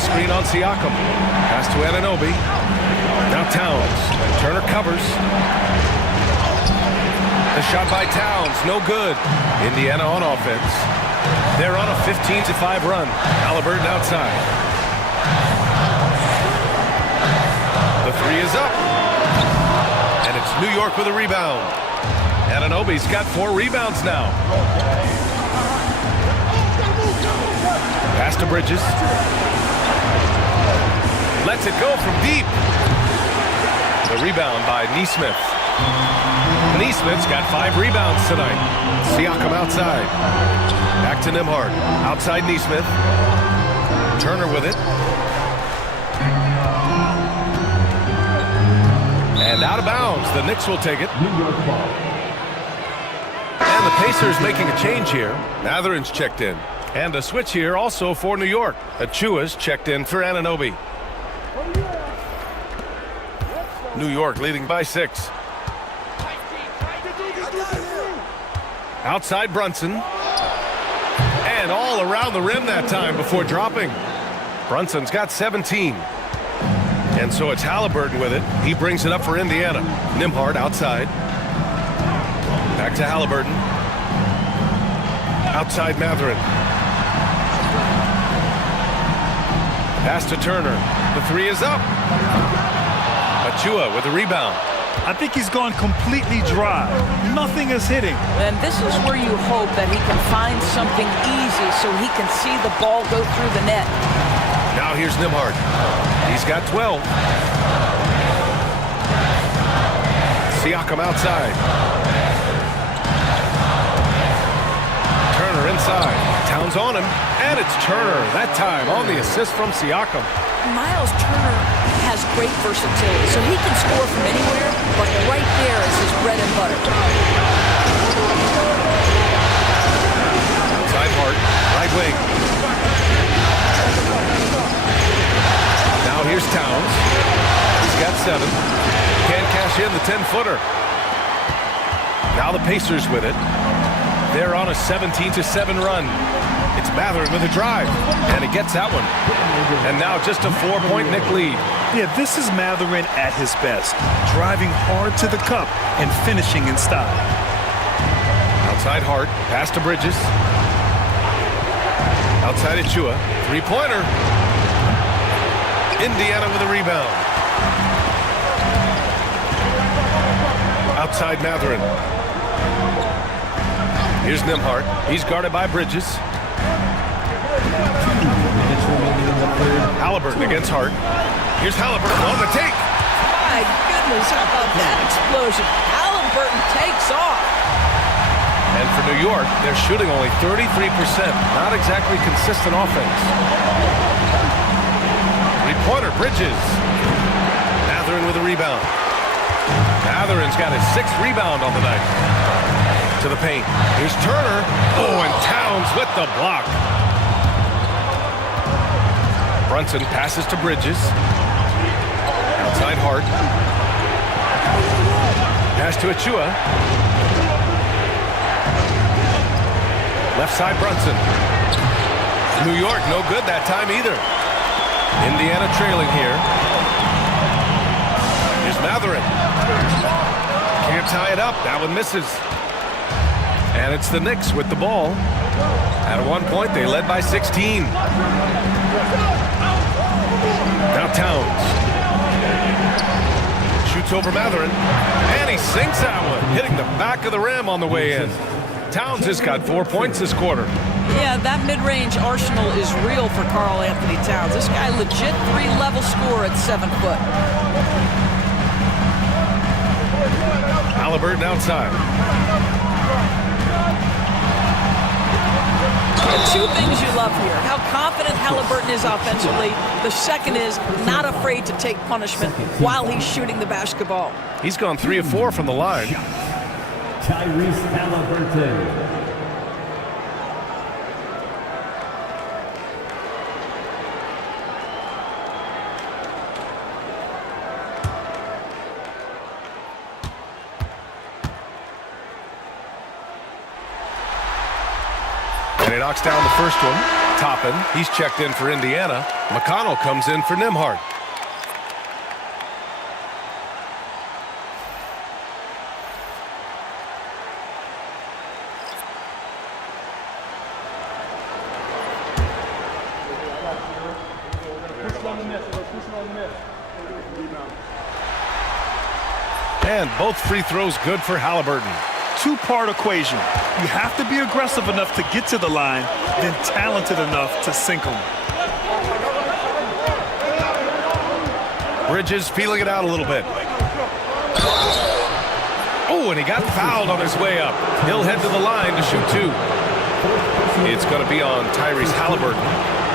screen on Siakam. Pass to Anunoby. Now Towns. Turner covers. The shot by Towns, no good. Indiana on offense. They're on a 15-5 run. Halliburton outside. The three is up. And it's New York with a rebound. Anunoby's got 4 rebounds now. Pass to Bridges. Lets it go from deep. The rebound by Nesmith. Nesmith's got 5 rebounds tonight. Siakam outside. Back to Nembhard. Outside Nesmith. Turner with it. And out of bounds. The Knicks will take it. And the Pacers making a change here. Matherin's checked in. And a switch here also for New York. Achua's checked in for Anunoby. New York leading by 6. Outside Brunson. And all around the rim that time before dropping. Brunson's got 17. And so it's Halliburton with it. He brings it up for Indiana. Nembhard outside. Back to Halliburton. Outside Matherin. Pass to Turner. The three is up. Achua with the rebound. I think he's gone completely dry. Nothing is hitting. And this is where you hope that he can find something easy so he can see the ball go through the net. Now here's Nembhard. He's got 12. Siakam outside. Turner inside. Towns on him. And it's Turner that time on the assist from Siakam. Miles Turner has great versatility, so he can score from anywhere, but right there is his bread and butter. Outside Hart, right wing. Now here's Towns. He's got 7. Can't cash in the 10-footer. Now the Pacers with it. They're on a 17-7 run. It's Matherin with a drive, and he gets that one. And now just a 4-point Knick lead. Yeah, this is Matherin at his best. Driving hard to the cup and finishing in style. Outside Hart, pass to Bridges. Outside Achua, 3-pointer. Indiana with a rebound. Outside Matherin. Here's Nembhard. He's guarded by Bridges. Halliburton against Hart. Here's Halliburton on the take. My goodness, how about that explosion? Halliburton takes off. And for New York, they're shooting only 33%. Not exactly consistent offense. 3-pointer, Bridges. Matherin with a rebound. Matherin's got his 6th rebound on the night. To the paint. Here's Turner. Oh, and Towns with the block. Brunson passes to Bridges. Outside Hart. Pass to Achua. Left side Brunson. New York no good that time either. Indiana trailing here. Here's Matherin. Can't tie it up. That one misses. And it's the Knicks with the ball. At one point, they led by 16. Now Towns. Shoots over Matherin. And he sinks that one, hitting the back of the rim on the way in. Towns has got 4 points this quarter. Yeah, that mid-range arsenal is real for Karl Anthony Towns. This guy legit 3-level scorer at 7 foot. Halliburton outside. And 2 things you love here. How confident Halliburton is offensively. The second is not afraid to take punishment while he's shooting the basketball. He's gone 3 of 4 from the line. Tyrese Halliburton. And he knocks down the first one. Toppin, he's checked in for Indiana. McConnell comes in for Nimhart. And both free throws good for Halliburton. Two-part equation. You have to be aggressive enough to get to the line, then talented enough to sink them. Bridges feeling it out a little bit. Oh, and he got fouled on his way up. He'll head to the line to shoot two. It's going to be on Tyrese Halliburton.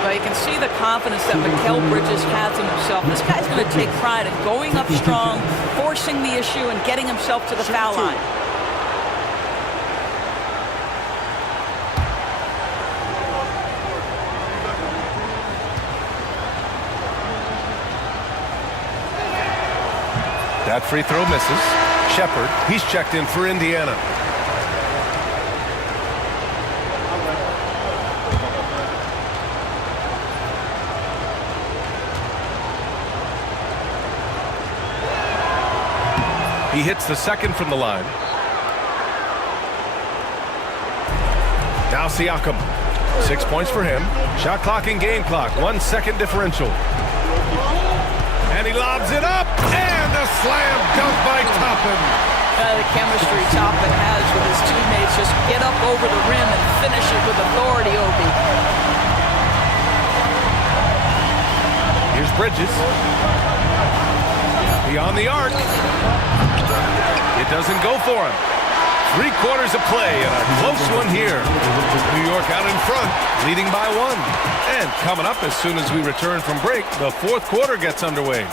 Well, you can see the confidence that Mikal Bridges has in himself. This guy's going to take pride in going up strong, forcing the issue, and getting himself to the foul line. That free throw misses. Shepard, he's checked in for Indiana. He hits the second from the line. Now Siakam. 6 points for him. Shot clock and game clock. 1 second differential. And he lobs it up. And a slam dunk by Toppin. The chemistry Toppin has with his teammates. Just get up over the rim and finish it with authority, Obi. Here's Bridges. Beyond the arc. It doesn't go for him. 3/4 of play and a close one here. New York out in front, leading by 1. And coming up as soon as we return from break, the 4th quarter gets underway.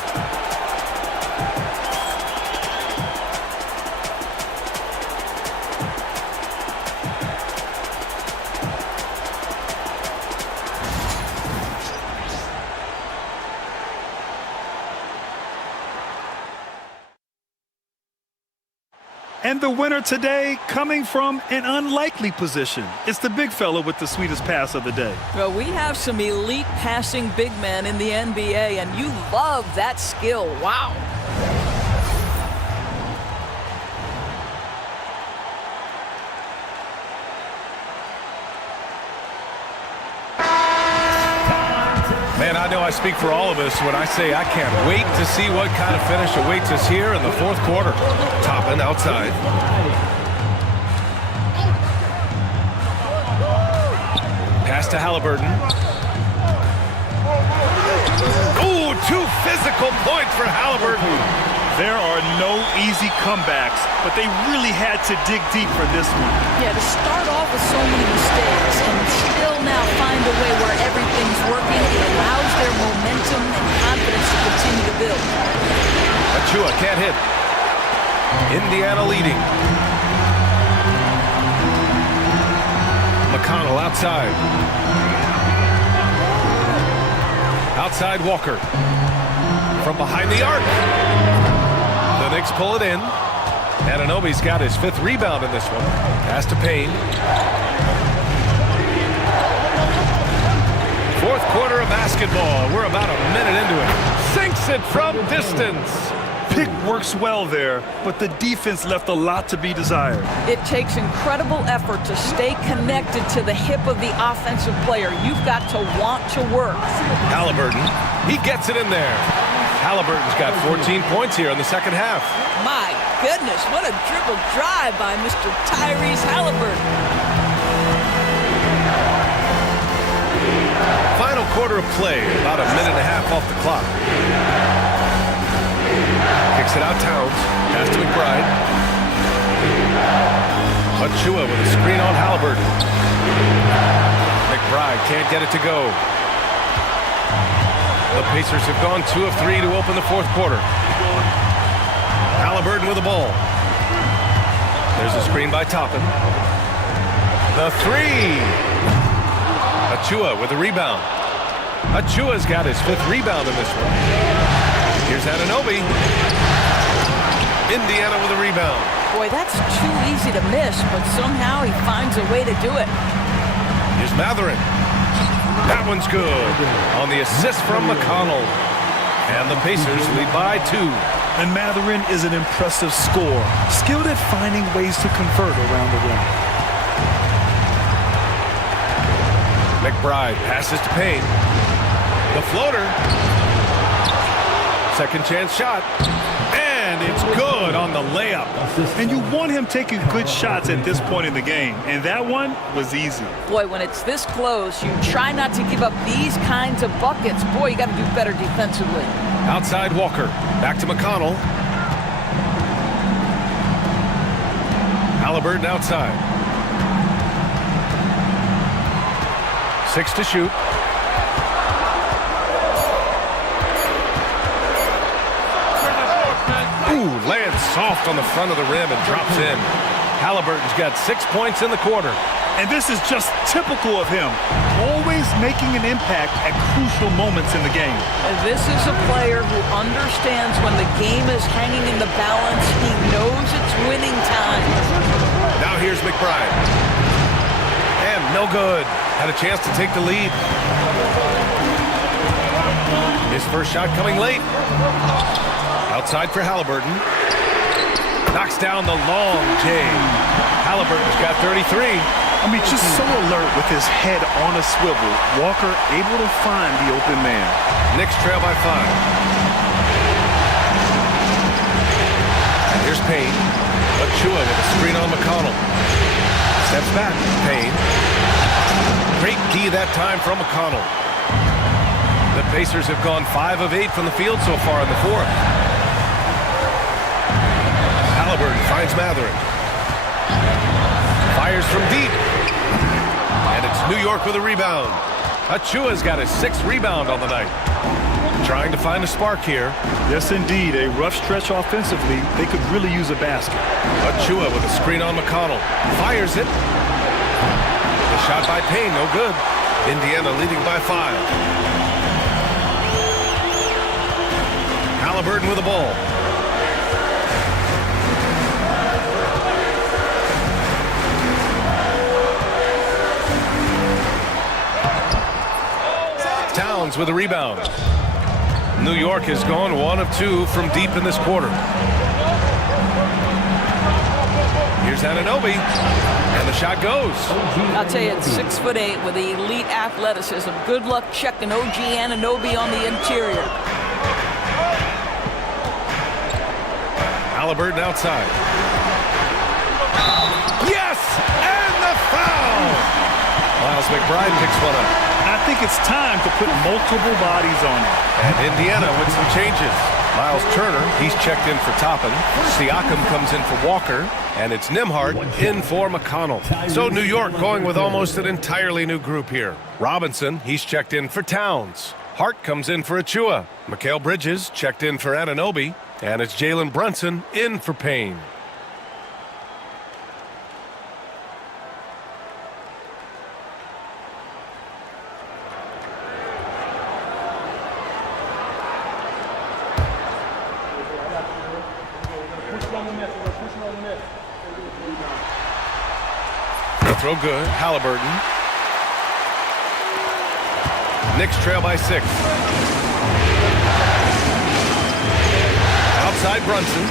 And the winner today coming from an unlikely position. It's the big fella with the sweetest pass of the day. Well, we have some elite passing big men in the NBA, and you love that skill. Wow. Man, I know I speak for all of us when I say I can't wait to see what kind of finish awaits us here in the 4th quarter. Toppin outside. Pass to Halliburton. Oh, 2 physical points for Halliburton. There are no easy comebacks, but they really had to dig deep for this one. Yeah, to start off with so many mistakes and still now find a way where everything's working, it allows their momentum and confidence to continue to build. Achua can't hit. Indiana leading. McConnell outside. Outside Walker. From behind the arc. The Knicks pull it in. Anunoby's got his 5th rebound in this one. Pass to Payne. 4th quarter of basketball. We're about a minute into it. Sinks it from distance. Pick works well there, but the defense left a lot to be desired. It takes incredible effort to stay connected to the hip of the offensive player. You've got to want to work. Halliburton, he gets it in there. Halliburton's got 14 points here in the second half. My goodness, what a dribble drive by Mr. Tyrese Halliburton. Final quarter of play, about a minute and a half off the clock. Kicks it out Towns, pass to McBride. Achua with a screen on Halliburton. McBride can't get it to go. The Pacers have gone 2 of 3 to open the 4th quarter. Halliburton with the ball. There's a screen by Toppin. The 3. Achua with a rebound. Achua's got his 5th rebound in this one. Here's Anunoby. Indiana with a rebound. Boy, that's too easy to miss, but somehow he finds a way to do it. Here's Matherin. That one's good on the assist from McConnell. And the Pacers lead by 2. And Mathurin is an impressive scorer, skilled at finding ways to convert around the rim. McBride passes to Payne. The floater. Second chance shot. And it's good on the layup. And you want him taking good shots at this point in the game. And that one was easy. Boy, when it's this close, you try not to give up these kinds of buckets. Boy, you got to do better defensively. Outside Walker. Back to McConnell. Halliburton outside. 6 to shoot. Ooh, lands soft on the front of the rim and drops in. Halliburton's got 6 points in the quarter. And this is just typical of him, always making an impact at crucial moments in the game. And this is a player who understands when the game is hanging in the balance. He knows it's winning time. Now here's McBride. And no good. Had a chance to take the lead. His first shot coming late. Outside for Halliburton. Knocks down the long J. Halliburton's got 33. I mean, just so alert with his head on a swivel. Walker able to find the open man. Knicks trail by 5. And here's Payne. Achua with a screen on McConnell. Steps back. Payne. Great D that time from McConnell. The Pacers have gone 5 of 8 from the field so far in the fourth. Halliburton finds Mathurin. Fires from deep. And it's New York with a rebound. Achua's got his 6th rebound on the night. Trying to find a spark here. Yes, indeed. A rough stretch offensively. They could really use a basket. Achua with a screen on McConnell. Fires it. The shot by Payne, no good. Indiana leading by 5. Halliburton with the ball. Towns with a rebound. New York has gone 1 of 2 from deep in this quarter. Here's Anunoby, and the shot goes. I'll tell you, it's 6'8" with elite athleticism. Good luck checking OG Anunoby on the interior. Halliburton outside. Yes! And the foul! Miles McBride picks one up. I think it's time to put multiple bodies on it. And Indiana with some changes. Miles Turner, he's checked in for Toppin. Siakam comes in for Walker. And it's Nembhard in for McConnell. So New York going with almost an entirely new group here. Robinson, he's checked in for Towns. Hart comes in for Achua. Mikal Bridges checked in for Anunoby. And it's Jalen Brunson in for Payne. Throw good. Halliburton. Knicks trail by 6. Outside Brunson.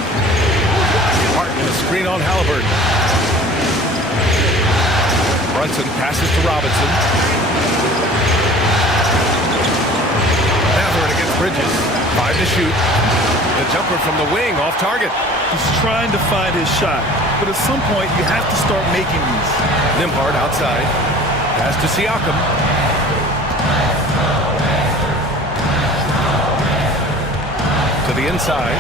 Hart with a screen on Halliburton. Brunson passes to Robinson. Mathurin against Bridges. 5 to shoot. The jumper from the wing off target. He's trying to find his shot, but at some point you have to start making these. Nembhard outside. Pass to Siakam. To the inside.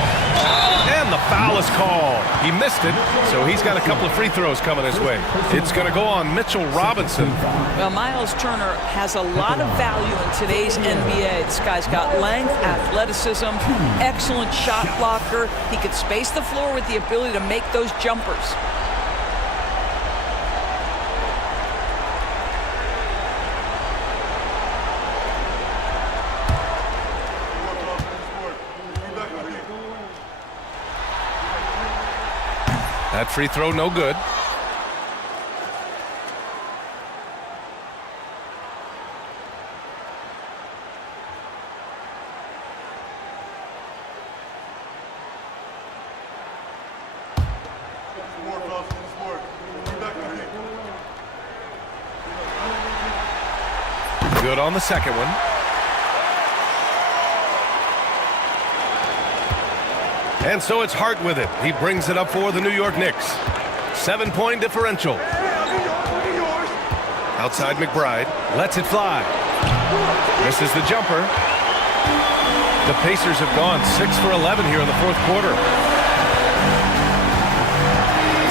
And the foul is called. He missed it, so he's got a couple of free throws coming his way. It's going to go on Mitchell Robinson. Well, Miles Turner has a lot of value in today's NBA. This guy's got length, athleticism, excellent shot blocker. He could space the floor with the ability to make those jumpers. That free throw no good. Good on the second one. And so it's Hart with it. He brings it up for the New York Knicks. 7-point differential. Outside McBride. Lets it fly. Misses the jumper. The Pacers have gone 6 for 11 here in the fourth quarter.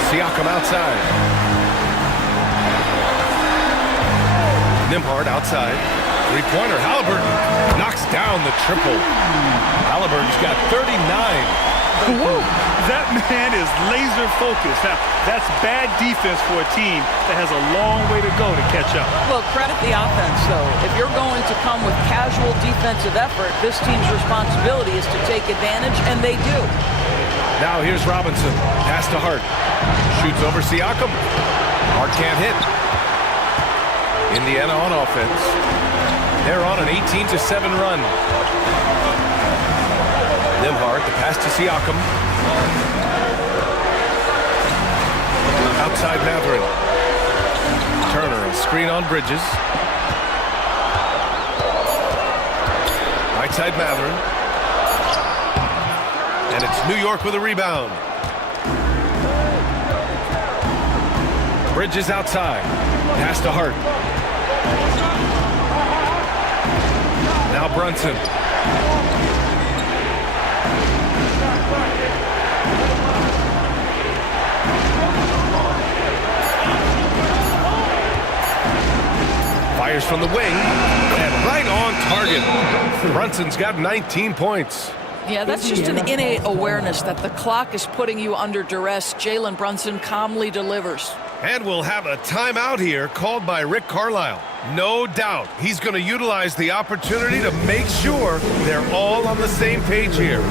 Siakam outside. Nembhard outside. Three-pointer. Halliburton knocks down the triple. Halliburton's got 39. Woo. That man is laser focused. Now, that's bad defense for a team that has a long way to go to catch up. Well, credit the offense, though. If you're going to come with casual defensive effort, this team's responsibility is to take advantage, and they do. Now here's Robinson. Pass to Hart. Shoots over Siakam. Hart can't hit. Indiana on offense. They're on an 18-7 run. Nembhard, the pass to Siakam. Outside Mathurin. Turner, a screen on Bridges. Right side Mathurin. And it's New York with a rebound. Bridges outside. Pass to Hart. Now Brunson. Fires from the wing, and right on target. Brunson's got 19 points. Yeah, that's just an innate awareness that the clock is putting you under duress. Jalen Brunson calmly delivers. And we'll have a timeout here called by Rick Carlisle. No doubt he's going to utilize the opportunity to make sure they're all on the same page here.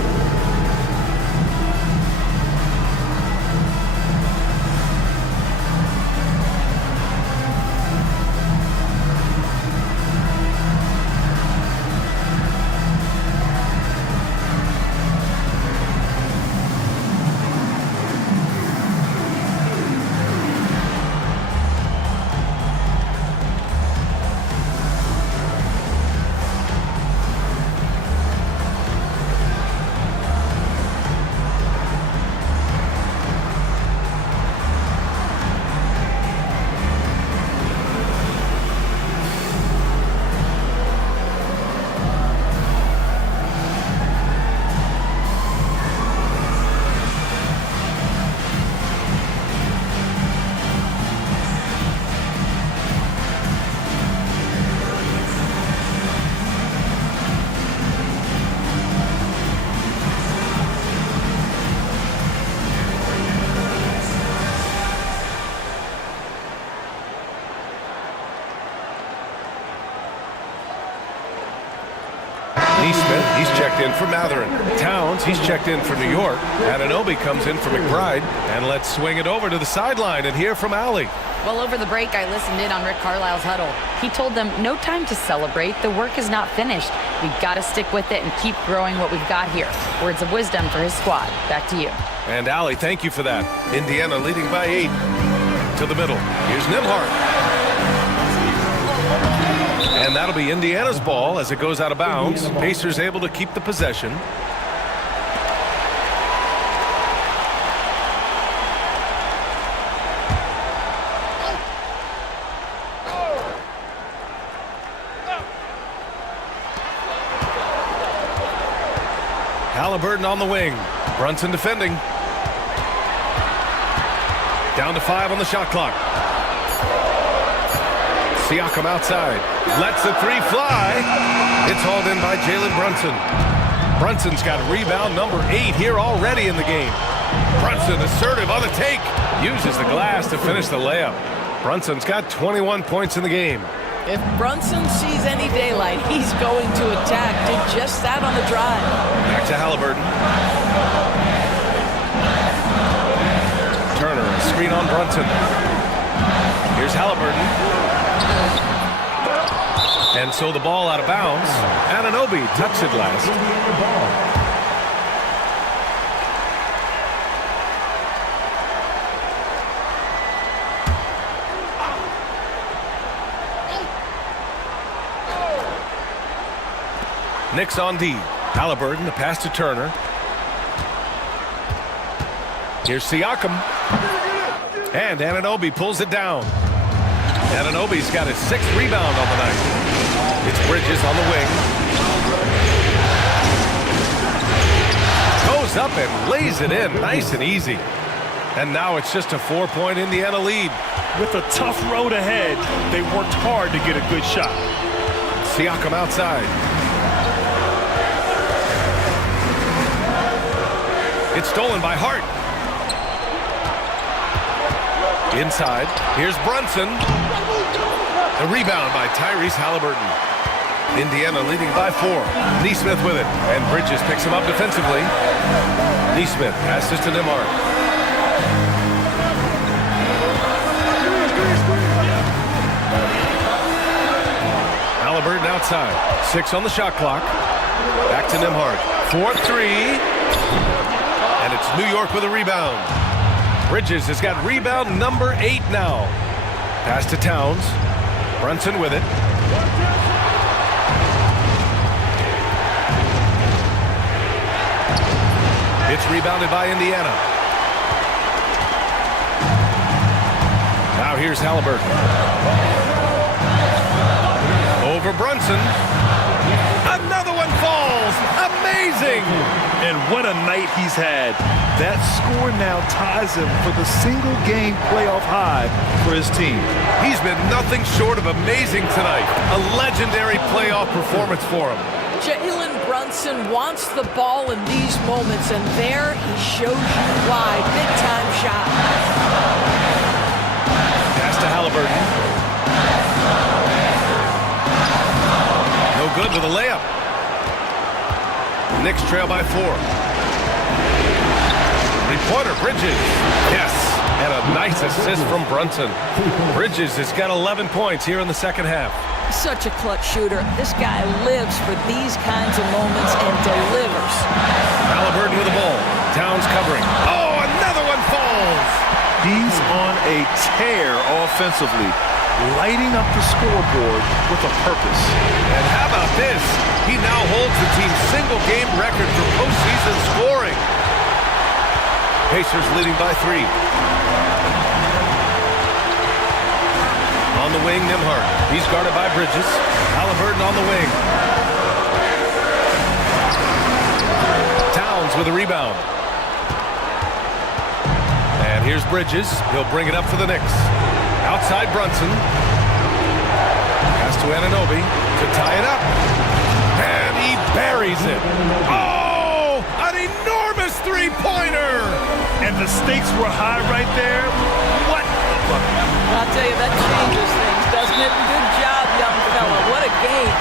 Neesmith, he's checked in for Mathurin. Towns, he's checked in for New York. Anunoby comes in for McBride. And let's swing it over to the sideline and hear from Allie. Well, over the break, I listened in on Rick Carlisle's huddle. He told them, no time to celebrate. The work is not finished. We've got to stick with it and keep growing what we've got here. Words of wisdom for his squad. Back to you. And Allie, thank you for that. Indiana leading by 8. To the middle. Here's Nembhard. And that'll be Indiana's ball as it goes out of bounds. Pacers able to keep the possession. Halliburton on the wing. Brunson defending. Down to 5 on the shot clock. Siakam outside. Lets the three fly. It's hauled in by Jalen Brunson. Brunson's got rebound number 8 here already in the game. Brunson assertive on the take. Uses the glass to finish the layup. Brunson's got 21 points in the game. If Brunson sees any daylight, he's going to attack. Did just that on the drive. Back to Halliburton. Turner, screen on Brunson. Here's Halliburton. And so the ball out of bounds. Anunoby touched it last. Knicks on D. Halliburton, the pass to Turner. Here's Siakam. And Anunoby pulls it down. Anunoby's got his 6th rebound on the night. It's Bridges on the wing. Goes up and lays it in nice and easy. And now it's just a 4-point Indiana lead. With a tough road ahead, they worked hard to get a good shot. Siakam outside. It's stolen by Hart. Inside. Here's Brunson. The rebound by Tyrese Halliburton. Indiana leading by 4. Neesmith with it. And Bridges picks him up defensively. Neesmith passes to Nembhard. Halliburton outside. 6 on the shot clock. Back to Nembhard. 4-3. And it's New York with a rebound. Bridges has got rebound number 8 now. Pass to Towns. Brunson with it. It's rebounded by Indiana. Now here's Halliburton. Over Brunson. Another one falls. Amazing. And what a night he's had. That score now ties him for the single-game playoff high for his team. He's been nothing short of amazing tonight. A legendary playoff performance for him. Jalen Brunson wants the ball in these moments, and there he shows you why. Big-time shot. Pass to Halliburton. No good with a layup. Knicks trail by 4. Three-pointer, Bridges. Yes, and a nice assist from Brunson. Bridges has got 11 points here in the second half. Such a clutch shooter. This guy lives for these kinds of moments and delivers. Halliburton with the ball. Towns covering. Oh, another one falls. He's on a tear offensively, lighting up the scoreboard with a purpose. And how about this? He now holds the team's single-game record for postseason scoring. Pacers leading by 3. On the wing, Nembhard. He's guarded by Bridges. Halliburton on the wing. Towns with a rebound. And here's Bridges. He'll bring it up for the Knicks. Outside Brunson. Pass to Anunoby to tie it up. And he buries it. Oh, an enormous three-pointer. And the stakes were high right there. What a bucket. I'll tell you, that changes things, doesn't it? Good job, young fella. What a game.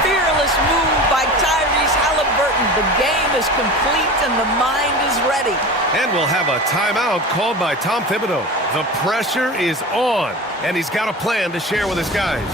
Fearless move by Tyrese Halliburton. The game is complete and the mind is ready. And we'll have a timeout called by Tom Thibodeau. The pressure is on, and he's got a plan to share with his guys.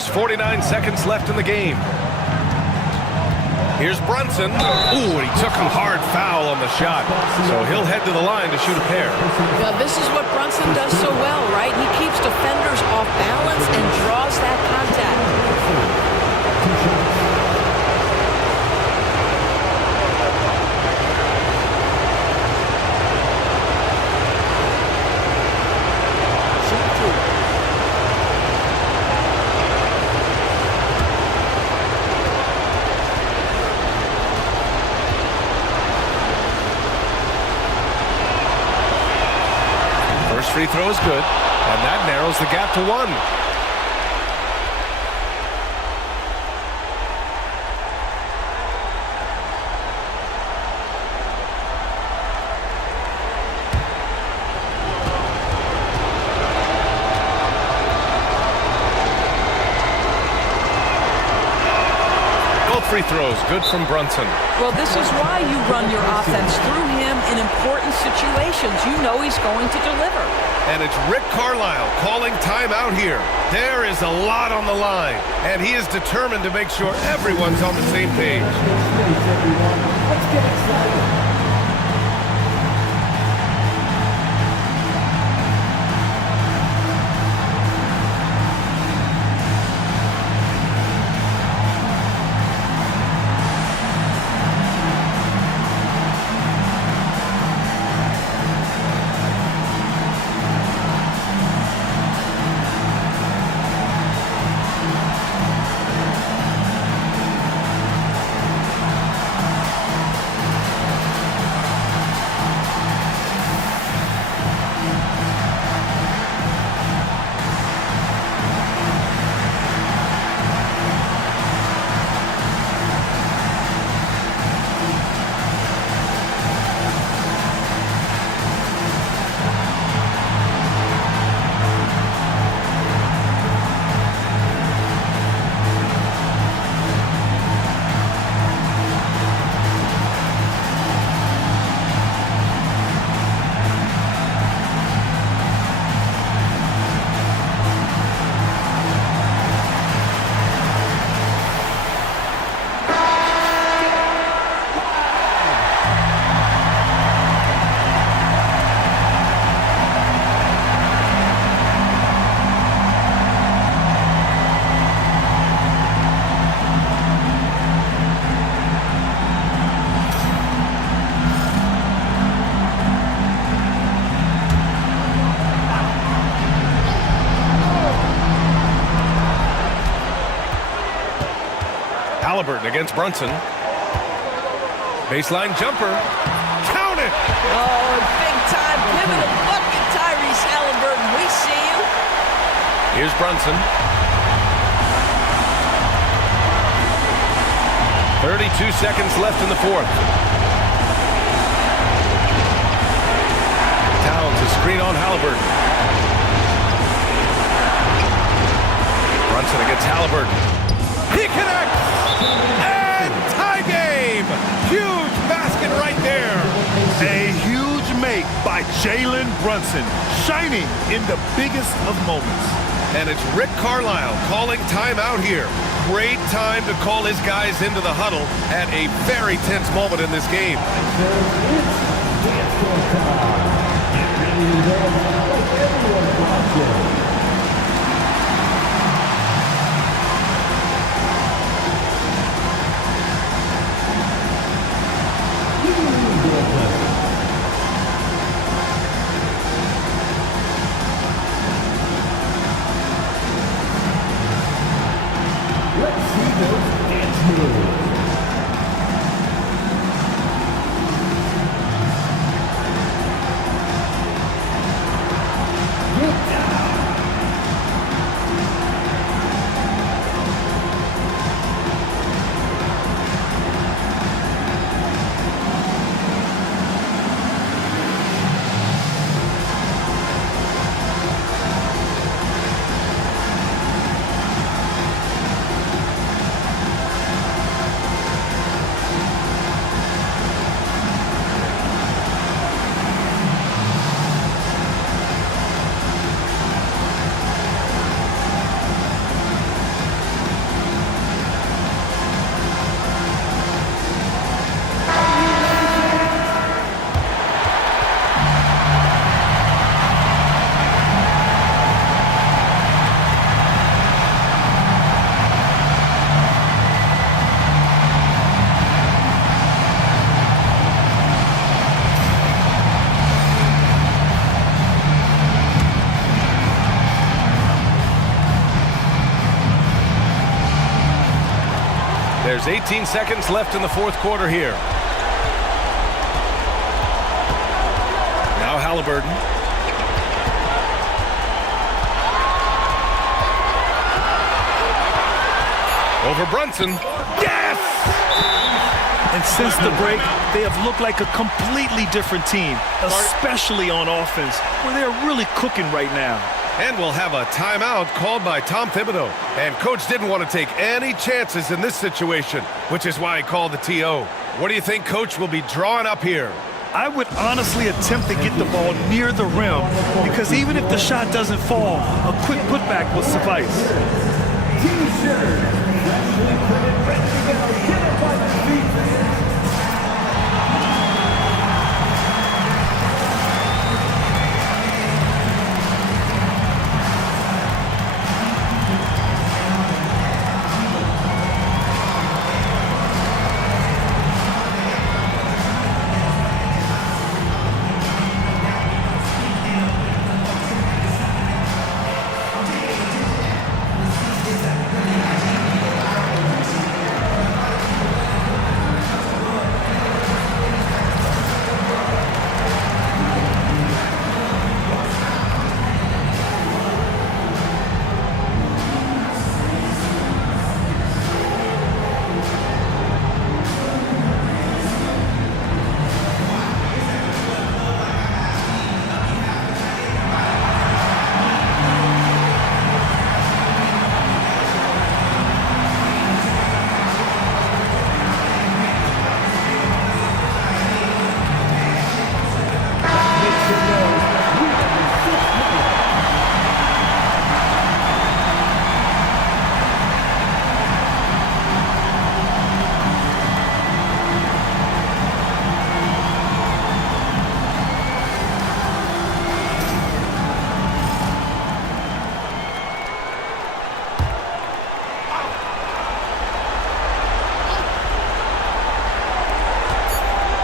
There's 49 seconds left in the game. Here's Brunson. Ooh, and he took a hard foul on the shot. So he'll head to the line to shoot a pair. Now, this is what Brunson does so well, right? He keeps defenders off balance and draws that contact. First free throw is good, and that narrows the gap to 1. Free throws, good from Brunson. Well, this is why you run your offense through him in important situations. You know he's going to deliver. And it's Rick Carlisle calling timeout here. There is a lot on the line, and he is determined to make sure everyone's on the same page. Let's get excited. Halliburton against Brunson. Baseline jumper. Count it! Oh, big-time pivotal bucket, Tyrese Halliburton. We see you. Here's Brunson. 32 seconds left in the fourth. Towns a screen on Halliburton. Brunson against Halliburton. He connects! And tie game! Huge basket right there! A huge make by Jalen Brunson, shining in the biggest of moments. And it's Rick Carlisle calling timeout here. Great time to call his guys into the huddle at a very tense moment in this game. There's 18 seconds left in the fourth quarter here. Now Halliburton. Over Brunson. Yes! And since the break, they have looked like a completely different team, especially on offense, where they're really cooking right now. And we'll have a timeout called by Tom Thibodeau. And Coach didn't want to take any chances in this situation, which is why he called the TO. What do you think Coach will be drawing up here? I would honestly attempt to get the ball near the rim, because even if the shot doesn't fall, a quick putback will suffice. T-shirt. Freshly printed, ready to go. Get up on your feet, man.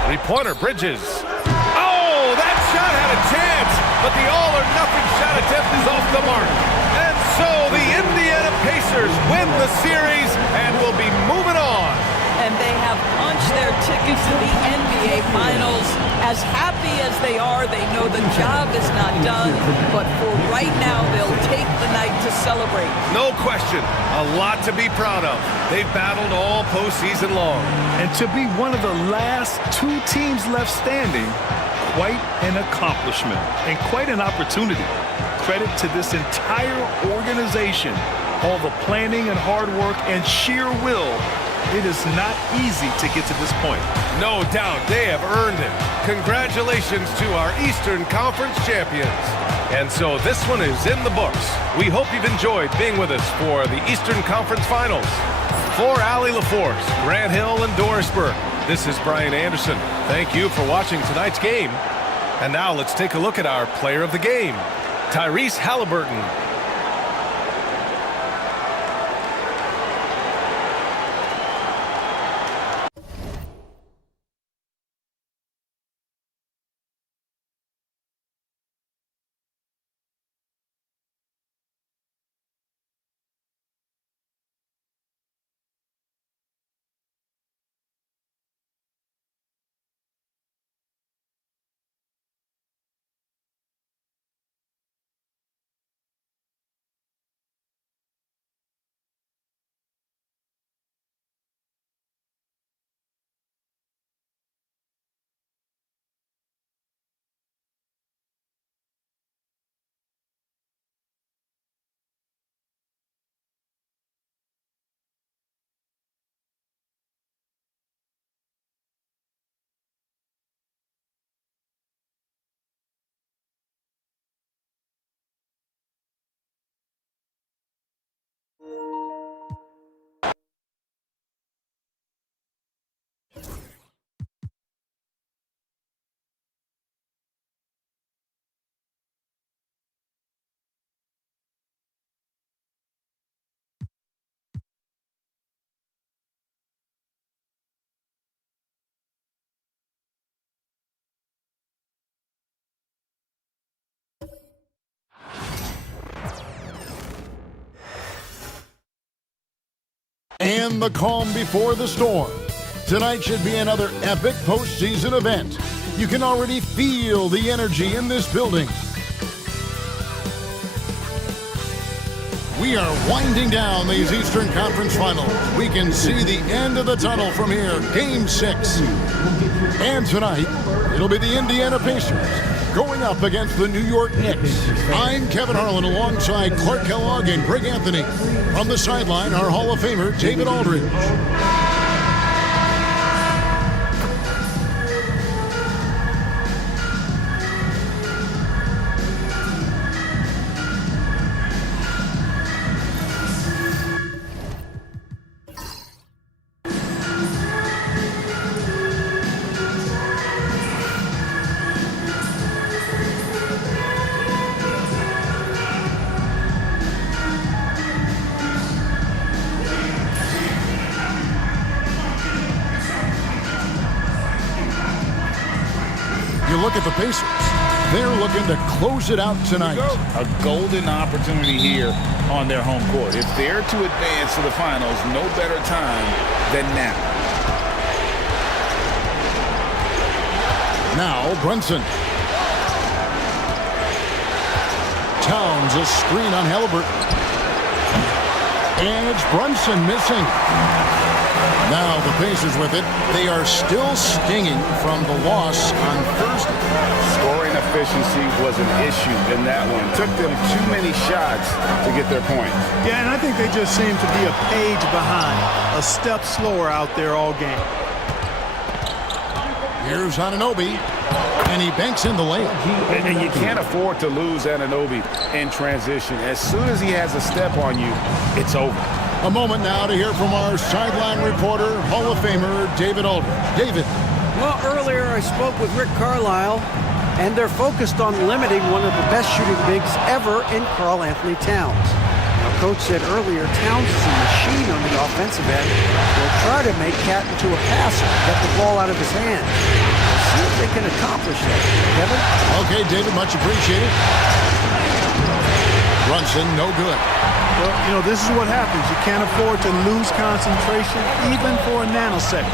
Three-pointer, Bridges. Oh, that shot had a chance, but the all-or-nothing shot attempt is off the mark. And so the Indiana Pacers win the series and will be moving on. And they have punched their tickets to the NBA Finals. As happy as they are, they know the job is not done, but for right now, they'll take the night to celebrate. No question, a lot to be proud of. They've battled all postseason long. And to be one of the last two teams left standing, quite an accomplishment and quite an opportunity. Credit to this entire organization. All the planning and hard work and sheer will. It is not easy to get to this point. No doubt they have earned it. Congratulations to our Eastern Conference champions. And so this one is in the books. We hope you've enjoyed being with us for the Eastern Conference Finals. For Allie LaForce, Grant Hill, and Dorisburg, this is Brian Anderson. Thank you for watching tonight's game. And now let's take a look at our player of the game, Tyrese Halliburton. from the calm before the storm. Tonight should be another epic postseason event. You can already feel the energy in this building. We are winding down these Eastern Conference Finals. We can see the end of the tunnel from here, Game 6. And tonight, it'll be the Indiana Pacers going up against the New York Knicks. I'm Kevin Harlan alongside Clark Kellogg and Greg Anthony. From the sideline, our Hall of Famer, David Aldridge. You look at the Pacers. They're looking to close it out tonight. A golden opportunity here on their home court. If they're to advance to the finals, no better time than now. Now Brunson. Towns a screen on Halliburton. And it's Brunson missing. Now the Pacers with it. They are still stinging from the loss on Thursday. Scoring efficiency was an issue in that one. Took them too many shots to get their points. Yeah, and I think they just seem to be a page behind, a step slower out there all game. Here's Anunoby, and he banks in the layup. And you can't afford to lose Anunoby in transition. As soon as he has a step on you, it's over. A moment now to hear from our sideline reporter, Hall of Famer, David Aldridge. David. Well, earlier I spoke with Rick Carlisle, and they're focused on limiting one of the best shooting bigs ever in Karl Anthony Towns. Now, Coach said earlier, Towns is a machine on the offensive end. They'll try to make Cat into a passer, get the ball out of his hands. We'll see if they can accomplish that. Kevin? Okay, David, much appreciated. Brunson, no good. Well, you know, this is what happens. You can't afford to lose concentration even for a nanosecond.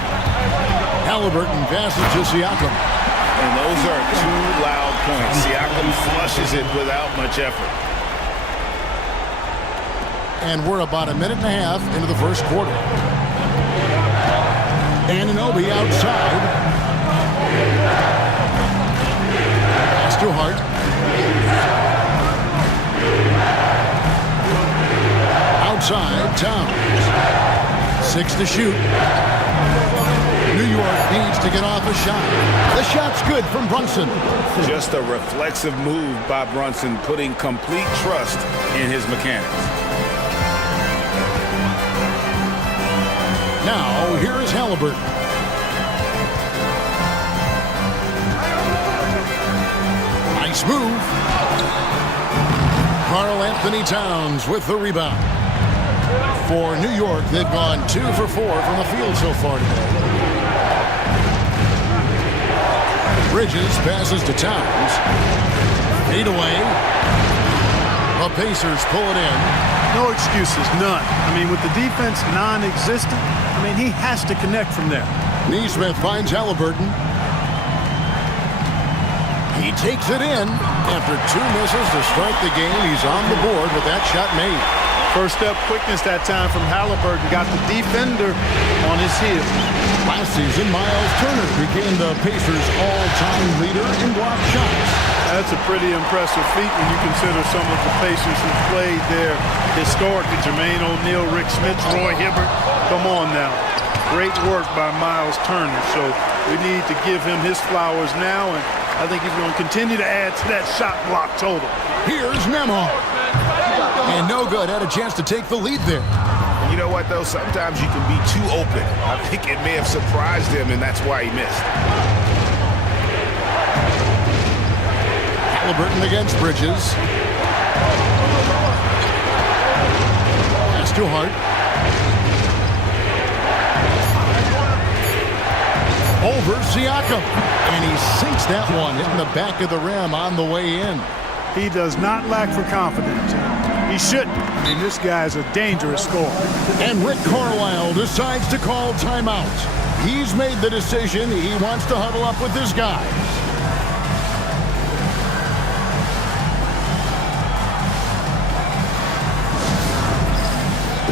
Halliburton passes to Siakam. And those are two loud points. Siakam flushes it without much effort. And we're about a minute and a half into the first quarter. Anunoby outside. Pass to Hart. Outside, Towns. 6 to shoot. New York needs to get off a shot. The shot's good from Brunson. Just a reflexive move by Brunson, putting complete trust in his mechanics. Now, here is Halliburton. Nice move. Karl Anthony Towns with the rebound. For New York, they've gone 2 for 4 from the field so far today. Bridges passes to Towns. 8 away. The Pacers pull it in. No excuses, none. I mean, with the defense non-existent, I mean, he has to connect from there. Neesmith finds Halliburton. He takes it in. After 2 misses to start the game, he's on the board with that shot made. First step quickness that time from Halliburton. Got the defender on his heel. Last season, Miles Turner became the Pacers' all-time leader in block shots. That's a pretty impressive feat when you consider some of the Pacers who played there historically. Jermaine O'Neal, Rick Smith, Roy Hibbert. Come on now. Great work by Miles Turner. So we need to give him his flowers now, and I think he's going to continue to add to that shot block total. Here's Nemo. And no good. Had a chance to take the lead there. You know what, though? Sometimes you can be too open. I think it may have surprised him, and that's why he missed. Halliburton against Bridges. Pass to Hart. Over Siakam. And he sinks that one, hitting the back of the rim on the way in. He does not lack for confidence. He shouldn't. I mean, this guy's a dangerous scorer. And Rick Carlisle decides to call timeout. He's made the decision. He wants to huddle up with his guys.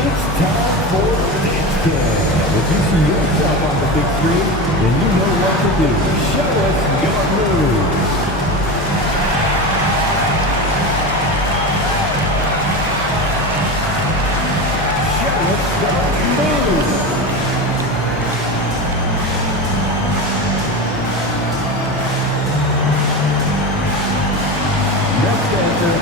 It's time for Dance Game. If you see yourself on the big screen, then you know what to do. Show us your moves. Show us your moves. Next answer.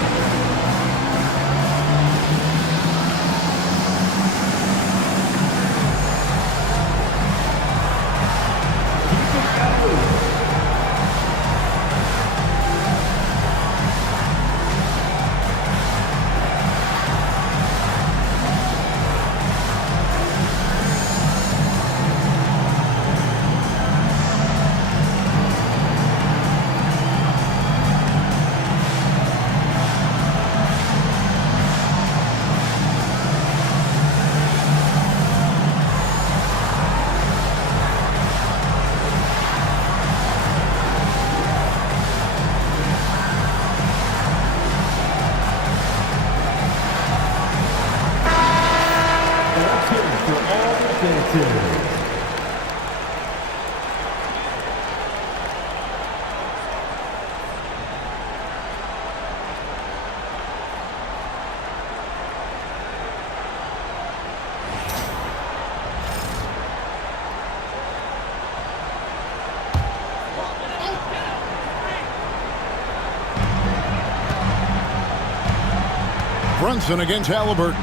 Brunson against Halliburton.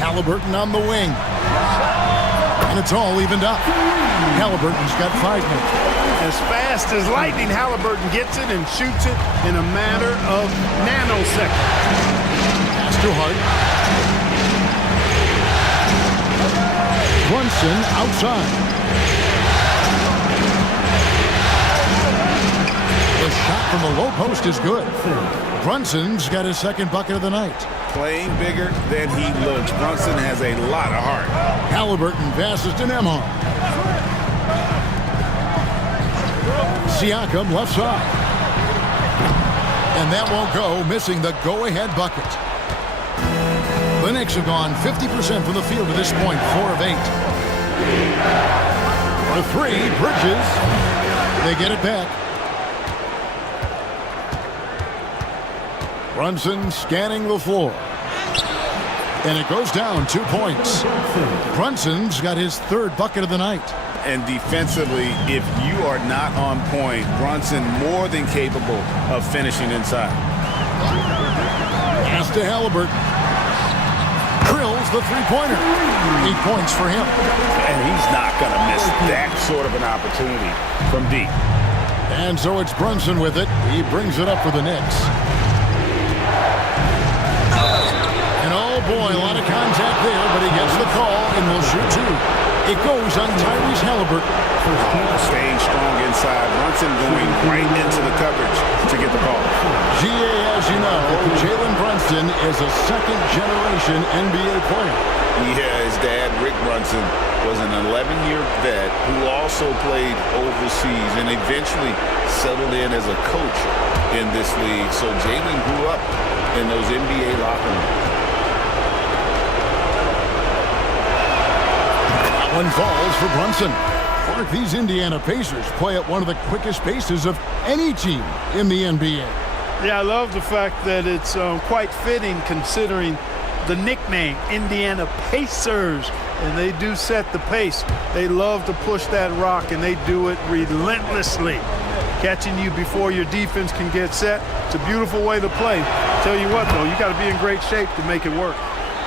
Halliburton on the wing. And it's all evened up. Halliburton's got 5 minutes. As fast as lightning, Halliburton gets it and shoots it in a matter of nanoseconds. Pass to Hart. Brunson outside. The shot from the low post is good. Brunson's got his second bucket of the night. Playing bigger than he looks. Brunson has a lot of heart. Halliburton passes to Nemhard. Siakam left side. And that won't go, missing the go-ahead bucket. The Knicks have gone 50% from the field to this point, 4 of 8. The 3, Bridges. They get it back. Brunson scanning the floor. And it goes down 2 points. Brunson's got his 3rd bucket of the night. And defensively, if you are not on point, Brunson more than capable of finishing inside. Pass to Halliburton. Drills the 3-pointer. 8 points for him. And he's not going to miss that sort of an opportunity from deep. And so it's Brunson with it. He brings it up for the Knicks. And oh boy, a lot of contact there, but he gets the call and will shoot 2. It goes on Tyrese Halliburton. Staying strong inside. Brunson going right into the coverage to get the call. GA, as you know, Jalen Brunson is a second-generation NBA player. Yeah, his dad, Rick Brunson, was an 11-year vet who also played overseas and eventually settled in as a coach in this league. So Jalen grew up in those NBA locker rooms. One falls for Brunson. Mark, these Indiana Pacers play at one of the quickest paces of any team in the NBA. Yeah, I love the fact that it's quite fitting considering the nickname, Indiana Pacers. And they do set the pace. They love to push that rock, and they do it relentlessly. Catching you before your defense can get set. It's a beautiful way to play. Tell you what, though, you got to be in great shape to make it work.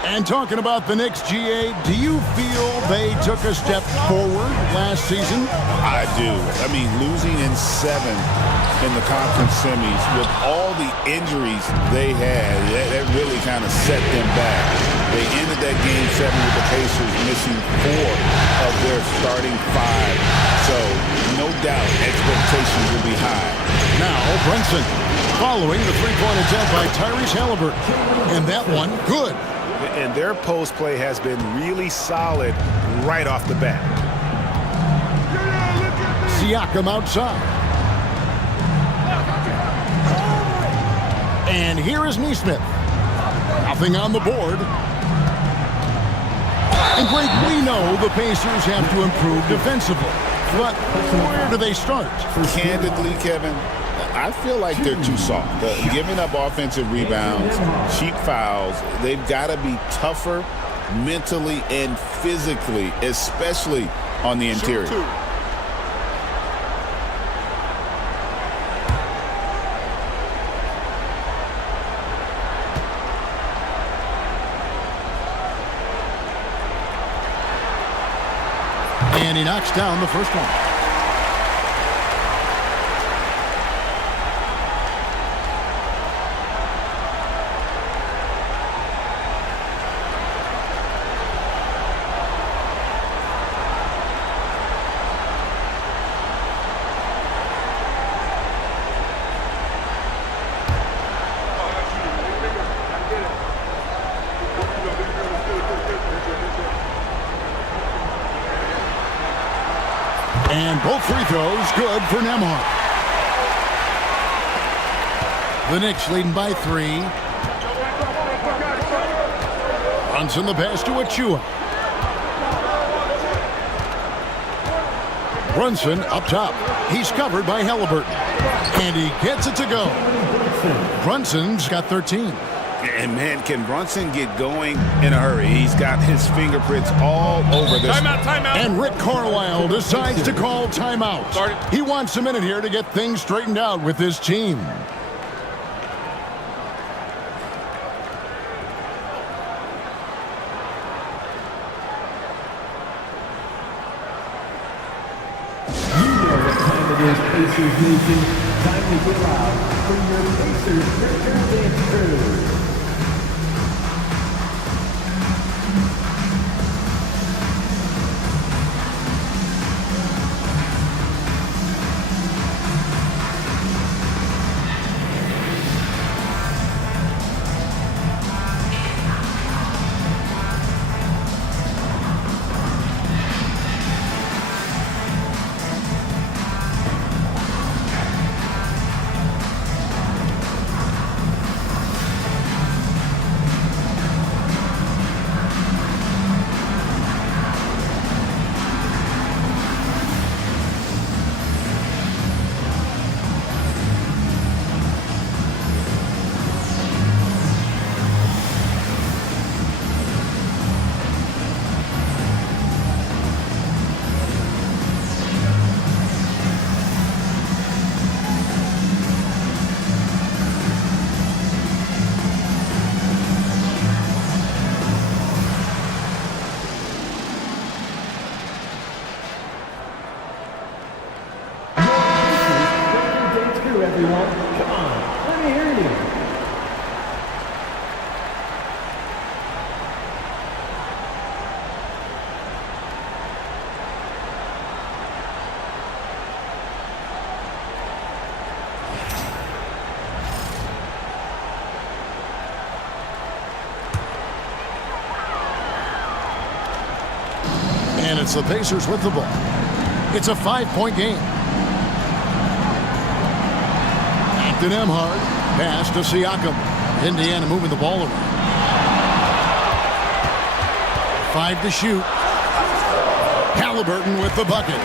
And talking about the Knicks, GA, do you feel they took a step forward last season? I do. I mean, losing in 7 in the conference semis with all the injuries they had, that really kind of set them back. They ended that game 7 with the Pacers missing 4 of their starting 5. So, no doubt, expectations will be high Now Brunson following the three-point attempt by Tyrese Halliburton. And that one, good. And their post play has been really solid right off the bat. Siakam outside. And here is Neesmith. Nothing on the board. And Greg, we know the Pacers have to improve defensively. But where do they start? Candidly, Kevin, I feel like they're too soft. Giving up offensive rebounds, cheap fouls, they've got to be tougher mentally and physically, especially on the interior. And he knocks down the first one. And both free throws good for Nembhard. The Knicks leading by 3. Brunson the pass to Achua. Brunson up top. He's covered by Halliburton. And he gets it to go. Brunson's got 13. And, man, can Brunson get going in a hurry? He's got his fingerprints all over this. Timeout. And Rick Carlisle decides to call timeout. He wants a minute here to get things straightened out with his team. You know what time it is, Pacers Nation. Time to get out for your Pacers record dance crew. Everyone, come on, let me hear you. And it's the Pacers with the ball. It's a 5-point game. To Nembhard, pass to Siakam. Indiana moving the ball around. 5 to shoot. Halliburton with the bucket.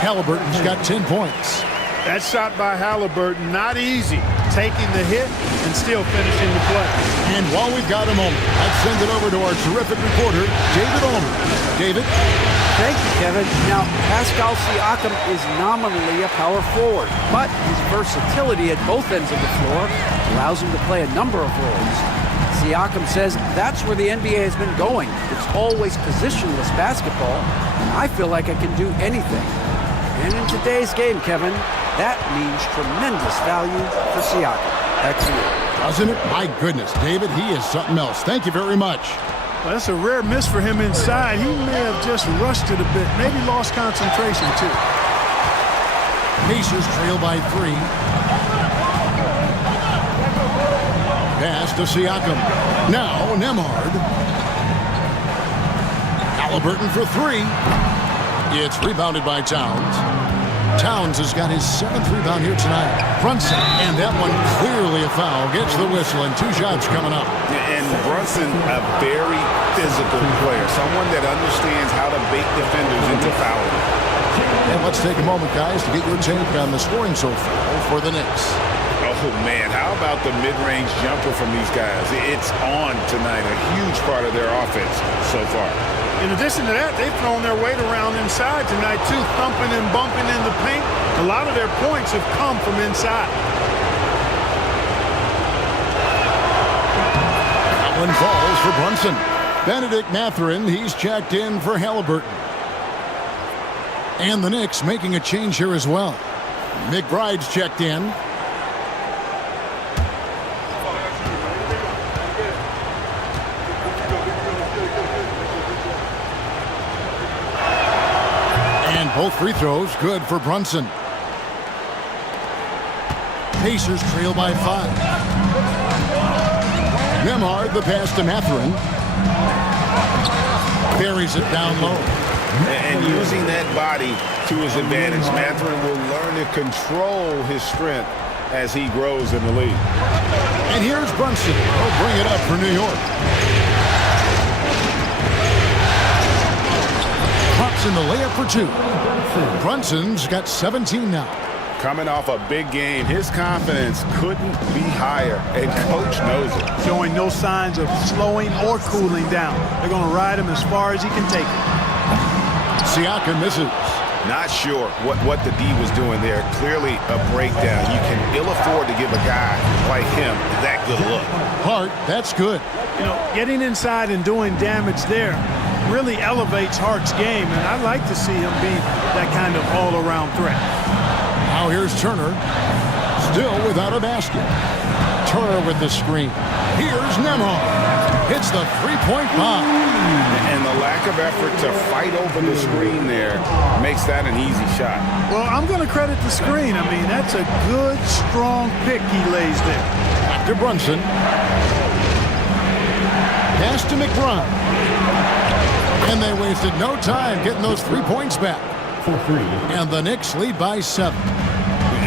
Halliburton's got 10 points. That shot by Halliburton, not easy. Taking the hit and still finishing the play. And while we've got a moment, let's send it over to our terrific reporter, David Ulmer. David? Thank you, Kevin. Now, Pascal Siakam is nominally a power forward, but his versatility at both ends of the floor allows him to play a number of roles. Siakam says that's where the NBA has been going. It's always positionless basketball, and I feel like I can do anything. And in today's game, Kevin, that means tremendous value for Siakam. Back to you. Doesn't it? My goodness, David, he is something else. Thank you very much. Well, that's a rare miss for him inside. He may have just rushed it a bit, maybe lost concentration too. Pacers trail by 3. Pass to Siakam. Now Nembhard. Halliburton for 3. It's rebounded by Towns. Towns has got his 7th rebound here tonight. Brunson, and that one clearly a foul. Gets the whistle, and 2 shots coming up. And Brunson, a very physical player, someone that understands how to bait defenders into fouling. And let's take a moment, guys, to get your take on the scoring so far for the Knicks. Oh, man, how about the mid-range jumper from these guys? It's on tonight, a huge part of their offense so far. In addition to that, they've thrown their weight around inside tonight, too, thumping and bumping in the paint. A lot of their points have come from inside. That one falls for Brunson. Benedict Mathurin, he's checked in for Halliburton. And the Knicks making a change here as well. McBride's checked in. Both free throws good for Brunson. Pacers trail by 5. Nembhard, the pass to Mathurin. Buries it down low. And using that body to his advantage, Mathurin will learn to control his strength as he grows in the league. And here's Brunson. He'll bring it up for New York. Pops in the layup for 2. Brunson's got 17 now. Coming off a big game, his confidence couldn't be higher, and coach knows it. Showing no signs of slowing or cooling down. They're going to ride him as far as he can take it. Siakam misses. Not sure what the D was doing there. Clearly a breakdown. You can ill afford to give a guy like him that good look. Hart, that's good. You know, getting inside and doing damage there really elevates Hart's game, and I'd like to see him be that kind of all-around threat. Now here's Turner, still without a basket. Turner with the screen. Here's Nembhard. Hits the three-point bomb. And the lack of effort to fight over the screen there makes that an easy shot. Well, I'm going to credit the screen. I mean, that's a good, strong pick he lays there. Back to Brunson. Pass to McBride. And they wasted no time getting those 3 points back. And the Knicks lead by 7.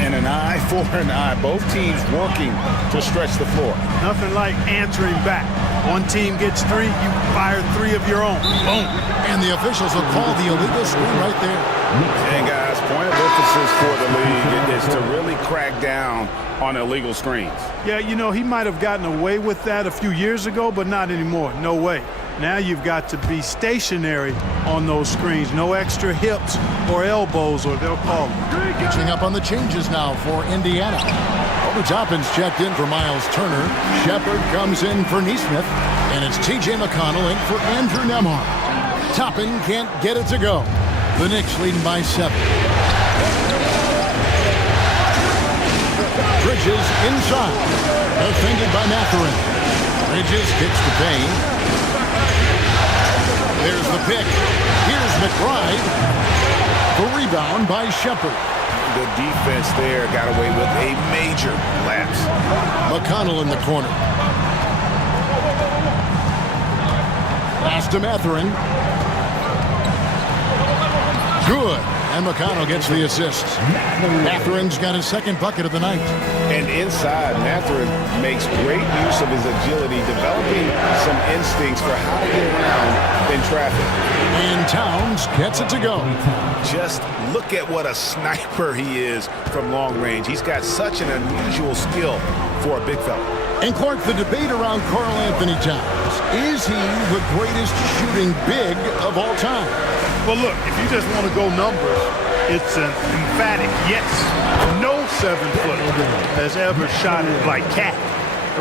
And an eye for an eye. Both teams working to stretch the floor. Nothing like answering back. One team gets 3, you fire 3 of your own. Boom. And the officials will call the illegal screen right there. And guys, point of emphasis for the league is to really crack down on illegal screens. Yeah, you know, he might have gotten away with that a few years ago, but not anymore. No way. Now you've got to be stationary on those screens. No extra hips or elbows, or they'll call them. Catching up on the changes now for Indiana. Obi Toppin's checked in for Miles Turner. Shepard comes in for Nesmith. And it's T.J. McConnell in for Andrew Nembhard. Toppin can't get it to go. The Knicks leading by 7. Bridges inside. Defended by Mathurin. Bridges kicks the paint. There's the pick. Here's McBride. The rebound by Shepard. The defense there got away with a major lapse. McConnell in the corner. Pass to Mathurin. Good. And McConnell gets the assist. Mathurin's got his second bucket of the night. And inside, Mathurin makes great use of his agility, developing some instincts for how to get around in traffic. And Towns gets it to go. Just look at what a sniper he is from long range. He's got such an unusual skill for a big fella. And Clark, the debate around Karl Anthony Towns. Is he the greatest shooting big of all time? Well, look, if you just want to go numbers, it's an emphatic yes. No 7-footer has ever shot it like Cat.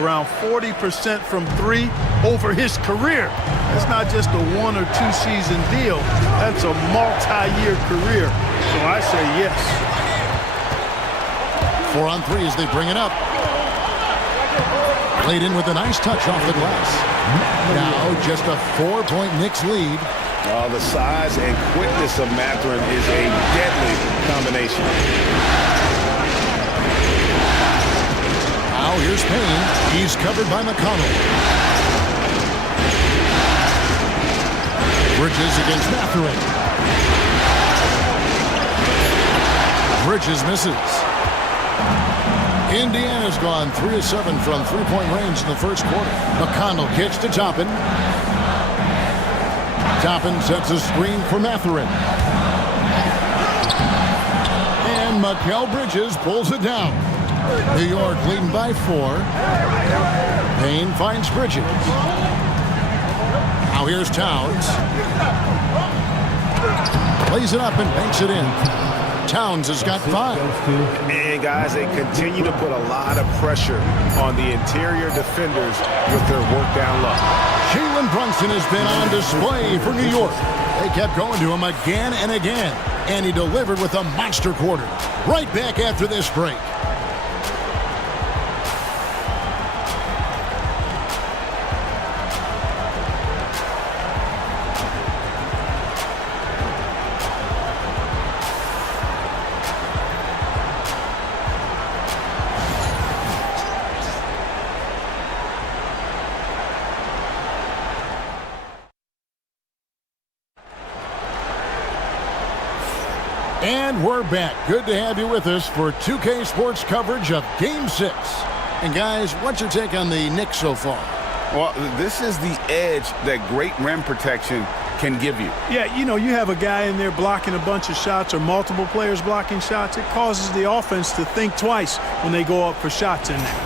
Around 40% from 3 over his career. That's not just a 1 or 2 season deal. That's a multi-year career. So I say yes. 4 on 3 as they bring it up. Played in with a nice touch off the glass. Now just a 4-point Knicks lead. The size and quickness of Mathurin is a deadly combination. Now here's Payne. He's covered by McConnell. Bridges against Mathurin. Bridges misses. Indiana's gone 3 of 7 from three-point range in the first quarter. McConnell kicks to Toppin. Toppin sets a screen for Mathurin. And Mikal Bridges pulls it down. New York leading by 4. Payne finds Bridges. Now here's Towns. Plays it up and banks it in. Towns has got 5. And guys, they continue to put a lot of pressure on the interior defenders with their work down low. Jalen Brunson has been on display for New York. They kept going to him again and again, and he delivered with a monster quarter. Right back after this break. And we're back. Good to have you with us for 2K Sports coverage of Game 6. And guys, what's your take on the Knicks so far? Well, this is the edge that great rim protection can give you. Yeah, you know, you have a guy in there blocking a bunch of shots or multiple players blocking shots. It causes the offense to think twice when they go up for shots in there.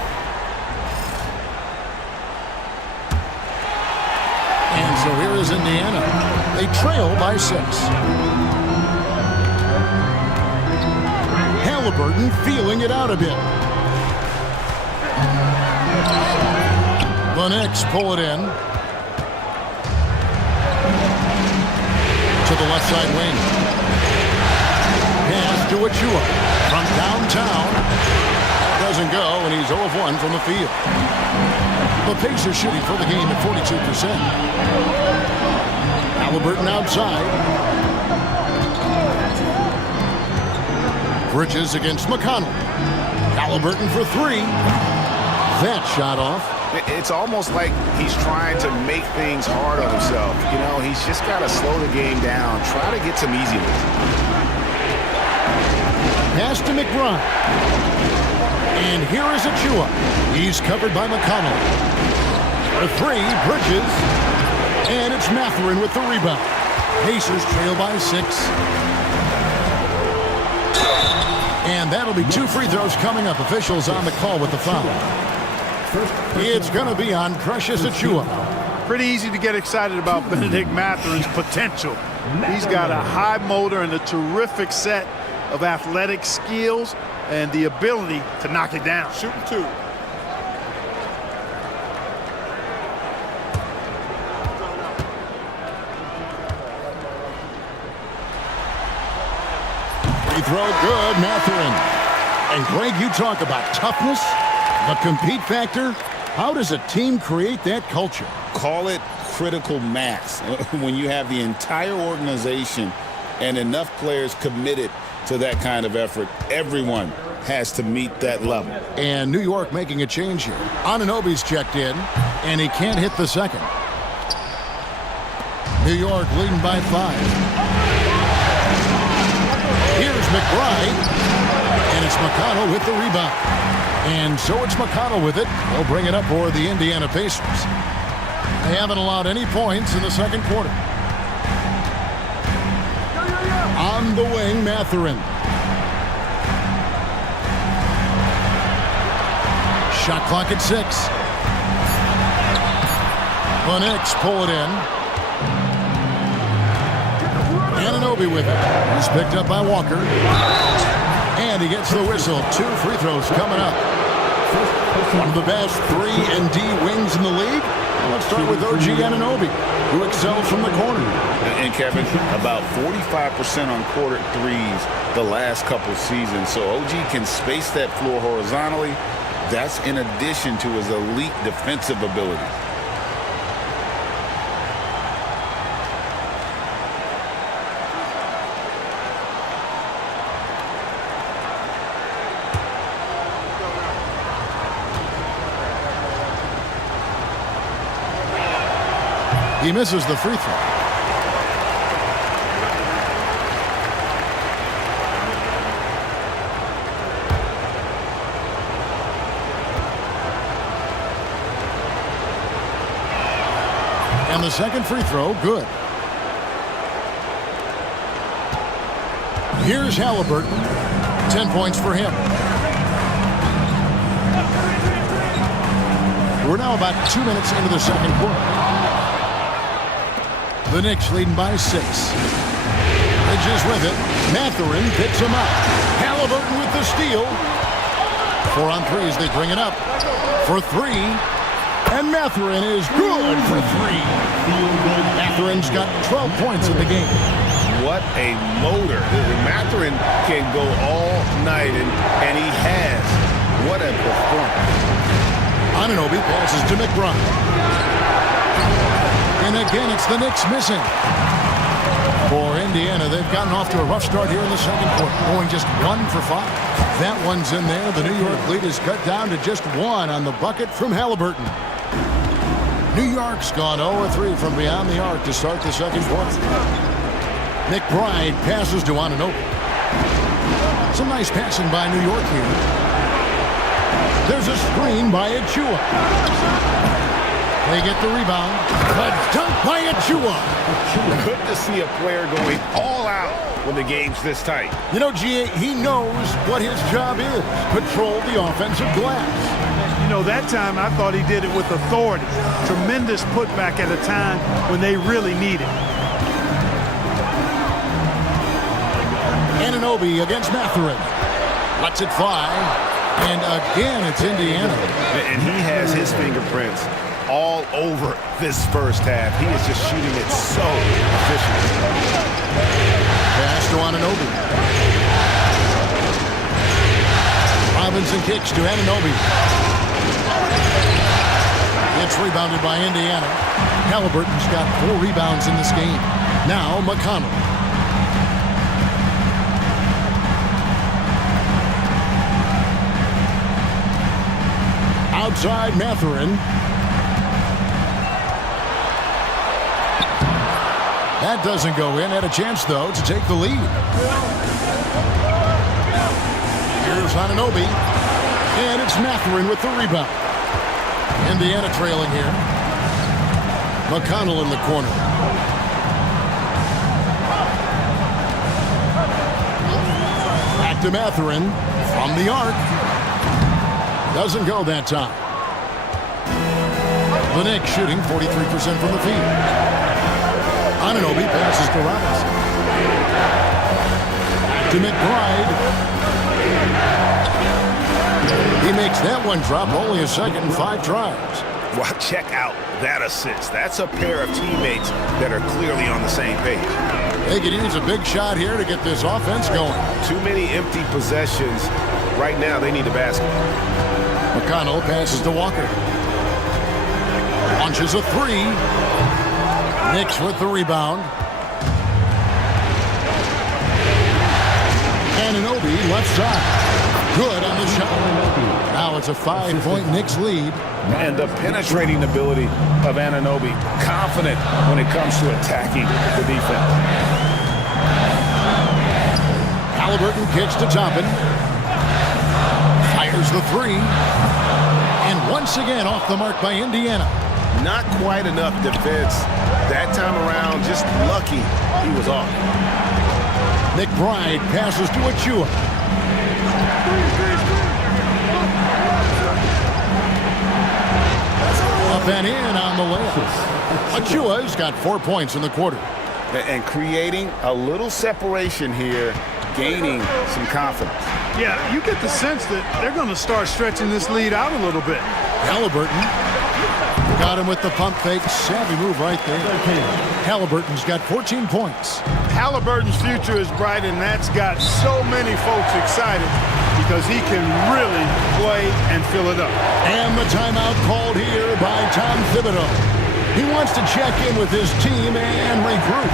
And so here is Indiana. They trail by 6. Halliburton feeling it out a bit. The Knicks pull it in. To the left side wing. Pass to Jowa from downtown. Doesn't go, and he's 0 of 1 from the field. The Pacers shooting for the game at 42%. Halliburton outside. Bridges against McConnell. Halliburton for 3. That shot off. It's almost like he's trying to make things hard on himself. You know, he's just got to slow the game down, try to get some easy ones. Pass to McBride. And here is Jowa. He's covered by McConnell. For 3, Bridges. And it's Mathurin with the rebound. Pacers trail by 6. And that'll be 2 free throws coming up. Officials on the call with the foul. It's going to be on Precious Achiuwa. Pretty easy to get excited about Benedict Mathurin's potential. He's got a high motor and a terrific set of athletic skills and the ability to knock it down. Shooting 2. Free throw good, Mathurin. And Greg, you talk about toughness, the compete factor. How does a team create that culture? Call it critical mass. When you have the entire organization and enough players committed to that kind of effort, everyone has to meet that level. And New York making a change here. Anunoby's checked in, and he can't hit the second. New York leading by 5. Here's McBride, and it's McConnell with the rebound. And so it's McConnell with it. He'll bring it up for the Indiana Pacers. They haven't allowed any points in the second quarter. On the wing, Mathurin. Shot clock at 6. The Knicks pull it in. Anunoby with it. He's picked up by Walker. And he gets the whistle. 2 free throws coming up. One of the best 3-and-D wings in the league. Let's start with OG Anunoby, who excels from the corner. And Kevin, about 45% on quarter threes the last couple seasons. So OG can space that floor horizontally. That's in addition to his elite defensive ability. He misses the free throw. And the second free throw, good. Here's Halliburton. 10 points for him. We're now about 2 minutes into the second quarter. The Knicks leading by 6. Bridges with it. Mathurin picks him up. Halliburton with the steal. 4 on 3 as they bring it up. For 3. And Mathurin is good for 3. Mathurin's got 12 points in the game. What a motor. Mathurin can go all night, and he has. What a performance. Anunoby passes to McBride. And again, it's the Knicks missing. For Indiana, they've gotten off to a rough start here in the second quarter, going just 1 for 5. That one's in there. The New York lead is cut down to just 1 on the bucket from Halliburton. New York's gone 0-3 from beyond the arc to start the second quarter. McBride passes to Anunoby. Some nice passing by New York here. There's a screen by Achua. They get the rebound. A dunk by Achua. Good to see a player going all out when the game's this tight. You know, G.A., he knows what his job is. Patrol the offensive glass. You know, that time I thought he did it with authority. Tremendous putback at a time when they really need it. Anunoby against Mathurin. Lets it fly. And again, it's Indiana. And he has his fingerprints all over this first half. He is just shooting it so efficiently. Pass to Anunoby. Robinson kicks to Anunoby. It's rebounded by Indiana. Halliburton's got 4 rebounds in this game. Now McConnell. Outside Mathurin. That doesn't go in. Had a chance, though, to take the lead. Here's Anunoby. And it's Mathurin with the rebound. Indiana trailing here. McConnell in the corner. Back to Mathurin from the arc. Doesn't go that time. The Knicks shooting 43% from the field. Anunoby passes to Robinson. Back to McBride. He makes that one drop only a second in 5 tries. Well, check out that assist. That's a pair of teammates that are clearly on the same page. They could use a big shot here to get this offense going. Too many empty possessions. Right now, they need a basket. McConnell passes to Walker. Launches a 3. Knicks with the rebound. Anunoby left side. Good on the shot. Now it's a 5-point Knicks lead. And the penetrating ability of Anunoby. Confident when it comes to attacking the defense. Halliburton kicks to Toppin. Fires the 3. And once again off the mark by Indiana. Not quite enough defense. That time around, just lucky he was off. McBride passes to Achua. Up and in on the layup. Achua's got 4 points in the quarter. And creating a little separation here, gaining some confidence. Yeah, you get the sense that they're going to start stretching this lead out a little bit. Halliburton got him with the pump fake. Savvy move right there. Halliburton's got 14 points. Halliburton's future is bright, and that's got so many folks excited because he can really play and fill it up. And the timeout called here by Tom Thibodeau. He wants to check in with his team and regroup.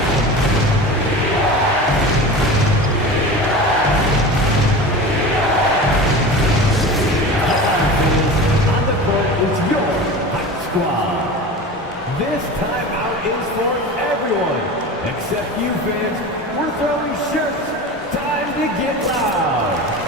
On the court is your hot squad. This timeout is for everyone, except you fans. We're throwing shirts. Time to get loud.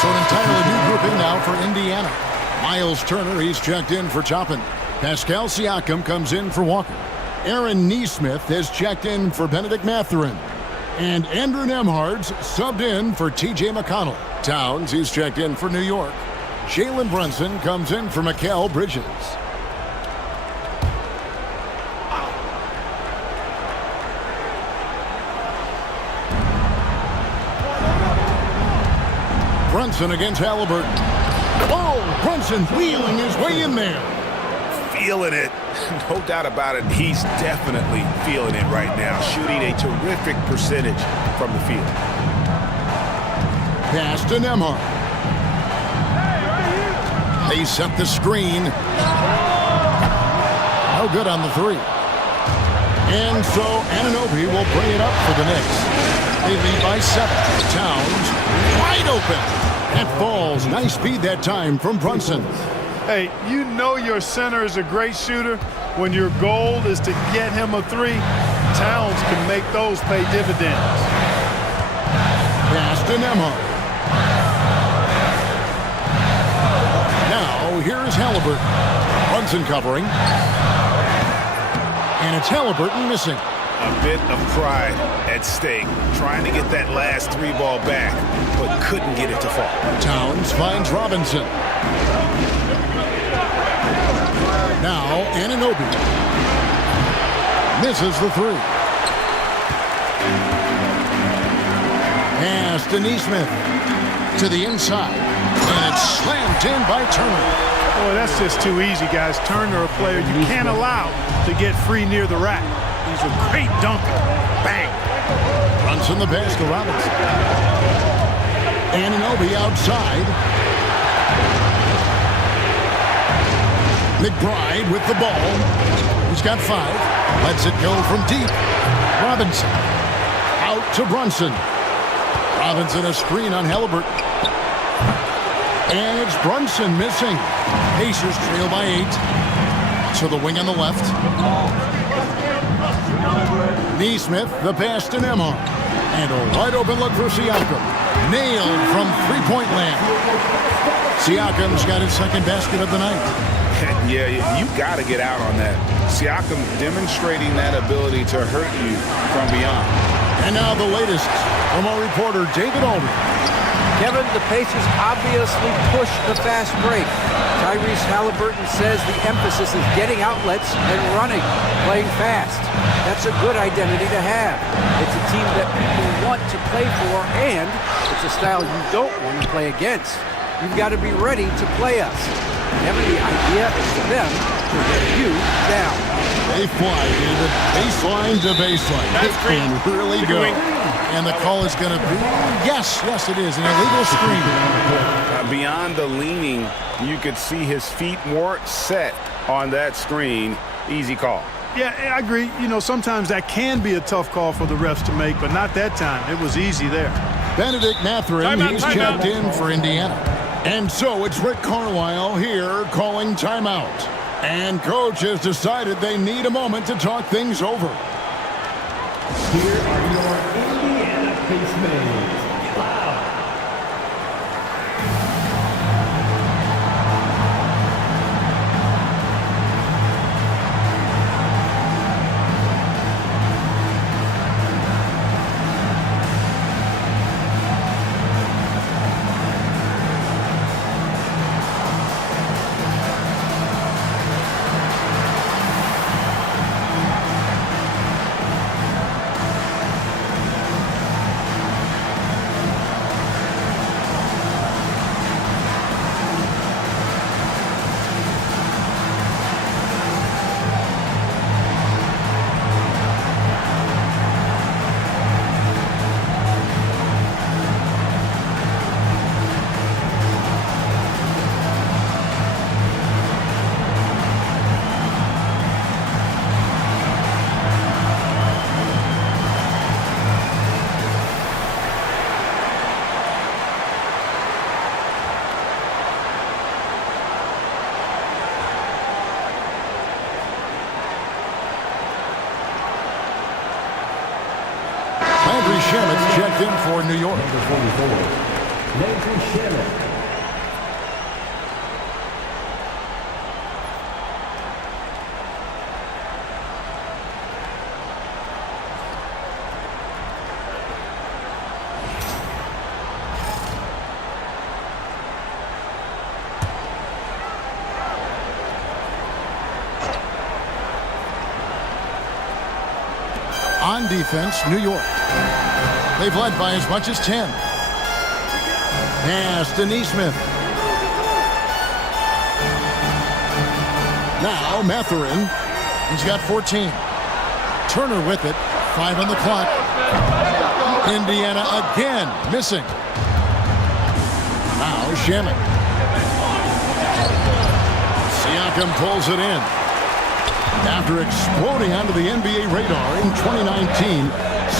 So an entirely new grouping now for Indiana. Miles Turner, he's checked in for Chopin. Pascal Siakam comes in for Walker. Aaron Neesmith has checked in for Benedict Mathurin. And Andrew Nembhard's subbed in for T.J. McConnell. Towns, he's checked in for New York. Jalen Brunson comes in for Mikal Bridges. Brunson against Halliburton. Oh, Brunson wheeling his way in there. Feeling it. No doubt about it. He's definitely feeling it right now. Shooting a terrific percentage from the field. Pass to Nembhard. They set the screen. No good on the three. And so Anunoby will bring it up for the Knicks. They lead by 7. Towns wide open. That falls. Nice speed that time from Brunson. Hey, you know your center is a great shooter when your goal is to get him a three. Towns can make those pay dividends. Pass to Nembhard. Now, here is Halliburton. Brunson covering. And it's Halliburton missing. A bit of pride at stake. Trying to get that last three ball back, but couldn't get it to fall. Towns finds Robinson. Now, Anunoby. Misses the three. Pass to Neesmith. To the inside. And it's slammed in by Turner. Boy, that's just too easy, guys. Turner, a player you can't allow to get free near the rack. He's a great dunker. Bang. Brunson the pass to Robinson. Anunoby outside. McBride with the ball. He's got 5. Lets it go from deep. Robinson. Out to Brunson. Robinson a screen on Halliburton. And it's Brunson missing. Pacers trail by 8. To the wing on the left. Neesmith, the pass to Nembhard. And a wide open look for Siakam. Nailed from three-point land. Siakam's got his second basket of the night. Yeah, you got to get out on that. Siakam demonstrating that ability to hurt you from beyond. And now the latest from our reporter, David Aldridge. Kevin, the Pacers obviously push the fast break. Tyrese Halliburton says the emphasis is getting outlets and running, playing fast. That's a good identity to have. It's a team that people want to play for, and it's a style you don't want to play against. You've got to be ready to play us. Kevin, the idea is for them to get you down. They fly, David. Baseline to baseline. It can really go. And the call is going to be, yes, it is, an illegal screen. Beyond the leaning, you could see his feet weren't set on that screen. Easy call. Yeah, I agree. You know, sometimes that can be a tough call for the refs to make, but not that time. It was easy there. Benedict Mathurin, he's checked in for Indiana. And so it's Rick Carlisle here calling timeout. And coach has decided they need a moment to talk things over. Here are your Indiana Pacers. Wow. Shamit's checked in for New York. Number 44, Landry Shamit. On defense, New York. They've led by as much as 10. Pass to Neesmith. Now Matherin. He's got 14. Turner with it. 5 on the clock. Indiana again missing. Now Shamit. Siakam pulls it in. After exploding onto the NBA radar in 2019,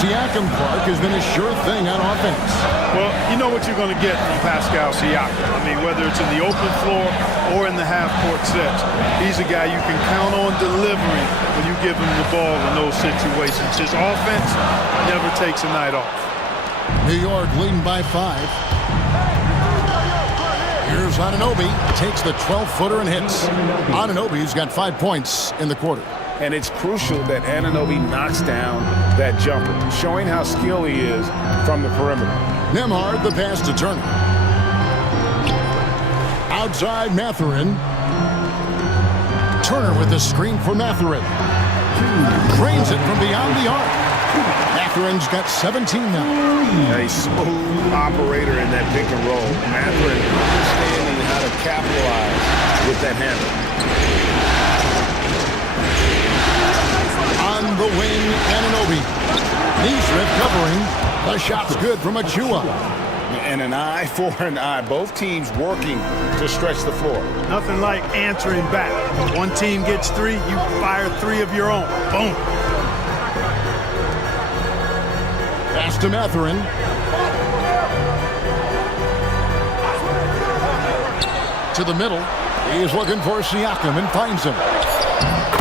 Siakam Clark has been a sure thing on offense. Well, you know what you're going to get from Pascal Siakam. I mean, whether it's in the open floor or in the half-court sets, he's a guy you can count on delivering when you give him the ball in those situations. His offense never takes a night off. New York leading by 5. Here's Anunoby, takes the 12-footer and hits. Anunoby's got 5 points in the quarter. And it's crucial that Anunoby knocks down that jumper, showing how skilled he is from the perimeter. Nembhard, the pass to Turner. Outside Matherin. Turner with the screen for Matherin. Cranes it from beyond the arc. Matherin's got 17 now. A smooth operator in that pick and roll. Matherin understanding how to capitalize with that handle. On the wing, Anunoby. Neesmith covering. The shot's good from Jowa. And an eye for an eye. Both teams working to stretch the floor. Nothing like answering back. One team gets 3, you fire 3 of your own. Boom. Pass to Matherin. To the middle. He's looking for Siakam and finds him.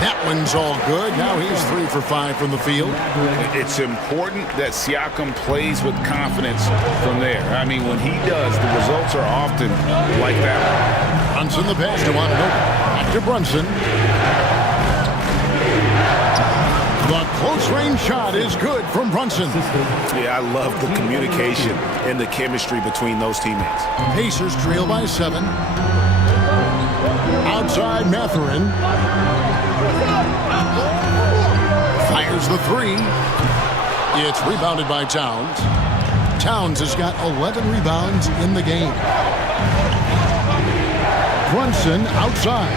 That one's all good. Now he's 3 for 5 from the field. It's important that Siakam plays with confidence from there. I mean, when he does, the results are often like that. Brunson the pass to Anunoby. Back to Brunson. The close-range shot is good from Brunson. Yeah, I love the communication and the chemistry between those teammates. Pacers trail by 7. Outside Matherin. Fires the 3. It's rebounded by Towns. Towns has got 11 rebounds in the game. Brunson outside.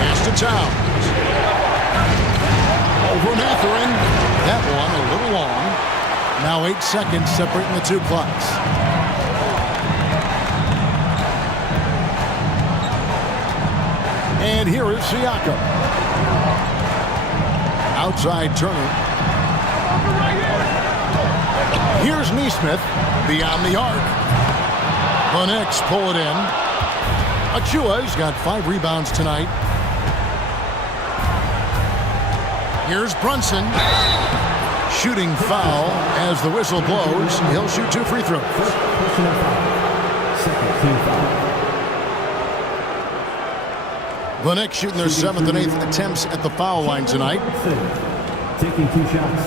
Pass to Towns. Over Matherin. That one a little long. Now 8 seconds separating the 2 clocks. And here is Siakam. Outside Turner. Here's Neesmith beyond the arc. The Knicks pull it in. Achua's got 5 rebounds tonight. Here's Brunson. Shooting foul as the whistle blows. He'll shoot 2 free throws. Second team foul. The Knicks shooting their 7th and 8th attempts at the foul line tonight. Taking 2 shots.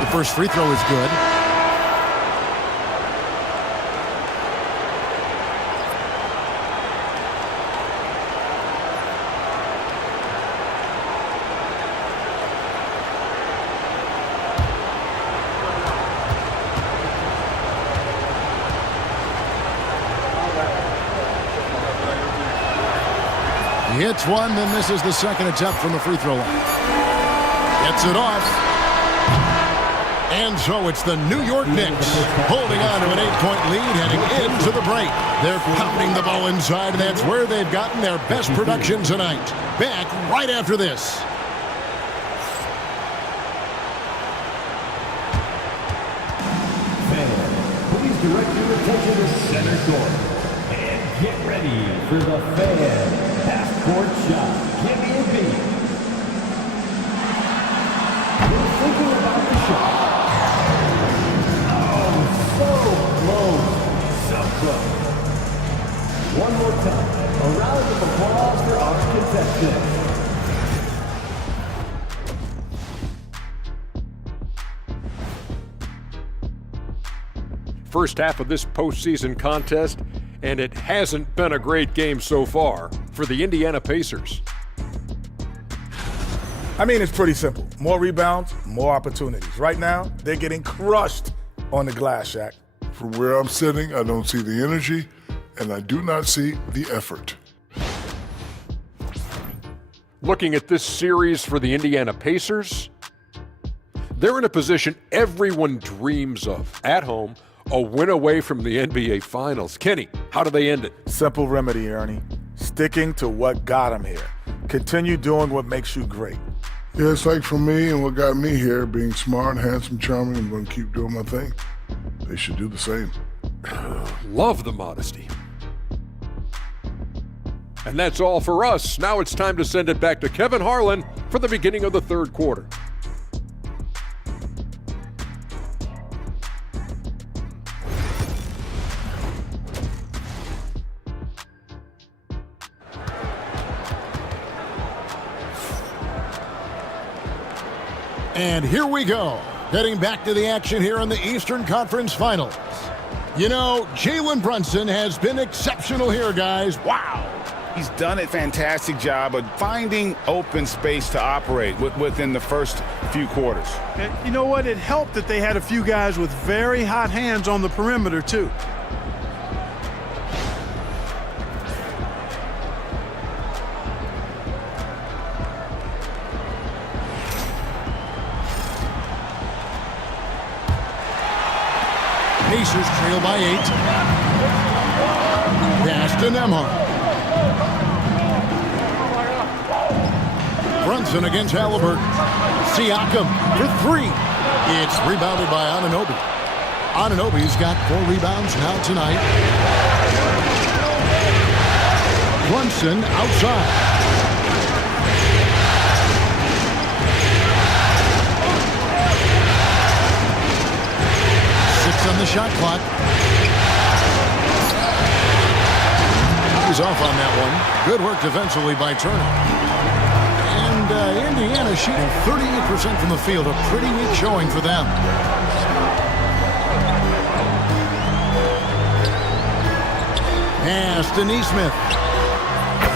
The first free throw is good. He hits one, then misses the second attempt from the free throw line. Gets it off. And so it's the New York Knicks holding on to an 8-point lead heading into the break. They're pounding the ball inside, and that's where they've gotten their best production tonight. Back right after this. Please direct your attention to center court. And get ready for the fan half-court shot. Give me a beat. You're thinking about the shot. Oh, so close. So close. One more time. A round of applause for our contestants. First half of this postseason contest, and it hasn't been a great game so far for the Indiana Pacers. I mean, it's pretty simple. More rebounds, more opportunities. Right now, they're getting crushed on the glass, Shaq. From where I'm sitting, I don't see the energy, and I do not see the effort. Looking at this series for the Indiana Pacers, they're in a position everyone dreams of at home, a win away from the NBA Finals. Kenny, how do they end it? Simple remedy, Ernie. Sticking to what got them here. Continue doing what makes you great. Yeah, it's like for me and what got me here, being smart, handsome, charming, I'm going to keep doing my thing. They should do the same. Love the modesty. And that's all for us. Now it's time to send it back to Kevin Harlan for the beginning of the third quarter. And here we go, heading back to the action here in the Eastern Conference Finals. You know, Jalen Brunson has been exceptional here, guys. Wow. He's done a fantastic job of finding open space to operate within the first few quarters. And you know what? It helped that they had a few guys with very hot hands on the perimeter, too. Pacers trail by 8. Pass to Nembhard. Brunson against Halliburton. Siakam for 3. It's rebounded by Anunoby. Anunoby's got 4 rebounds now tonight. Brunson outside. On the shot clock. He's off on that one. Good work defensively by Turner. And Indiana shooting 38% from the field. A pretty weak showing for them. Pass to Nesmith.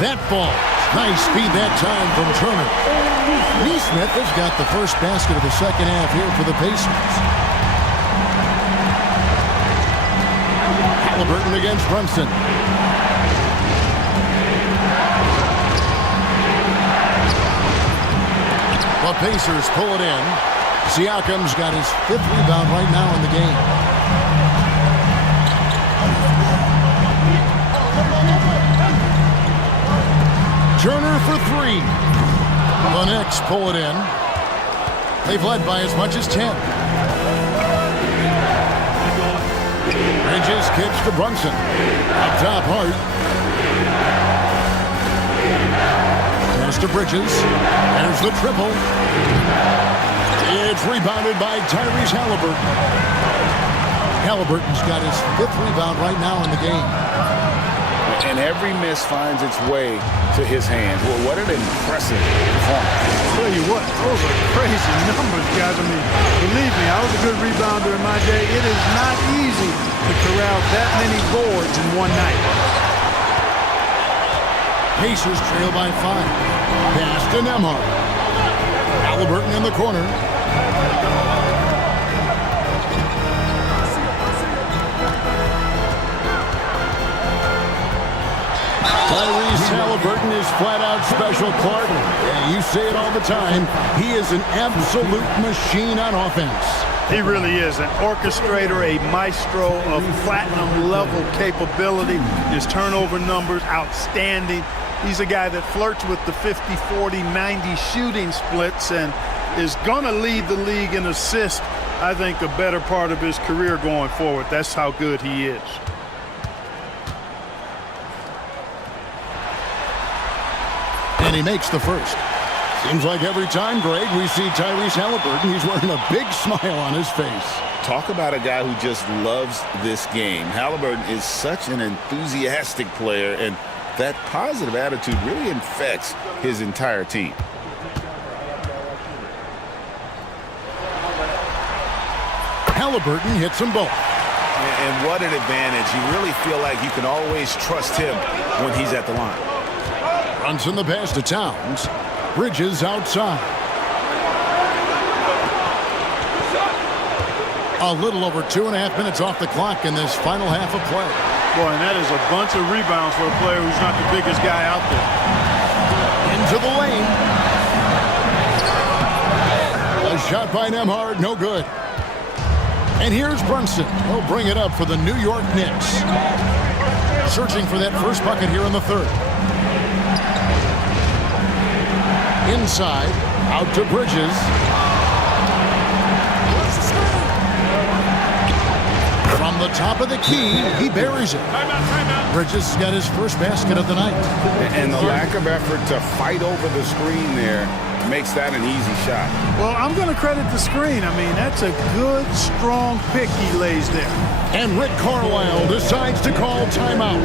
That ball. Nice speed that time from Turner. Nesmith has got the first basket of the second half here for the Pacers. Halliburton against Brunson. The Pacers pull it in. Siakam's got his 5th rebound right now in the game. Turner for 3. The Knicks pull it in. They've led by as much as 10. Bridges kicks to Brunson. Up top, Hart. Pass to Bridges. There's the triple. It's rebounded by Tyrese Halliburton. Halliburton's got his 5th rebound right now in the game. And every miss finds its way to his hands. Well, what an impressive performance. I'll tell you what, those are crazy numbers, guys. I mean, believe me, I was a good rebounder in my day. It is not easy to corral that many boards in one night. Pacers trail by 5. Pass to Nembhard. Halliburton in the corner. Tyrese Halliburton is flat-out special, Clark. Yeah, you say it all the time. He is an absolute machine on offense. He really is an orchestrator, a maestro of platinum-level capability. His turnover numbers, outstanding. He's a guy that flirts with the 50, 40, 90 shooting splits and is going to lead the league in assists, I think, a better part of his career going forward. That's how good he is. And he makes the first. Seems like every time, Greg, we see Tyrese Halliburton, he's wearing a big smile on his face. Talk about a guy who just loves this game. Halliburton is such an enthusiastic player, and that positive attitude really infects his entire team. Halliburton hits them both. And what an advantage. You really feel like you can always trust him when he's at the line. Brunson the pass to Towns. Bridges outside. A little over 2.5 minutes off the clock in this final half of play. Boy, and that is a bunch of rebounds for a player who's not the biggest guy out there. Into the lane. A shot by Nembhard, no good. And here's Brunson. He'll bring it up for the New York Knicks. Searching for that first bucket here in the third. Inside, out to Bridges. From the top of the key, he buries it. Bridges has got his first basket of the night. And the lack of effort to fight over the screen there makes that an easy shot. Well, I'm going to credit the screen. I mean, that's a good, strong pick he lays there. And Rick Carlisle decides to call timeout.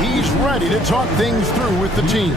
He's ready to talk things through with the team.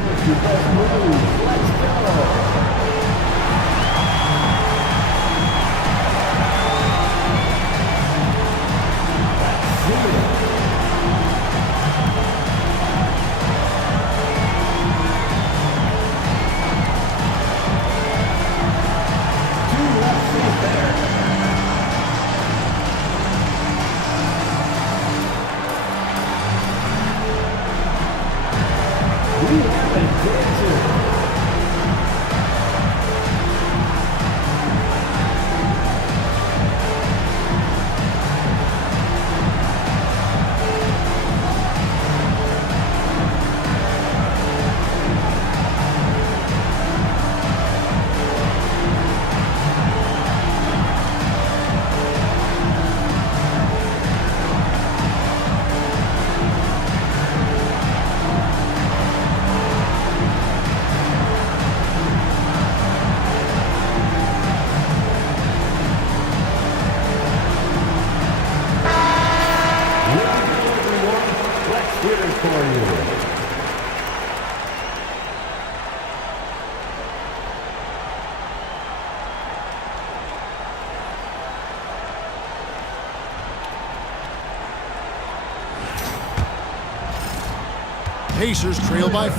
Pacers trail by 5.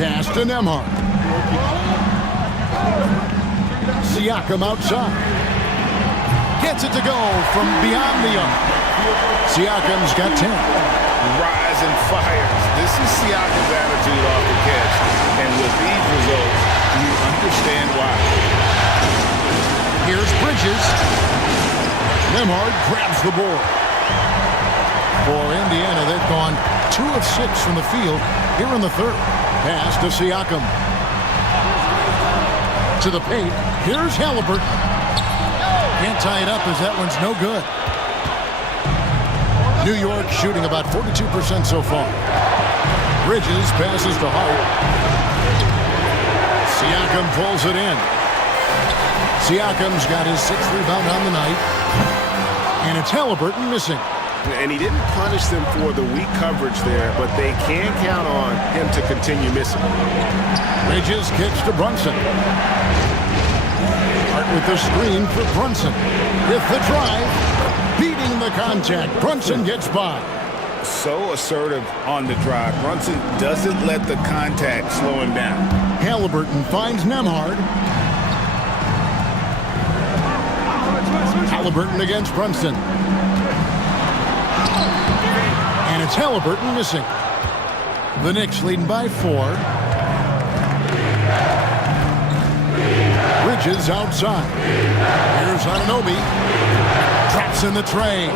Pass to Nembhard. Siakam outside. Gets it to go from beyond the arc. Siakam's got 10. Rise and fires. This is Siakam's attitude off the catch. And with these results, you understand why. Here's Bridges. Nembhard grabs the board. For Indiana, they've gone 2 of 6 from the field here in the third. Pass to Siakam. To the paint. Here's Halliburton. Can't tie it up as that one's no good. New York shooting about 42% so far. Bridges passes to Hart. Siakam pulls it in. Siakam's got his 6th rebound on the night. And it's Halliburton missing. And he didn't punish them for the weak coverage there, but they can count on him to continue missing. Bridges kicks to Brunson. Hart with the screen for Brunson. With the drive, beating the contact. Brunson gets by. So assertive on the drive. Brunson doesn't let the contact slow him down. Halliburton finds Nembhard. Halliburton against Brunson. And it's Halliburton missing. The Knicks leading by 4. Bridges outside. Here's Anunoby. Drops in the tray.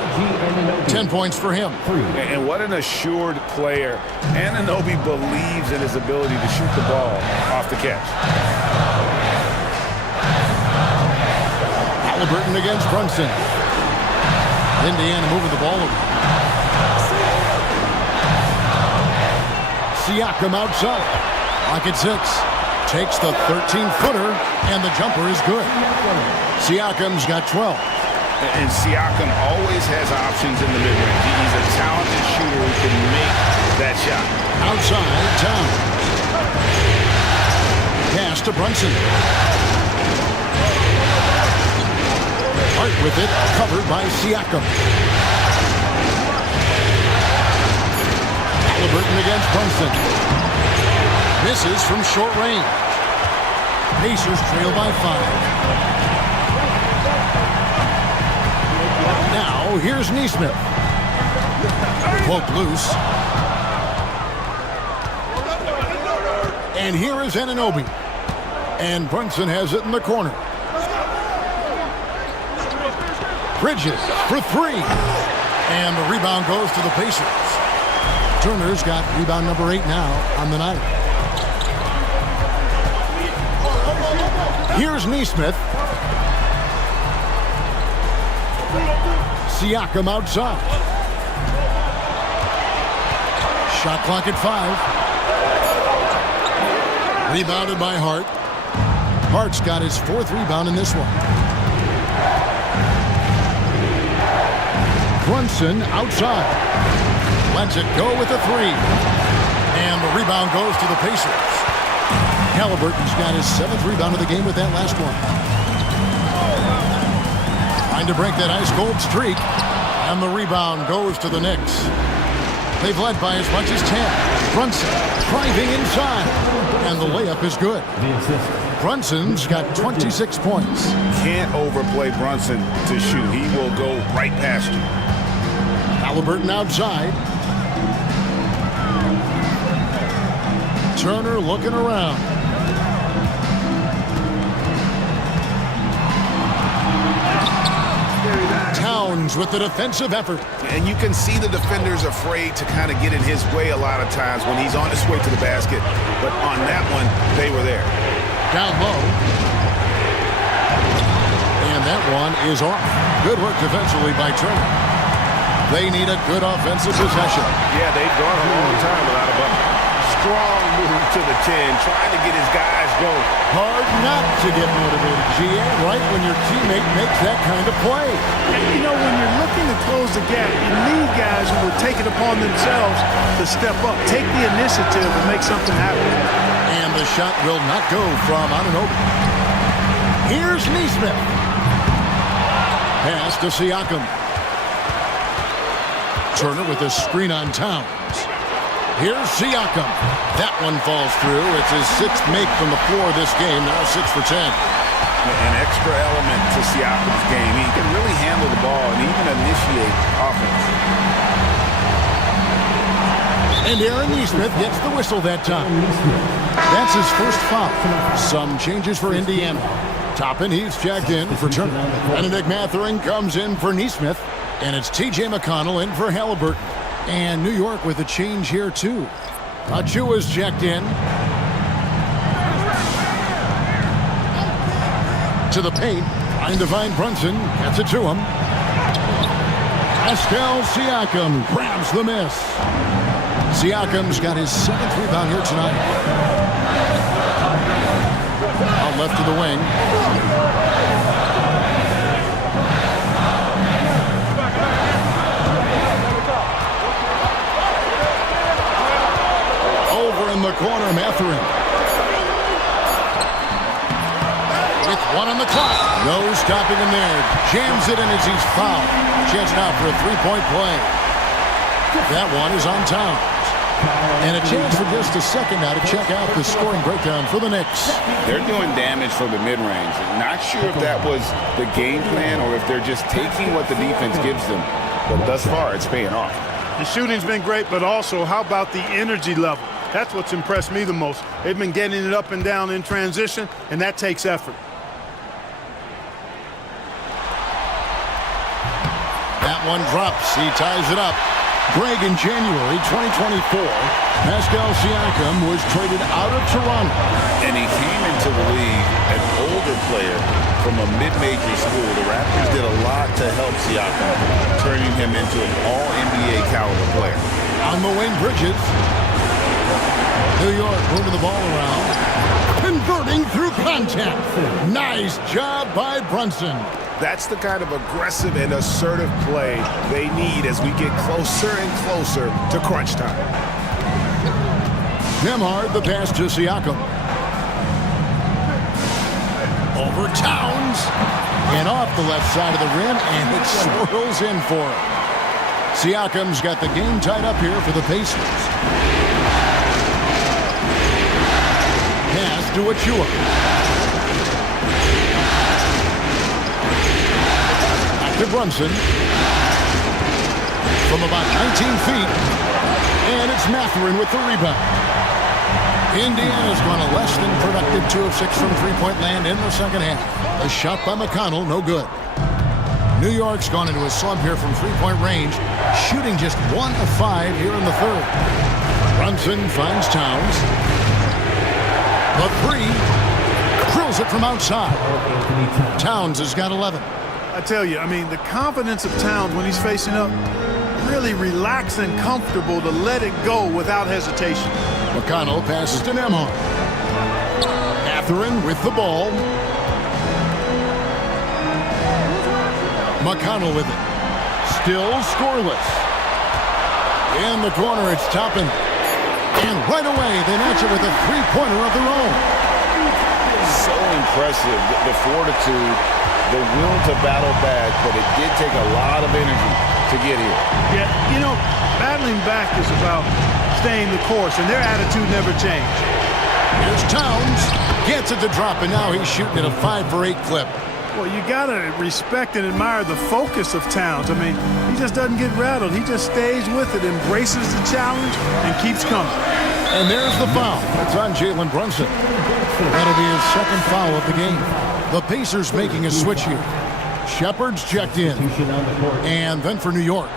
10 points for him. And what an assured player. Anunoby believes in his ability to shoot the ball off the catch. Halliburton against Brunson. Indiana moving the ball over. Siakam outside. Lock at 6. Takes the 13-footer, and the jumper is good. Siakam's got 12. And Siakam always has options in the mid-range. He's a talented shooter who can make that shot. Outside, Towns. Pass to Brunson. Hart with it, covered by Siakam. Halliburton against Brunson. Misses from short range. Pacers trail by 5. Now, here's Nesmith. Poke loose. And here is Anunoby. And Brunson has it in the corner. Bridges for 3. And the rebound goes to the Pacers. Turner's got rebound number 8 now on the night. Here's Nesmith. Siakam outside. Shot clock at 5. Rebounded by Hart. Hart's got his 4th rebound in this one. Brunson outside. Lets it go with a 3. And the rebound goes to the Pacers. Halliburton's got his 7th rebound of the game with that last one. Trying to break that ice-cold streak. And the rebound goes to the Knicks. They've led by as much as 10. Brunson driving inside. And the layup is good. Brunson's got 26 points. Can't overplay Brunson to shoot. He will go right past you. Halliburton outside. Turner looking around. Towns with the defensive effort. And you can see the defenders afraid to kind of get in his way a lot of times when he's on his way to the basket. But on that one, they were there. Down low. And that one is off. Good work defensively by Turner. They need a good offensive possession. Yeah, they've gone a long time without a bucket. Strong move to the 10, trying to get his guys going. Hard not to get motivated, GA, right when your teammate makes that kind of play. You know, when you're looking to close the gap, you need guys who will take it upon themselves to step up, take the initiative, and make something happen. And the shot will not go from Anunoby. Here's Nesmith. Pass to Siakam. Turner with a screen on Towns. Here's Siakam. That one falls through. It's his 6th make from the floor this game. Now 6 for 10. An extra element to Siakam's game. He can really handle the ball and even initiate offense. And Aaron Nesmith gets the whistle that time. That's his first foul. Some changes for Indiana. Toppin, he's checked in for Turner. Benedict Mathurin comes in for Nesmith. And it's T.J. McConnell in for Halliburton. And New York with a change here, too. Achua's checked in. To the paint. Trying to find Brunson. Gets it to him. Pascal Siakam grabs the miss. Siakam's got his 7th rebound here tonight. Out left to the wing. In the corner, Mathurin. With 1 on the clock. No stopping him there. Jams it in as he's fouled. Chance now for a 3-point play. That one is on Towns. And a chance for just a second now to check out the scoring breakdown for the Knicks. They're doing damage from the mid-range. Not sure if that was the game plan or if they're just taking what the defense gives them. But thus far, it's paying off. The shooting's been great, but also how about the energy level? That's what's impressed me the most. They've been getting it up and down in transition, and that takes effort. That one drops. He ties it up. Greg, in January 2024, Pascal Siakam was traded out of Toronto. And he came into the league an older player from a mid-major school. The Raptors did a lot to help Siakam, turning him into an all-NBA caliber player. On the wing, Bridges. New York moving the ball around. Converting through contact. Nice job by Brunson. That's the kind of aggressive and assertive play they need as we get closer and closer to crunch time. Nembhard, the pass to Siakam. Over Towns. And off the left side of the rim, and it swirls in for him. Siakam's got the game tied up here for the Pacers. Pass to Achua. To Brunson from about 19 feet, and it's Mathurin with the rebound. Indiana's gone a less than productive 2 of 6 from three-point land in the second half. A shot by McConnell, no good. New York's gone into a slump here from three-point range, shooting just 1 of 5 here in the third. Brunson finds Towns. The three, drills it from outside. Towns has got 11. I tell you, I mean, the confidence of Towns when he's facing up, really relaxed and comfortable to let it go without hesitation. McConnell passes to Nembhard. Mathurin with the ball. McConnell with it. Still scoreless. In the corner, it's Toppin. And right away, they match it with a three-pointer of their own. So impressive, the fortitude, the will to battle back, but it did take a lot of energy to get here. Yeah, you know, battling back is about staying the course, and their attitude never changed. Here's Towns. Gets it to drop, and now he's shooting at a 5 for 8 clip. Well, you got to respect and admire the focus of Towns. I mean, he just doesn't get rattled. He just stays with it, embraces the challenge, and keeps coming. And there's the foul. It's on Jalen Brunson. That'll be his second foul of the game. The Pacers making a switch here. Shepard's checked in. And then for New York,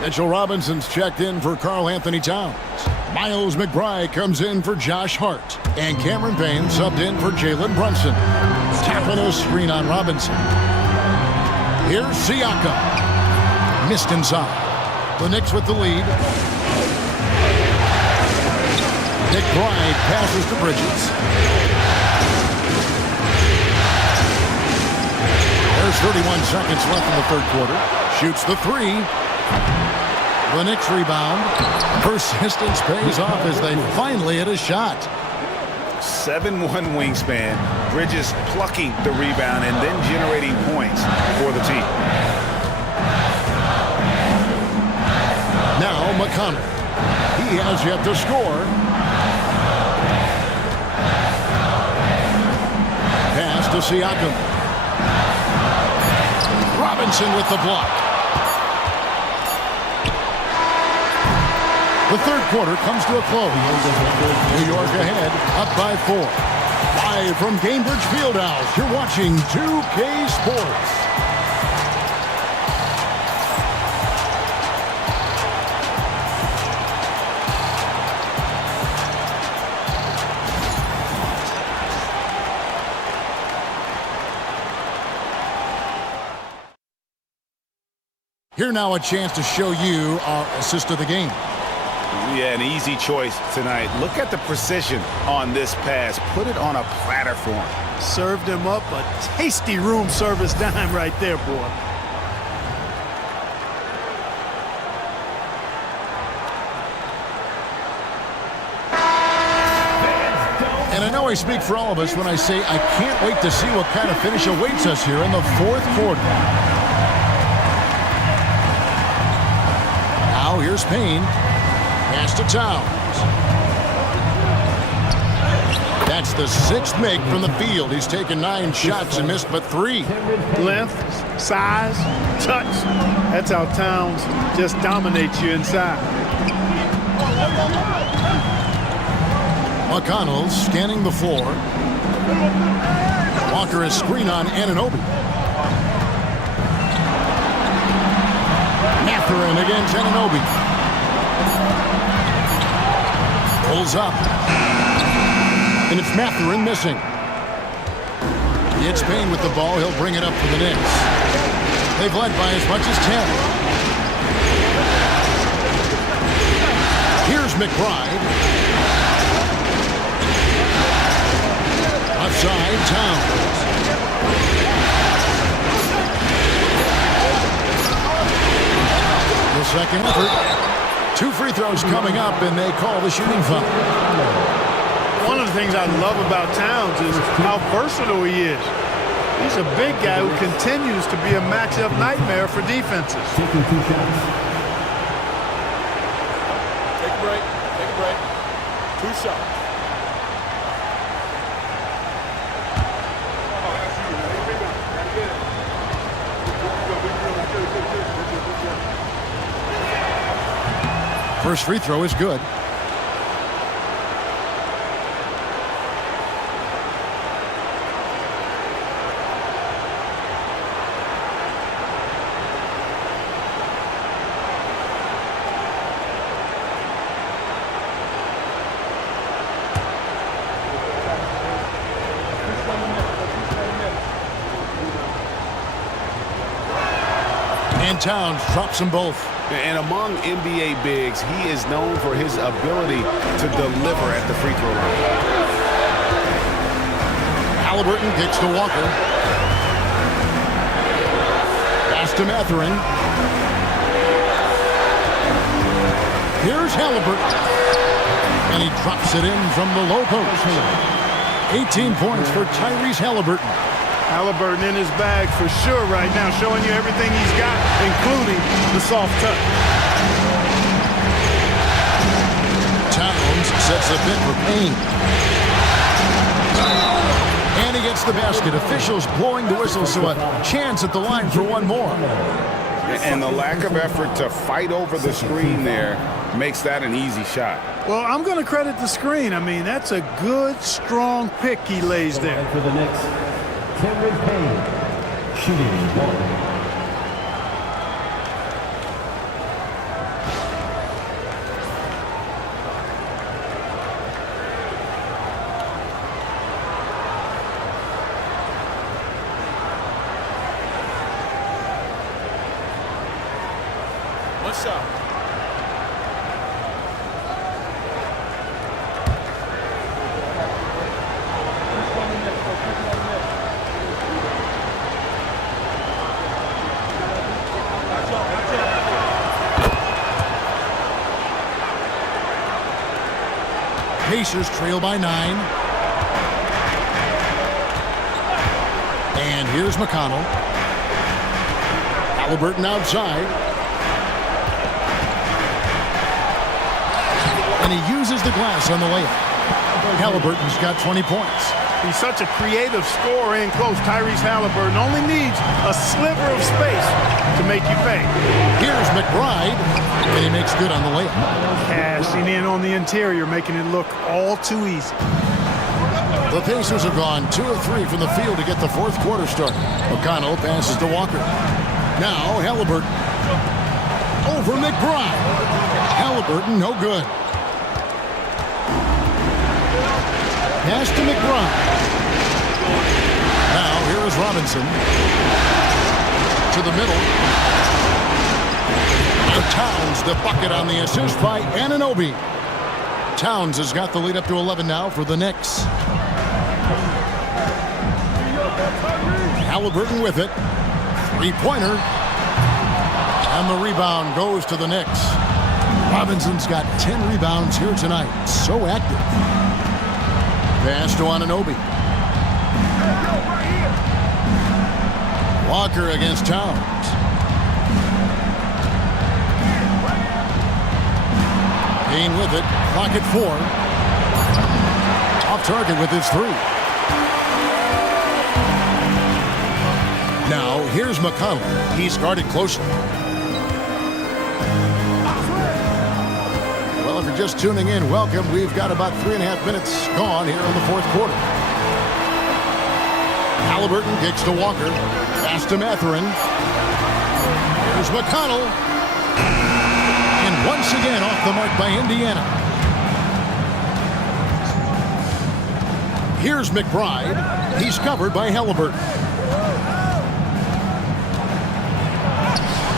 Mitchell Robinson's checked in for Karl Anthony Towns. Miles McBride comes in for Josh Hart. And Cameron Payne subbed in for Jalen Brunson. Tapping a screen on Robinson. Here's Siakam. Missed inside. The Knicks with the lead. McBride passes to Bridges. There's 31 seconds left in the third quarter. Shoots the three. The Knicks rebound. Persistence pays off as they finally hit a shot. 7'1" wingspan. Bridges plucking the rebound and then generating points for the team. Now McConnell. He has yet to score. Pass to Siakam. Robinson with the block. The third quarter comes to a close. New York ahead, up by 4. Live from Gainbridge Fieldhouse, you're watching 2K Sports. Here now a chance to show you our assist of the game. Yeah, an easy choice tonight. Look at the precision on this pass. Put it on a platter for him. Served him up a tasty room service dime right there, boy. And I know I speak for all of us when I say I can't wait to see what kind of finish awaits us here in the fourth quarter. Now here's Payne. Pass to Towns. That's the 6th make from the field. He's taken 9 shots and missed but 3. Length, size, touch. That's how Towns just dominates you inside. McConnell scanning the floor. Walker is screen on Anunoby. Mathurin against Anunoby. Pulls up. And it's Mathurin missing. It's Payne with the ball. He'll bring it up for the Knicks. They've led by as much as 10. Here's McBride. Outside, Towns. The second effort. 2 free throws coming up, and they call the shooting foul. One of the things I love about Towns is how versatile he is. He's a big guy who continues to be a matchup nightmare for defenses. Taking 2 shots. Take a break. Take a break. 2 shots. First free throw is good. And Towns drops them both. And among NBA bigs, he is known for his ability to deliver at the free throw line. Halliburton kicks to Walker. Pass to Mathurin. Here's Halliburton. And he drops it in from the low post. 18 points for Tyrese Halliburton. Halliburton in his bag for sure right now, showing you everything he's got, including the soft touch. Towns sets the pick for Payne. And he gets the basket. Officials blowing the whistle, so a chance at the line for one more. And the lack of effort to fight over the screen there makes that an easy shot. Well, I'm going to credit the screen. I mean, that's a good, strong pick he lays there. For the Knicks, Cameron Payne, shooting 1. What's up? Pacers trail by 9. And here's McConnell. Halliburton outside. And he uses the glass on the layup. Halliburton's got 20 points. He's such a creative scorer in close. Tyrese Halliburton only needs a sliver of space to make you pay. Here's McBride, and he makes good on the layup. Cashing in on the interior, making it look all too easy. The Pacers have gone 2 of 3 from the field to get the fourth quarter started. McConnell passes to Walker. Now Halliburton. Over McBride. Halliburton, no good. Pass to McBride. Now here is Robinson. To the middle. And Towns the bucket on the assist by Anunoby. Towns has got the lead up to 11 now for the Knicks. Halliburton with it. Three-pointer. And the rebound goes to the Knicks. Robinson's got 10 rebounds here tonight. So active. Pass to Anunoby. Walker against Towns. Payne with it. Clock at 4. Off target with his 3. Now here's McConnell. He's guarded closely. Well, if you're just tuning in, welcome. We've got about 3.5 minutes gone here in the fourth quarter. Halliburton kicks to Walker. Pass to Mathurin. Here's McConnell. Once again off the mark by Indiana. Here's McBride. He's covered by Halliburton.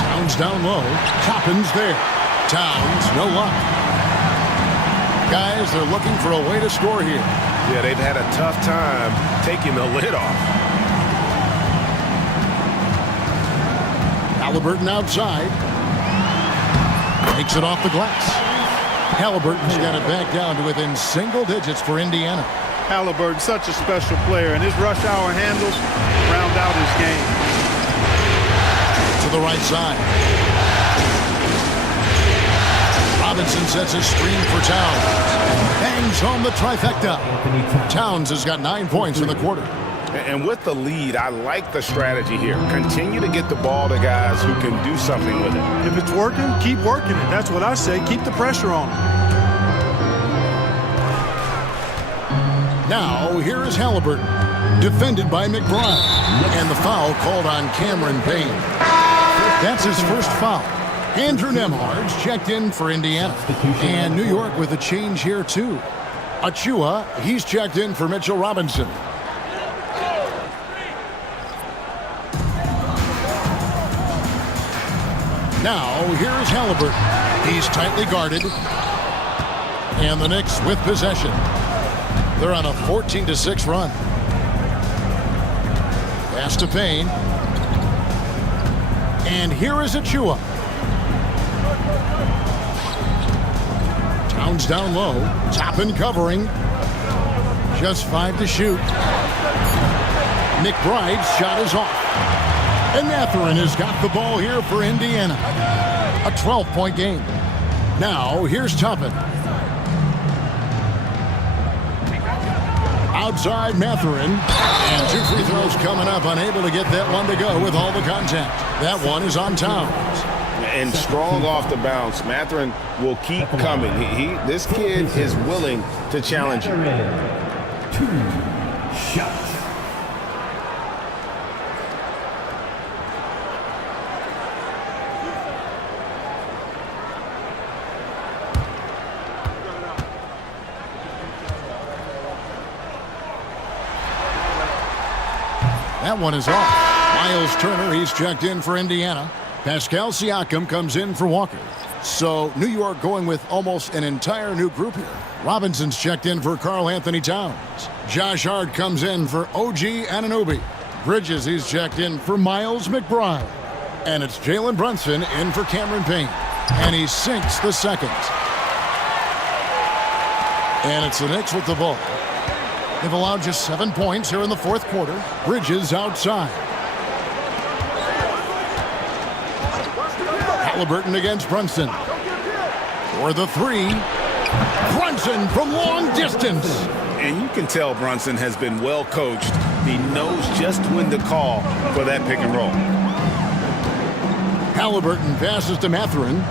Towns down low. Toppin's there. Towns, no luck. Guys, they're looking for a way to score here. Yeah, they've had a tough time taking the lid off. Halliburton outside. Takes it off the glass. Halliburton's got it back down to within single digits for Indiana. Halliburton, such a special player, and his rush hour handles round out his game. To the right side. Robinson sets a screen for Towns. Bangs home the trifecta. Towns has got 9 points in the quarter. And with the lead, I like the strategy here. Continue to get the ball to guys who can do something with it. If it's working, keep working it. That's what I say. Keep the pressure on him. Now, here is Halliburton, defended by McBride, and the foul called on Cameron Payne. That's his first foul. Andrew Nembhard's checked in for Indiana, and New York with a change here, too. Achua, he's checked in for Mitchell Robinson. Now, here's Halliburton. He's tightly guarded, and the Knicks with possession. They're on a 14-6 run. Pass to Payne. And here is Achua. Towns down low. Toppin covering. Just 5 to shoot. McBride's shot is off. And Mathurin has got the ball here for Indiana. A 12-point game. Now, here's Toppin. Outside Mathurin, and 2 free throws coming up, unable to get that one to go with all the contact. That one is on Towns. And strong off the bounce. Mathurin will keep coming. This kid is willing to challenge you. 2 shots. That one is off. Miles Turner, he's checked in for Indiana. Pascal Siakam comes in for Walker. So New York going with almost an entire new group here. Robinson's checked in for Karl Anthony Towns. Josh Hart comes in for OG Anunoby. Bridges, he's checked in for Miles McBride. And it's Jalen Brunson in for Cameron Payne. And he sinks the second. And it's the Knicks with the ball. They've allowed just 7 points here in the fourth quarter. Bridges outside. Halliburton against Brunson. For the 3. Brunson from long distance. And you can tell Brunson has been well coached. He knows just when to call for that pick and roll. Halliburton passes to Mathurin.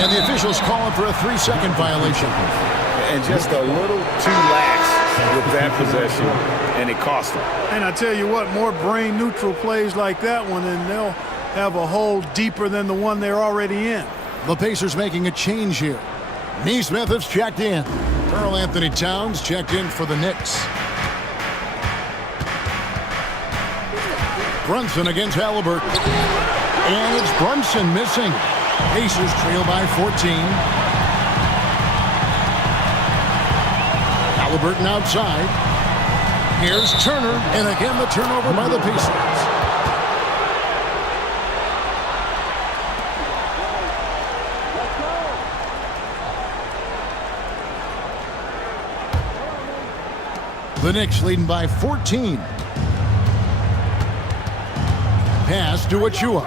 And the officials calling for a 3-second violation. And just a little too lax with that possession, and it cost them. And I tell you what, more brain-neutral plays like that one, and they'll have a hole deeper than the one they're already in. The Pacers making a change here. Neesmith has checked in. Karl Anthony Towns checked in for the Knicks. Brunson against Halliburton. And it's Brunson missing. Pacers trail by 14. Halliburton outside. Here's Turner, and again the turnover by the Pacers. The Knicks leading by 14. Pass to Achua.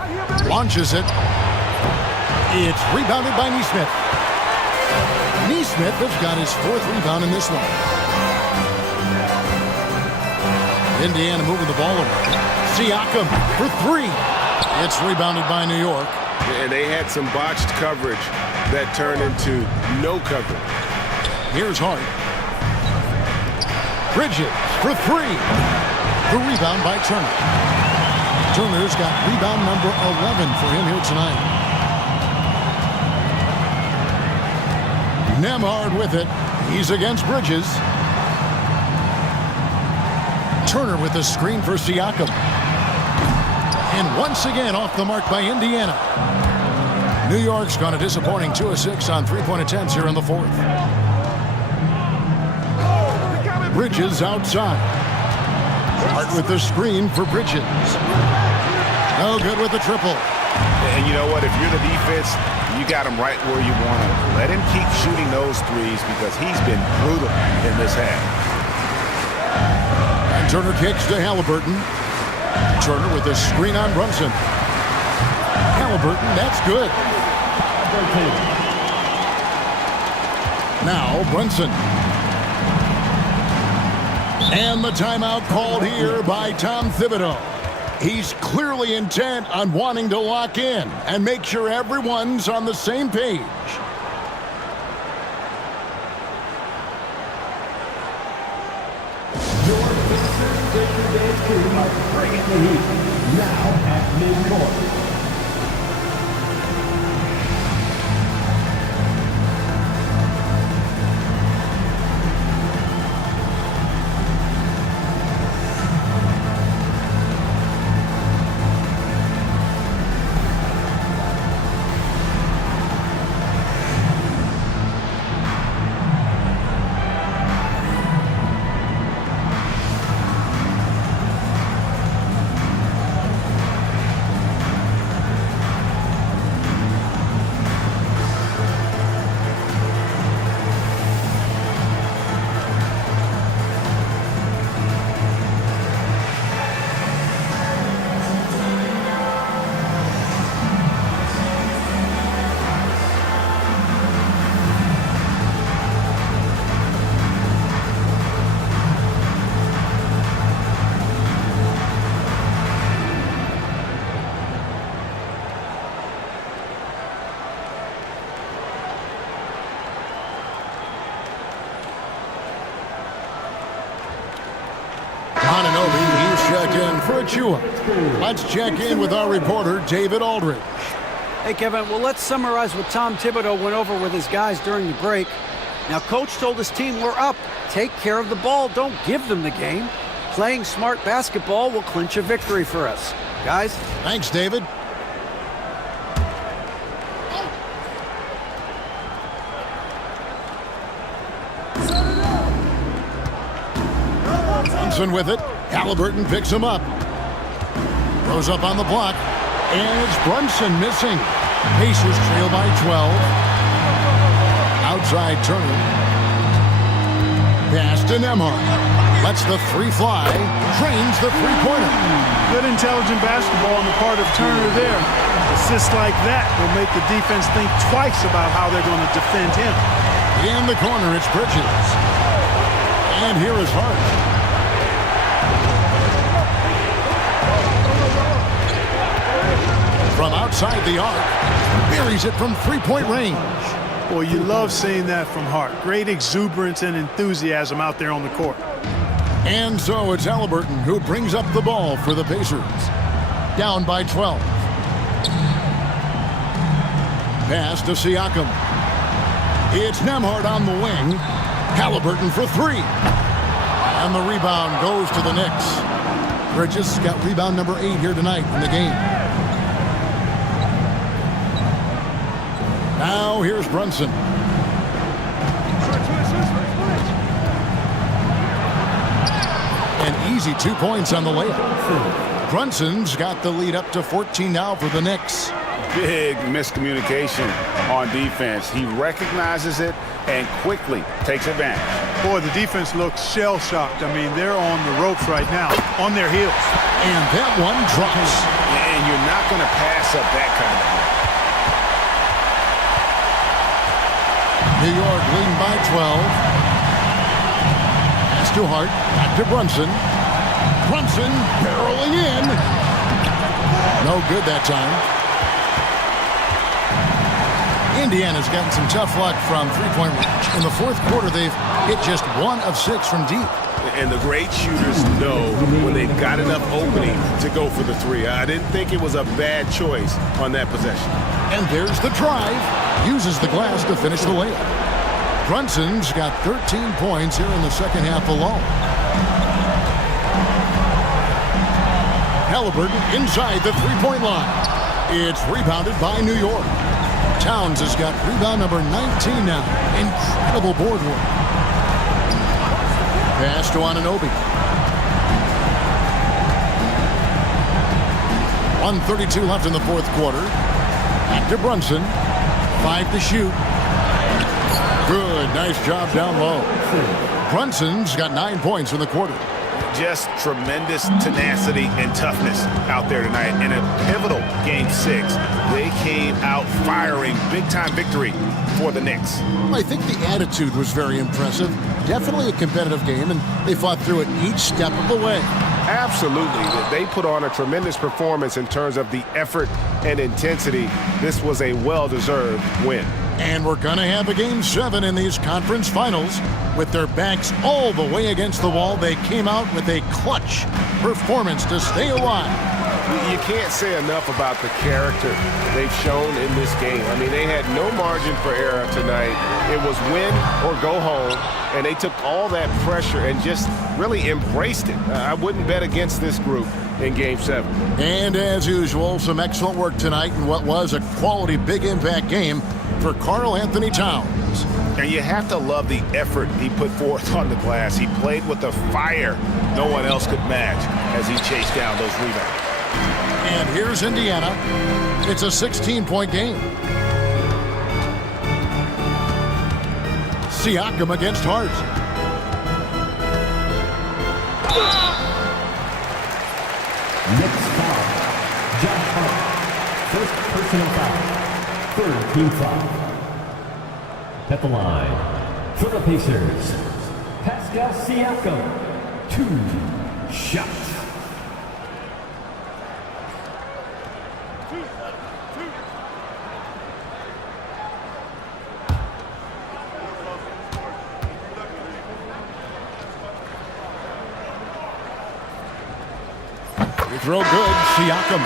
Launches it. It's rebounded by Neesmith. Neesmith has got his 4th rebound in this one. Indiana moving the ball over. Siakam for 3. It's rebounded by New York. And they had some botched coverage that turned into no coverage. Here's Hart. Bridges for three. The rebound by Turner. Turner's got rebound number 11 for him here tonight. Nembhard with it. He's against Bridges. Turner with the screen for Siakam. And once again off the mark by Indiana. New York's gone a disappointing 2 of 6 on three-point attempts here in the fourth. Bridges outside. Hart with the screen for Bridges. No good with the triple. And you know what? If you're the defense, you got him right where you want him. Let him keep shooting those threes because he's been brutal in this half. And Turner kicks to Halliburton. Turner with the screen on Brunson. Halliburton, that's good. Now Brunson. And the timeout called here by Tom Thibodeau. He's clearly intent on wanting to lock in and make sure everyone's on the same page. Your Pacers day-to-day crew are bringing the heat. Now at midcourt. Let's check in with our reporter, David Aldridge. Hey, Kevin, well, let's summarize what Tom Thibodeau went over with his guys during the break. Now, Coach told his team, we're up. Take care of the ball. Don't give them the game. Playing smart basketball will clinch a victory for us. Guys? Thanks, David. Johnson with it. Halliburton picks him up. Goes up on the block. And it's Brunson missing. Pacers trail by 12. Outside Turner. Pass to Nembhard. Lets the three fly. Drains the three-pointer. Good intelligent basketball on the part of Turner there. Assists like that will make the defense think twice about how they're going to defend him. In the corner, it's Bridges. And here is Hart. From outside the arc, buries it from three-point range. Boy, you love seeing that from Hart. Great exuberance and enthusiasm out there on the court. And so it's Halliburton who brings up the ball for the Pacers. Down by 12. Pass to Siakam. It's Nembhard on the wing. Halliburton for three. And the rebound goes to the Knicks. Bridges got rebound number 8 here tonight in the game. Now here's Brunson. An easy 2 points on the layup. Brunson's got the lead up to 14 now for the Knicks. Big miscommunication on defense. He recognizes it and quickly takes advantage. Boy, the defense looks shell-shocked. I mean, they're on the ropes right now, on their heels. And that one drops. And you're not going to pass up that kind of play. New York leading by 12. Pass to Hart. Back to Brunson. Brunson barreling in. No good that time. Indiana's gotten some tough luck from three-point range. In the fourth quarter, they've hit just 1 of 6 from deep. And the great shooters know when they've got enough opening to go for the three. I didn't think it was a bad choice on that possession. And there's the drive. Uses the glass to finish the layup. Brunson's got 13 points here in the second half alone. Halliburton inside the three-point line. It's rebounded by New York. Towns has got rebound number 19 now. Incredible board work. Pass to Anunoby. 1:32 left in the fourth quarter. Back to Brunson. 5 to shoot. Good, nice job down low. Brunson's got 9 points in the quarter. Just tremendous tenacity and toughness out there tonight. In a pivotal Game 6, they came out firing. Big-time victory for the Knicks. I think the attitude was very impressive. Definitely a competitive game, and they fought through it each step of the way. Absolutely. They put on a tremendous performance in terms of the effort and intensity. This was a well-deserved win. And we're going to have a Game 7 in these conference finals. With their backs all the way against the wall, they came out with a clutch performance to stay alive. You can't say enough about the character they've shown in this game. I mean, they had no margin for error tonight. It was win or go home, and they took all that pressure and just really embraced it. I wouldn't bet against this group in Game 7. And as usual, some excellent work tonight in what was a quality big impact game for Karl-Anthony Towns. And you have to love the effort he put forth on the glass. He played with a fire no one else could match as he chased down those rebounds. And here's Indiana. It's a 16-point game. Siakam against Hart. Next foul, Josh Hart. First personal foul. Third team foul. At the line, for the Pacers, Pascal Siakam. 2 shots. Free throw good, Siakam.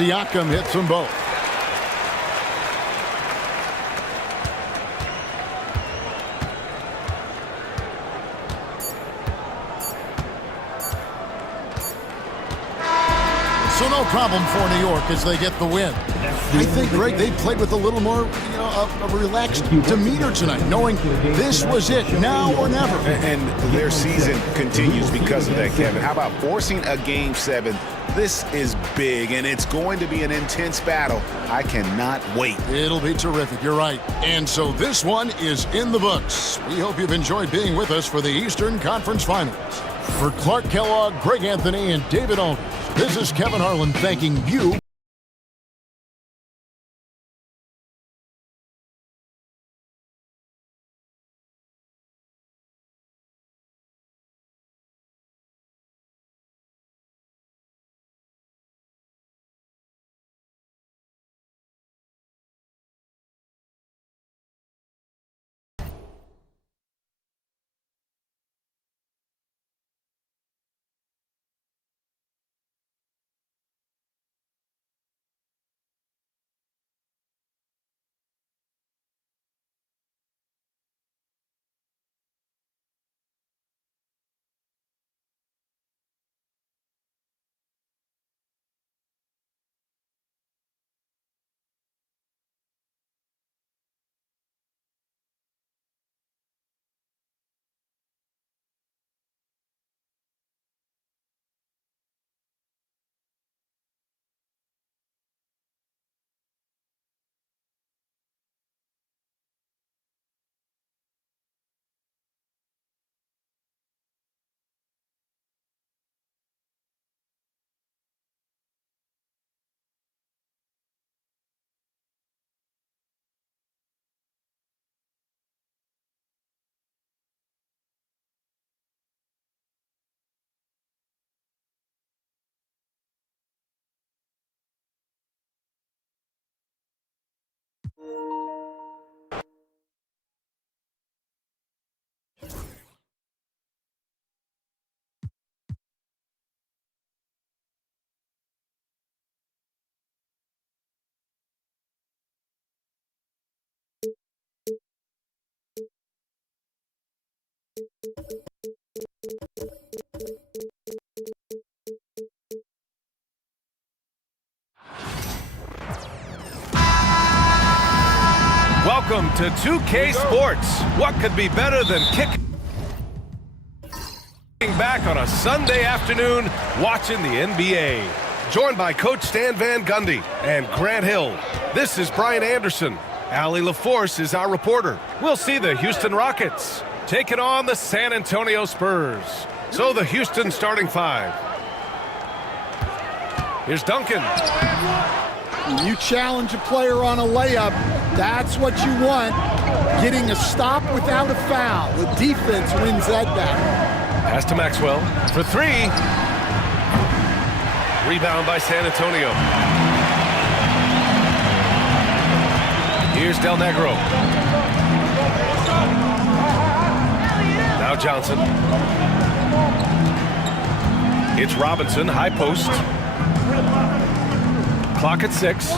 Siakam hits them both. So no problem for New York as they get the win. I think, Greg, they played with a little more, of a relaxed demeanor tonight, knowing this was it, now or never. And their season continues because of that, Kevin. How about forcing a Game 7? This is big, and it's going to be an intense battle. I cannot wait. It'll be terrific. You're right. And so this one is in the books. We hope you've enjoyed being with us for the Eastern Conference Finals. For Clark Kellogg, Greg Anthony, and David Aldridge, this is Kevin Harlan thanking you Welcome to 2K Sports. What could be better than kicking back on a Sunday afternoon watching the NBA? Joined by Coach Stan Van Gundy and Grant Hill. This is Brian Anderson. Allie LaForce is our reporter. We'll see the Houston Rockets taking on the San Antonio Spurs. So the Houston starting five. Here's Duncan. When you challenge a player on a layup, that's what you want. Getting a stop without a foul. The defense wins that battle. Pass to Maxwell for three. Rebound by San Antonio. Here's Del Negro. Now Johnson. It's Robinson, high post. Clock at 6.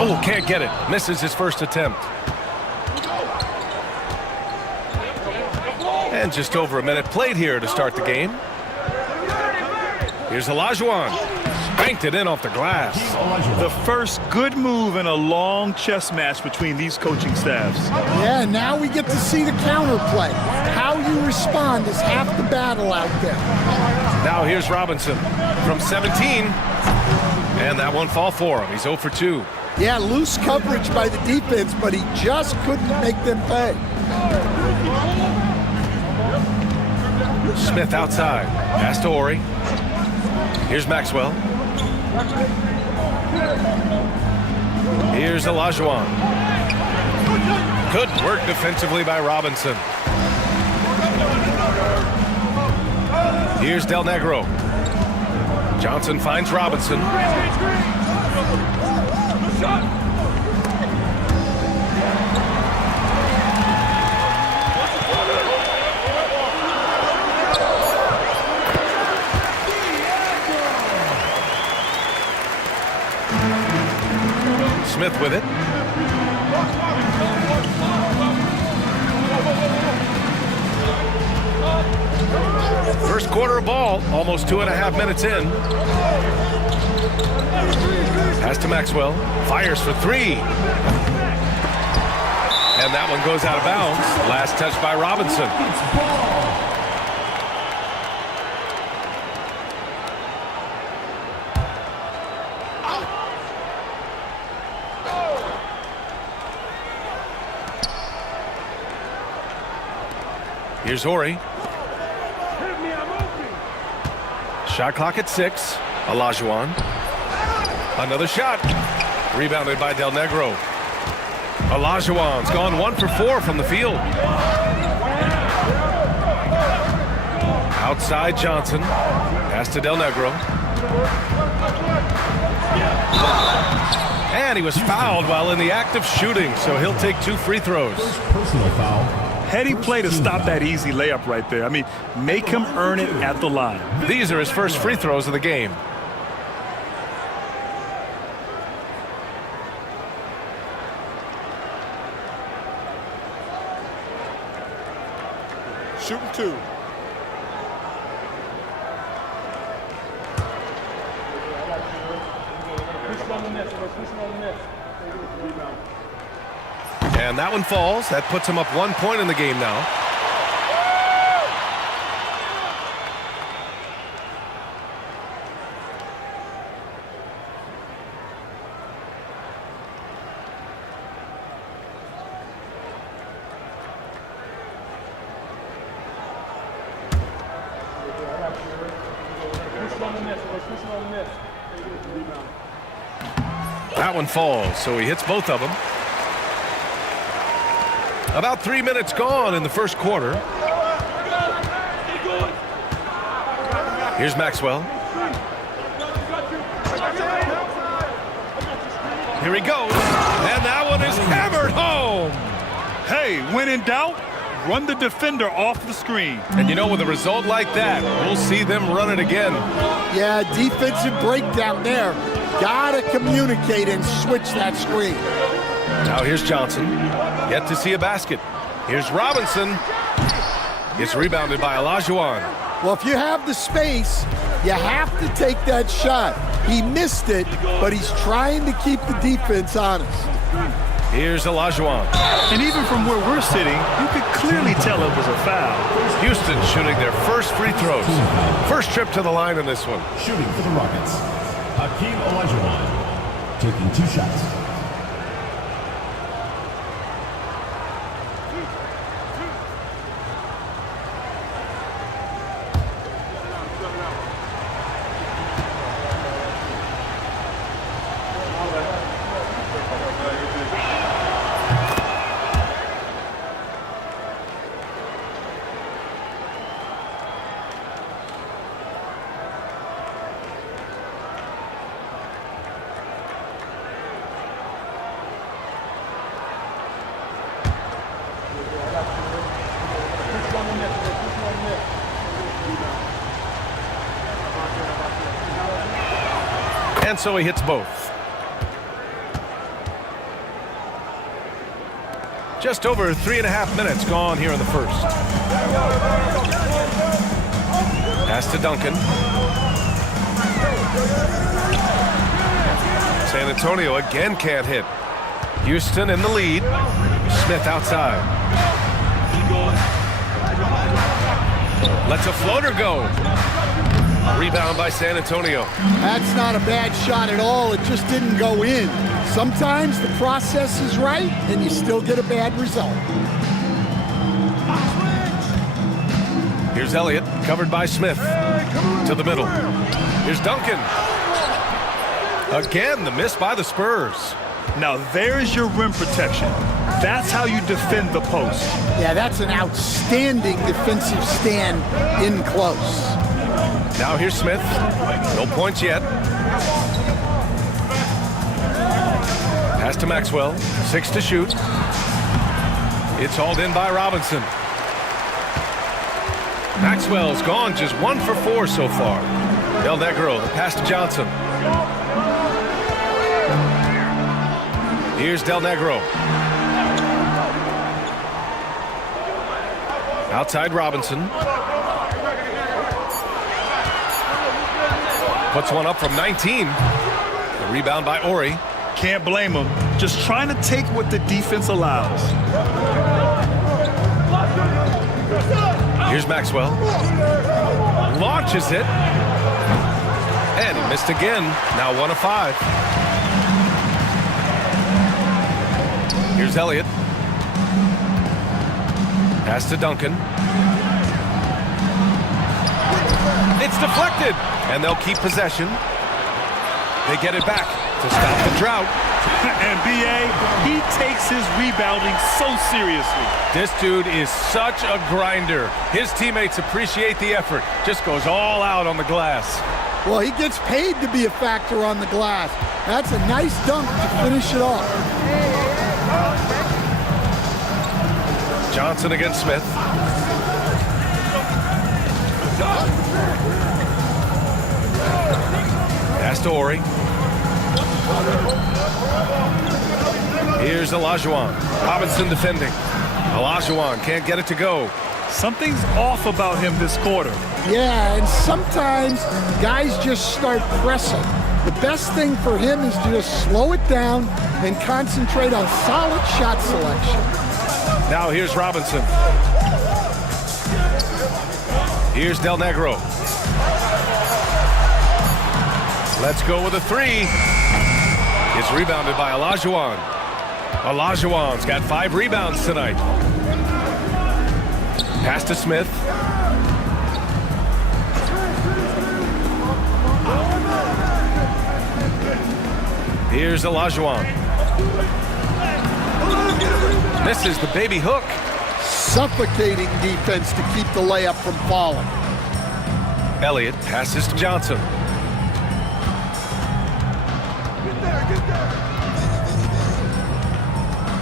Oh, can't get it. Misses his first attempt. And just over a minute played here to start the game. Here's Olajuwon. Banked it in off the glass. The first good move in a long chess match between these coaching staffs. Yeah, now we get to see the counterplay. How you respond is half the battle out there. Now here's Robinson from 17. And that one fall for him. He's 0 for 2. Yeah, loose coverage by the defense, but he just couldn't make them pay. Smith outside. Pass to Horry. Here's Maxwell. Here's Olajuwon. Good work defensively by Robinson. Here's Del Negro. Johnson finds Robinson. Smith with it. First quarter of ball, almost 2.5 minutes in. Pass to Maxwell. Fires for three. And that one goes out of bounds. Last touch by Robinson. Here's Horry. Shot clock at 6. Olajuwon. Another shot. Rebounded by Del Negro. Olajuwon's gone 1 for 4 from the field. Outside Johnson. Pass to Del Negro. And he was fouled while in the act of shooting, so he'll take 2 free throws. Personal foul. Heady play to stop that easy layup right there. I mean, make him earn it at the line. These are his first free throws of the game. Shooting 2. And that one falls. That puts him up 1 point in the game now. That one falls, so he hits both of them. About 3 minutes gone in the first quarter. Here's Maxwell. Here he goes, and that one is hammered home. Hey, when in doubt, run the defender off the screen. And you know, with a result like that, we'll see them run it again. Yeah, defensive breakdown there. Gotta communicate and switch that screen. Now here's Johnson. Yet to see a basket. Here's Robinson. It's rebounded by Olajuwon. Well, if you have the space, You have to take that shot. He missed it, but he's trying to keep the defense honest. Here's Olajuwon. And even from where we're sitting, you could clearly tell it was a foul. Houston shooting their first free throws. First trip to the line in this one. Shooting for the Rockets, Hakeem Olajuwon, taking 2 shots. And so he hits both. Just over 3.5 minutes gone here in the first. Pass to Duncan. San Antonio again can't hit. Houston in the lead. Smith outside. Lets a floater go. Rebound by San Antonio. That's not a bad shot at all. It just didn't go in. Sometimes the process is right, and you still get a bad result. Here's Elliott, covered by Smith. To the middle. Here's Duncan. Again, the miss by the Spurs. Now there's your rim protection. That's how you defend the post. Yeah, that's an outstanding defensive stand in close. Now here's Smith. No points yet. Pass to Maxwell. 6 to shoot. It's hauled in by Robinson. Maxwell's gone just 1 for 4 so far. Del Negro, the pass to Johnson. Here's Del Negro. Outside Robinson. Puts one up from 19. The rebound by Ori. Can't blame him. Just trying to take what the defense allows. Here's Maxwell. Launches it. And he missed again. Now 1 of 5. Here's Elliott. Pass to Duncan. It's deflected. And they'll keep possession. They get it back to stop the drought. And B.A., he takes his rebounding so seriously. This dude is such a grinder. His teammates appreciate the effort. Just goes all out on the glass. Well, he gets paid to be a factor on the glass. That's a nice dunk to finish it off. Johnson against Smith. Pass to Ori. Here's Olajuwon. Robinson defending. Olajuwon can't get it to go. Something's off about him this quarter. Yeah, and sometimes guys just start pressing. The best thing for him is to just slow it down and concentrate on solid shot selection. Now here's Robinson. Here's Del Negro. Let's go with a 3. It's rebounded by Olajuwon. Olajuwon's got 5 rebounds tonight. Pass to Smith. Here's Olajuwon. Misses the baby hook. Suffocating defense to keep the layup from falling. Elliott passes to Johnson.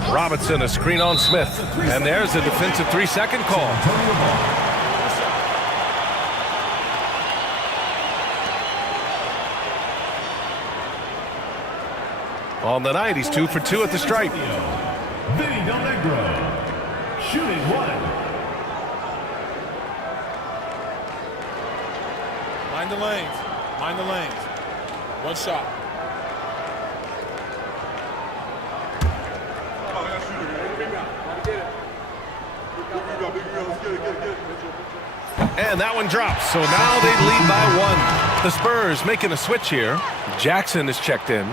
Robinson, a screen on Smith. And there's a defensive 3-second call. On the night, he's 2 for 2 at the stripe. Vinny Del Negro, shooting 1. Mind the lanes. Mind the lanes. One shot. And that one drops, so now they lead by 1. The Spurs making a switch here. Jackson is checked in.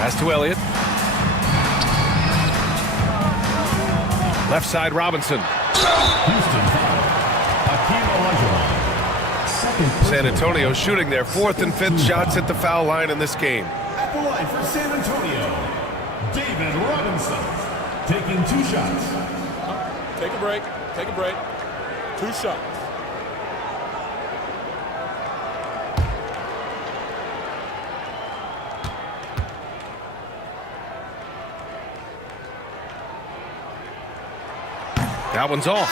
Pass to Elliott. Left side, Robinson. San Antonio shooting their 4th and 5th shots at the foul line in this game. At the line for San Antonio, David Robinson, taking 2 shots. Take a break. Take a break. 2 shots. That one's off.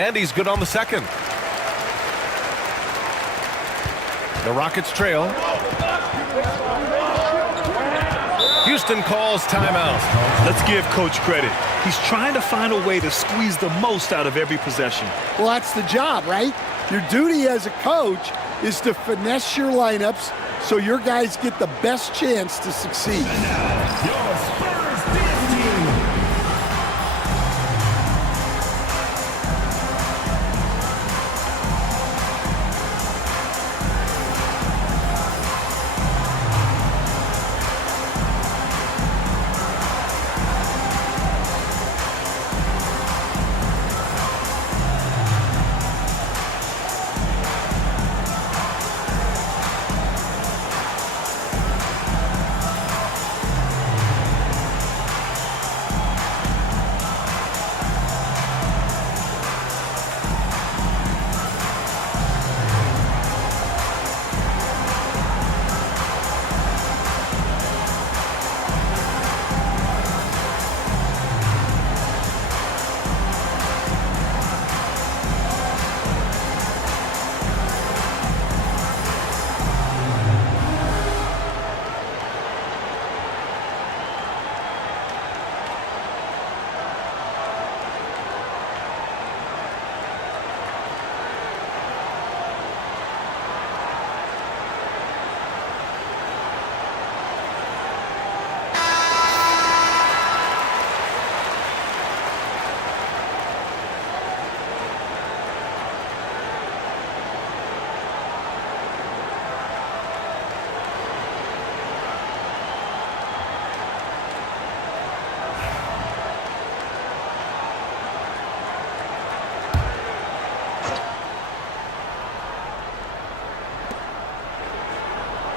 And he's good on the second. The Rockets trail. Houston calls timeout. Let's give Coach credit. He's trying to find a way to squeeze the most out of every possession. Well, that's the job, right? Your duty as a coach is to finesse your lineups so your guys get the best chance to succeed. And now, your Spurs dance team.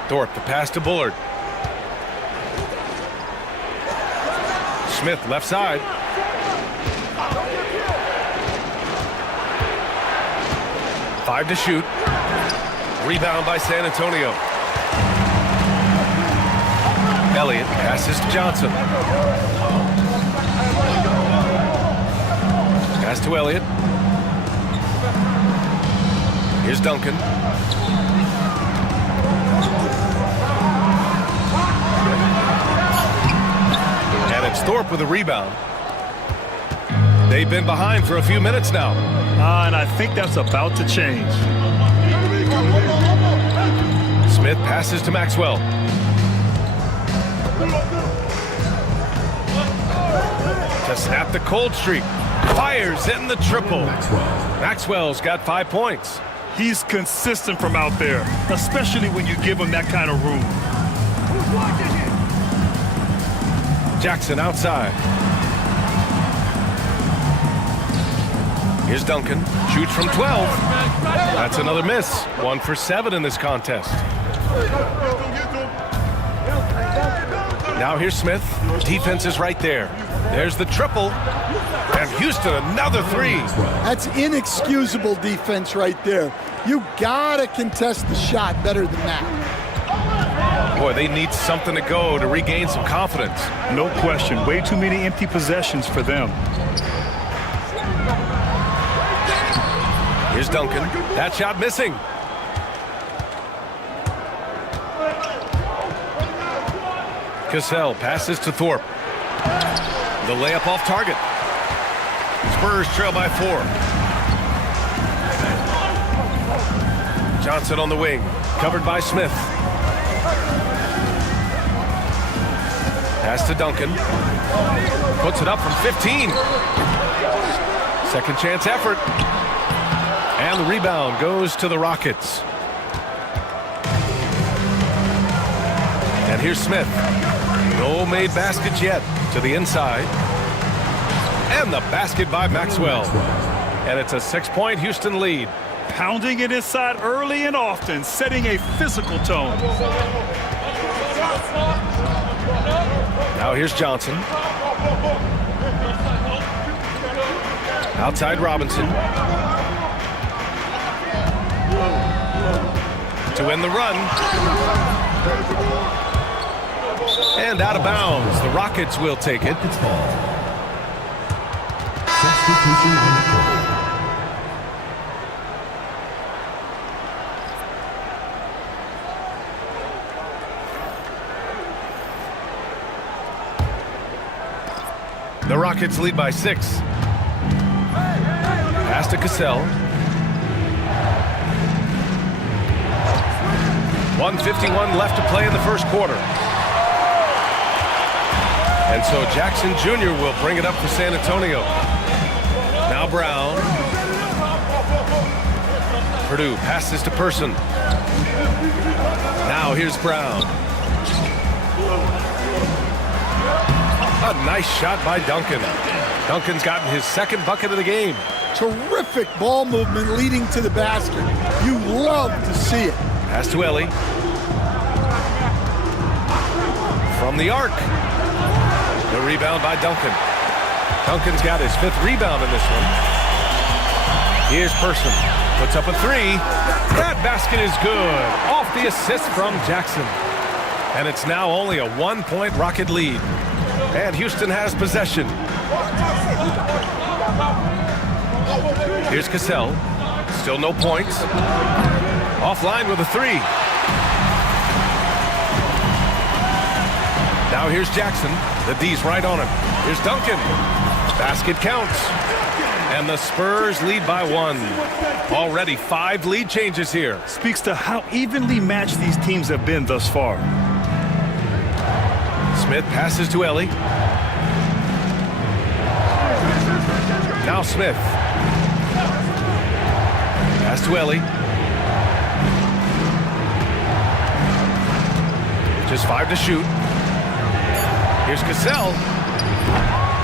Thorpe, the pass to Bullard. Smith, left side. Five to shoot. Rebound by San Antonio. Elliott passes to Johnson. Pass to Elliott. Here's Duncan. And it's Thorpe with a rebound. They've been behind for a few minutes now. And I think that's about to change. Smith passes to Maxwell. To snap the cold streak. Fires in the triple. Maxwell's got 5 points. He's consistent from out there, especially when you give him that kind of room. Jackson outside. Here's Duncan. Shoots from 12. That's another miss. 1 for 7 in this contest. Now here's Smith. Defense is right there. There's the triple. And Houston, another three. That's inexcusable defense right there. You gotta contest the shot better than that. Boy, they need something to go to regain some confidence. No question. Way too many empty possessions for them. Here's Duncan. That shot missing. Cassell passes to Thorpe. The layup off target. Spurs trail by 4. Johnson on the wing, covered by Smith. Pass to Duncan. Puts it up from 15. Second chance effort. And the rebound goes to the Rockets. And here's Smith. No made baskets yet. To the inside. And the basket by Maxwell. And it's a 6-point Houston lead. Pounding it inside early and often, setting a physical tone. Now here's Johnson. Outside Robinson. To end the run. And out of bounds. The Rockets will take it. Substitution on the court. The Rockets lead by 6. Pass to Cassell. 1:51 left to play in the first quarter. And so Jackson Jr. will bring it up for San Antonio. Now Brown. Purdue passes to Person. Now here's Brown. A nice shot by Duncan. Duncan's gotten his second bucket of the game. Terrific ball movement leading to the basket. You love to see it. Pass to Ellie. From the arc. The rebound by Duncan. Duncan's got his 5th rebound in this one. Here's Person. Puts up a 3. That basket is good. Off the assist from Jackson. And it's now only a 1-point Rocket lead. And Houston has possession. Here's Cassell. Still no points. Offline with a 3. Now here's Jackson. The D's right on him. Here's Duncan. Basket counts. And the Spurs lead by 1. Already 5 lead changes here. Speaks to how evenly matched these teams have been thus far. Smith passes to Ellie. Now Smith. Pass to Ellie. Just 5 to shoot. Here's Cassell.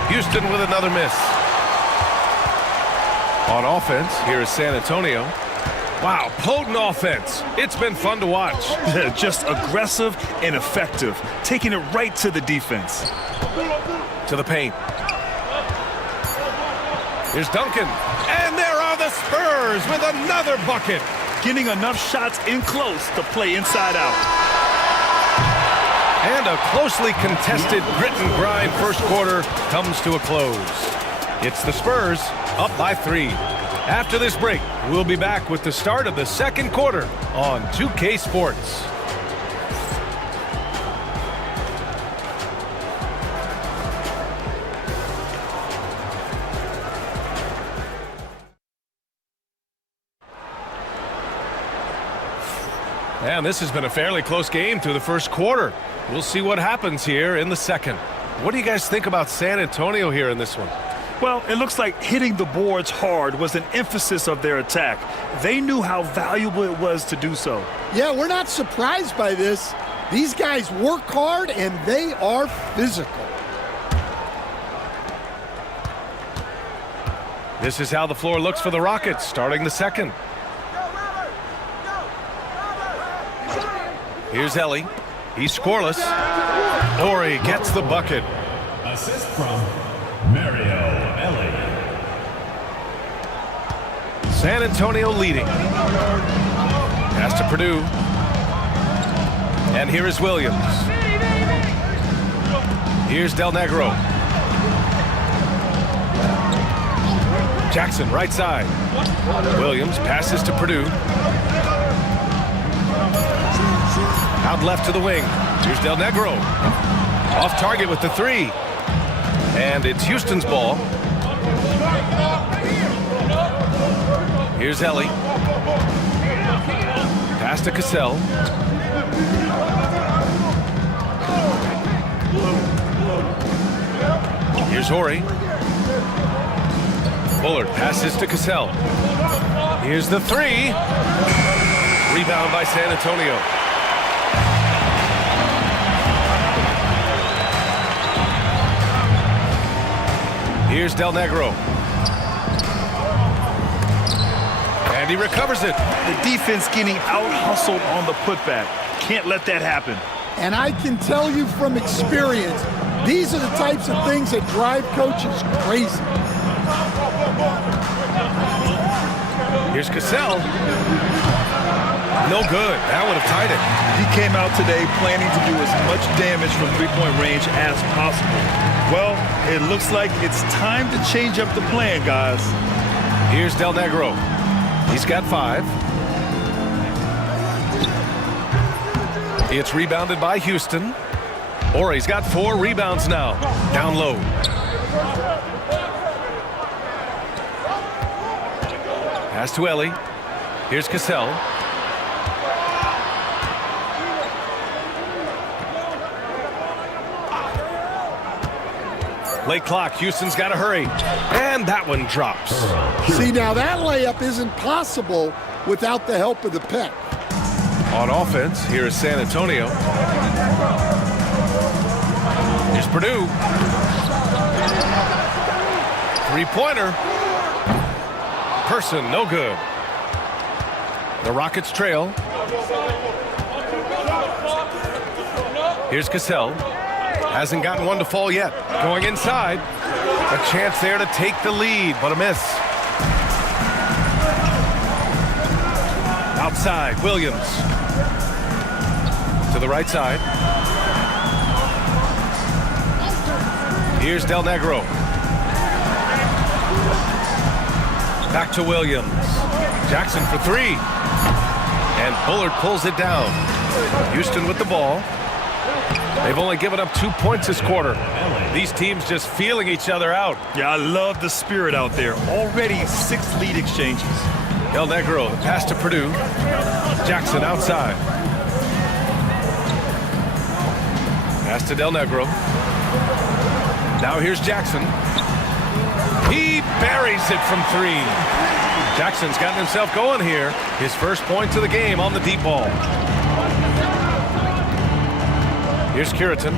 Houston with another miss. On offense, here is San Antonio. Wow, potent offense. It's been fun to watch. Just aggressive and effective, taking it right to the defense. To the paint. Here's Duncan. And there are the Spurs with another bucket. Getting enough shots in close to play inside out. And a closely contested grit and grind first quarter comes to a close. It's the Spurs up by 3. After this break, we'll be back with the start of the second quarter on 2K Sports. And this has been a fairly close game through the first quarter. We'll see what happens here in the second. What do you guys think about San Antonio here in this one? Well, it looks like hitting the boards hard was an emphasis of their attack. They knew how valuable it was to do so. Yeah, we're not surprised by this. These guys work hard and they are physical. This is how the floor looks for the Rockets starting the second. Here's Ellie. He's scoreless. Ori gets the bucket. Assist from San Antonio leading. Pass to Purdue. And here is Williams. Here's Del Negro. Jackson, right side. Williams passes to Purdue. Out left to the wing. Here's Del Negro. Off target with the three. And it's Houston's ball. Here's Ellie. Pass to Cassell. Here's Horry. Bullard passes to Cassell. Here's the three. Rebound by San Antonio. Here's Del Negro. And he recovers it. The defense getting out-hustled on the putback. Can't let that happen. And I can tell you from experience, these are the types of things that drive coaches crazy. Here's Cassell. No good. That would have tied it. He came out today planning to do as much damage from three-point range as possible. Well, it looks like it's time to change up the plan, guys. Here's Del Negro. He's got 5. It's rebounded by Houston. Horry's got 4 rebounds now. Down low. Pass to Ellie. Here's Cassell. Late clock. Houston's got to hurry. And that one drops. See, now that layup isn't possible without the help of the pick. On offense, here is San Antonio. Here's Purdue. Three-pointer. Person, no good. The Rockets trail. Here's Cassell. Hasn't gotten one to fall yet. Going inside. A chance there to take the lead, but a miss. Outside, Williams. To the right side. Here's Del Negro. Back to Williams. Jackson for 3. And Bullard pulls it down. Houston with the ball. They've only given up 2 points this quarter. These teams just feeling each other out. Yeah, I love the spirit out there. Already 6 lead exchanges. Del Negro, the pass to Purdue. Jackson outside. Pass to Del Negro. Now here's Jackson. He buries it from 3. Jackson's gotten himself going here. His first point of the game on the deep ball. Here's Curitan.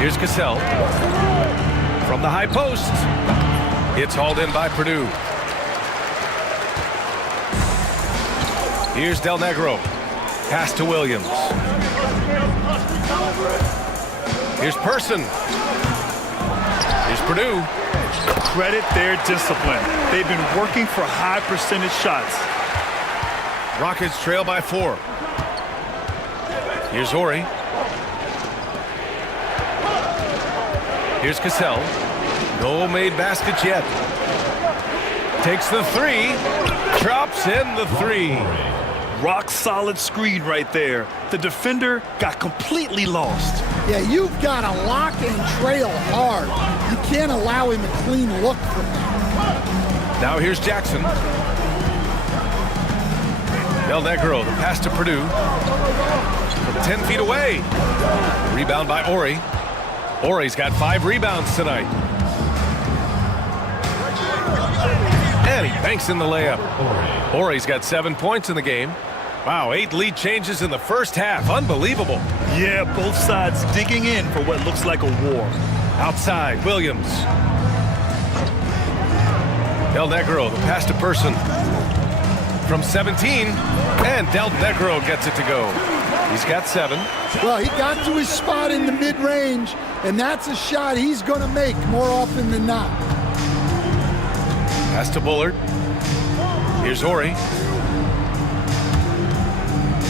Here's Cassell. From the high post. It's hauled in by Purdue. Here's Del Negro. Pass to Williams. Here's Person. Here's Purdue. Credit their discipline. They've been working for high percentage shots. Rockets trail by 4. Here's Horry. Here's Cassell. No made baskets yet. Takes the 3. Drops in the 3. Rock solid screen right there. The defender got completely lost. Yeah, you've got to lock and trail hard. You can't allow him a clean look from that. Now here's Jackson. Del Negro, the pass to Purdue. From 10 feet away. Rebound by Horry. Horry's got 5 rebounds tonight. And he banks in the layup. Horry's got 7 points in the game. Wow, 8 lead changes in the first half. Unbelievable. Yeah, both sides digging in for what looks like a war. Outside, Williams. Del Negro, the pass to Person. From 17, and Del Negro gets it to go. He's got 7. Well, he got to his spot in the mid-range, and that's a shot he's going to make more often than not. Pass to Bullard. Here's Ori.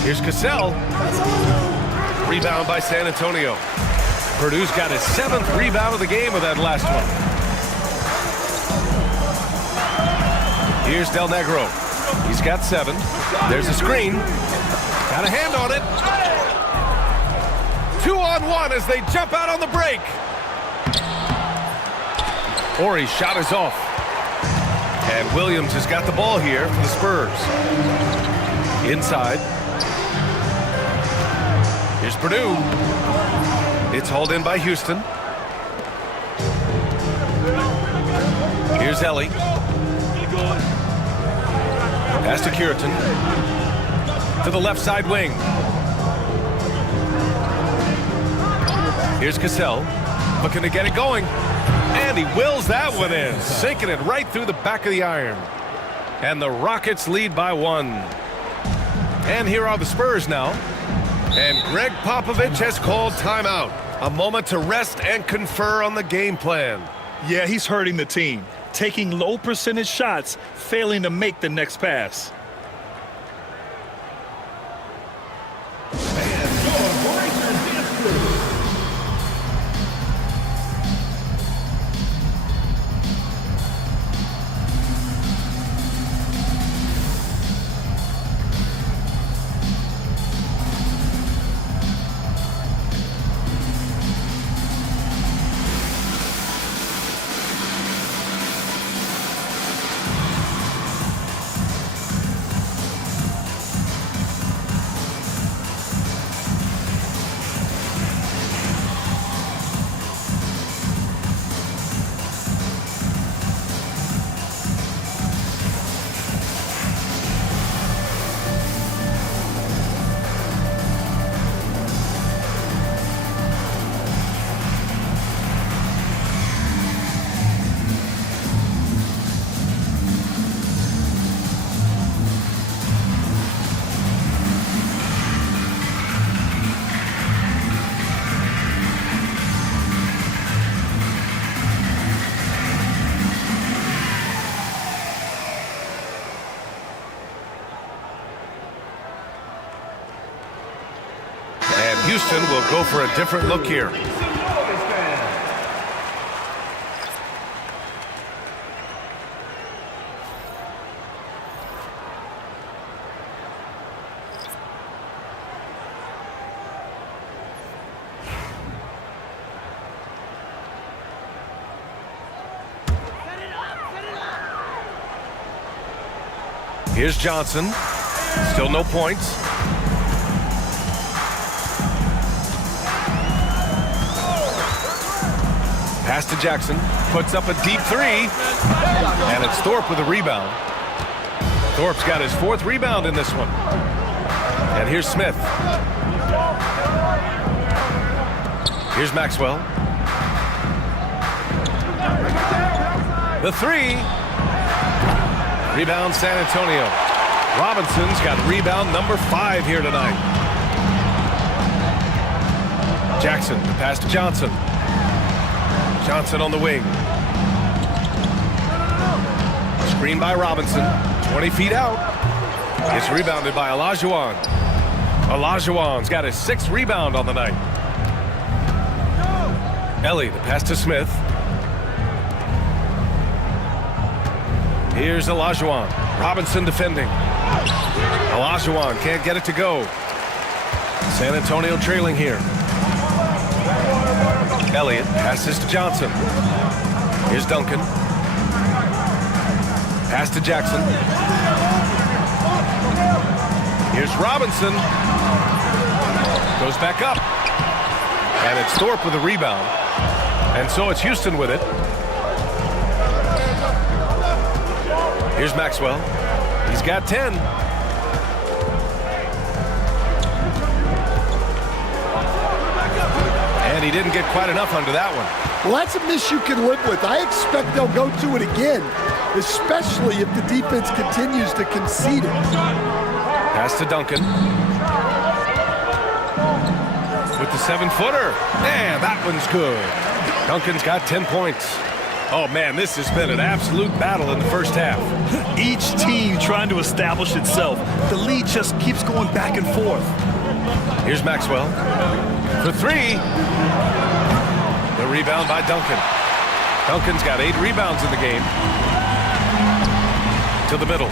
Here's Cassell. Rebound by San Antonio. Purdue's got his 7th rebound of the game with that last one. Here's Del Negro. He's got 7. There's a screen. Got a hand on it. 2-on-1 as they jump out on the break. Ori's shot is off. And Williams has got the ball here for the Spurs. Inside. Here's Purdue. It's hauled in by Houston. Here's Ellie. Pass to Curitan. To the left side wing. Here's Cassell. Looking to get it going. And he wills that one in. Sinking it right through the back of the iron. And the Rockets lead by 1. And here are the Spurs now. And Greg Popovich has called timeout. A moment to rest and confer on the game plan. Yeah, he's hurting the team. Taking low percentage shots, failing to make the next pass. Houston will go for a different look here. Here's Johnson. Still no points. Pass to Jackson. Puts up a deep 3. And it's Thorpe with a rebound. Thorpe's got his 4th rebound in this one. And here's Smith. Here's Maxwell. The 3. Rebound San Antonio. Robinson's got rebound number 5 here tonight. Jackson, the pass to Johnson. Johnson on the wing. Screen by Robinson. 20 feet out. It's rebounded by Olajuwon. Olajuwon's got his 6th rebound on the night. Ellie, the pass to Smith. Here's Olajuwon. Robinson defending. Olajuwon can't get it to go. San Antonio trailing here. Elliott passes to Johnson. Here's Duncan. Pass to Jackson. Here's Robinson. Goes back up. And it's Thorpe with a rebound. And so it's Houston with it. Here's Maxwell. He's got 10. And he didn't get quite enough under that one. Well, that's a miss you can live with. I expect they'll go to it again, especially if the defense continues to concede it. Pass to Duncan. with the 7-footer. And that one's good. Duncan's got 10 points. Oh, man, this has been an absolute battle in the first half. Each team trying to establish itself. The lead just keeps going back and forth. Here's Maxwell for 3. The rebound by Duncan. Duncan's got 8 rebounds in the game. To the middle.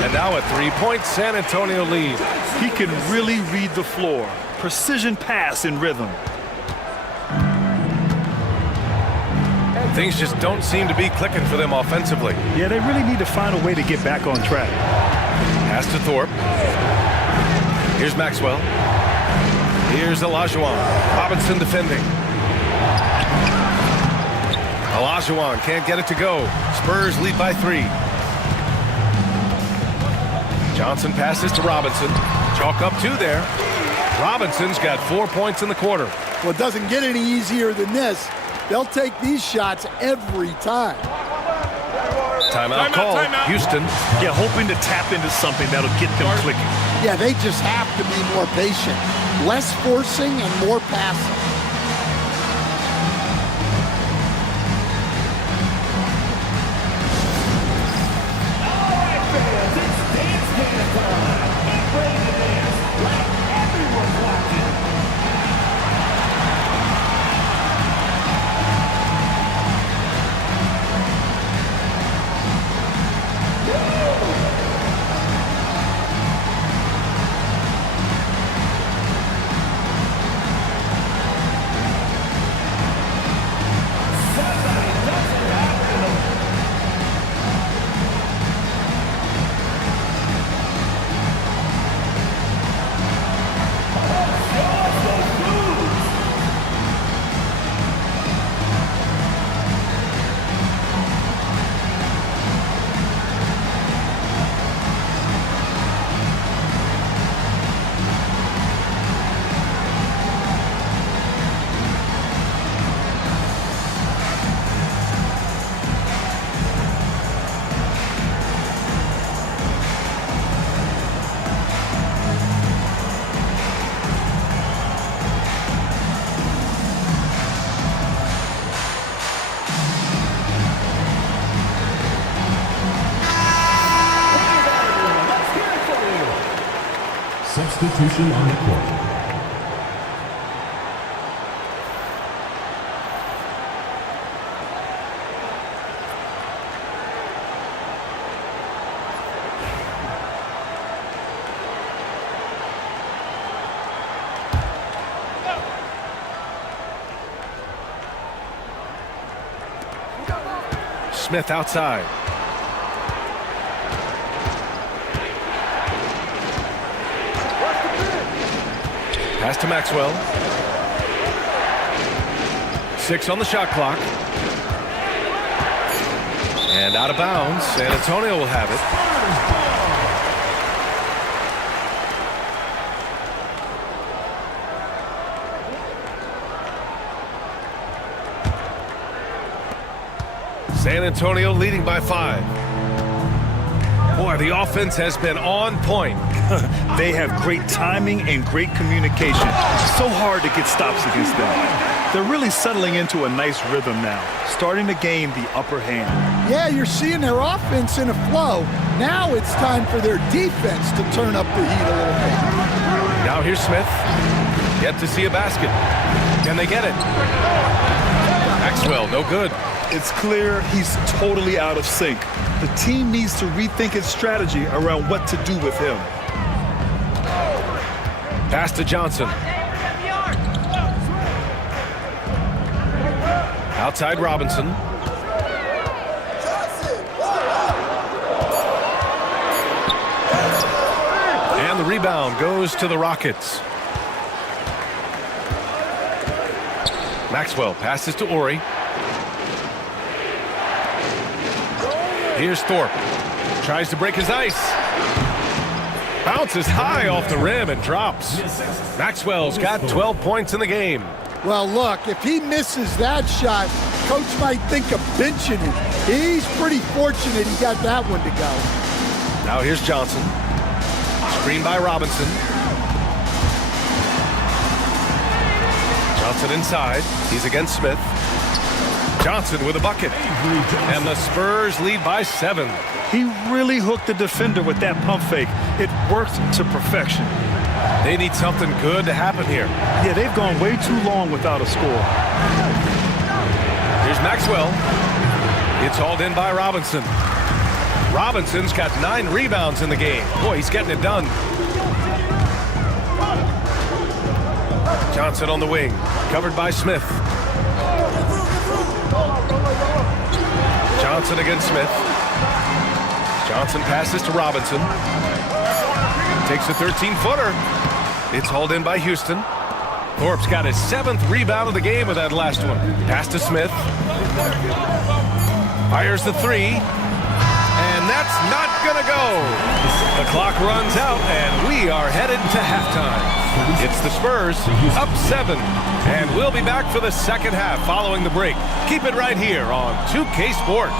And now a 3-point San Antonio lead. He can really read the floor. Precision pass in rhythm. Things just don't seem to be clicking for them offensively. Yeah, they really need to find a way to get back on track. Pass to Thorpe. Here's Maxwell. Here's Olajuwon. Robinson defending. Olajuwon can't get it to go. Spurs lead by 3. Johnson passes to Robinson. Chalk up 2 there. Robinson's got 4 points in the quarter. Well, it doesn't get any easier than this. They'll take these shots every time. Timeout call. Timeout. Houston. Yeah, hoping to tap into something that'll get them clicking. Yeah, they just have to be more patient. Less forcing and more passing. Substitution on the court. Smith outside. Pass to Maxwell. 6 on the shot clock. And out of bounds. San Antonio will have it. San Antonio leading by 5. Boy, the offense has been on point. They have great timing and great communication. So hard to get stops against them. They're really settling into a nice rhythm now, starting to gain the upper hand. Yeah, you're seeing their offense in a flow. Now it's time for their defense to turn up the heat a little bit. Now here's Smith. Yet to see a basket. Can they get it? Maxwell, no good. It's clear he's totally out of sync. The team needs to rethink its strategy around what to do with him. Pass to Johnson. Outside Robinson. And the rebound goes to the Rockets. Maxwell passes to Ori. Here's Thorpe. Tries to break his ice. Bounces high off the rim and drops. Maxwell's got 12 points in the game. Well, look, if he misses that shot, coach might think of benching him. He's pretty fortunate he got that one to go. Now here's Johnson. Screen by Robinson. Johnson inside. He's against Smith. Johnson with a bucket. And the Spurs lead by 7. He really hooked the defender with that pump fake. It worked to perfection. They need something good to happen here. Yeah, they've gone way too long without a score. Here's Maxwell. It's hauled in by Robinson. Robinson's got 9 rebounds in the game. Boy, he's getting it done. Johnson on the wing, covered by Smith. Johnson against Smith. Johnson passes to Robinson. Takes a 13-footer. It's hauled in by Houston. Thorpe's got his 7th rebound of the game with that last one. Pass to Smith. Fires the 3. And that's not going to go. The clock runs out, and we are headed to halftime. It's the Spurs up 7. And we'll be back for the second half following the break. Keep it right here on 2K Sports.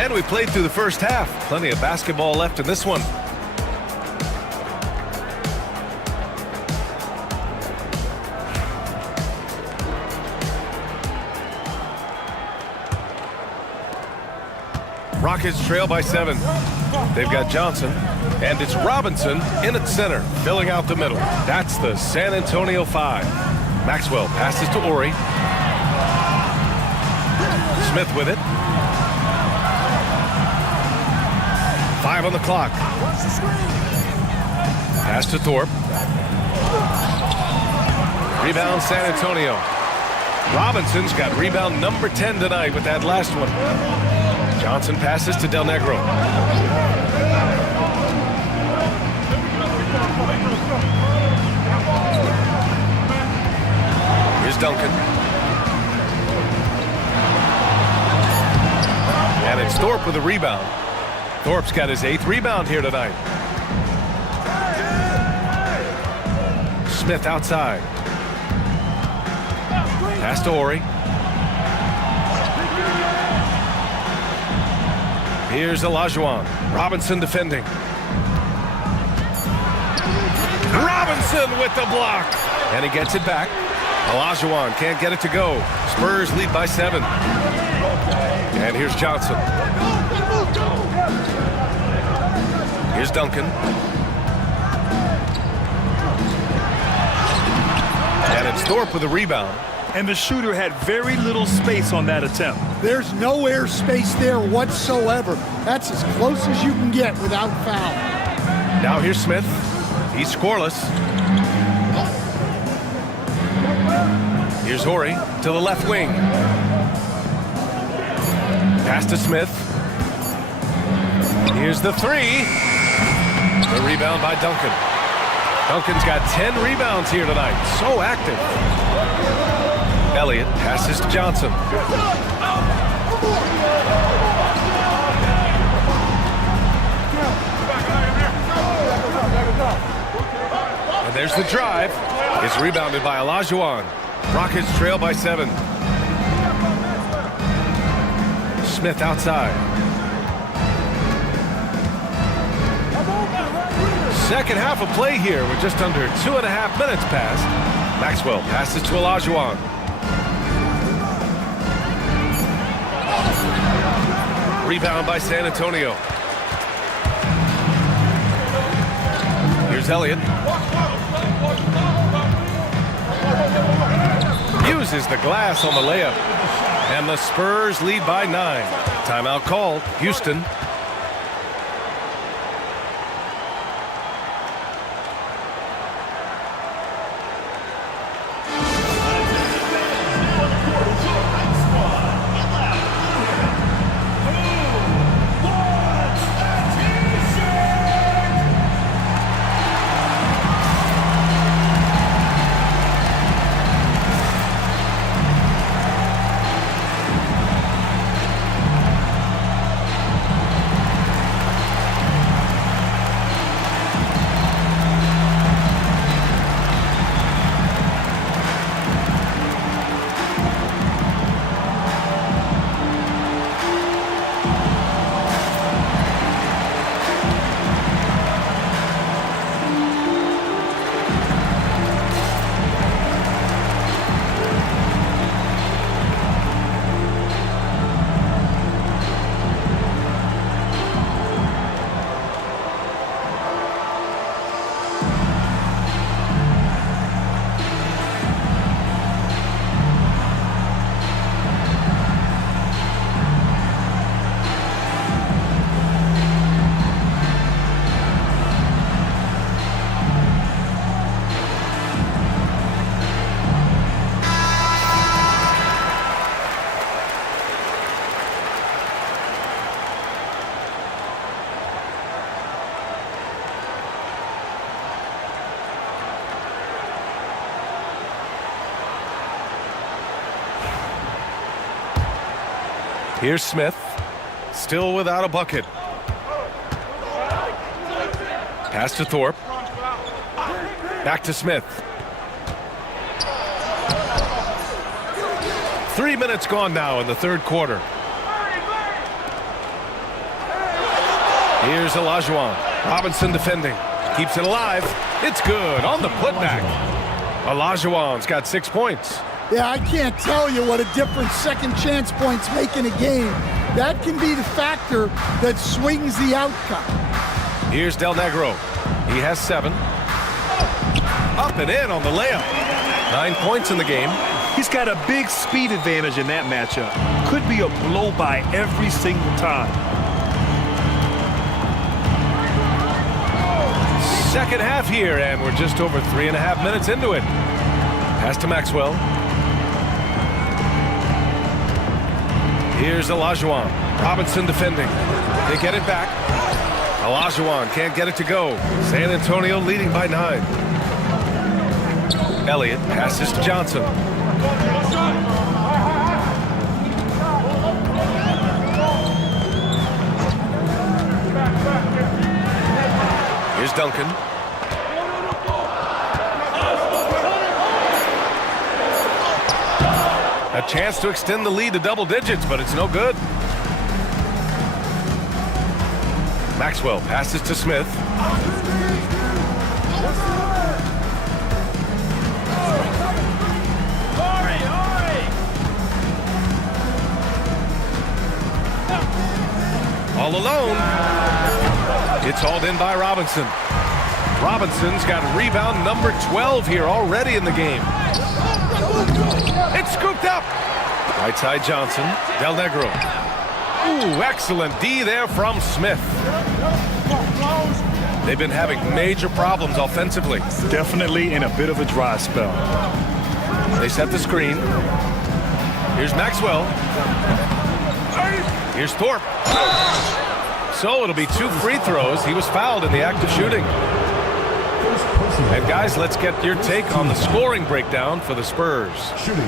And we played through the first half. Plenty of basketball left in this one. Rockets trail by 7. They've got Johnson, and it's Robinson in at center, filling out the middle. That's the San Antonio 5. Maxwell passes to Ori. Smith with it. 5 on the clock. Pass to Thorpe. Rebound San Antonio. Robinson's got rebound number 10 tonight with that last one. Johnson passes to Del Negro. Here's Duncan. And it's Thorpe with a rebound. Thorpe's got his 8th rebound here tonight. Smith outside. Pass to Ori. Here's Olajuwon. Robinson defending. Robinson with the block. And he gets it back. Olajuwon can't get it to go. Spurs lead by 7. And here's Johnson. Here's Duncan. And it's Thorpe with a rebound. And the shooter had very little space on that attempt. There's no air space there whatsoever. That's as close as you can get without foul. Now here's Smith. He's scoreless. Here's Horry to the left wing. Pass to Smith. Here's the 3. The rebound by Duncan. Duncan's got 10 rebounds here tonight. So active. Elliott passes to Johnson. And there's the drive. It's rebounded by Olajuwon. Rockets trail by 7. Smith outside. Second half of play here with just under 2.5 minutes passed. Maxwell passes to Olajuwon. Rebound by San Antonio. Here's Elliott. Uses the glass on the layup. And the Spurs lead by 9. Timeout called. Houston. Here's Smith, still without a bucket. Pass to Thorpe. Back to Smith. 3 minutes gone now in the third quarter. Here's Olajuwon. Robinson defending. Keeps it alive. It's good on the putback. Olajuwon's got 6 points. Yeah, I can't tell you what a difference second chance points make in a game. That can be the factor that swings the outcome. Here's Del Negro. He has 7. Up and in on the layup. 9 points in the game. He's got a big speed advantage in that matchup. Could be a blow by every single time. Second half here, and we're just over 3.5 minutes into it. Pass to Maxwell. Here's Olajuwon. Robinson defending. They get it back. Olajuwon can't get it to go. San Antonio leading by 9. Elliott passes to Johnson. Here's Duncan. A chance to extend the lead to double digits, but it's no good. Maxwell passes to Smith. All alone. It's hauled in by Robinson. Robinson's got rebound number 12 here already in the game. It's scooped up. Right side Johnson. Del Negro. Ooh, excellent D there from Smith. They've been having major problems offensively. Definitely in a bit of a dry spell. They set the screen. Here's Maxwell. Here's Thorpe. So it'll be 2 free throws. He was fouled in the act of shooting. And guys, let's get your take on the scoring breakdown for the Spurs.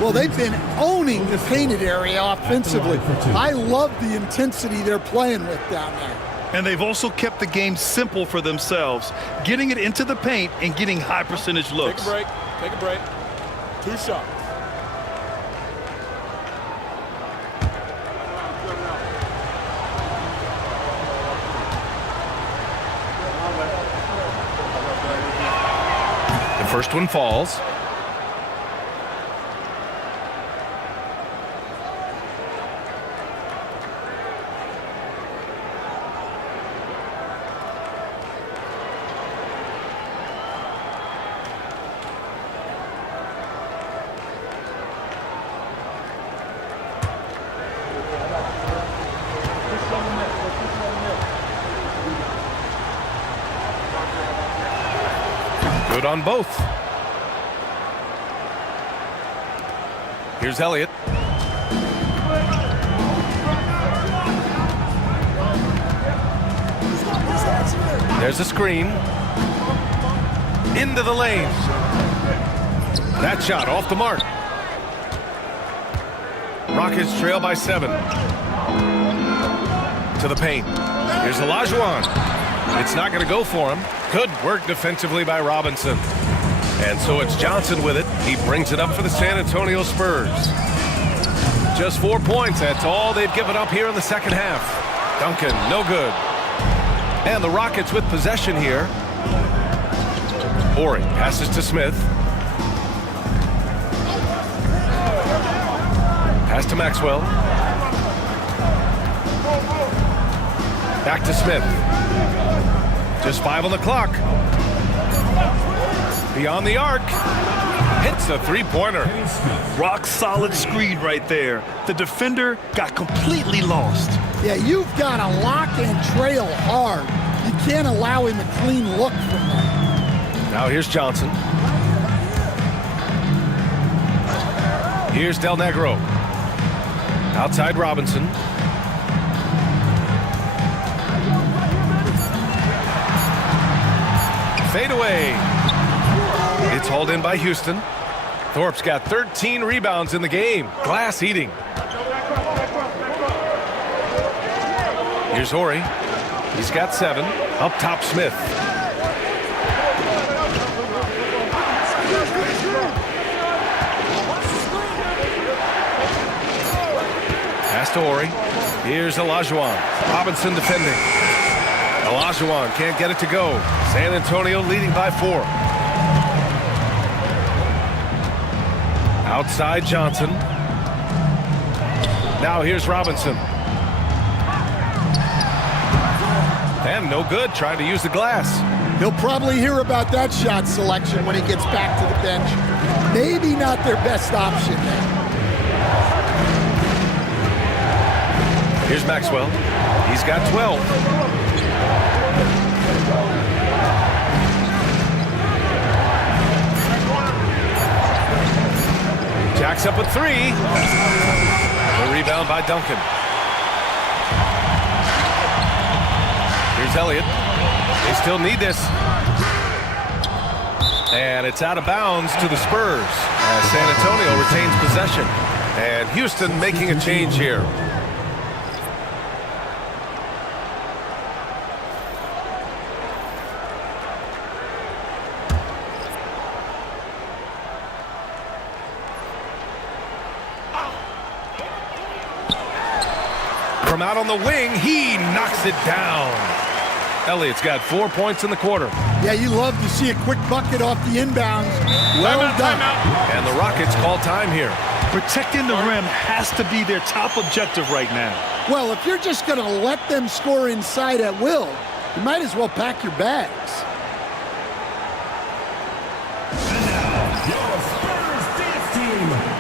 Well, they've been owning the painted area offensively. I love the intensity they're playing with down there. And they've also kept the game simple for themselves, getting it into the paint and getting high percentage looks. Take a break. Take a break. 2 shots. First one falls. Good on both. Here's Elliott. There's a screen. Into the lane. That shot off the mark. Rockets trail by 7. To the paint. Here's Olajuwon. It's not going to go for him. Good work defensively by Robinson. And so it's Johnson with it. He brings it up for the San Antonio Spurs. Just 4 points. That's all they've given up here in the second half. Duncan, no good. And the Rockets with possession here. Horry passes to Smith. Pass to Maxwell. Back to Smith. Just 5 on the clock. Beyond the arc. Hits a three-pointer. Rock solid screen right there. The defender got completely lost. Yeah, you've got to lock and trail hard. You can't allow him a clean look from that. Now here's Johnson. Here's Del Negro. Outside Robinson. Fade away. It's hauled in by Houston. Thorpe's got 13 rebounds in the game. Glass eating. Here's Horry. He's got 7. Up top, Smith. Pass to Horry. Here's Olajuwon. Robinson defending. Olajuwon can't get it to go. San Antonio leading by 4. Outside Johnson. Now here's Robinson. And no good, trying to use the glass. He'll probably hear about that shot selection when he gets back to the bench. Maybe not their best option there. Here's Maxwell. He's got 12. Jacks up with 3. The rebound by Duncan. Here's Elliott. They still need this. And it's out of bounds to the Spurs as San Antonio retains possession. And Houston making a change here. From out on the wing, he knocks it down. Elliott's got 4 points in the quarter. Yeah, you love to see a quick bucket off the inbounds. Well done. And the Rockets call time here. Protecting the rim has to be their top objective right now. Well, if you're just going to let them score inside at will, you might as well pack your bags. And now, your Spurs dance team.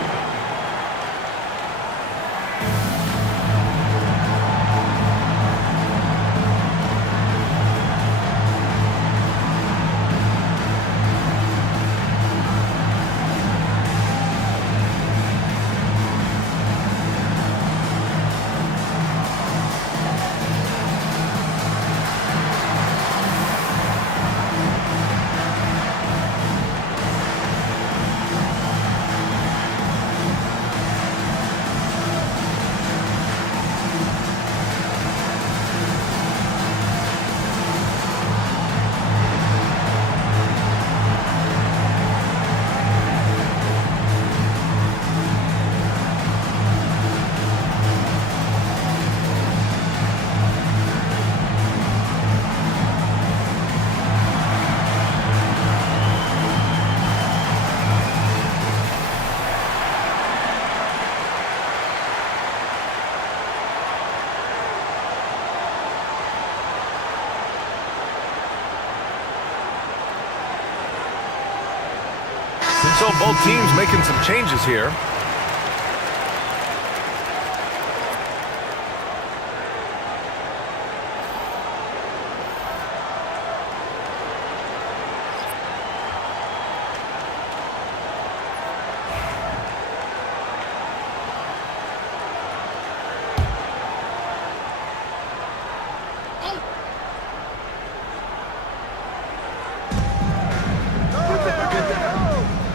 So both teams making some changes here.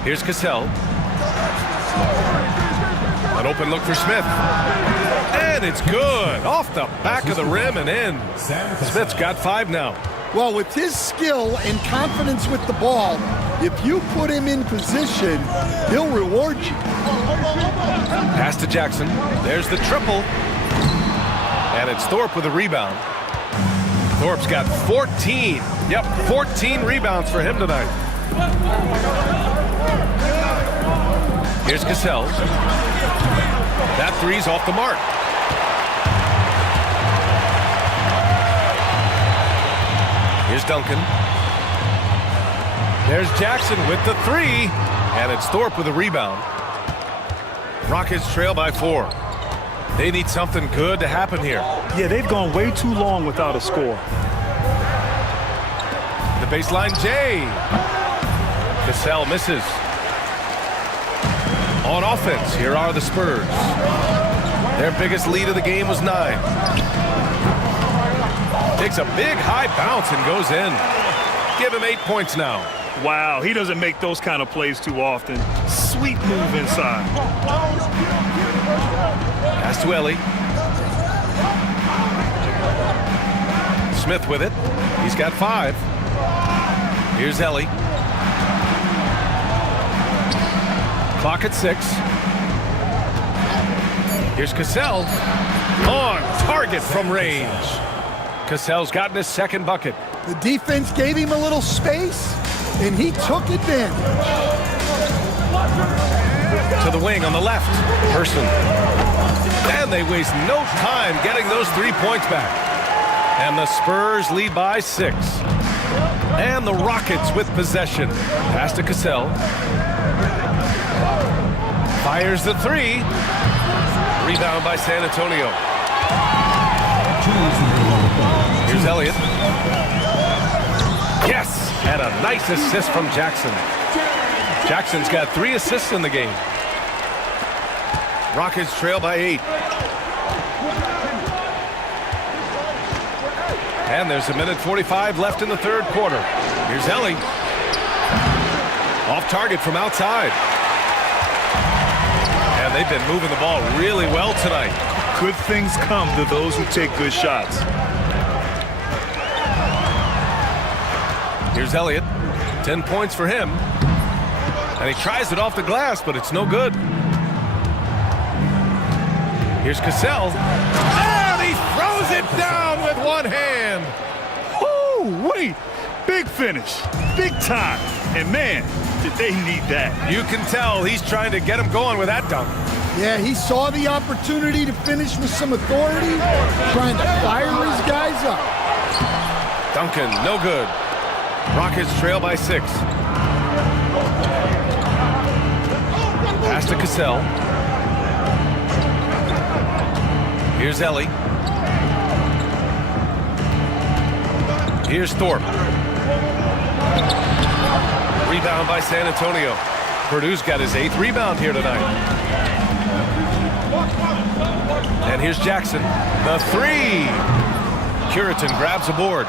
Here's Cassell. An open look for Smith. And it's good. Off the back of the rim and in. Smith's got 5 now. Well, with his skill and confidence with the ball, if you put him in position, he'll reward you. Pass to Jackson. There's the triple. And it's Thorpe with a rebound. Thorpe's got 14. Yep, 14 rebounds for him tonight. Here's Cassell. That three's off the mark. Here's Duncan. There's Jackson with the 3. And it's Thorpe with a rebound. Rockets trail by 4. They need something good to happen here. Yeah, they've gone way too long without a score. The baseline, Jay. Cassell misses. On offense, here are the Spurs. Their biggest lead of the game was 9. Takes a big high bounce and goes in. Give him 8 points now. Wow, he doesn't make those kind of plays too often. Sweet move inside. Pass to Ellie. Smith with it. He's got 5. Here's Ellie. Clock at 6. Here's Cassell. On target from range. Cassell's gotten his 2nd bucket. The defense gave him a little space, and he took advantage. To the wing on the left. Person. And they waste no time getting those 3 points back. And the Spurs lead by 6. And the Rockets with possession. Pass to Cassell. Fires the 3. Rebound by San Antonio. Here's Elliott. Yes! And a nice assist from Jackson. Jackson's got 3 assists in the game. Rockets trail by 8. And there's 1:45 left in the 3rd quarter. Here's Ellie. Off target from outside. And they've been moving the ball really well tonight. Good things come to those who take good shots. Here's Elliott. 10 points for him. And he tries it off the glass, but it's no good. Here's Cassell. And he throws it down with one hand. Woo, wait. Big finish. Big time. And man, did they need that. You can tell he's trying to get him going with that dunk. Yeah, he saw the opportunity to finish with some authority, trying to fire his guys up. Duncan, no good. Rockets trail by 6. Pass to Cassell. Here's Ellie. Here's Thorpe. Rebound by San Antonio. Purdue's got his 8th rebound here tonight. And here's Jackson. The 3. Curitan grabs a board.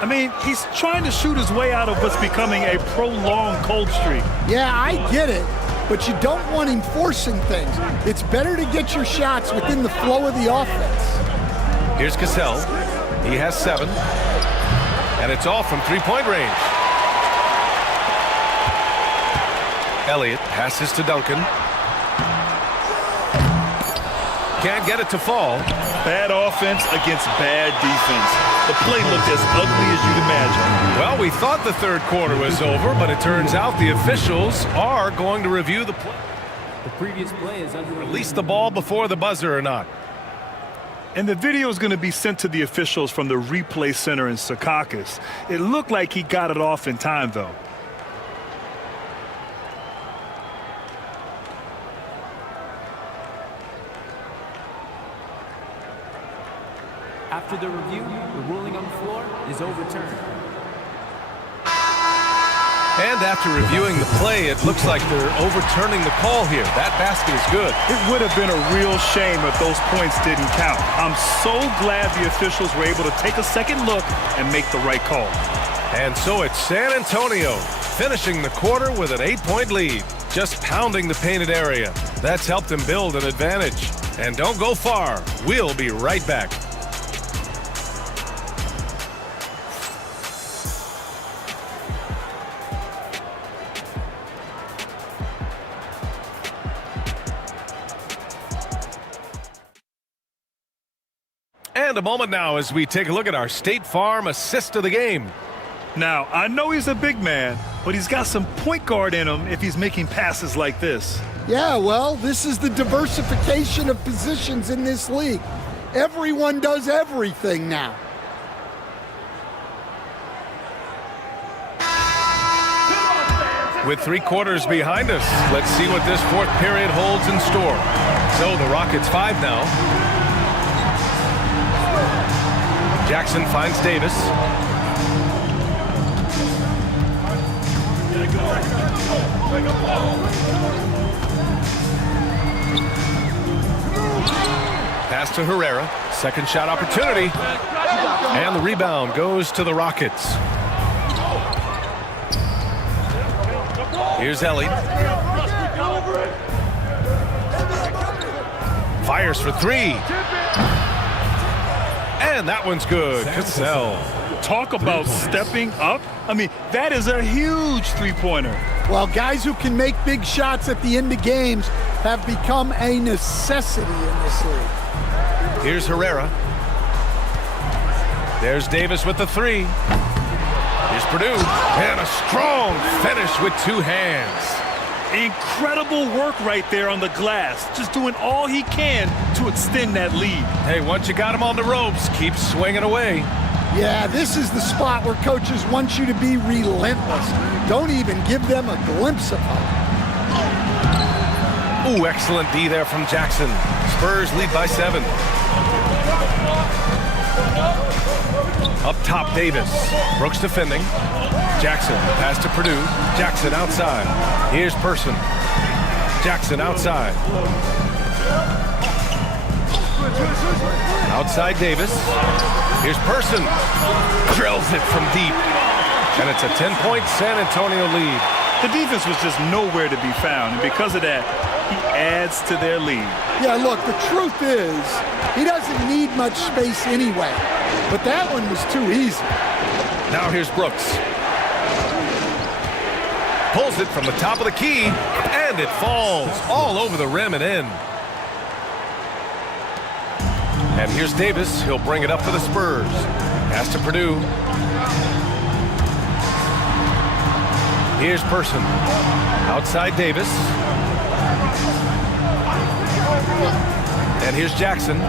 I mean, he's trying to shoot his way out of what's becoming a prolonged cold streak. Yeah, I get it, but you don't want him forcing things. It's better to get your shots within the flow of the offense. Here's Cassell. He has 7. And it's off from 3-point range. Elliott passes to Duncan. Can't get it to fall. Bad offense against bad defense. The play looked as ugly as you'd imagine. Well, we thought the 3rd quarter was over, but it turns out the officials are going to review the play. The previous play is under release the ball before the buzzer or not. And the video is going to be sent to the officials from the replay center in Secaucus. It looked like he got it off in time, though. After the review, the ruling on the floor is overturned. And after reviewing the play, it looks like they're overturning the call here. That basket is good. It would have been a real shame if those points didn't count. I'm so glad the officials were able to take a second look and make the right call. And so it's San Antonio finishing the quarter with an 8-point lead, just pounding the painted area. That's helped them build an advantage. And don't go far. We'll be right back. And a moment now as we take a look at our State Farm assist of the game. Now, I know he's a big man, but he's got some point guard in him if he's making passes like this. Yeah, well, this is the diversification of positions in this league. Everyone does everything now. With 3 quarters behind us, let's see what this 4th period holds in store. So the Rockets 5 now. Jackson finds Davis. Pass to Herrera. Second shot opportunity. And the rebound goes to the Rockets. Here's Ellie. Fires for 3. And that one's good. Cassell. Talk about stepping up. I mean, that is a huge three-pointer. Well, guys who can make big shots at the end of games have become a necessity in this league. Here's Herrera. There's Davis with the 3. Here's Purdue. And a strong finish with 2 hands. Incredible work right there on the glass. Just doing all he can to extend that lead. Hey, once you got him on the ropes, keep swinging away. Yeah, this is the spot where coaches want you to be relentless. Don't even give them a glimpse of hope. Ooh, excellent D there from Jackson. Spurs lead by 7. Up top, Davis. Brooks defending. Jackson, pass to Purdue. Jackson outside. Here's Person. Jackson outside. Outside Davis. Here's Person. Drills it from deep. And it's a 10-point San Antonio lead. The defense was just nowhere to be found, and because of that, he adds to their lead. Yeah, look, the truth is, he doesn't need much space anyway. But that one was too easy. Now here's Brooks. Pulls it from the top of the key, and it falls all over the rim and in. And here's Davis. He'll bring it up for the Spurs. Pass to Purdue. Here's Person. Outside Davis. And here's Jackson.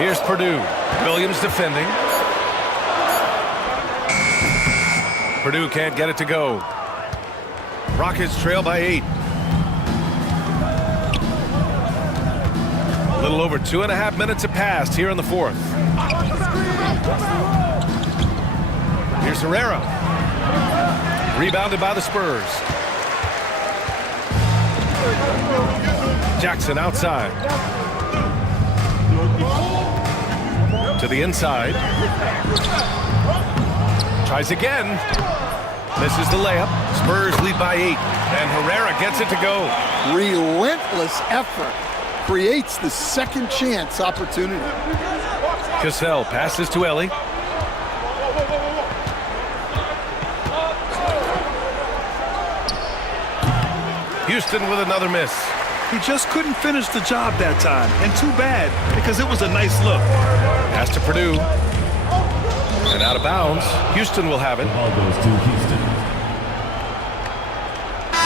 Here's Purdue. Williams defending. Purdue can't get it to go. Rockets trail by 8. A little over 2.5 minutes have passed here in the 4th. Here's Herrera. Rebounded by the Spurs. Jackson outside. To the inside. Tries again. Misses the layup. Spurs lead by 8. And Herrera gets it to go. Relentless effort creates the second chance opportunity. Cassell passes to Ellie. Houston with another miss. He just couldn't finish the job that time, and too bad, because it was a nice look. Pass to Purdue. And out of bounds. Houston will have it. Ball goes to Houston.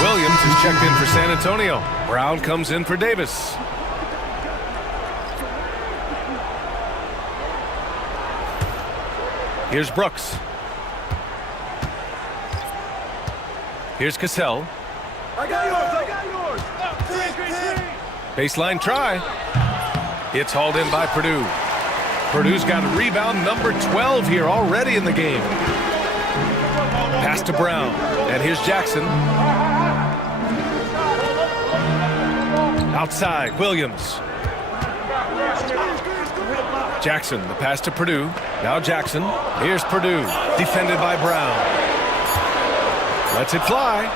Williams is checked in for San Antonio. Brown comes in for Davis. Here's Brooks. Here's Cassell. I got yours. Baseline try. It's hauled in by Purdue. Purdue's got rebound number 12 here already in the game. Pass to Brown. And here's Jackson. Outside, Williams. Jackson, the pass to Purdue. Now Jackson. Here's Purdue. Defended by Brown. Lets it fly.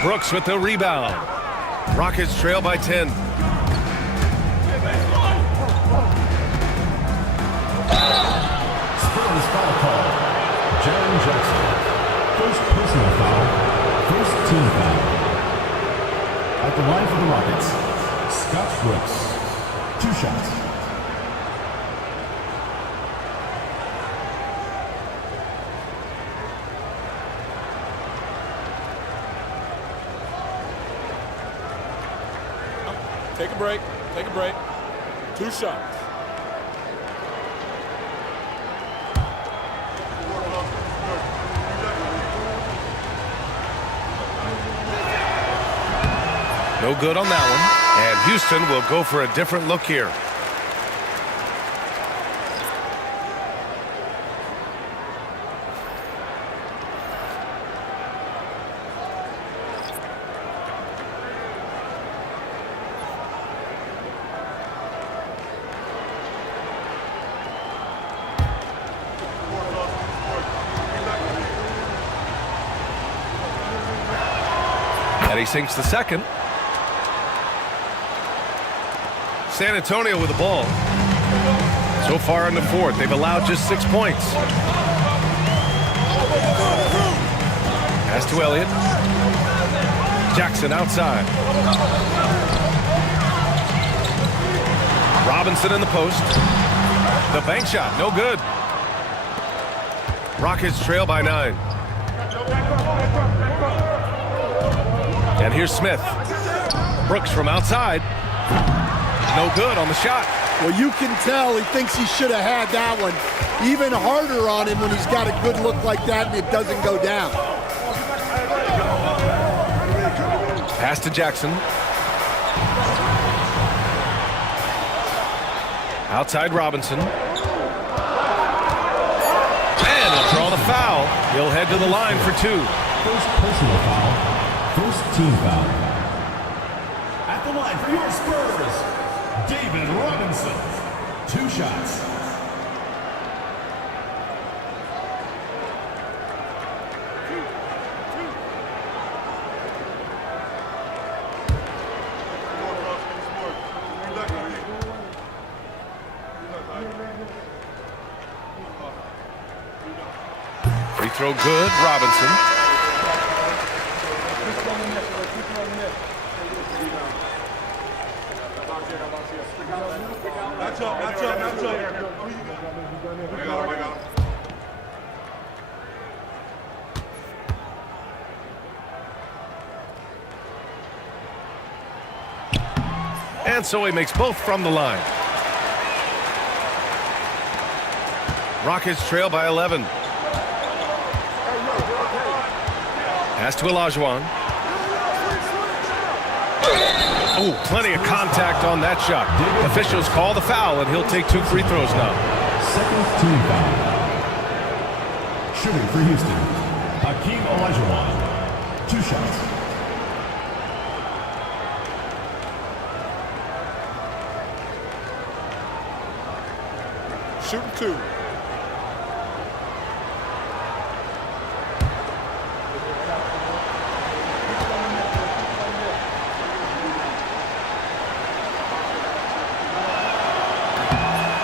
Brooks with the rebound. Rockets trail by 10. Spurs foul call. Jaren Jackson. First personal foul. First team foul. At the line for the Rockets, Scott Brooks. 2 shots. Take a break. Take a break. 2 shots. No good on that one. And Houston will go for a different look here. And he sinks the second. San Antonio with the ball. So far in the fourth, they've allowed just 6 points. Pass to Elliott. Jackson outside. Robinson in the post. The bank shot, no good. Rockets trail by 9. And here's Smith. Brooks from outside. No good on the shot. Well, you can tell he thinks he should have had that one. Even harder on him when he's got a good look like that and it doesn't go down. Pass to Jackson. Outside Robinson. And he'll draw the foul. He'll head to the line for 2. First personal foul. First team foul. At the line for your Spurs, David Robinson. 2 shots. Free throw good, Robinson. And so he makes both from the line. Rockets trail by 11. Pass to Olajuwon. Oh, plenty of contact on that shot. Officials call the foul, and he'll take 2 free throws now. Second team foul. Shooting for Houston, Hakeem Olajuwon. 2 shots. Shooting 2.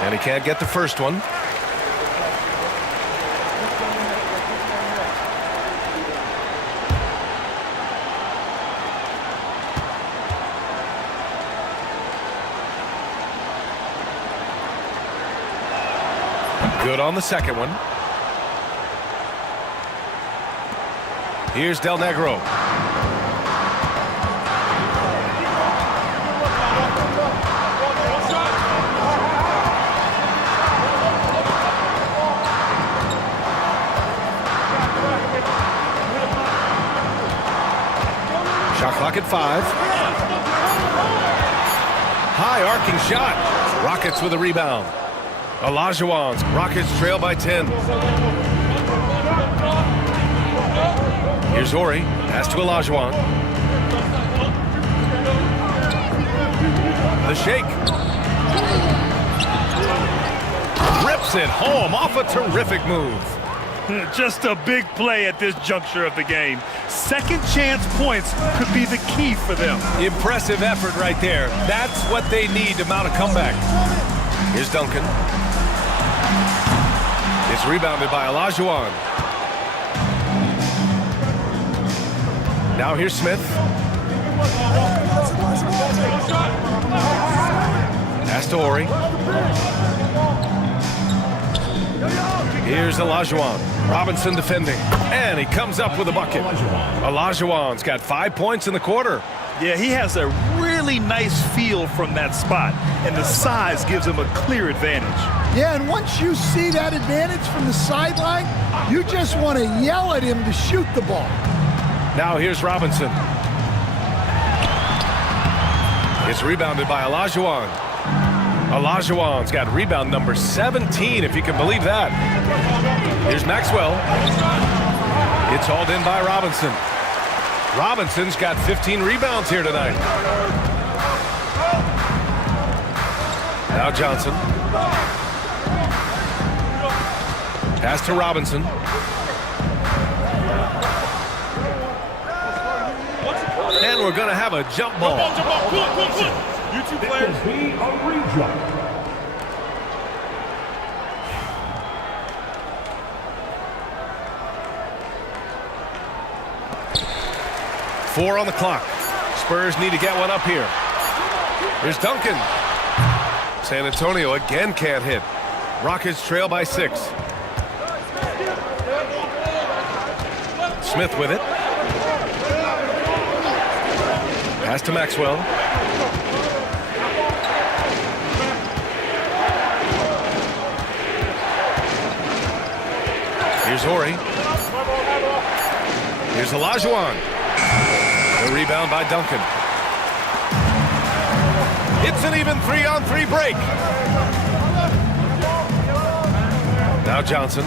And he can't get the first one. Good on the second one. Here's Del Negro. Shot clock at 5. High arcing shot. Rockets with a rebound. Olajuwon's Rockets trail by 10. Here's Ori. Pass to Olajuwon. The shake. Hits it home off a terrific move. Just a big play at this juncture of the game. Second chance points could be the key for them. Impressive effort right there. That's what they need to mount a comeback. Here's Duncan. It's rebounded by Olajuwon. Now here's Smith. Pass to Ori. Here's Olajuwon. Robinson defending. And he comes up with a bucket. Olajuwon's got 5 points in the quarter. Yeah, he has a really nice feel from that spot, and the size gives him a clear advantage. Yeah, and once you see that advantage from the sideline, you just want to yell at him to shoot the ball. Now here's Robinson. It's rebounded by Olajuwon. Olajuwon's got rebound number 17, if you can believe that. Here's Maxwell. It's hauled in by Robinson. Robinson's got 15 rebounds here tonight. Now Johnson. Pass to Robinson. And we're going to have a jump ball. You two players. Be a rejump. Four on the clock. Spurs need to get one up here. Here's Duncan. San Antonio again can't hit. Rockets trail by 6. Smith with it. Pass to Maxwell. Here's Ori. Here's Olajuwon. The rebound by Duncan. It's an even 3-on-3 break. Now Johnson.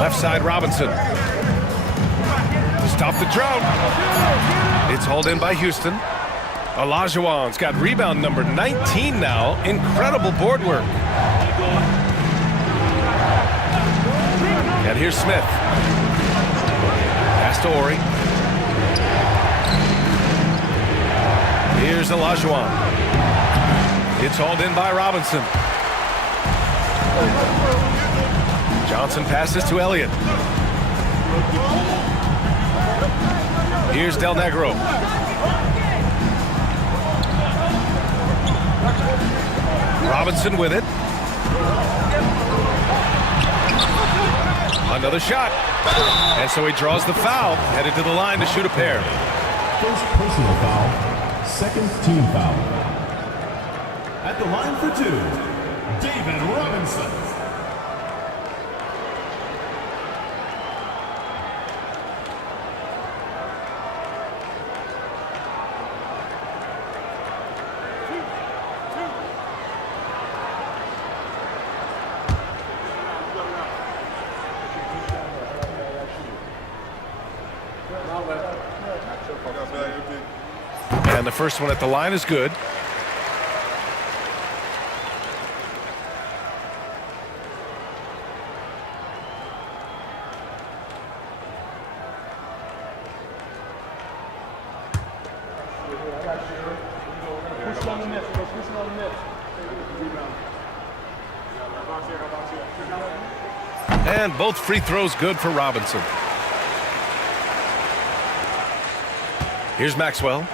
Left side Robinson. Stop the drought. It's hauled in by Houston. Olajuwon's got rebound number 19 now. Incredible board work. And here's Smith. Pass to Ori. Here's Olajuwon. It's hauled in by Robinson. Johnson passes to Elliott. Here's Del Negro. Robinson with it. Another shot. And so he draws the foul, headed to the line to shoot a pair. First personal foul, second team foul. At the line for 2, David Robinson. And the first one at the line is good. And both free throws good for Robinson. Here's Maxwell.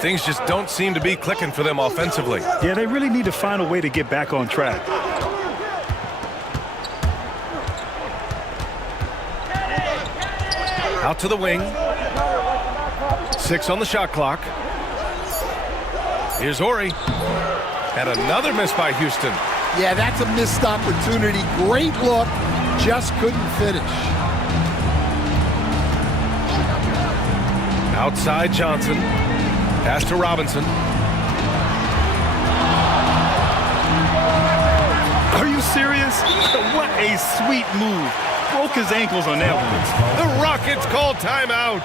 Things just don't seem to be clicking for them offensively. Yeah, they really need to find a way to get back on track. Out to the wing. 6 on the shot clock. Here's Ori. And another miss by Houston. Yeah, that's a missed opportunity. Great look, just couldn't finish. Outside Johnson. Pass to Robinson. Are you serious? What a sweet move. Broke his ankles on that one. The Rockets call timeout.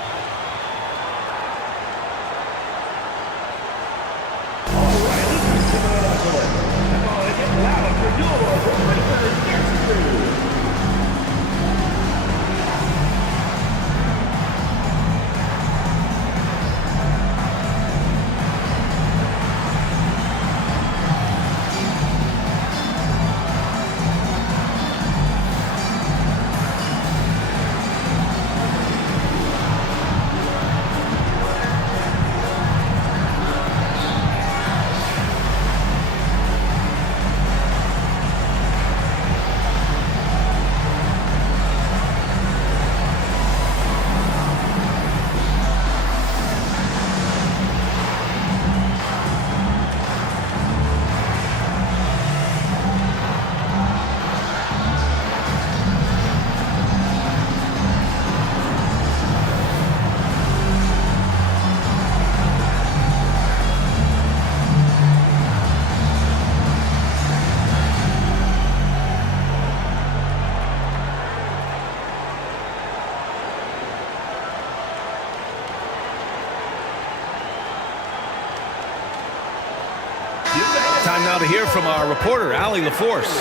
Time now to hear from our reporter, Allie LaForce.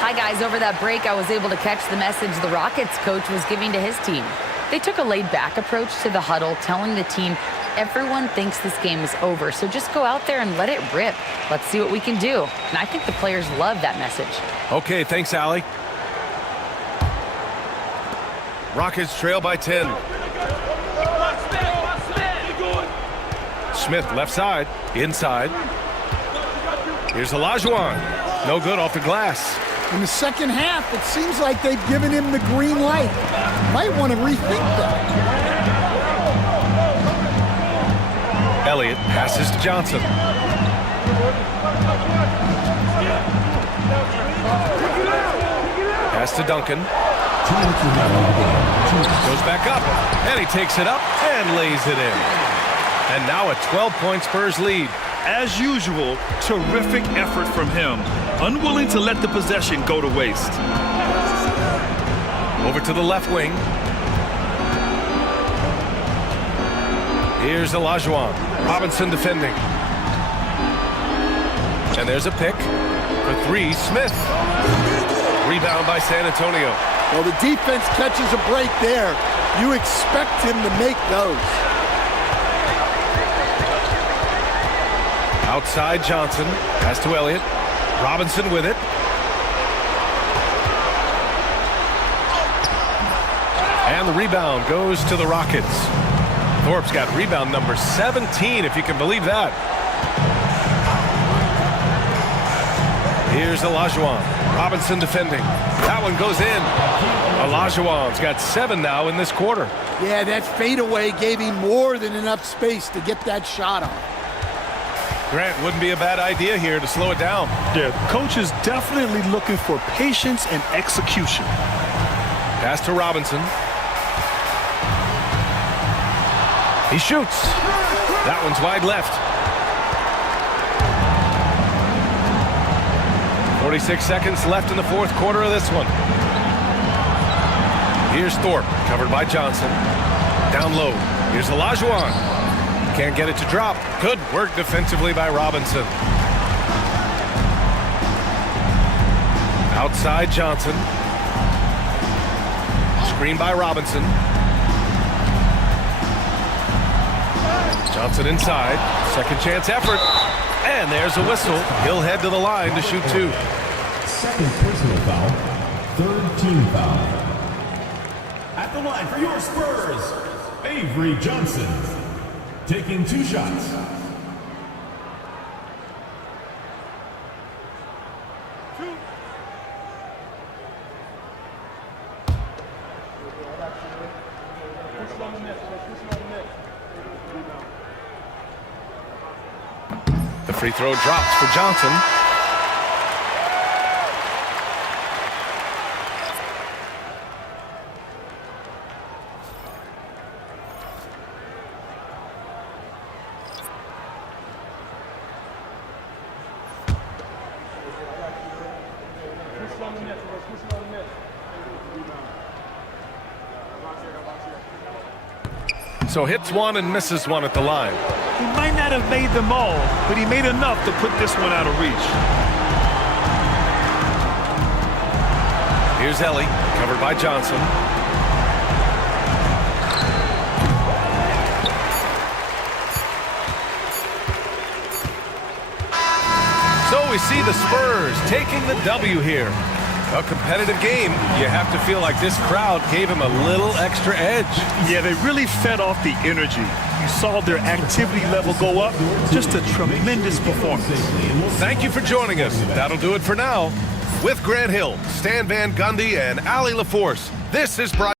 Hi, guys. Over that break, I was able to catch the message the Rockets coach was giving to his team. They took a laid-back approach to the huddle, telling the team everyone thinks this game is over, so just go out there and let it rip. Let's see what we can do. And I think the players love that message. Okay, thanks, Allie. Rockets trail by 10. Smith left side, inside. Here's Olajuwon. No good off the glass. In the second half, it seems like they've given him the green light. Might want to rethink that. Elliott passes to Johnson. Pass to Duncan. Goes back up, and he takes it up and lays it in. And now a 12-point Spurs lead. As usual, terrific effort from him. Unwilling to let the possession go to waste. Over to the left wing. Here's Olajuwon. Robinson defending. And there's a pick for three. Smith. Rebound by San Antonio. Well, the defense catches a break there. You expect him to make those. Outside Johnson. Pass to Elliott. Robinson with it. And the rebound goes to the Rockets. Thorpe's got rebound number 17, if you can believe that. Here's Olajuwon. Robinson defending. That one goes in. Olajuwon's got 7 now in this quarter. Yeah, that fadeaway gave him more than enough space to get that shot on. Grant, wouldn't be a bad idea here to slow it down. Yeah, the coach is definitely looking for patience and execution. Pass to Robinson. He shoots. That one's wide left. 46 seconds left in the fourth quarter of this one. Here's Thorpe, covered by Johnson. Down low. Here's Olajuwon. Can't get it to drop. Good work defensively by Robinson. Outside Johnson. Screen by Robinson. Johnson inside. Second chance effort. And there's a whistle. He'll head to the line to shoot 2. Second personal foul. Third team foul. At the line for your Spurs, Avery Johnson. Taking 2 shots. The free throw drops for Johnson. So hits one and misses one at the line. He might not have made them all, but he made enough to put this one out of reach. Here's Ellie, covered by Johnson. So we see the Spurs taking the W here. A competitive game. You have to feel like this crowd gave him a little extra edge. Yeah, they really fed off the energy. You saw their activity level go up. Just a tremendous performance. Thank you for joining us. That'll do it for now. With Grant Hill, Stan Van Gundy, and Allie LaForce, this is Brian.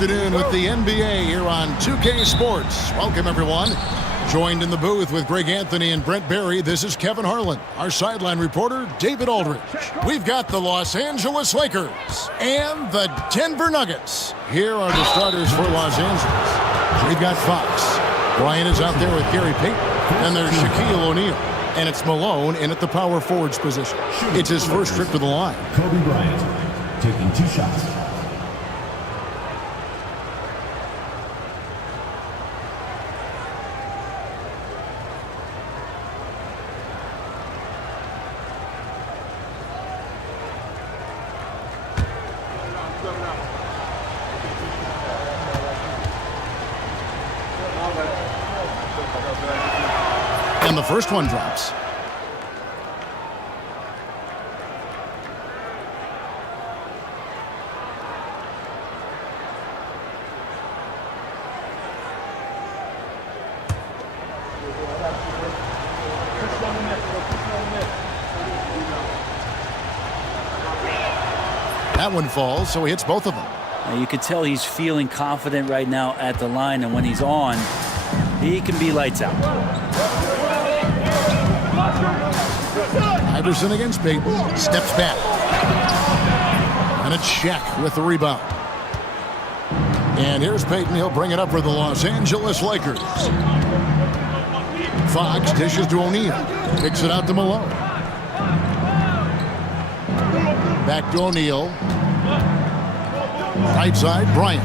afternoon with the NBA here on 2K Sports. Welcome, everyone. Joined in the booth with Greg Anthony and Brent Barry, this is Kevin Harlan. Our sideline reporter, David Aldridge. We've got the Los Angeles Lakers and the Denver Nuggets. Here are the starters for Los Angeles. We've got Fox. Bryant is out there with Gary Payton. And there's Shaquille O'Neal. And it's Malone in at the power forwards position. It's his first trip to the line. Kobe Bryant taking 2 shots. And the first one drops. That one falls, so he hits both of them. You could tell he's feeling confident right now at the line, and when he's on, he can be lights out. Iverson against Payton, steps back. And it's Shaq with the rebound. And here's Payton, he'll bring it up for the Los Angeles Lakers. Fox dishes to O'Neal, kicks it out to Malone. Back to O'Neal. Right side, Bryant.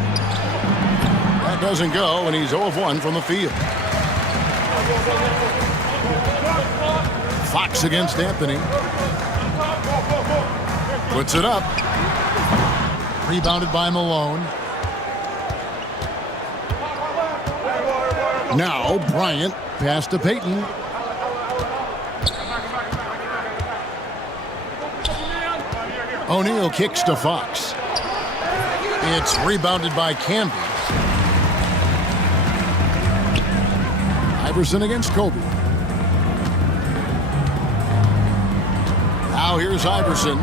That doesn't go, and he's 0 of 1 from the field. Fox against Anthony. Puts it up. Rebounded by Malone. Now Bryant, pass to Payton. O'Neal kicks to Fox. It's rebounded by Camby. Iverson against Kobe. Now here's Iverson.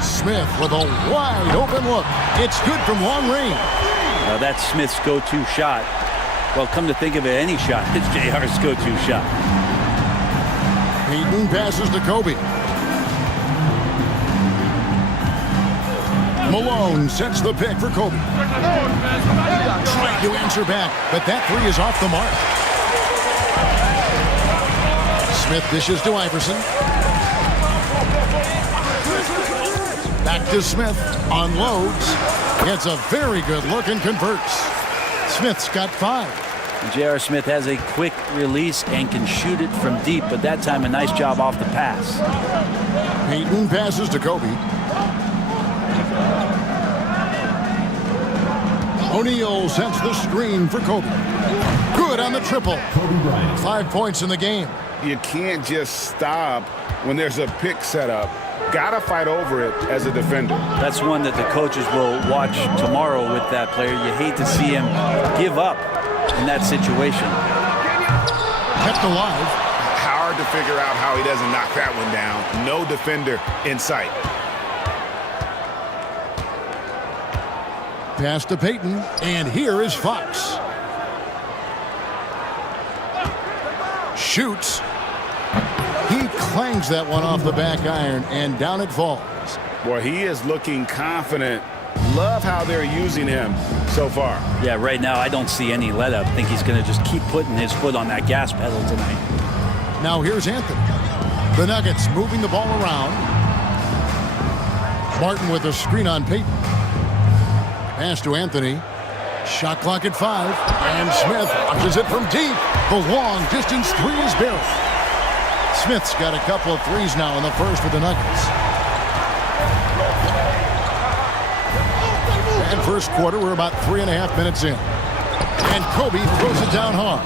Smith with a wide open look. It's good from long range. Now that's Smith's go-to shot. Well, come to think of it, any shot is JR's go-to shot. Payton passes to Kobe. Malone sets the pick for Kobe. Trying to answer back, but that three is off the mark. Smith dishes to Iverson. Back to Smith. Unloads. Gets a very good look and converts. Smith's got 5. J.R. Smith has a quick release and can shoot it from deep, but that time a nice job off the pass. Payton passes to Kobe. O'Neal sends the screen for Kobe. Good on the triple. 5 points in the game. You can't just stop when there's a pick set up. Gotta fight over it as a defender. That's one that the coaches will watch tomorrow with that player. You hate to see him give up in that situation. Kept alive. Hard to figure out how he doesn't knock that one down. No defender in sight. Pass to Payton, and here is Fox. Shoots. He clangs that one off the back iron, and down it falls. Boy, he is looking confident. Love how they're using him so far. Yeah, right now I don't see any let up. I think he's going to just keep putting his foot on that gas pedal tonight. Now here's Anthony. The Nuggets moving the ball around. Martin with a screen on Payton. Pass to Anthony. Shot clock at 5. And Smith punches it from deep. The long distance three is buried. Smith's got a couple of threes now in the first for the Nuggets. And first quarter, we're about 3.5 minutes in. And Kobe throws it down hard.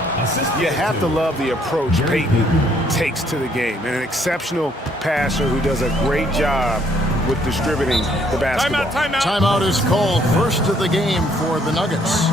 You have to love the approach Payton takes to the game. And an exceptional passer who does a great job with distributing the basketball. Timeout is called. First of the game for the Nuggets.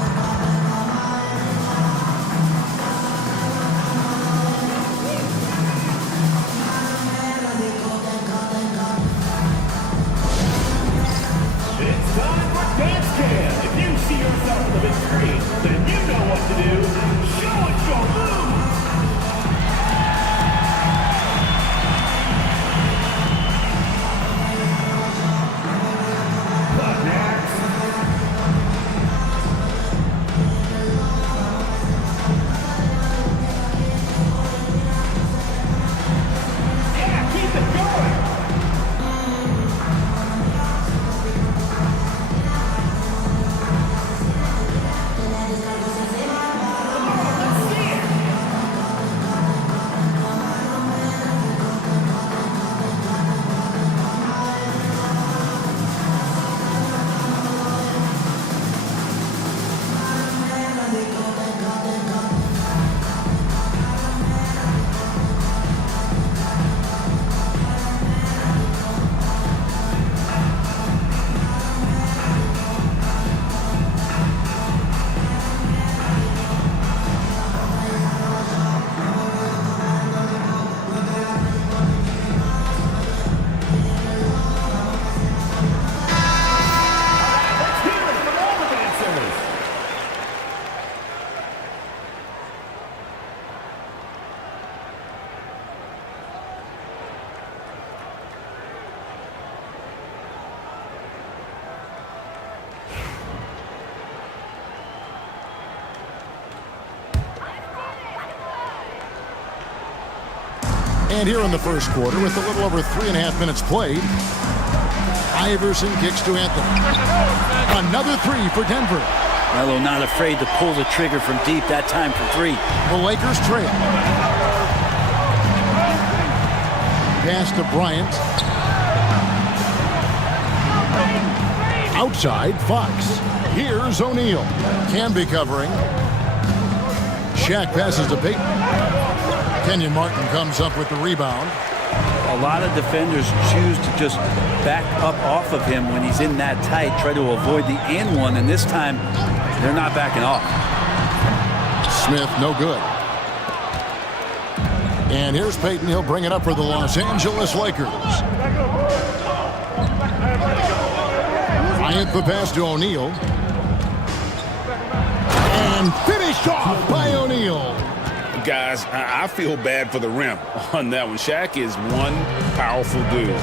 And here in the first quarter, with a little over 3.5 minutes played, Iverson kicks to Anthony. Another three for Denver. Melo not afraid to pull the trigger from deep, that time for three. The Lakers trail. Pass to Bryant. Outside, Fox. Here's O'Neal. Camby covering. Shaq passes to Payton. Kenyon Martin comes up with the rebound. A lot of defenders choose to just back up off of him when he's in that tight, try to avoid the and one, and this time they're not backing off. Smith, no good. And here's Payton. He'll bring it up for the Los Angeles Lakers. Bryant the pass to O'Neal. And finished off by O'Neal. Guys, I feel bad for the rim on that one. Shaq is one powerful dude.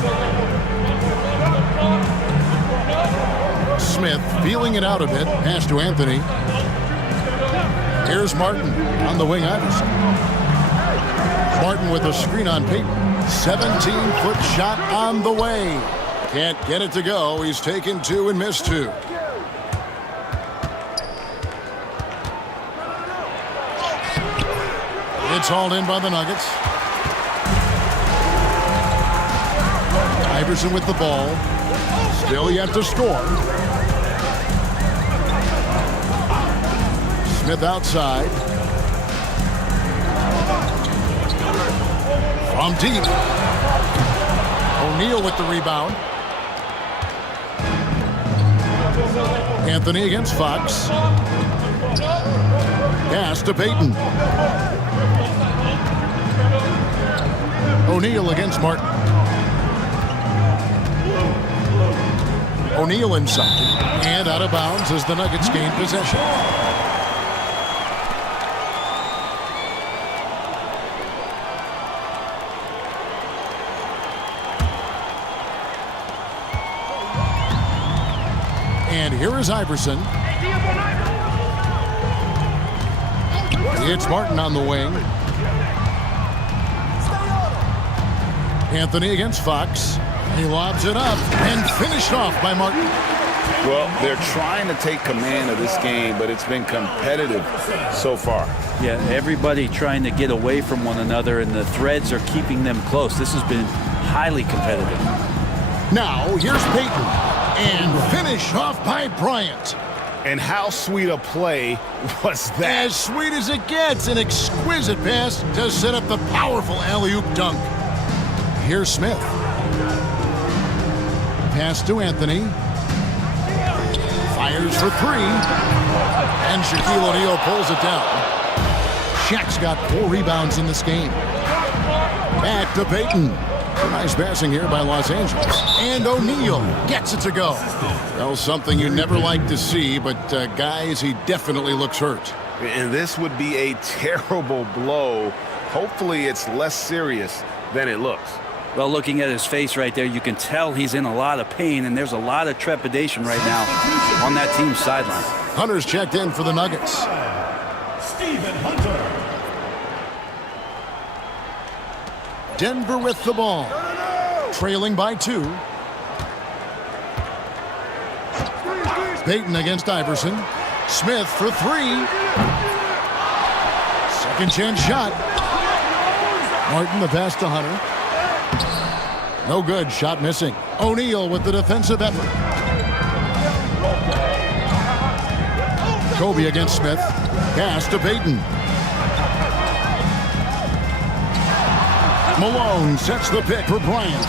Smith feeling it out a bit. Pass to Anthony. Here's Martin on the wing. Iverson. Martin with a screen on Payton. 17-foot shot on the way. Can't get it to go. He's taken two and missed two. It's hauled in by the Nuggets. Iverson with the ball. Still yet to score. Smith outside. From deep. O'Neal with the rebound. Anthony against Fox. Pass to Payton. O'Neal against Martin. O'Neal inside. And out of bounds as the Nuggets gain possession. And here is Iverson. It's Martin on the wing. Anthony against Fox. He lobs it up and finished off by Martin. Well, they're trying to take command of this game, but it's been competitive so far. Yeah, everybody trying to get away from one another, and the threads are keeping them close. This has been highly competitive. Now, here's Payton. And finish off by Bryant. And how sweet a play was that? As sweet as it gets. An exquisite pass to set up the powerful alley-oop dunk. Here's Smith. Pass to Anthony. Fires for three. And Shaquille O'Neal pulls it down. Shaq's got 4 rebounds in this game. Back to Payton. Nice passing here by Los Angeles. And O'Neal gets it to go. Well, something you never like to see, but guys, he definitely looks hurt. And this would be a terrible blow. Hopefully it's less serious than it looks. Well, looking at his face right there, you can tell he's in a lot of pain, and there's a lot of trepidation right now on that team's sideline. Hunter's checked in for the Nuggets. Stephen Hunter. Denver with the ball. Trailing by 2. Payton against Iverson. Smith for 3. Second chance shot. Martin the pass to Hunter. No good. Shot missing. O'Neal with the defensive effort. Kobe against Smith. Pass to Payton. Malone sets the pick for Bryant.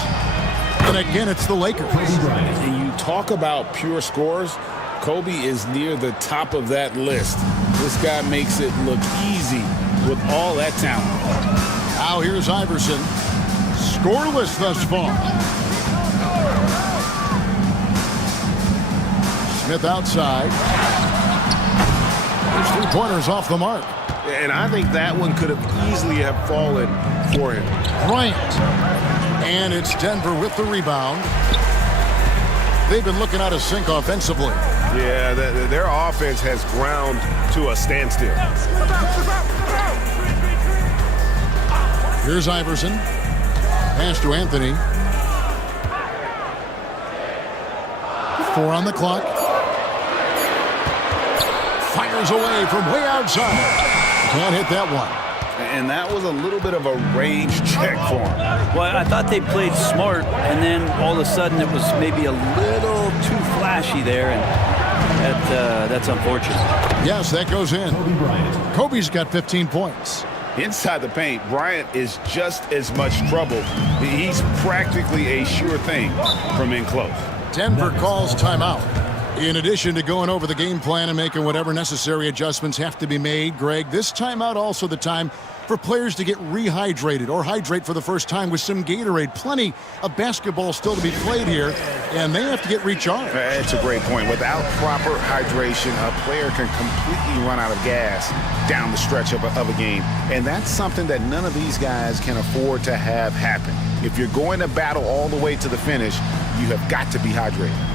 And again, it's the Lakers. And you talk about pure scores, Kobe is near the top of that list. This guy makes it look easy with all that talent. Now here's Iverson. Scoreless thus far. Smith outside. There's 3-pointers off the mark. And I think that one could have easily have fallen for him. Bryant. And it's Denver with the rebound. They've been looking out of sync offensively. Yeah, their offense has ground to a standstill. Here's Iverson. Pass to Anthony. 4 on the clock. Fires away from way outside. Can't hit that one. And that was a little bit of a range check for him. Well, I thought they played smart, and then all of a sudden it was maybe a little too flashy there, and that's unfortunate. Yes, that goes in. Kobe's got 15 points. Inside the paint, Bryant is just as much trouble. He's practically a sure thing from in close. Denver calls timeout. In addition to going over the game plan and making whatever necessary adjustments have to be made, Greg, this timeout also the time for players to get rehydrated or hydrate for the first time with some Gatorade. Plenty of basketball still to be played here, and they have to get recharged. That's a great point. Without proper hydration, a player can completely run out of gas down the stretch of a game, and that's something that none of these guys can afford to have happen. If you're going to battle all the way to the finish, you have got to be hydrated.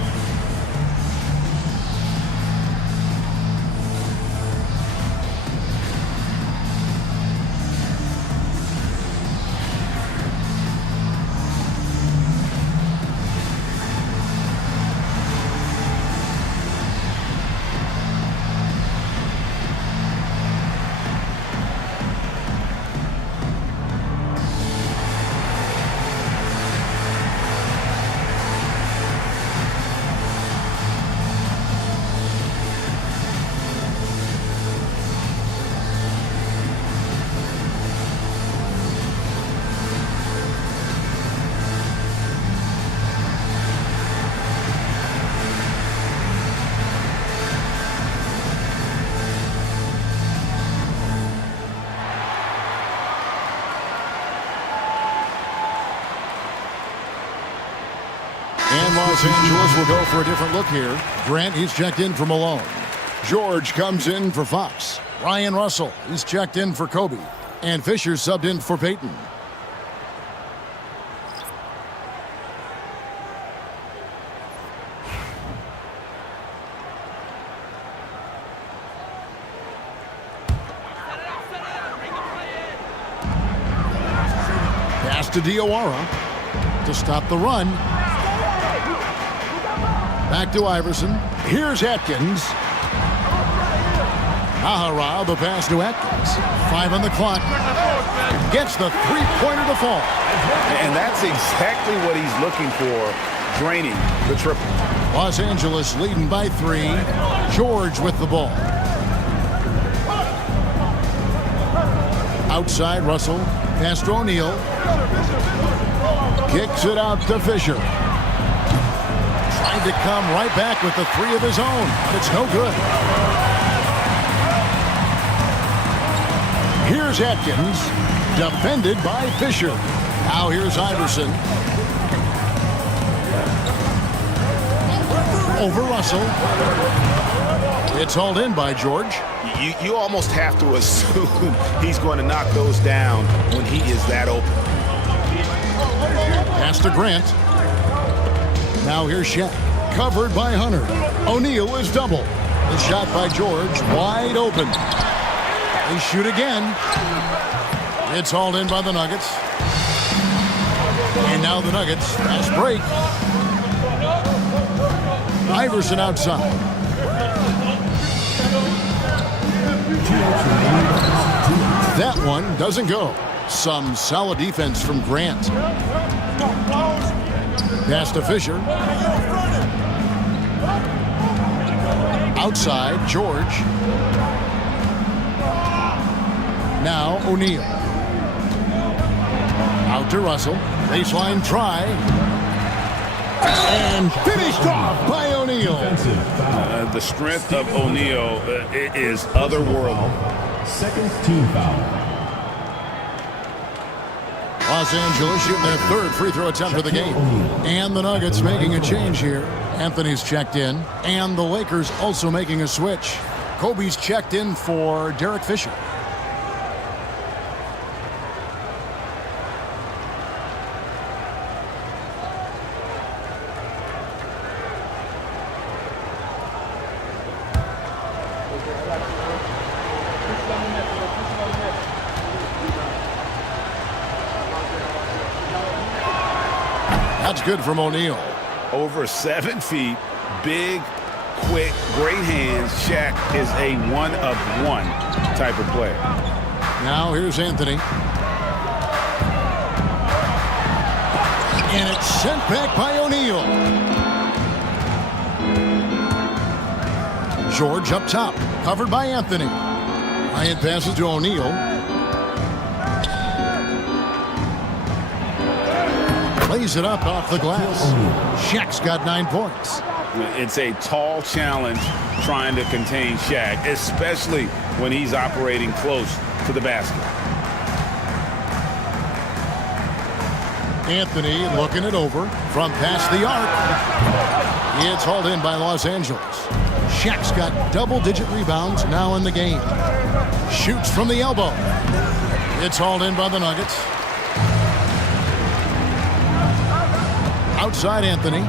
Los Angeles will go for a different look here. Grant, he's checked in for Malone. George comes in for Fox. Ryan Russell, he's checked in for Kobe. And Fisher subbed in for Peyton. Pass to Diawara to stop the run. Back to Iverson. Here's Atkins. Nahara, the pass to Atkins. 5 on the clock. Gets the three-pointer to fall. And that's exactly what he's looking for, draining the triple. Los Angeles leading by 3. George with the ball. Outside, Russell. Pass to O'Neal. Kicks it out to Fisher. Trying to come right back with the 3 of his own. It's no good. Here's Atkins, defended by Fisher. Now here's Iverson. Over Russell. It's hauled in by George. You almost have to assume he's going to knock those down when he is that open. Pass to Grant. Now here's Shaq. Covered by Hunter. O'Neal is double. The shot by George, wide open. They shoot again. It's hauled in by the Nuggets. And now the Nuggets, fast break. Iverson outside. That one doesn't go. Some solid defense from Grant. Pass to Fisher. Outside, George. Now O'Neal. Out to Russell. Baseline try. And finished off by O'Neal. The strength of O'Neal is otherworldly. Second team foul. Los Angeles shooting their 3rd free throw attempt of the game. And the Nuggets making a change here. Anthony's checked in. And the Lakers also making a switch. Kobe's checked in for Derek Fisher. That's good from O'Neal. Over 7 feet, big, quick, great hands. Shaq is a one-of-one type of player. Now here's Anthony. And it's sent back by O'Neal. George up top, covered by Anthony. Bryant passes to O'Neal. Lays it up off the glass. Shaq's got 9 points. It's a tall challenge trying to contain Shaq, especially when he's operating close to the basket. Anthony looking it over from past the arc. It's hauled in by Los Angeles. Shaq's got double-digit rebounds now in the game. Shoots from the elbow. It's hauled in by the Nuggets. Outside Anthony.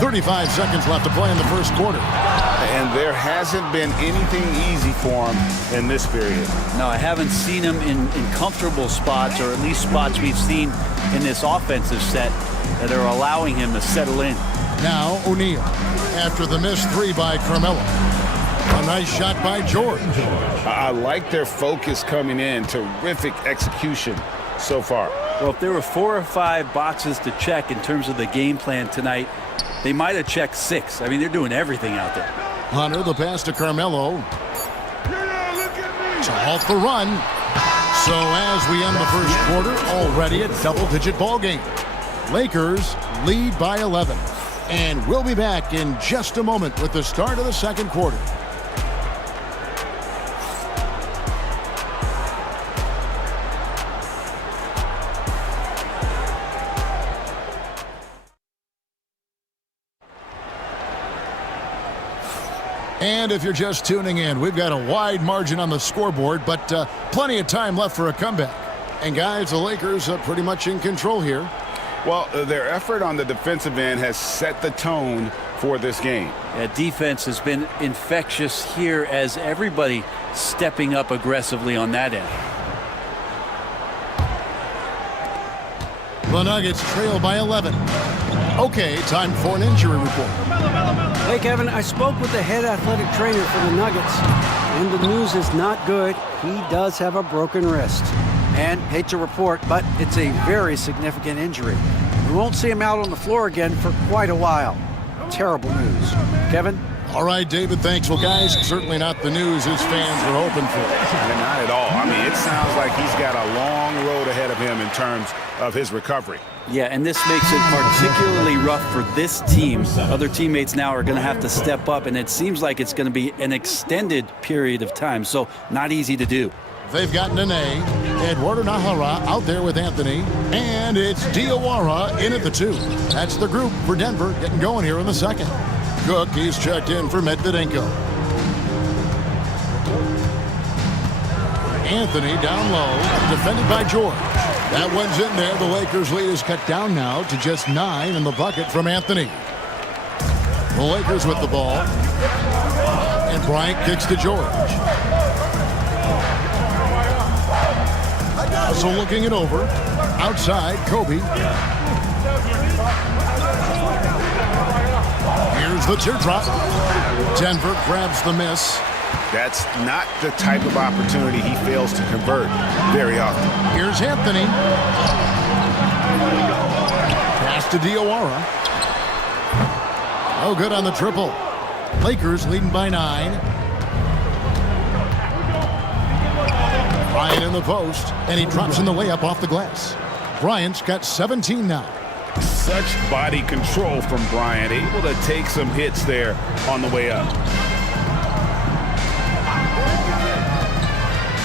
35 seconds left to play in the first quarter. And there hasn't been anything easy for him in this period. No, I haven't seen him in comfortable spots, or at least spots we've seen in this offensive set that are allowing him to settle in. Now O'Neal after the missed 3 by Carmelo. A nice shot by George. I like their focus coming in. Terrific execution so far. Well, if there were 4 or 5 boxes to check in terms of the game plan tonight, they might have checked 6. I mean, they're doing everything out there. Hunter, the pass to Carmelo. To halt the run. So as we end the first quarter, already a double-digit ball game. Lakers lead by 11. And we'll be back in just a moment with the start of the second quarter. And if you're just tuning in, we've got a wide margin on the scoreboard, but plenty of time left for a comeback. And guys, the Lakers are pretty much in control here. Well, their effort on the defensive end has set the tone for this game. Yeah, defense has been infectious here as everybody stepping up aggressively on that end. The Nuggets trail by 11. Okay, time for an injury report. Hey, Kevin, I spoke with the head athletic trainer for the Nuggets, and the news is not good. He does have a broken wrist. And hate to report, but it's a very significant injury. We won't see him out on the floor again for quite a while. Terrible news. Kevin? All right, David, thanks. Well, guys, certainly not the news his fans were hoping for. Not at all. I mean, it sounds like he's got a long road ahead of him in terms of his recovery. Yeah, and this makes it particularly rough for this team. Other teammates now are going to have to step up, and it seems like it's going to be an extended period of time, so not easy to do. They've got Nene, Eduardo Nahara out there with Anthony, and it's Diawara in at the 2. That's the group for Denver getting going here in the second. Cook, he's checked in for Medvedenko. Anthony down low, defended by George. That one's in there. The Lakers' lead is cut down now to just 9 in the bucket from Anthony. The Lakers with the ball. And Bryant kicks to George. Also looking it over. Outside, Kobe. Here's the teardrop. Denver grabs the miss. That's not the type of opportunity he fails to convert very often. Here's Anthony. Pass to Diawara. Oh, good on the triple. Lakers leading by 9. Bryant in the post, and he drops in the layup off the glass. Bryant's got 17 now. Such body control from Bryant, able to take some hits there on the way up.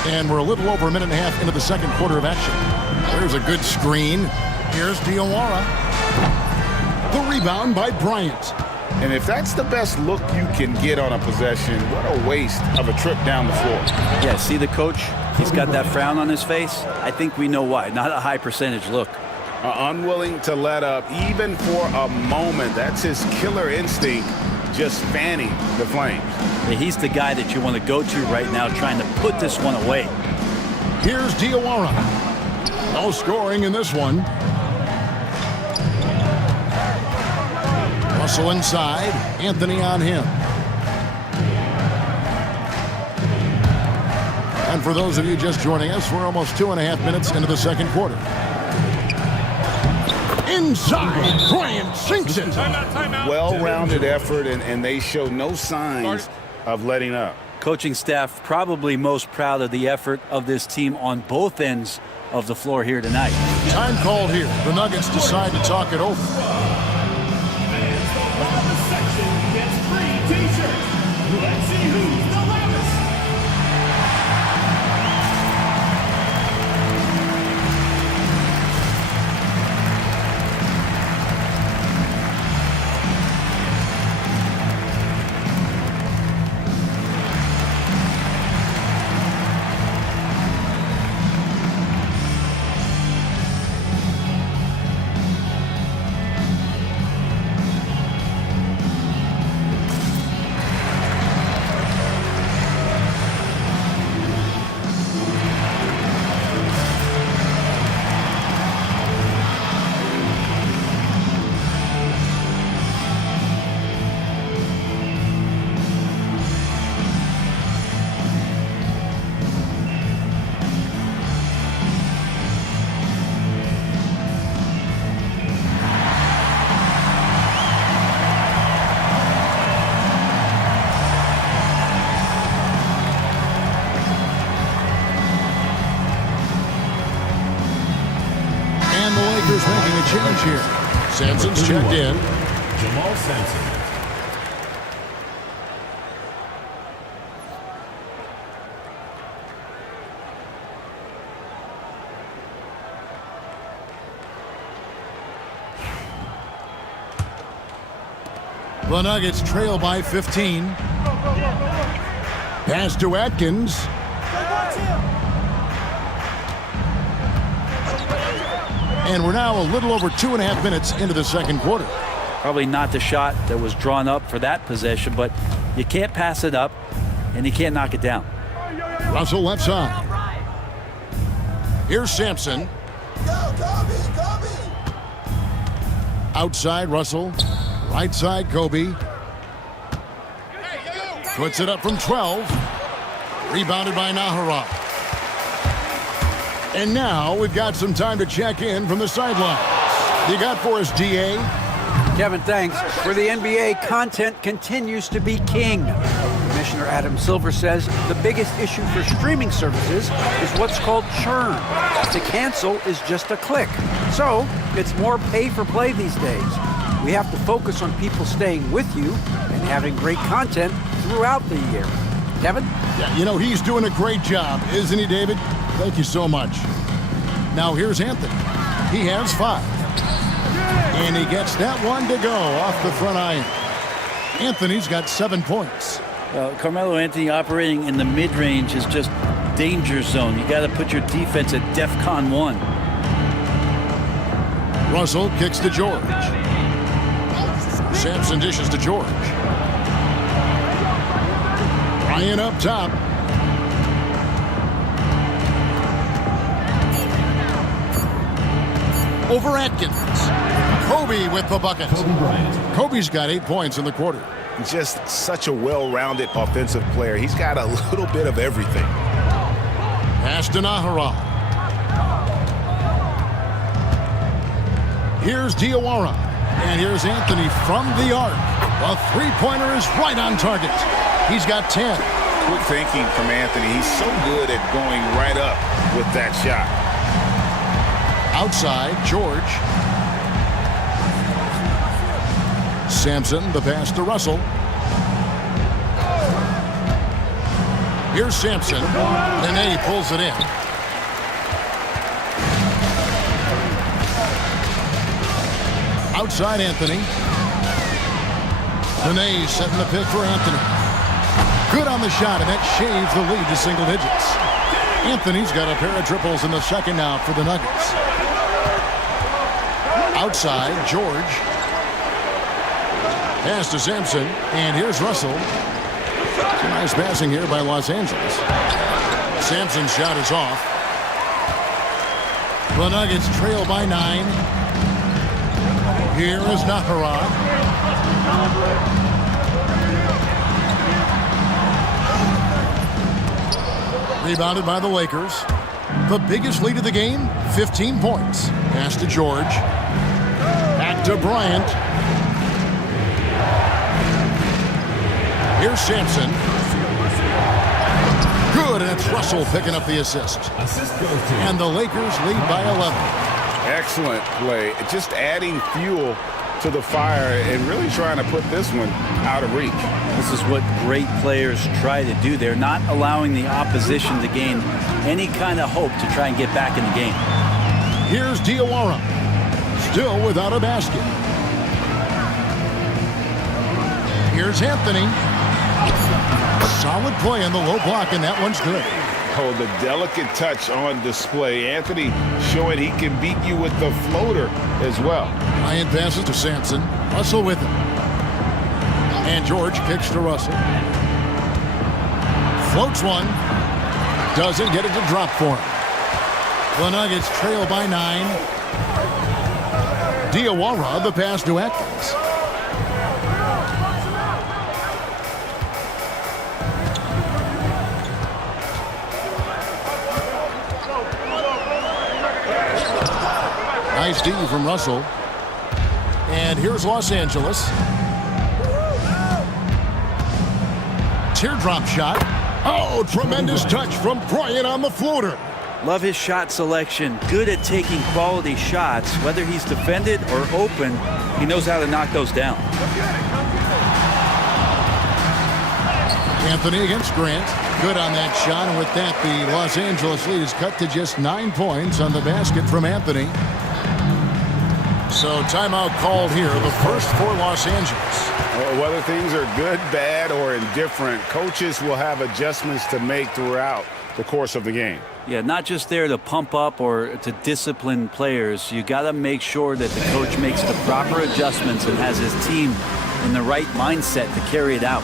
And we're a little over a minute and a half into the second quarter of action. There's a good screen. Here's Diawara. The rebound by Bryant. And if that's the best look you can get on a possession, what a waste of a trip down the floor. Yeah, see the coach? He's got that frown on his face. I think we know why. Not a high percentage look. Unwilling to let up even for a moment. That's his killer instinct, just fanning the flames. Yeah, he's the guy that you want to go to right now trying to put this one away. Here's Diawara. No scoring in this one. Russell inside. Anthony on him. And for those of you just joining us, we're almost 2.5 minutes into the second quarter. Inside, Bryant sinks it. Well-rounded effort, and they show no signs of letting up. Coaching staff probably most proud of the effort of this team on both ends of the floor here tonight. Time called here. The Nuggets decide to talk it over. Let's see who's the loudest. Making a change here. Sampson's checked in. Jamal Sampson. The Nuggets trail by 15. Pass to Atkins. And we're now a little over 2.5 minutes into the second quarter. Probably not the shot that was drawn up for that possession, but you can't pass it up, and you can't knock it down. Russell left side. Here's Sampson. Outside Russell. Right side Kobe. Puts it up from 12. Rebounded by Naghahanap. And now we've got some time to check in from the sideline. You got for us, DA? Kevin, thanks. For the NBA, content continues to be king. Commissioner Adam Silver says the biggest issue for streaming services is what's called churn. To cancel is just a click. So it's more pay for play these days. We have to focus on people staying with you and having great content throughout the year. Kevin? Yeah, you know, he's doing a great job, isn't he, David? Thank you so much. Now here's Anthony. He has 5. And he gets that one to go off the front iron. Anthony's got 7 points. Carmelo Anthony operating in the mid-range is just danger zone. You got to put your defense at DEFCON 1. Russell kicks to George. Sampson dishes to George. Ryan up top. Over Atkins. Kobe with the bucket. Kobe's got 8 points in the quarter. Just such a well-rounded offensive player. He's got a little bit of everything. Pass to Naghahanap. Here's Jowa. And here's Anthony from the arc. The three-pointer is right on target. He's got 10. Quick thinking from Anthony. He's so good at going right up with that shot. Outside, George. Sampson, the pass to Russell. Here's Sampson. And he pulls it in. Outside Anthony. Nene setting the pick for Anthony. Good on the shot, and that shaves the lead to single digits. Anthony's got a pair of triples in the second now for the Nuggets. Outside, George. Pass to Sampson, and here's Russell. Some nice passing here by Los Angeles. Sampson's shot is off. The Nuggets trail by 9. Here is naghahanap. Rebounded by the Lakers. The biggest lead of the game, 15 points. Pass to George. Back to Bryant. Here's Sampson. Good, and it's Russell picking up the assist. And the Lakers lead by 11. Excellent play. Just adding fuel to the fire and really trying to put this one out of reach. This is what great players try to do. They're not allowing the opposition to gain any kind of hope to try and get back in the game. Here's Jowa, still without a basket. Here's Anthony. Solid play on the low block, and that one's good. Oh, the delicate touch on display. Anthony showing he can beat you with the floater as well. Bryant passes to Sampson. Russell with him. And George kicks to Russell. Floats one. Doesn't get it to drop for him. The Nuggets trail by 9. Jowa, the pass to Atkins. Nice D from Russell. And here's Los Angeles. Teardrop shot. Oh, tremendous touch from Bryant on the floater. Love his shot selection. Good at taking quality shots. Whether he's defended or open, he knows how to knock those down. Anthony against Grant. Good on that shot. And with that, the Los Angeles lead is cut to just 9 points on the basket from Anthony. So timeout called here, the first for Los Angeles. Well, whether things are good, bad, or indifferent, coaches will have adjustments to make throughout the course of the game. Yeah, not just there to pump up or to discipline players. You got to make sure that the coach makes the proper adjustments and has his team in the right mindset to carry it out.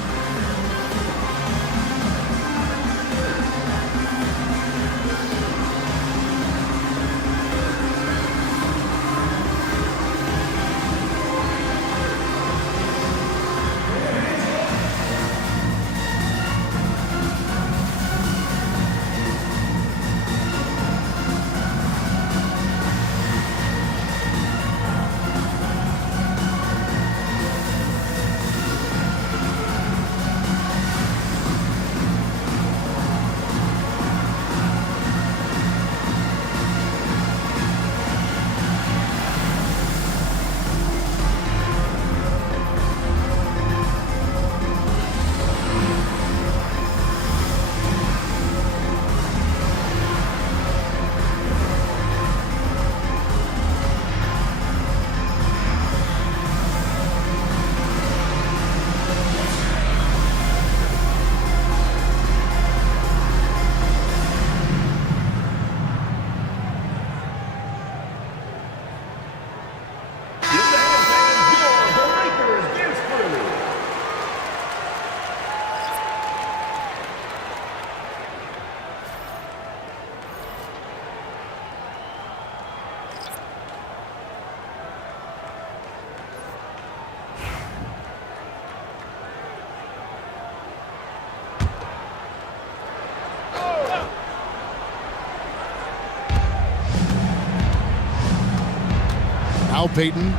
Now Peyton,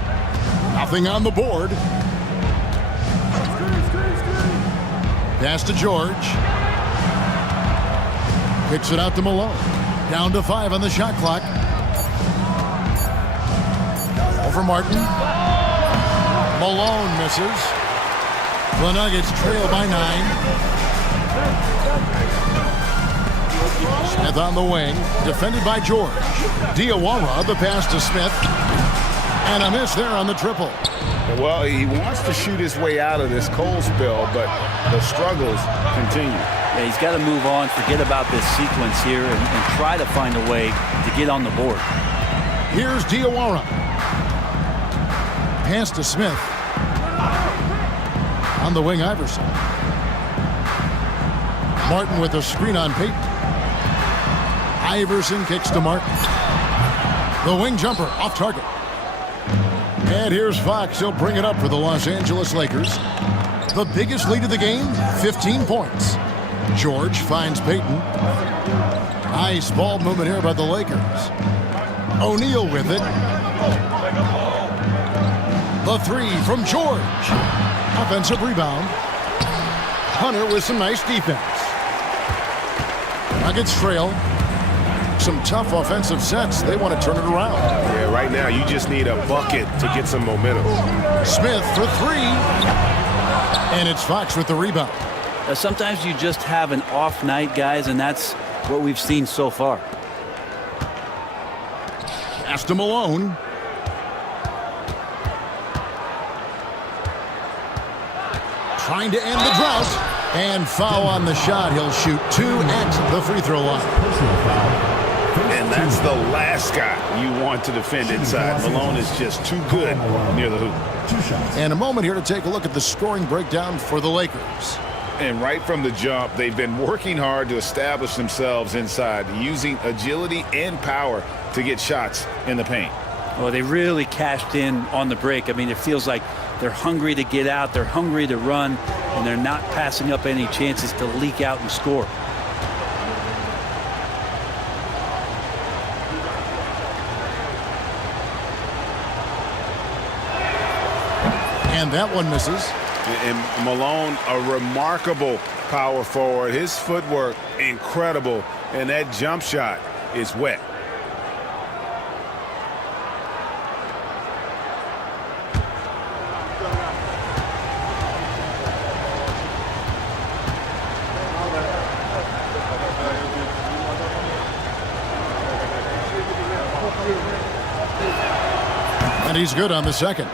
nothing on the board. Pass to George. Kicks it out to Malone. Down to 5 on the shot clock. Over Martin. Malone misses. The Nuggets trail by 9. Smith on the wing. Defended by George. Jowa, the pass to Smith. And a miss there on the triple. Well, he wants to shoot his way out of this cold spell, but the struggles continue. Yeah, he's got to move on, forget about this sequence here, and try to find a way to get on the board. Here's Jowa. Pass to Smith. On the wing, Iverson. Martin with a screen on Peyton. Iverson kicks to Martin. The wing jumper off target. And here's Fox. He'll bring it up for the Los Angeles Lakers. The biggest lead of the game, 15 points. George finds Payton. Nice ball movement here by the Lakers. O'Neal with it. The three from George. Offensive rebound. Hunter with some nice defense. Nuggets trail. Some tough offensive sets. They want to turn it around. Yeah, right now you just need a bucket to get some momentum. Smith for three. And it's Fox with the rebound. Sometimes you just have an off night, guys, and that's what we've seen so far. Pass to Malone. Trying to end the drought. And foul on the shot. He'll shoot 2 at the free throw line. And that's the last guy you want to defend inside. Malone is just too good near the hoop. And a moment here to take a look at the scoring breakdown for the Lakers. And right from the jump, they've been working hard to establish themselves inside, using agility and power to get shots in the paint. Well, they really cashed in on the break. I mean, it feels like they're hungry to get out, they're hungry to run, and they're not passing up any chances to leak out and score. And that one misses. And Malone, a remarkable power forward. His footwork, incredible. And that jump shot is wet. And he's good on the second.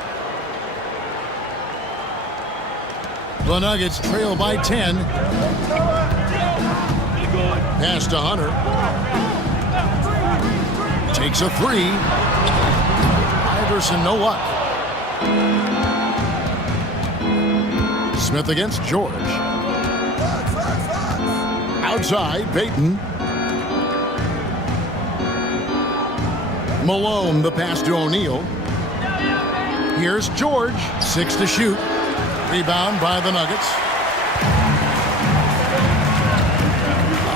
The Nuggets trail by 10. Pass to Hunter. Takes a three. Iverson, no luck. Smith against George. Outside, Payton. Malone, the pass to O'Neal. Here's George, 6 to shoot. Rebound by the Nuggets.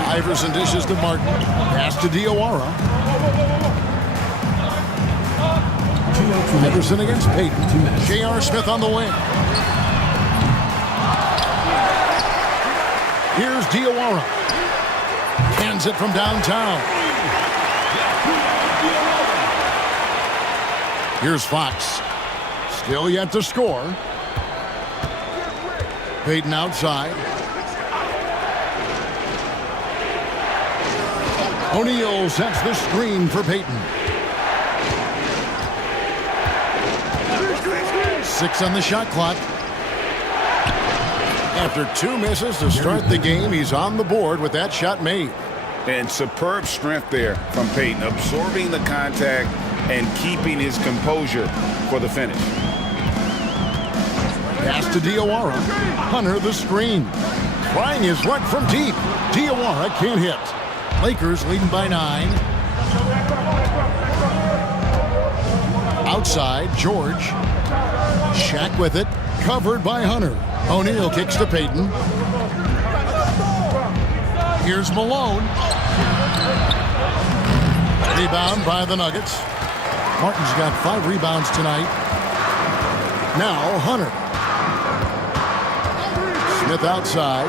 Iverson dishes to Martin. Pass to Diawara. Iverson against Payton. J.R. Smith on the wing. Here's Diawara. Cans it from downtown. Here's Fox. Still yet to score. Payton outside. O'Neal sets the screen for Payton. 6 on the shot clock. After 2 misses to start the game, he's on the board with that shot made. And superb strength there from Payton, absorbing the contact and keeping his composure for the finish. Pass to Diawara. Hunter the screen. Trying his luck from deep. Diawara can't hit. Lakers leading by 9. Outside, George. Shaq with it. Covered by Hunter. O'Neal kicks to Payton. Here's Malone. Rebound by the Nuggets. Martin's got 5 rebounds tonight. Now Hunter. Smith outside.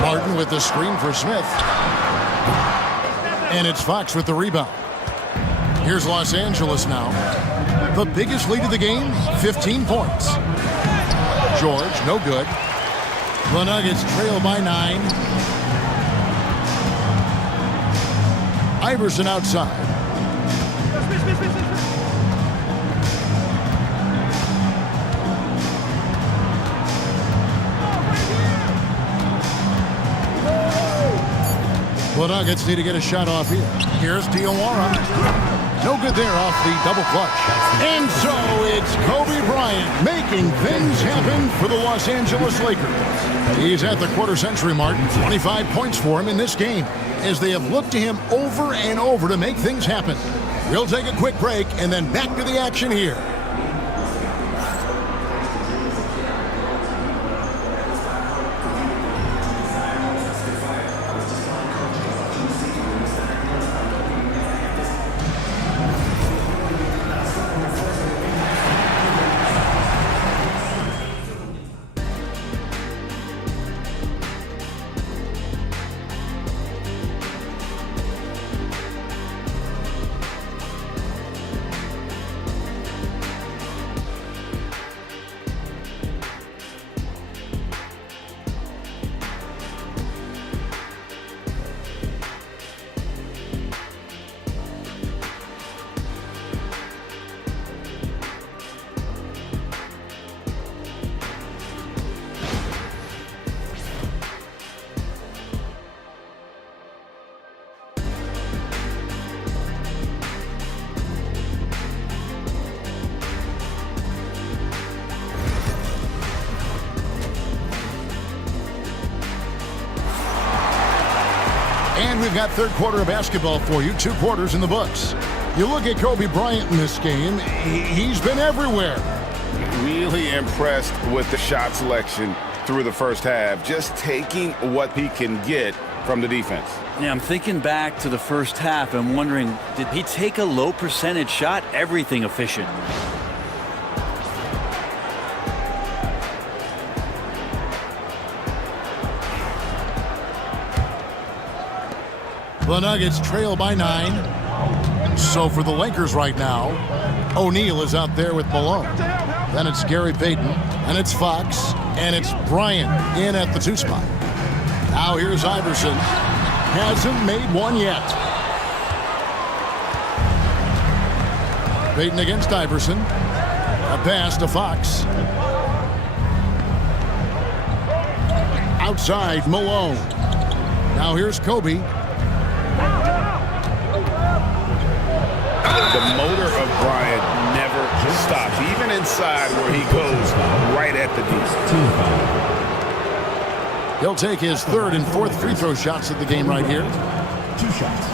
Martin with the screen for Smith. And it's Fox with the rebound. Here's Los Angeles now. The biggest lead of the game, 15 points. George, no good. The Nuggets trail by 9. Iverson outside. The Nuggets need to get a shot off here. Here's Diawara. No good there off the double clutch. And so it's Kobe Bryant making things happen for the Los Angeles Lakers. He's at the quarter century mark. 25 points for him in this game as they have looked to him over and over to make things happen. We'll take a quick break and then back to the action here. And we've got third quarter of basketball for you, 2 quarters in the books. You look at Kobe Bryant in this game, he's been everywhere. Really impressed with the shot selection through the first half, just taking what he can get from the defense. Yeah, I'm thinking back to the first half and wondering, did he take a low percentage shot? Everything efficient. The Nuggets trail by 9. So for the Lakers right now, O'Neal is out there with Malone. Then it's Gary Payton, and it's Fox, and it's Bryant in at the 2 spot. Now here's Iverson. Hasn't made one yet. Payton against Iverson. A pass to Fox. Outside, Malone. Now here's Kobe. The motor of Bryant never stops, even inside where he goes right at the D. He'll take his 3rd and 4th free throw shots of the game right here. 2 shots.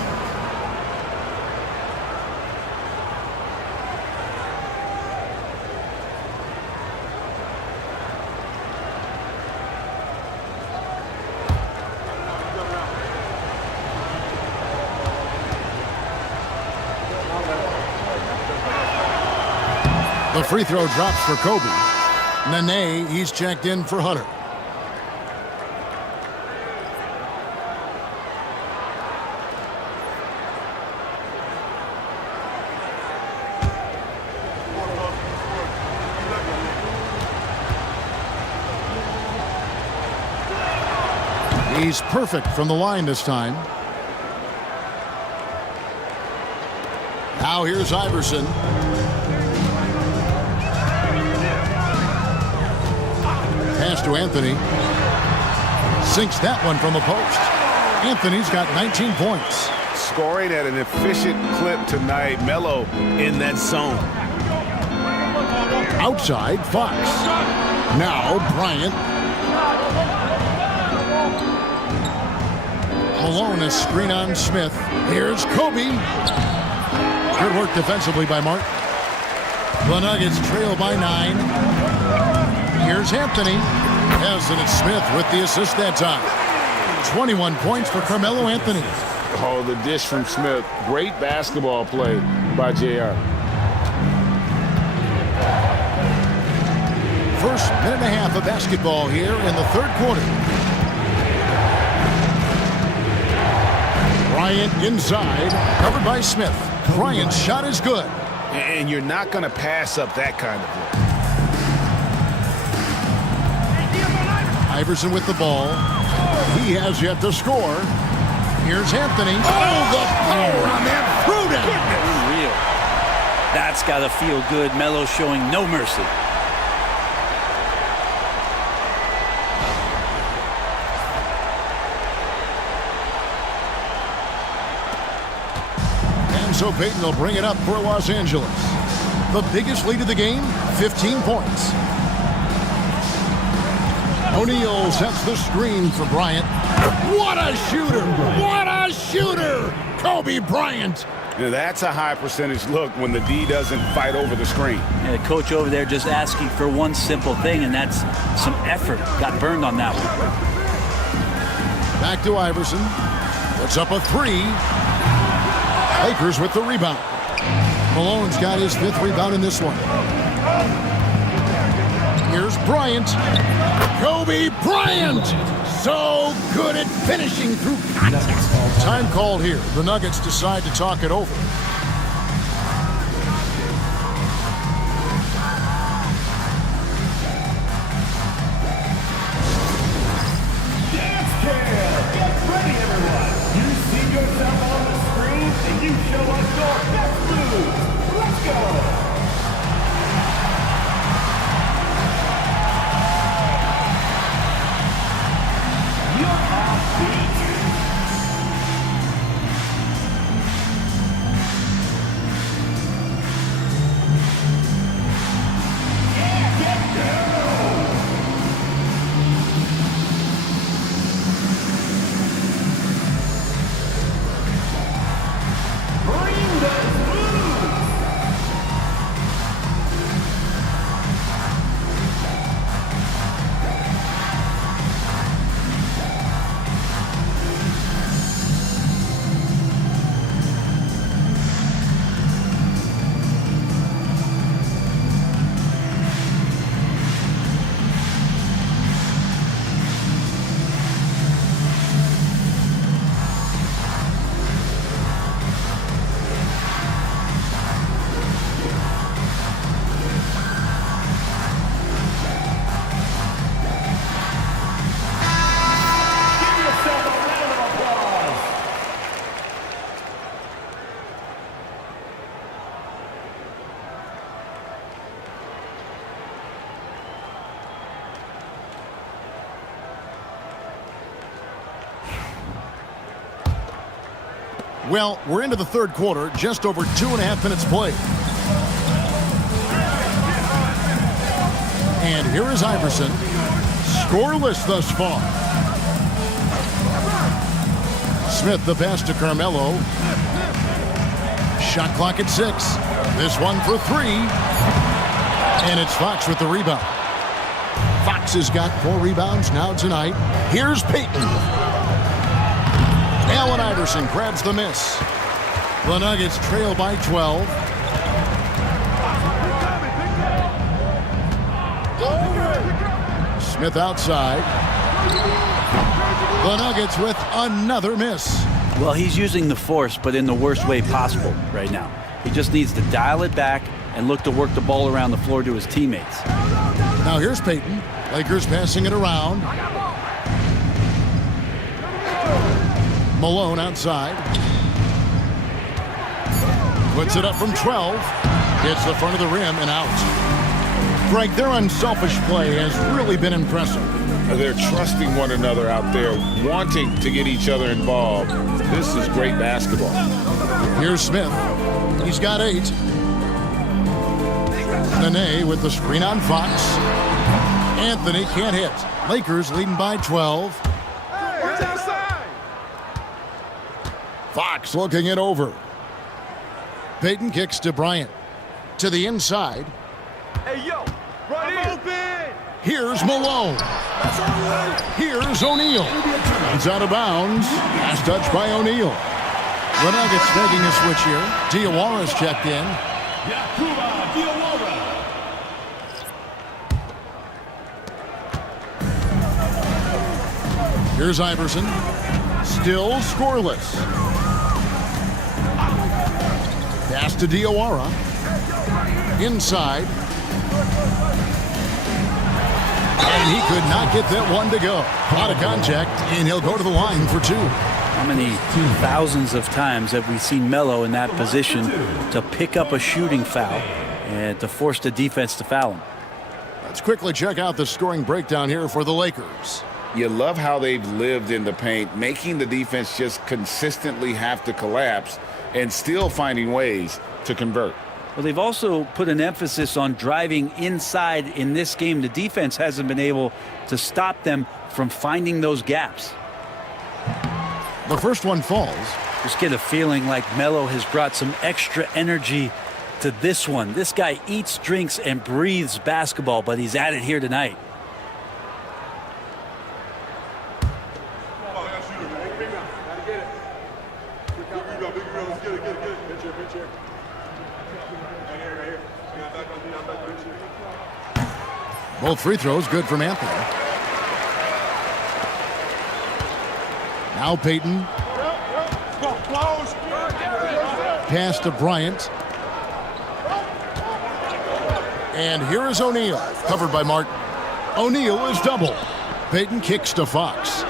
The free throw drops for Kobe. Nene, he's checked in for Hunter. He's perfect from the line this time. Now here's Iverson. Pass to Anthony. Sinks that one from the post. Anthony's got 19 points. Scoring at an efficient clip tonight. Melo in that zone. Outside, Fox. Now Bryant. Malone, a screen on Smith. Here's Kobe. Good work defensively by Mark. The Nuggets trail by 9. Here's Anthony. Yes, and it's Smith with the assist that time. 21 points for Carmelo Anthony. Oh, the dish from Smith. Great basketball play by JR. First minute and a half of basketball here in the 3rd quarter. Bryant inside, covered by Smith. Bryant's shot is good. And you're not going to pass up that kind of look. Iverson with the ball. He has yet to score. Here's Anthony. Oh, the power on that. Prudent. Unreal. That's got to feel good. Melo showing no mercy. So Payton will bring it up for Los Angeles. The biggest lead of the game, 15 points. O'Neal sets the screen for Bryant. What a shooter! What a shooter! Kobe Bryant. That's a high percentage look when the D doesn't fight over the screen. Yeah, the coach over there just asking for one simple thing, and that's some effort. Got burned on that one. Back to Iverson. Puts up a three. Lakers with the rebound. Malone's got his 5th rebound in this one. Here's Bryant. Kobe Bryant! So good at finishing through contact. Time called here. The Nuggets decide to talk it over. Dance Camp! Get ready, everyone! You see yourself on the screen, and you show us your best moves. Let's go! You're offbeat. Well, we're into the 3rd quarter, just over 2.5 minutes played. And here is Iverson, scoreless thus far. Smith the pass to Carmelo. Shot clock at 6. This one for 3. And it's Fox with the rebound. Fox has got 4 rebounds now tonight. Here's Payton. Allen Iverson grabs the miss. The Nuggets trail by 12. Smith outside. The Nuggets with another miss. Well, he's using the force, but in the worst way possible right now. He just needs to dial it back and look to work the ball around the floor to his teammates. Now here's Payton. Lakers passing it around. Malone outside. Puts it up from 12. Hits the front of the rim and out. Greg, their unselfish play has really been impressive. They're trusting one another out there, wanting to get each other involved. This is great basketball. Here's Smith. He's got 8. Nene with the screen on Fox. Anthony can't hit. Lakers leading by 12. Fox looking it over. Payton kicks to Bryant. To the inside. Hey, yo, right open. Here's Malone. Here's O'Neal. It's out of bounds. Last touch by O'Neal. The Nuggets making a switch here. Diawara's checked in. Here's Iverson. Still scoreless. Pass to Diawara. Inside. And he could not get that one to go. Out of contact, and he'll go to the line for 2. How many thousands of times have we seen Melo in that position to pick up a shooting foul and to force the defense to foul him? Let's quickly check out the scoring breakdown here for the Lakers. You love how they've lived in the paint, making the defense just consistently have to collapse. and still finding ways to convert. Well, they've also put an emphasis on driving inside in this game. The defense hasn't been able to stop them from finding those gaps. The first one falls. Just get a feeling like Melo has brought some extra energy to this one. This guy eats, drinks, and breathes basketball, but he's at it here tonight. Both free throws good from Anthony. Now Payton. Pass to Bryant. And here is O'Neal, covered by Martin. O'Neal is double. Payton kicks to Fox.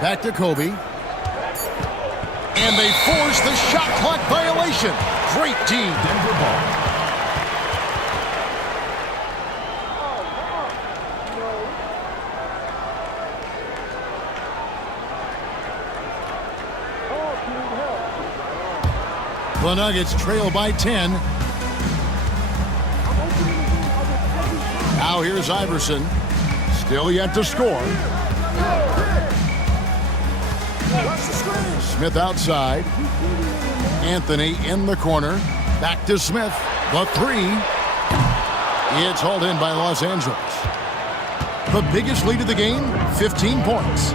Back to Kobe. And they force the shot clock violation. Great D, Denver ball. The Nuggets trail by 10. Now here's Iverson. Still yet to score. Smith outside. Anthony in the corner. Back to Smith. The three. It's hauled in by Los Angeles. The biggest lead of the game, 15 points.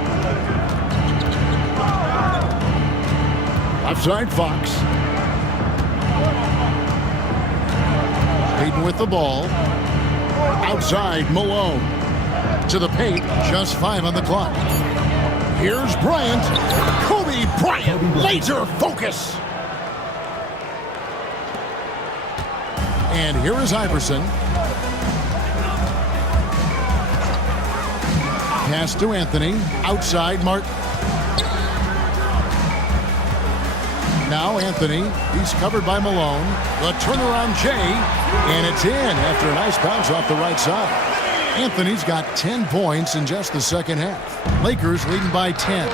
Offside Fox. Payton with the ball. Outside Malone. To the paint, just 5 on the clock. Here's Bryant. Kobe Bryant, laser focus. And here is Iverson. Pass to Anthony. Outside Martin. Now Anthony. He's covered by Malone. The turnaround Jay. And it's in after a nice bounce off the right side. Anthony's got 10 points in just the second half. Lakers leading by 10.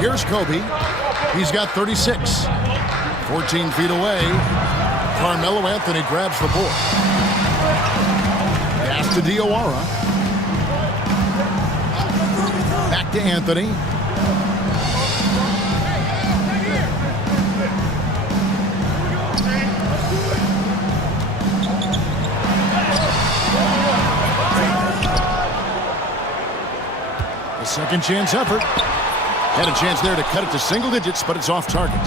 Here's Kobe. He's got 36. 14 feet away. Carmelo Anthony grabs the board. Pass to Diawara. Back to Anthony. A second chance effort. Had a chance there to cut it to single digits, but it's off target.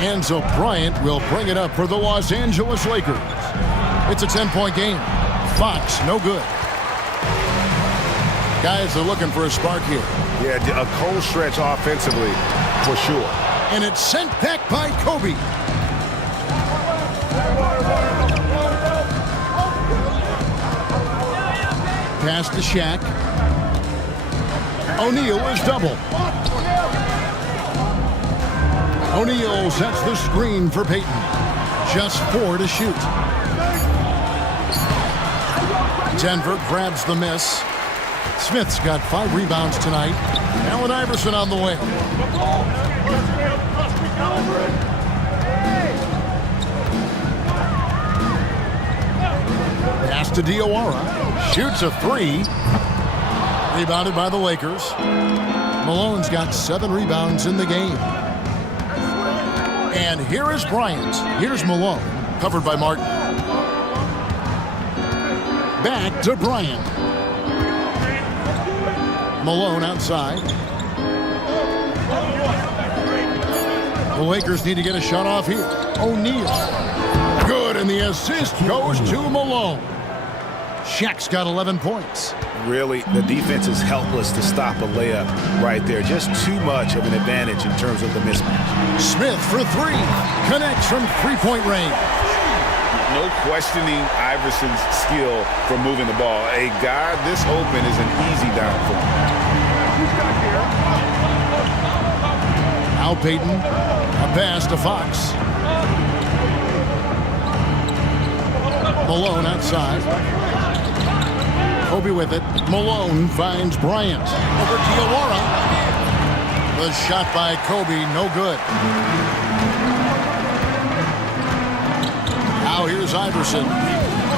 And so Bryant will bring it up for the Los Angeles Lakers. It's a 10-point game. Fox, no good. Guys are looking for a spark here. Yeah, a cold stretch offensively, for sure. And it's sent back by Kobe. Pass to Shaq. O'Neal is double. O'Neal sets the screen for Payton. Just 4 to shoot. Denver grabs the miss. Smith's got 5 rebounds tonight. Allen Iverson on the way. Pass to Diawara. Shoots a 3. Rebounded by the Lakers. Malone's got 7 rebounds in the game. And here is Bryant. Here's Malone, covered by Martin. Back to Bryant. Malone outside. The Lakers need to get a shot off here. O'Neal. Good, and the assist goes to Malone. Shaq's got 11 points. Really, the defense is helpless to stop a layup right there. Just too much of an advantage in terms of the mismatch. Smith for 3. Connects from 3-point range. No questioning Iverson's skill for moving the ball. A guy this open is an easy down for him. Now Payton. A pass to Fox. Malone outside. Kobe with it. Malone finds Bryant. Over to Jowa. The shot by Kobe, no good. Now here's Iverson.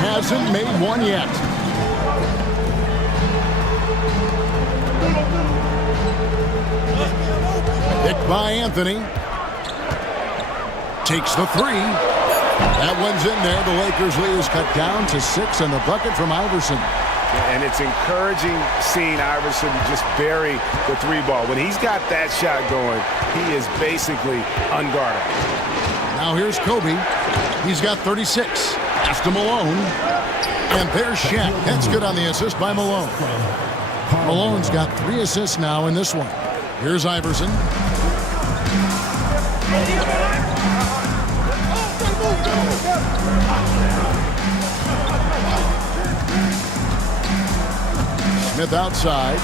Hasn't made one yet. Picked by Anthony. Takes the three. That one's in there. The Lakers lead is cut down to 6, and the bucket from Iverson. And it's encouraging seeing Iverson just bury the three ball. When he's got that shot going, he is basically unguardable. Now here's Kobe. He's got 36. Pass to Malone. And there's Shaq. That's good on the assist by Malone. Malone's got 3 assists now in this one. Here's Iverson. Smith outside.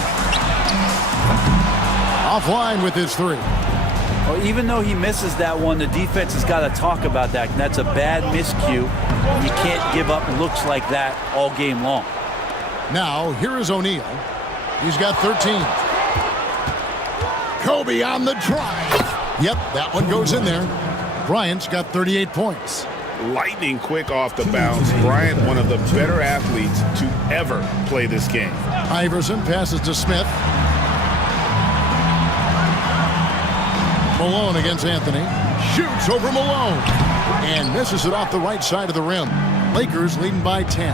Offline with his 3. Well, even though he misses that one, the defense has got to talk about that. And that's a bad miscue. You can't give up looks like that all game long. Now, here is O'Neal. He's got 13. Kobe on the drive. Yep, that one goes in there. Bryant's got 38 points. Lightning quick off the bounce. Bryant, one of the better athletes to ever play this game. Iverson passes to Smith. Malone against Anthony. Shoots over Malone. And misses it off the right side of the rim. Lakers leading by 10.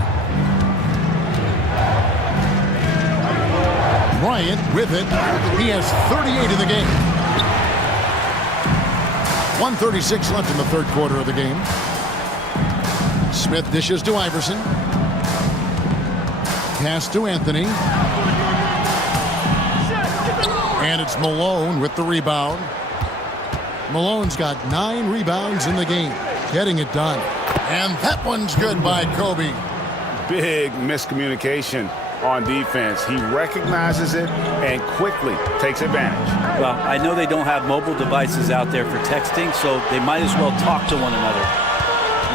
Bryant with it. He has 38 in the game. 1:36 left in the third quarter of the game. Smith dishes to Iverson. Pass to Anthony. And it's Malone with the rebound. Malone's got 9 rebounds in the game. Getting it done. And that one's good by Kobe. Big miscommunication on defense. He recognizes it and quickly takes advantage. Well, I know they don't have mobile devices out there for texting, so they might as well talk to one another.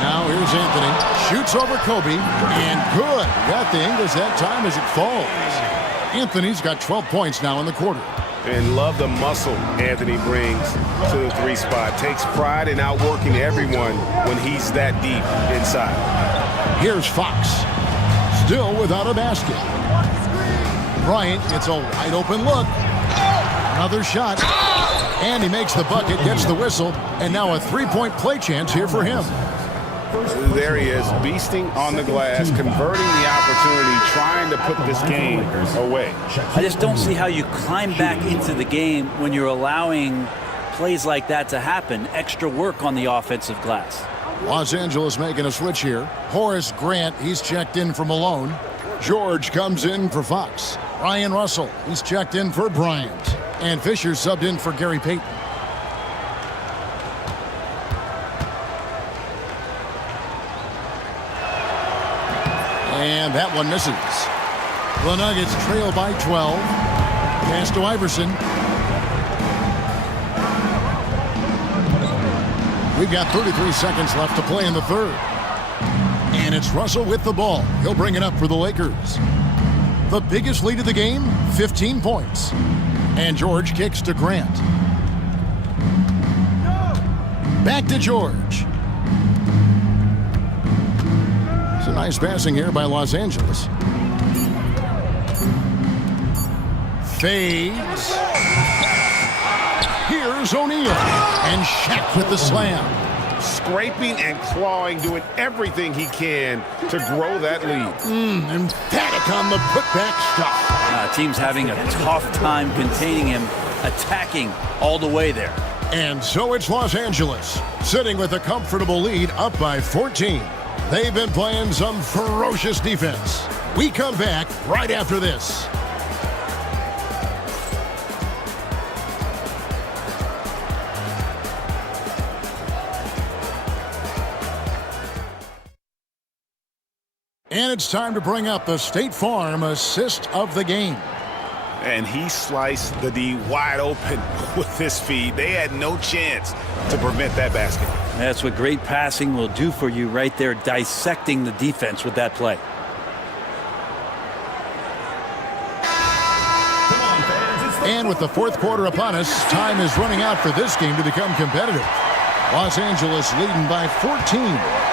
Now here's Anthony. Shoots over Kobe. And good. Got the English that time as it falls. Anthony's got 12 points now in the quarter. And love the muscle Anthony brings to the 3 spot. Takes pride in outworking everyone when he's that deep inside. Here's Fox. Still without a basket. Bryant gets a wide open look. Another shot. And he makes the bucket, gets the whistle, and now a 3-point play chance here for him. There he is, beasting on the glass, converting the opportunity, trying to put this game away. I just don't see how you climb back into the game when you're allowing plays like that to happen. Extra work on the offensive glass. Los Angeles making a switch here. Horace Grant, he's checked in for Malone. George comes in for Fox. Ryan Russell, he's checked in for Bryant. And Fisher subbed in for Gary Payton. And that one misses. The Nuggets trail by 12. Pass to Iverson. We've got 33 seconds left to play in the third. And it's Russell with the ball. He'll bring it up for the Lakers. The biggest lead of the game, 15 points. And George kicks to Grant. Back to George. It's a nice passing here by Los Angeles. Fades. Here's O'Neal. And Shaq with the slam. Scraping and clawing, doing everything he can to grow that lead. Emphatic on the putback stuff. Team's having a tough time containing him, attacking all the way there. And so it's Los Angeles, sitting with a comfortable lead up by 14. They've been playing some ferocious defense. We come back right after this. And it's time to bring up the State Farm assist of the game. And he sliced the D wide open with his feet. They had no chance to prevent that basket. That's what great passing will do for you right there, dissecting the defense with that play. And with the fourth quarter upon us, time is running out for this game to become competitive. Los Angeles leading by 14.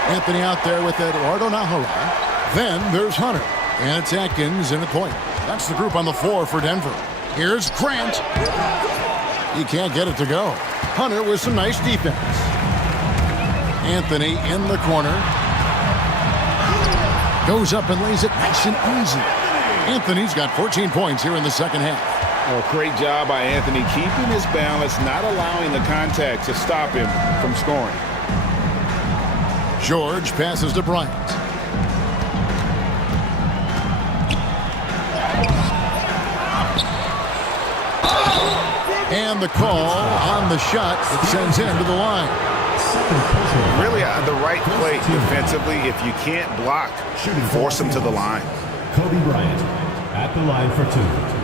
Anthony out there with Eduardo Naghahanap. Then there's Hunter. And it's Atkins in at point. That's the group on the floor for Denver. Here's Grant. He can't get it to go. Hunter with some nice defense. Anthony in the corner. Goes up and lays it nice and easy. Anthony's got 14 points here in the second half. Oh, great job by Anthony, keeping his balance, not allowing the contact to stop him from scoring. George passes to Bryant. And the call on the shot that sends him to the line. Really the right play defensively. If you can't block, force him to the line. Kobe Bryant at the line for two.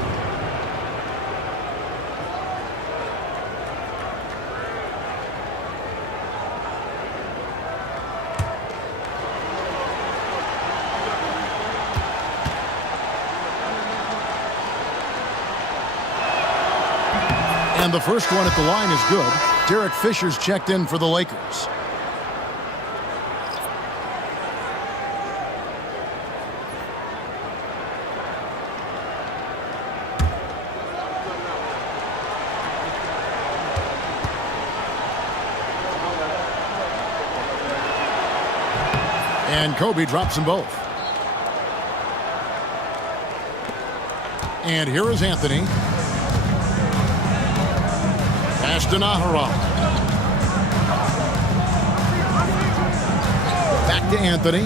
And the first one at the line is good. Derek Fisher's checked in for the Lakers. And Kobe drops them both. And here is Anthony. Pass to Naghahanap. Back to Anthony.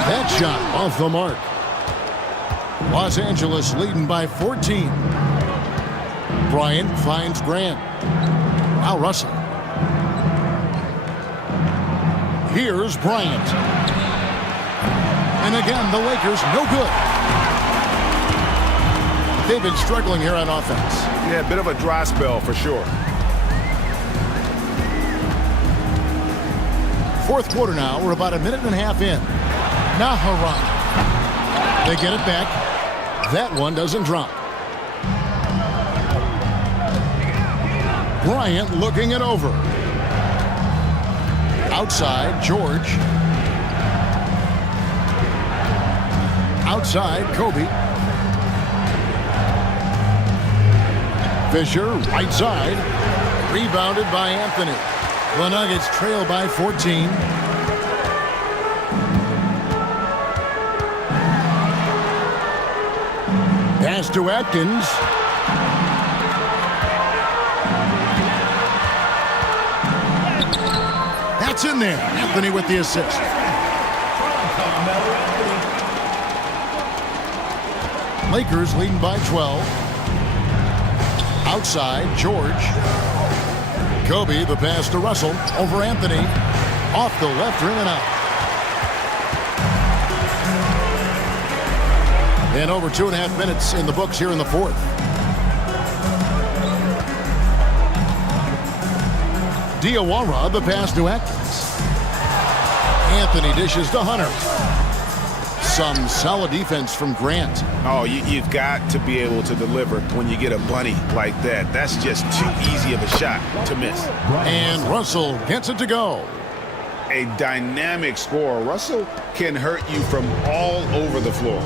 That shot off the mark. Los Angeles leading by 14. Bryant finds Grant. Now Russell. Here's Bryant. And again, the Lakers no good. They've been struggling here on offense. Yeah, a bit of a dry spell for sure. Fourth quarter now. We're about a minute and a half in. Naghahanap. They get it back. That one doesn't drop. Bryant looking it over. Outside, George. Outside, Kobe. Fisher, right side. Rebounded by Anthony. The Nuggets trail by 14. Pass to Atkins. That's in there. Anthony with the assist. Lakers leading by 12. Outside, George. Kobe, the pass to Russell. Over Anthony. Off the left rim and out. And over 2.5 minutes in the books here in the fourth. Jowa, the pass to Atkins. Anthony dishes to Hunter. Some solid defense from Grant. Oh, you've got to be able to deliver when you get a bunny like that. That's just too easy of a shot to miss. And Russell gets it to go. A dynamic scorer. Russell can hurt you from all over the floor.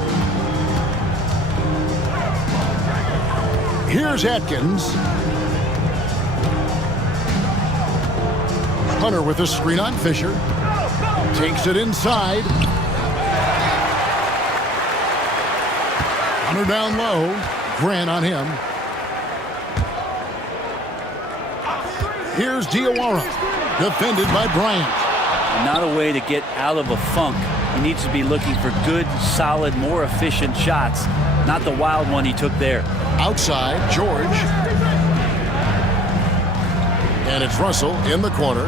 Here's Atkins. Hunter with a screen on Fisher. Takes it inside. Hunter down low. Grant on him. Here's Jowa. Defended by Bryant. Not a way to get out of a funk. He needs to be looking for good, solid, more efficient shots. Not the wild one he took there. Outside, George. And it's Russell in the corner.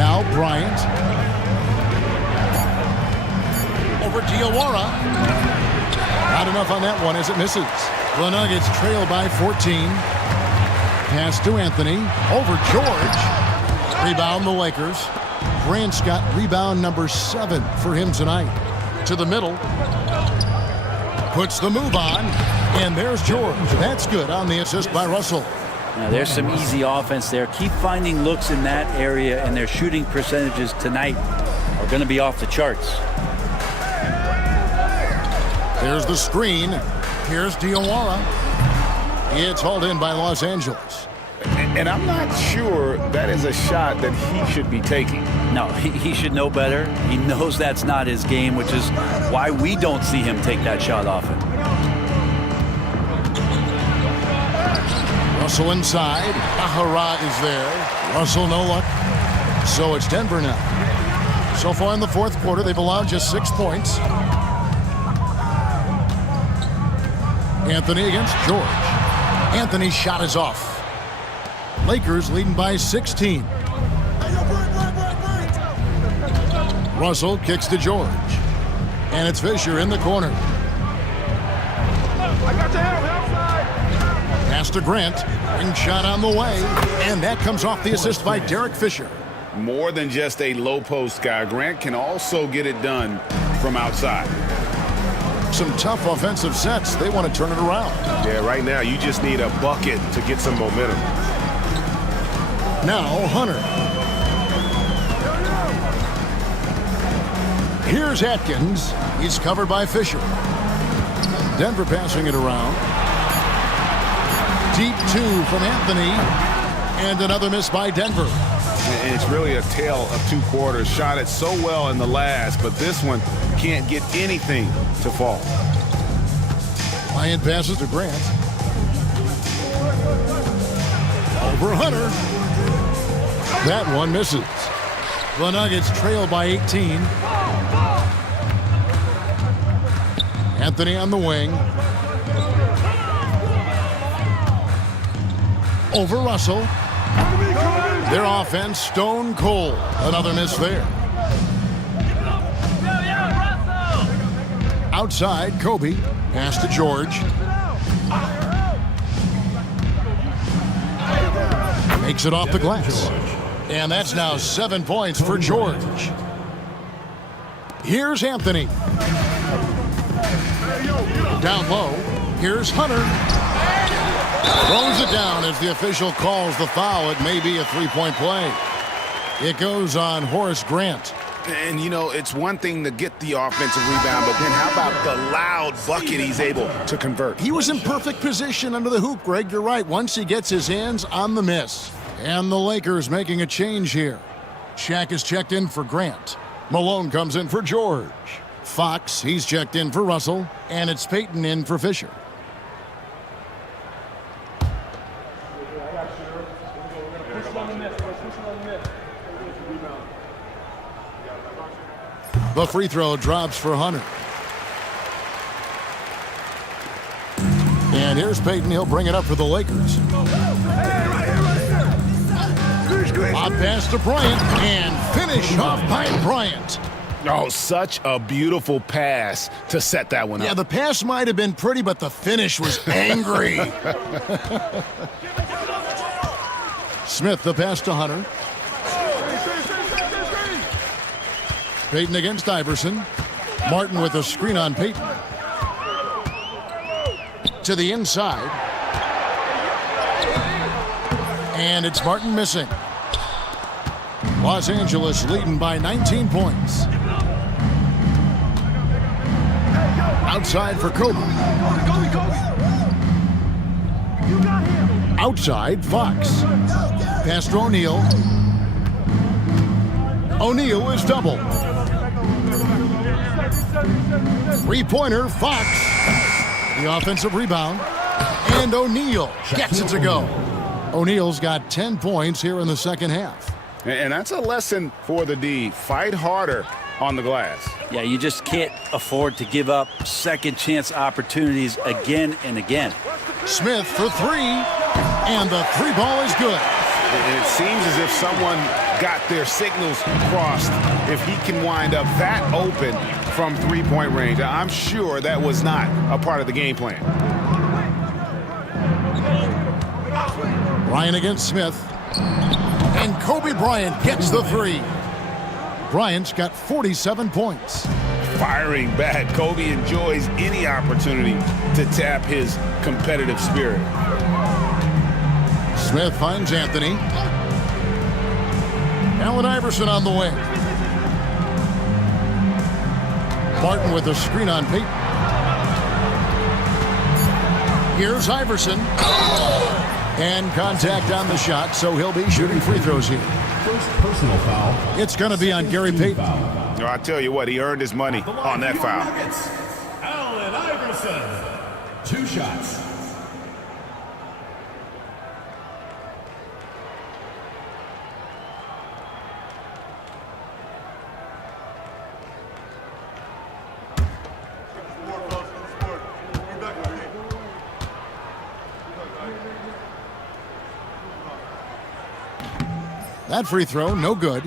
Now Bryant. Over Jowa. Not enough on that one as it misses. The Nuggets trail by 14. Pass to Anthony. Over George. Rebound the Lakers. Grant's got rebound number 7 for him tonight. To the middle. Puts the move on. And there's George. That's good on the assist by Russell. Now, there's some easy offense there. Keep finding looks in that area, and their shooting percentages tonight are going to be off the charts. There's the screen. Here's Jowa. It's hauled in by Los Angeles. And I'm not sure that is a shot that he should be taking. No, he should know better. He knows that's not his game, which is why we don't see him take that shot often. Russell inside. Ahara is there. Russell no luck. So it's Denver now. So far in the fourth quarter, they've allowed just 6 points. Anthony against George. Anthony's shot is off. Lakers leading by 16. Russell kicks to George. And it's Fisher in the corner. Pass to Grant. Ring shot on the way. And that comes off the assist by Derek Fisher. More than just a low post guy, Grant can also get it done from outside. Some tough offensive sets. They want to turn it around. Yeah, right now you just need a bucket to get some momentum. Now Hunter. Here's Atkins. He's covered by Fisher. Denver passing it around. Deep 2 from Anthony. And another miss by Denver. And it's really a tale of 2 quarters. Shot it so well in the last, but this one can't get anything to fall. Ryan passes to Grant. Over Hunter. That one misses. The Nuggets trail by 18. Anthony on the wing. Over Russell. Their offense stone cold. Another miss there. Outside, Kobe. Pass to George. Makes it off the glass. And that's now 7 points for George. Here's Anthony. Down low. Here's Hunter. Throws it down as the official calls the foul. It may be a 3-point play. It goes on Horace Grant. And, you know, it's one thing to get the offensive rebound, but then how about the loud bucket he's able to convert? He was in perfect position under the hoop, Greg. You're right. Once he gets his hands on the miss. And the Lakers making a change here. Shaq is checked in for Grant. Malone comes in for George. Fox, he's checked in for Russell. And it's Payton in for Fisher. The free throw drops for Hunter. And here's Payton. He'll bring it up for the Lakers. Lob pass to Bryant. And finish off by Bryant. Oh, such a beautiful pass to set that one up. Yeah, the pass might have been pretty, but the finish was angry. Smith, the pass to Hunter. Payton against Iverson. Martin with a screen on Payton. To the inside. And it's Martin missing. Los Angeles leading by 19 points. Outside for Kobe. Outside, Fox. Pass to O'Neal. O'Neal is double. Three-pointer, Fox. The offensive rebound. And O'Neal gets it to go. O'Neal's got 10 points here in the second half. And that's a lesson for the D. Fight harder on the glass. Yeah, you just can't afford to give up second chance opportunities again and again. Smith for 3. And the 3 ball is good. And it seems as if someone got their signals crossed if he can wind up that open from three-point range. I'm sure that was not a part of the game plan. Bryant against Smith. And Kobe Bryant gets the 3. Bryant's got 47 points. Firing back, Kobe enjoys any opportunity to tap his competitive spirit. Smith finds Anthony. Allen Iverson on the wing. Martin with a screen on Peyton. Here's Iverson. And contact on the shot, so he'll be shooting free throws here. First personal foul. It's going to be on Gary Payton. I tell you what, he earned his money on that foul. Allen Iverson. 2 shots. That free throw, no good.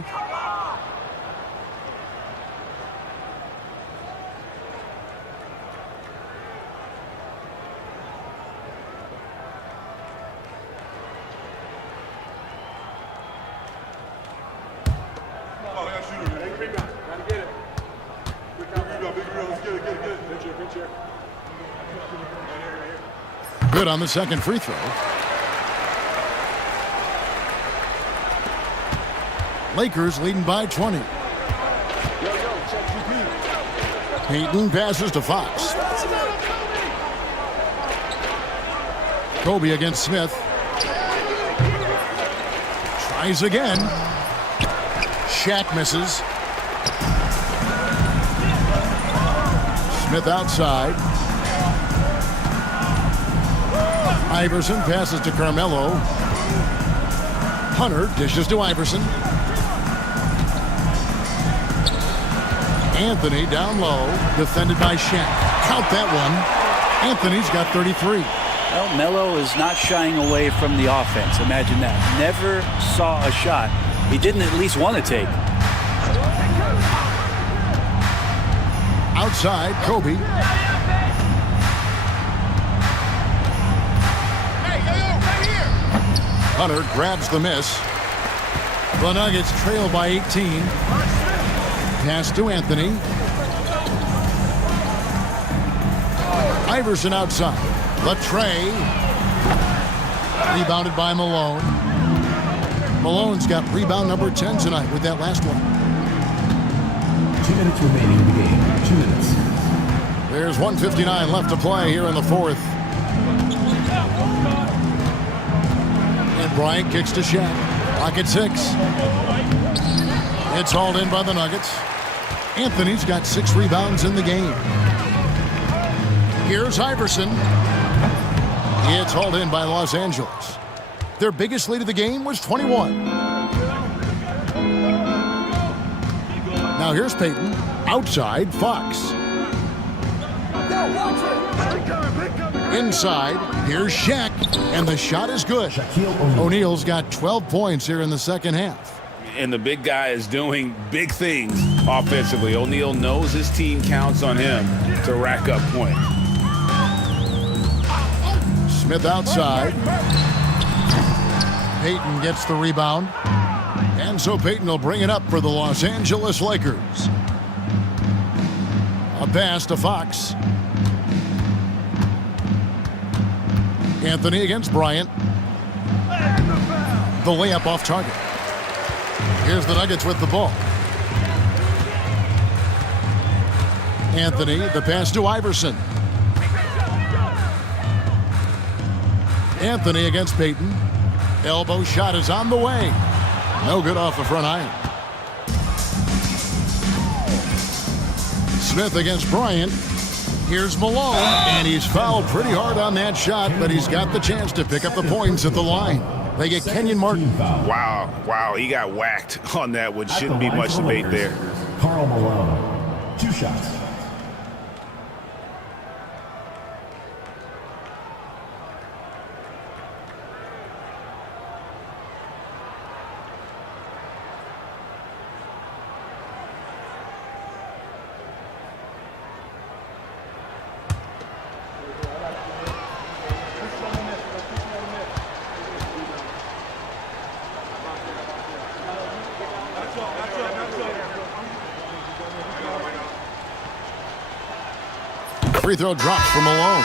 Good on the second free throw. Lakers leading by 20. Peyton passes to Fox. Kobe against Smith. Tries again. Shaq misses. Smith outside. Iverson passes to Carmelo. Hunter dishes to Iverson. Anthony down low, defended by Shaq. Count that one. Anthony's got 33. Well, Melo is not shying away from the offense. Imagine that. Never saw a shot he didn't at least want to take. Outside, Kobe. Hunter grabs the miss. The Nuggets trail by 18. Pass to Anthony. Iverson outside. Latrey. Rebounded by Malone. Malone's got rebound number 10 tonight with that last one. 2 minutes remaining in the game. 2 minutes. There's 1:59 left to play here in the fourth. And Bryant kicks to Shaq. Clock at 6. It's hauled in by the Nuggets. Anthony's got 6 rebounds in the game. Here's Iverson. It's hauled in by Los Angeles. Their biggest lead of the game was 21. Now here's Peyton. Outside, Fox. Inside, here's Shaq. And the shot is good. O'Neal's got 12 points here in the second half. And the big guy is doing big things offensively. O'Neal knows his team counts on him to rack up points. Smith outside. Peyton gets the rebound. And so Peyton will bring it up for the Los Angeles Lakers. A pass to Fox. Anthony against Bryant. The layup off target. Here's the Nuggets with the ball. Anthony, the pass to Iverson. Anthony against Peyton. Elbow shot is on the way. No good off the front iron. Smith against Bryant. Here's Malone, and he's fouled pretty hard on that shot, but he's got the chance to pick up the points at the line. They get Kenyon Martin. Wow, he got whacked on that one. Shouldn't be much debate there. Karl Malone. 2 shots. Free throw drops for Malone.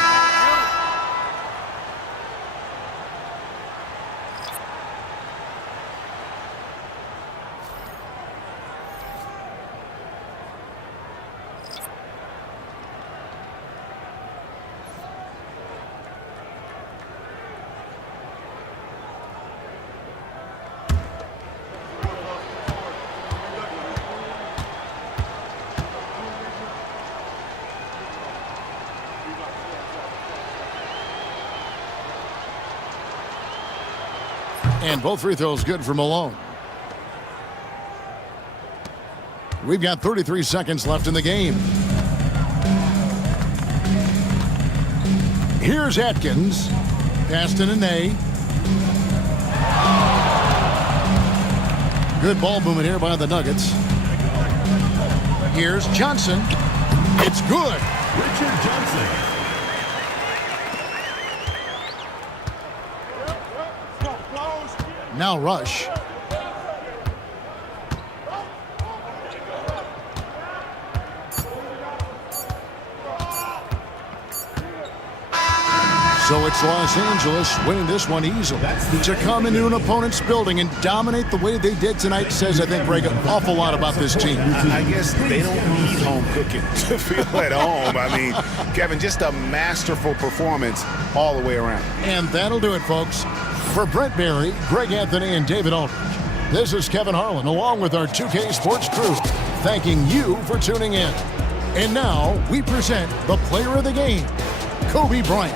And both free throws good for Malone. We've got 33 seconds left in the game. Here's Atkins. Pass to Nene. Good ball movement here by the Nuggets. Here's Johnson. It's good. Richard Johnson. Now Rush. So it's Los Angeles winning this one easily. To come into an opponent's building and dominate the way they did tonight says, I think, Greg, an awful lot about this team. I guess they don't need home cooking to feel at home. I mean, Kevin, just a masterful performance all the way around. And that'll do it, folks. For Brent Berry, Greg Anthony, and David Aldridge, this is Kevin Harlan, along with our 2K Sports crew, thanking you for tuning in. And now we present the player of the game, Kobe Bryant.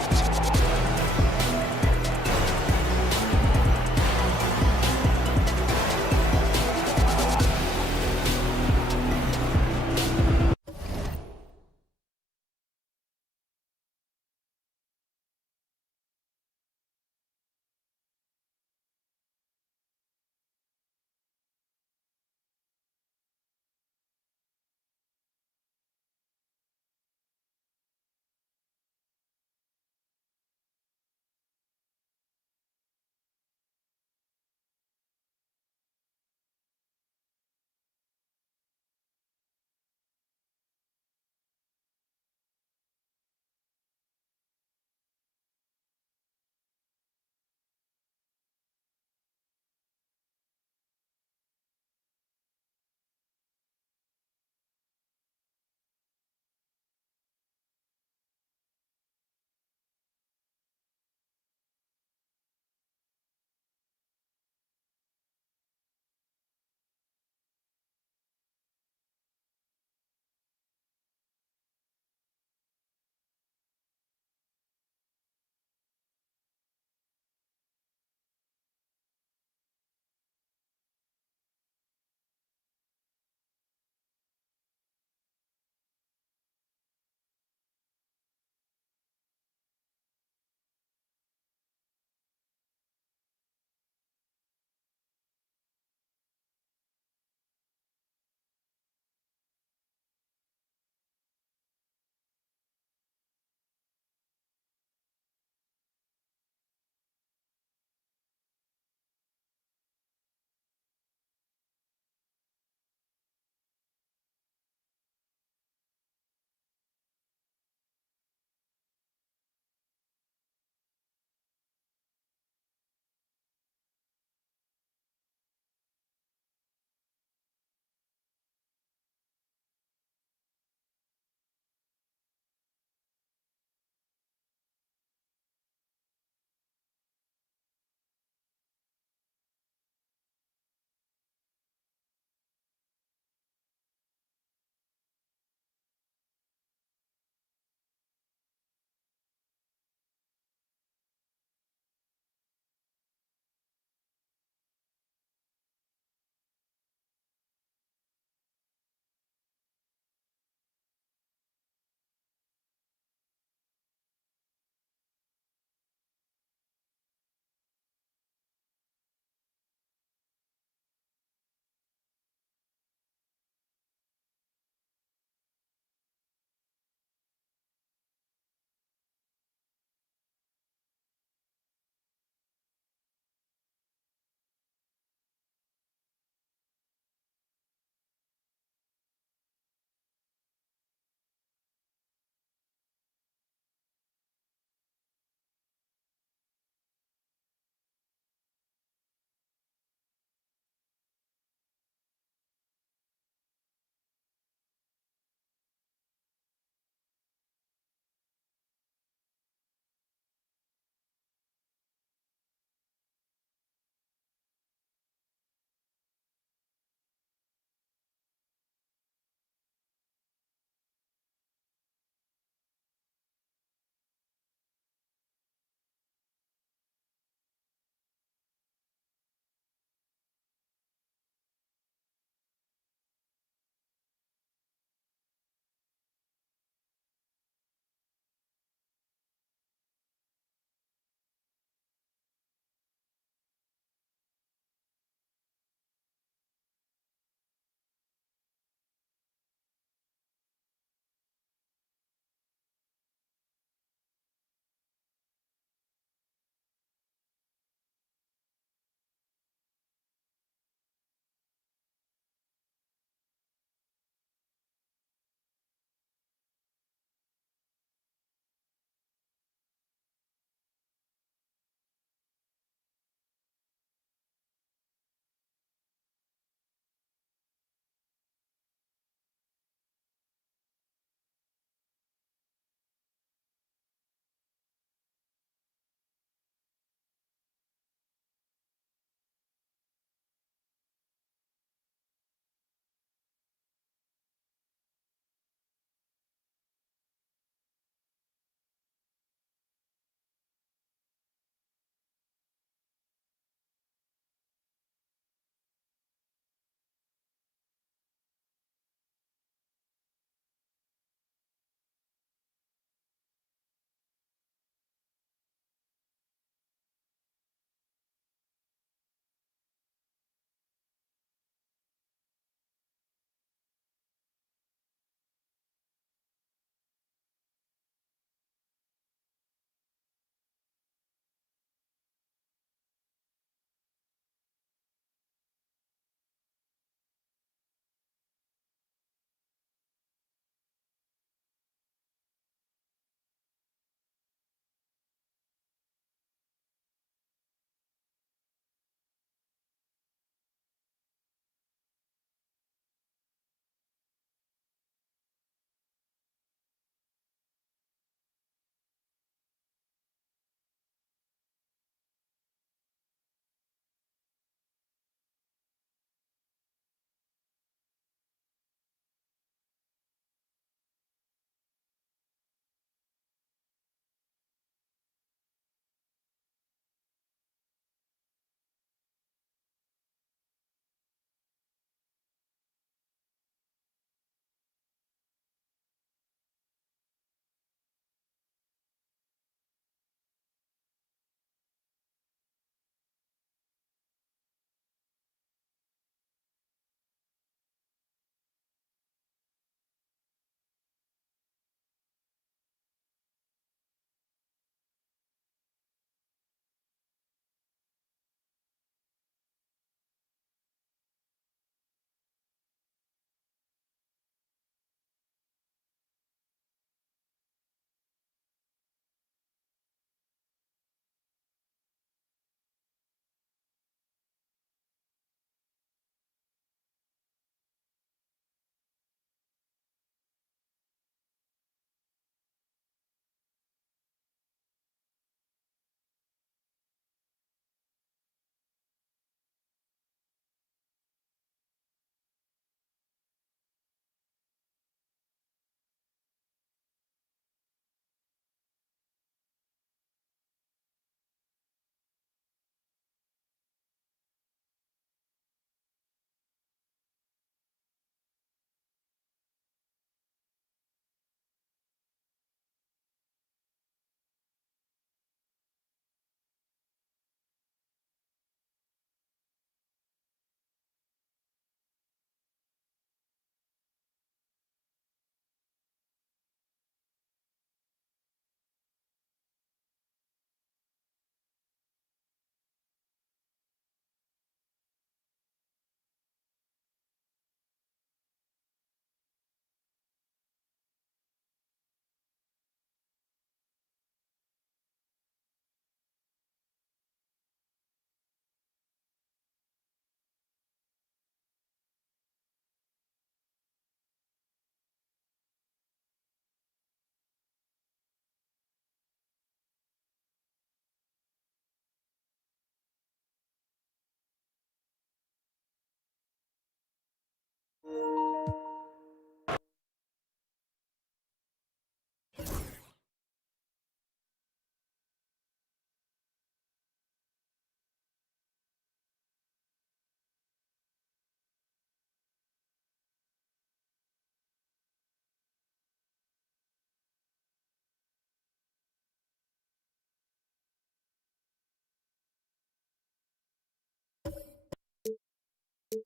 Thanks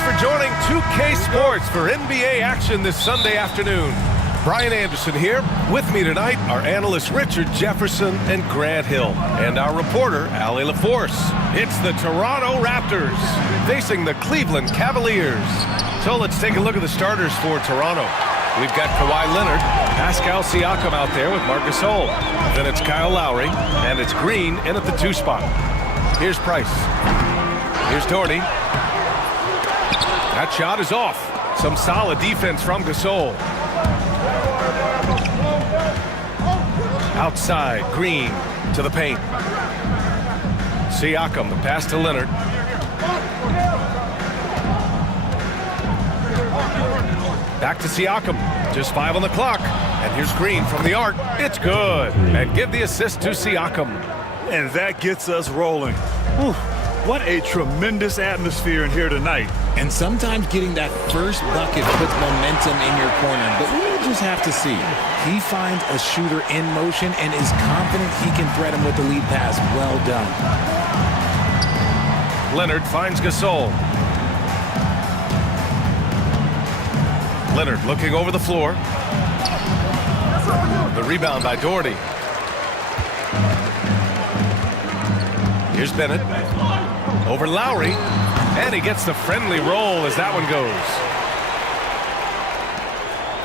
for joining 2K Sports for NBA action this Sunday afternoon. Brian Anderson here. With me tonight are analysts Richard Jefferson and Grant Hill, and our reporter, Allie LaForce. It's the Toronto Raptors facing the Cleveland Cavaliers. So let's take a look at the starters for Toronto. We've got Kawhi Leonard, Pascal Siakam out there with Marc Gasol. Then it's Kyle Lowry, and it's Green in at the 2 spot. Here's Price. Here's Doherty. That shot is off. Some solid defense from Gasol. Outside, Green to the paint. Siakam, the pass to Leonard. Back to Siakam. Just 5 on the clock. And here's Green from the arc. It's good. And give the assist to Siakam. And that gets us rolling. Whew. What a tremendous atmosphere in here tonight. And sometimes getting that first bucket puts momentum in your corner, but we'll just have to see. He finds a shooter in motion and is confident he can thread him with the lead pass. Well done. Leonard finds Gasol. Leonard looking over the floor. The rebound by Doherty. Here's Bennett. Over Lowry. And he gets the friendly roll as that one goes.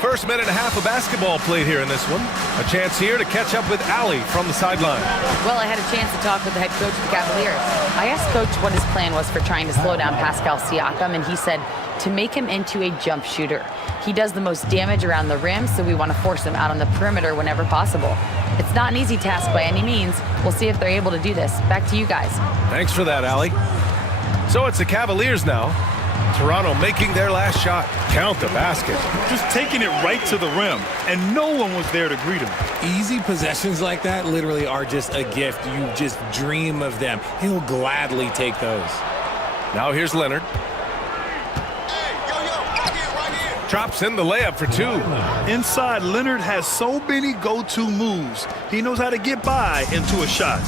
First minute and a half of basketball played here in this one. A chance here to catch up with Allie from the sideline. Well, I had a chance to talk with the head coach of the Cavaliers. I asked Coach what his plan was for trying to slow down Pascal Siakam, and he said to make him into a jump shooter. He does the most damage around the rim, so we want to force him out on the perimeter whenever possible. It's not an easy task by any means. We'll see if they're able to do this. Back to you guys. Thanks for that, Allie. So it's the Cavaliers now. Toronto making their last shot. Count the basket. Just taking it right to the rim, and no one was there to greet him. Easy possessions like that literally are just a gift. You just dream of them. He'll gladly take those. Now here's Leonard. Drops in the layup for 2. Inside, Leonard has so many go-to moves. He knows how to get by into a shot.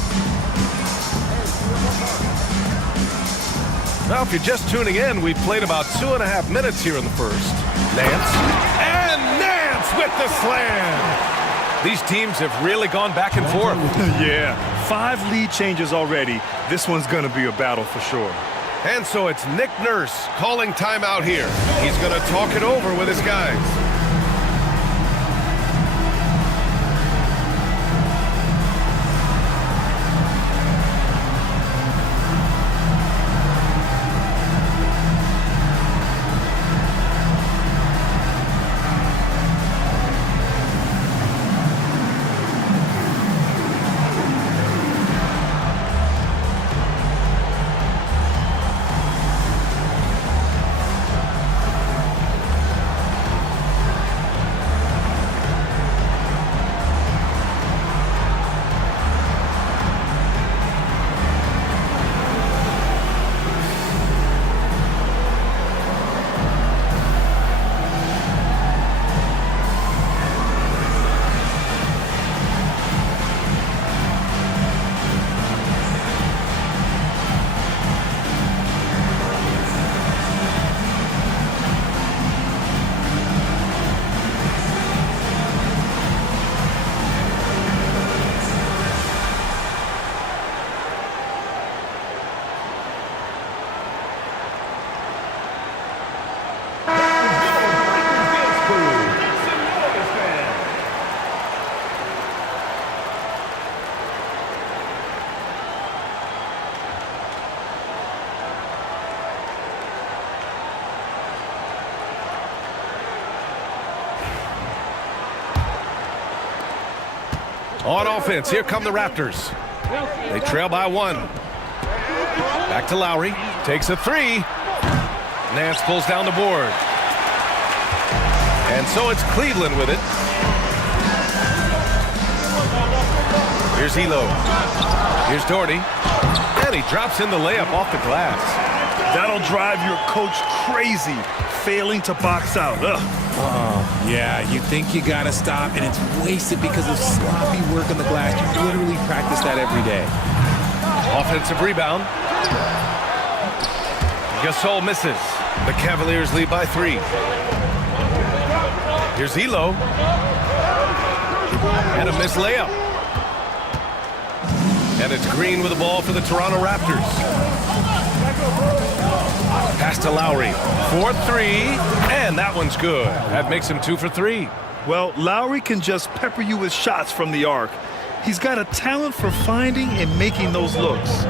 Now, if you're just tuning in, we've played about 2.5 minutes here in the first. Nance. And Nance with the slam. These teams have really gone back and forth. Yeah, 5 lead changes already. This one's going to be a battle for sure. And so it's Nick Nurse calling timeout here. He's going to talk it over with his guys. On offense, here come the Raptors. They trail by 1. Back to Lowry. Takes a 3. Nance pulls down the board. And so it's Cleveland with it. Here's Elo. Here's Doherty. And he drops in the layup off the glass. That'll drive your coach crazy, failing to box out. Ugh. Oh, yeah, you think you got to stop, and it's wasted because of sloppy work on the glass. You literally practice that every day. Offensive rebound. Gasol misses. The Cavaliers lead by 3. Here's Elo. And a missed layup. And it's Green with the ball for the Toronto Raptors. Pass to Lowry. 4-3. And that one's good. That makes him 2 for 3. Well, Lowry can just pepper you with shots from the arc. He's got a talent for finding and making those looks.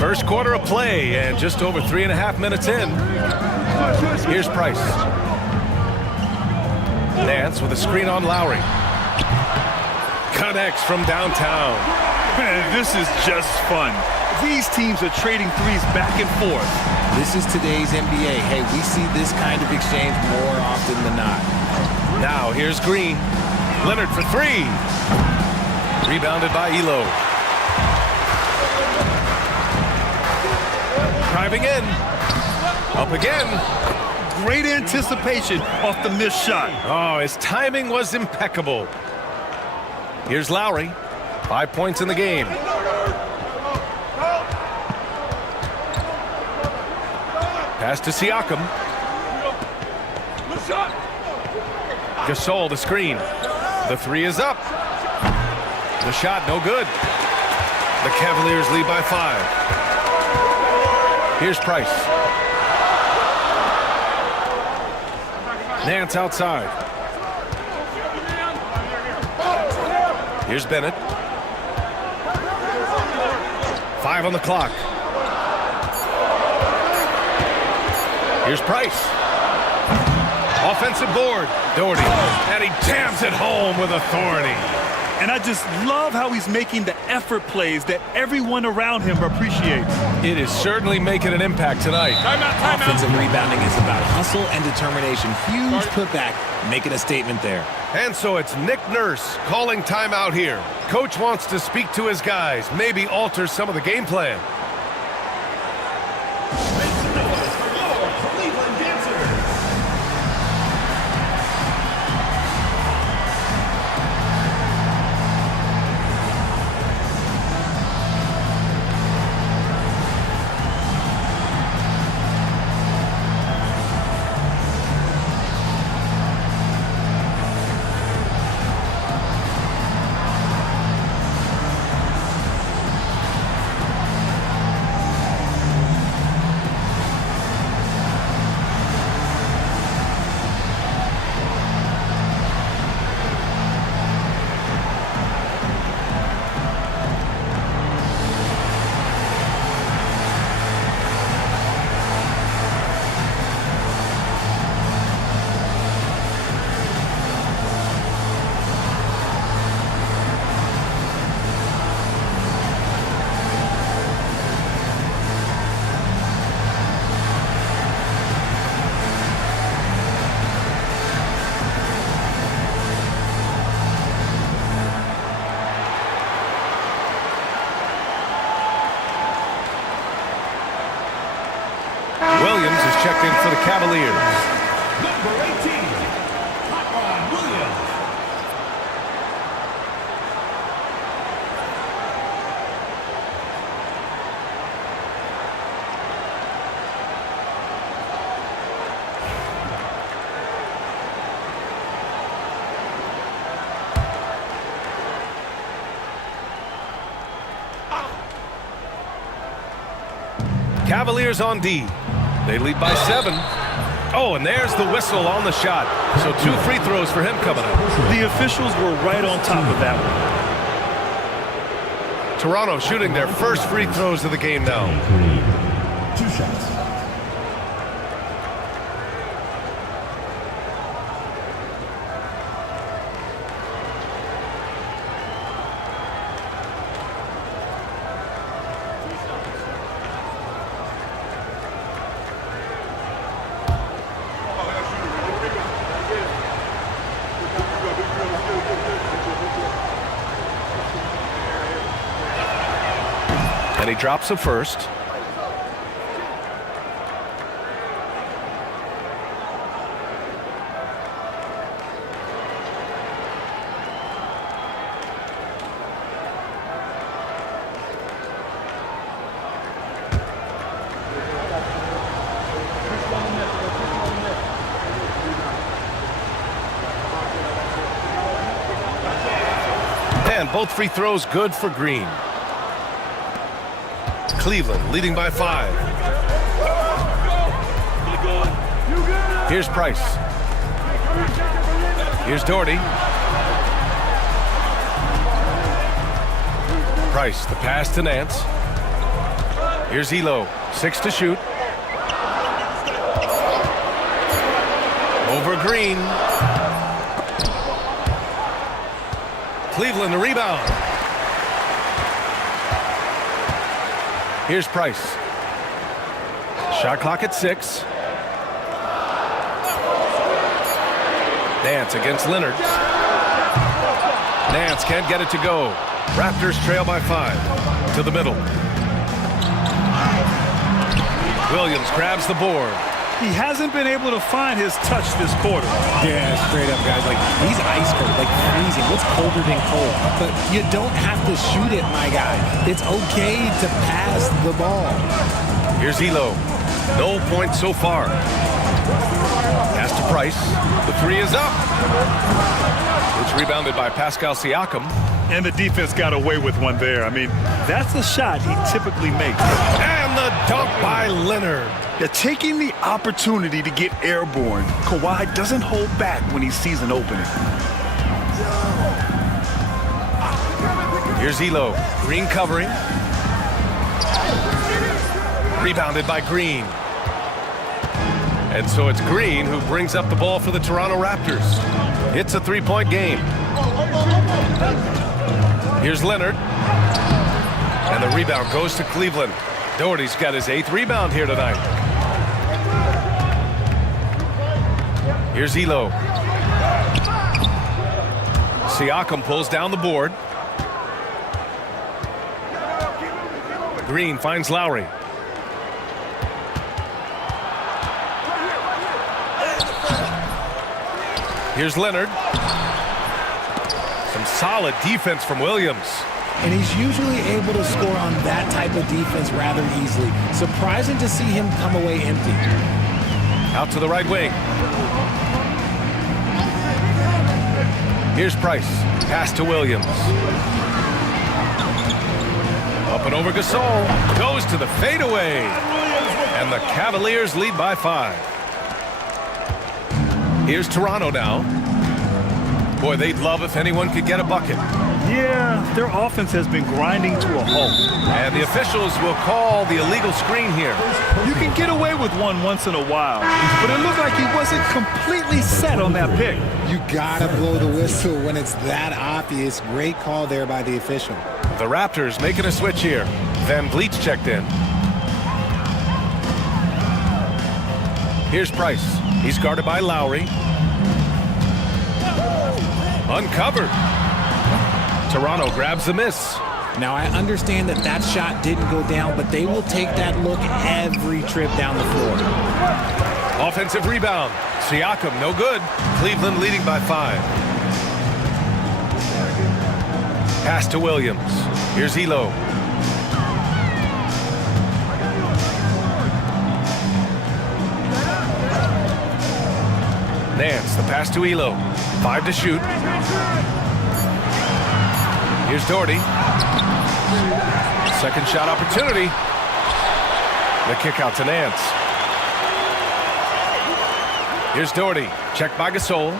First quarter of play and just over 3.5 minutes in. Here's Price. Nance with a screen on Lowry. Connects from downtown. Man, this is just fun. These teams are trading threes back and forth. This is today's NBA. Hey, we see this kind of exchange more often than not. Now here's Green. Leonard for 3. Rebounded by Elo. Driving in. Up again. Great anticipation off the missed shot. Oh, his timing was impeccable. Here's Lowry. 5 points in the game. Pass to Siakam. Gasol the screen. The 3 is up. The shot no good. The Cavaliers lead by 5. Here's Price. Nance outside. Here's Bennett. 5 on the clock. Here's Price. Offensive board. Doherty. And he jams it home with authority. And I just love how he's making the effort plays that everyone around him appreciates. It is certainly making an impact tonight. Timeout. Offensive rebounding is about hustle and determination. Huge putback, making a statement there. And so it's Nick Nurse calling timeout here. Coach wants to speak to his guys, maybe alter some of the game plan. Williams is checked in for the Cavaliers. Number 18, Hotline Williams. Cavaliers on D. They lead by 7. Oh, and there's the whistle on the shot. So 2 free throws for him coming up. The officials were right on top of that one. Toronto shooting their first free throws of the game now. 2 shots. And he drops a first. And both free throws good for Green. Cleveland leading by 5. Here's Price. Here's Doherty. Price, the pass to Nance. Here's Elo, 6 to shoot. Over Green. Cleveland the rebound. Here's Price. Shot clock at 6. Nance against Leonard. Nance can't get it to go. Raptors trail by 5. To the middle. Williams grabs the board. He hasn't been able to find his touch this quarter. Yeah, straight up, guys. Like, he's ice cold, like freezing. What's colder than cold? But you don't have to shoot it, my guy. It's okay to pass the ball. Here's Elo. No points so far. Pass to Price. The 3 is up. It's rebounded by Pascal Siakam. And the defense got away with one there. I mean, that's the shot he typically makes. And the dunk by Leonard. They're taking the opportunity to get airborne. Kawhi doesn't hold back when he sees an opening. Here's Elo. Green covering. Rebounded by Green. And so it's Green who brings up the ball for the Toronto Raptors. It's a 3-point game. Here's Leonard. And the rebound goes to Cleveland. Doherty's got his 8th rebound here tonight. Here's Elo. Siakam pulls down the board. Green finds Lowry. Here's Leonard. Some solid defense from Williams. And he's usually able to score on that type of defense rather easily. Surprising to see him come away empty. Out to the right wing. Here's Price. Pass to Williams. Up and over Gasol. Goes to the fadeaway. And the Cavaliers lead by 5. Here's Toronto now. Boy, they'd love if anyone could get a bucket. Yeah, their offense has been grinding to a halt. And the officials will call the illegal screen here. You can get away with one once in a while, but it looked like he wasn't completely set on that pick. You gotta blow the whistle when it's that obvious. Great call there by the official. The Raptors making a switch here. Van Vliet's checked in. Here's Price. He's guarded by Lowry. Uncovered. Toronto grabs the miss. Now, I understand that that shot didn't go down, but they will take that look every trip down the floor. Offensive rebound. Siakam, no good. Cleveland leading by 5. Pass to Williams. Here's Elo. Nance, the pass to Elo. 5 to shoot. Here's Doherty. Second shot opportunity. The kick out to Nance. Here's Doherty. Checked by Gasol.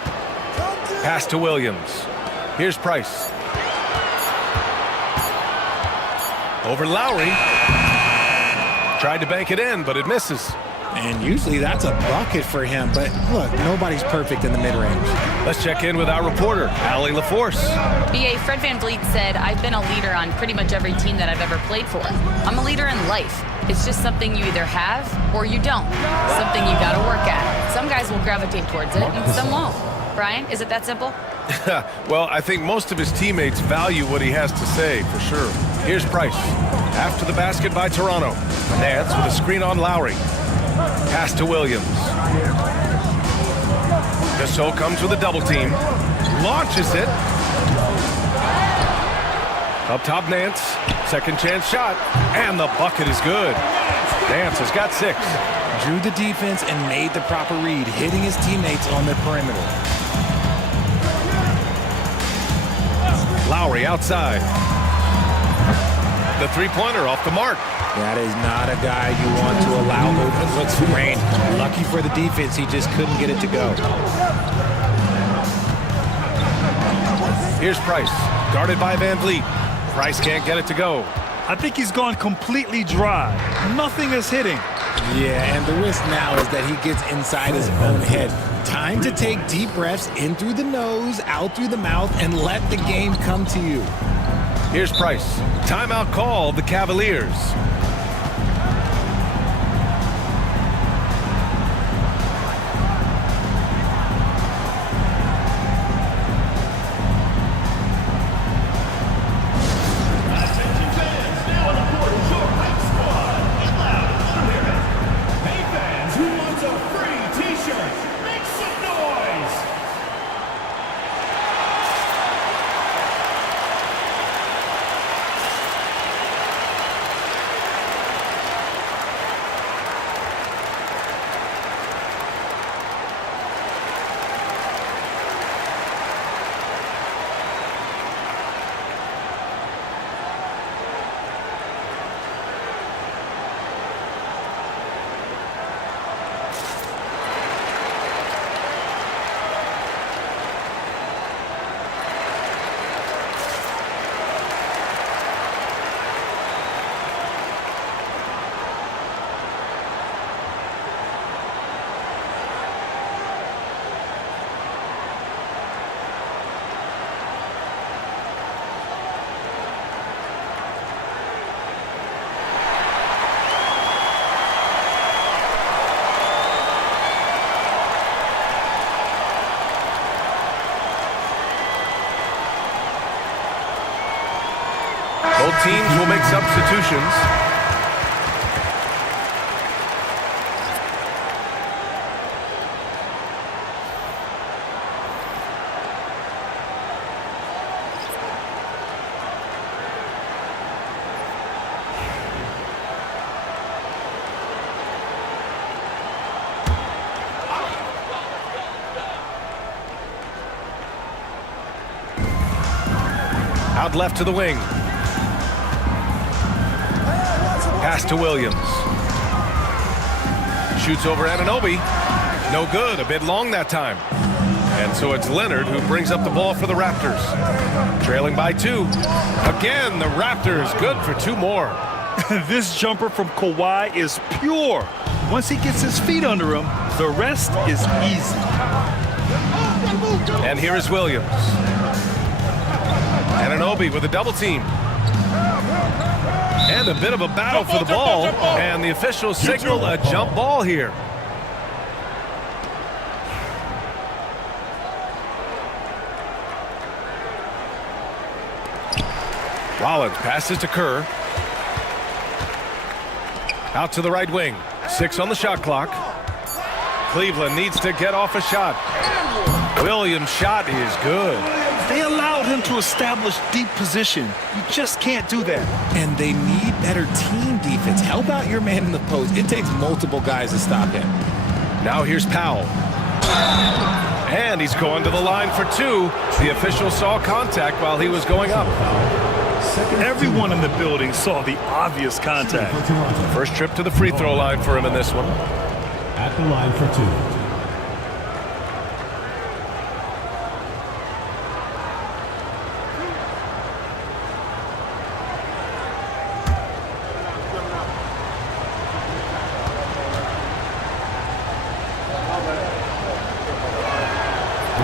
Pass to Williams. Here's Price. Over Lowry. Tried to bank it in, but it misses. And usually that's a bucket for him. But look, nobody's perfect in the mid-range. Let's check in with our reporter, Allie LaForce. BA, Fred VanVleet said, I've been a leader on pretty much every team that I've ever played for. I'm a leader in life. It's just something you either have or you don't. Something you got to work at. Some guys will gravitate towards it and some won't. Brian, is it that simple? Well, I think most of his teammates value what he has to say, for sure. Here's Price. After the basket by Toronto. Nance with a screen on Lowry. Pass to Williams. Gasol comes with a double team. Launches it. Up top, Nance. Second chance shot. And the bucket is good. Nance has got 6. Drew the defense and made the proper read, hitting his teammates on the perimeter. Lowry outside. The three-pointer off the mark. That is not a guy you want to allow open looks for range. Lucky for the defense, he just couldn't get it to go. Here's Price, guarded by Van Vliet. Price can't get it to go. I think he's gone completely dry. Nothing is hitting. Yeah, and the risk now is that he gets inside his own head. Time to take deep breaths in through the nose, out through the mouth, and let the game come to you. Here's Price. Timeout called the Cavaliers. Both teams will make substitutions. Out left to the wing. Pass to Williams. Shoots over Anunoby. No good. A bit long that time. And so it's Leonard who brings up the ball for the Raptors. Trailing by 2. Again, the Raptors good for 2 more. This jumper from Kawhi is pure. Once he gets his feet under him, the rest is easy. And here is Williams. Anunoby with a double team. And a bit of a battle for the ball. And the officials signal a jump ball here. Rollins passes to Kerr. Out to the right wing. 6 on the shot clock. Cleveland needs to get off a shot. Williams' shot is good. They allowed him to establish deep position. You just can't do that. And they need better team defense. Help out your man in the post. It takes multiple guys to stop him. Now here's Powell. And he's going to the line for 2. The official saw contact while he was going up. Everyone in the building saw the obvious contact. First trip to the free throw line for him in this one. At the line for 2.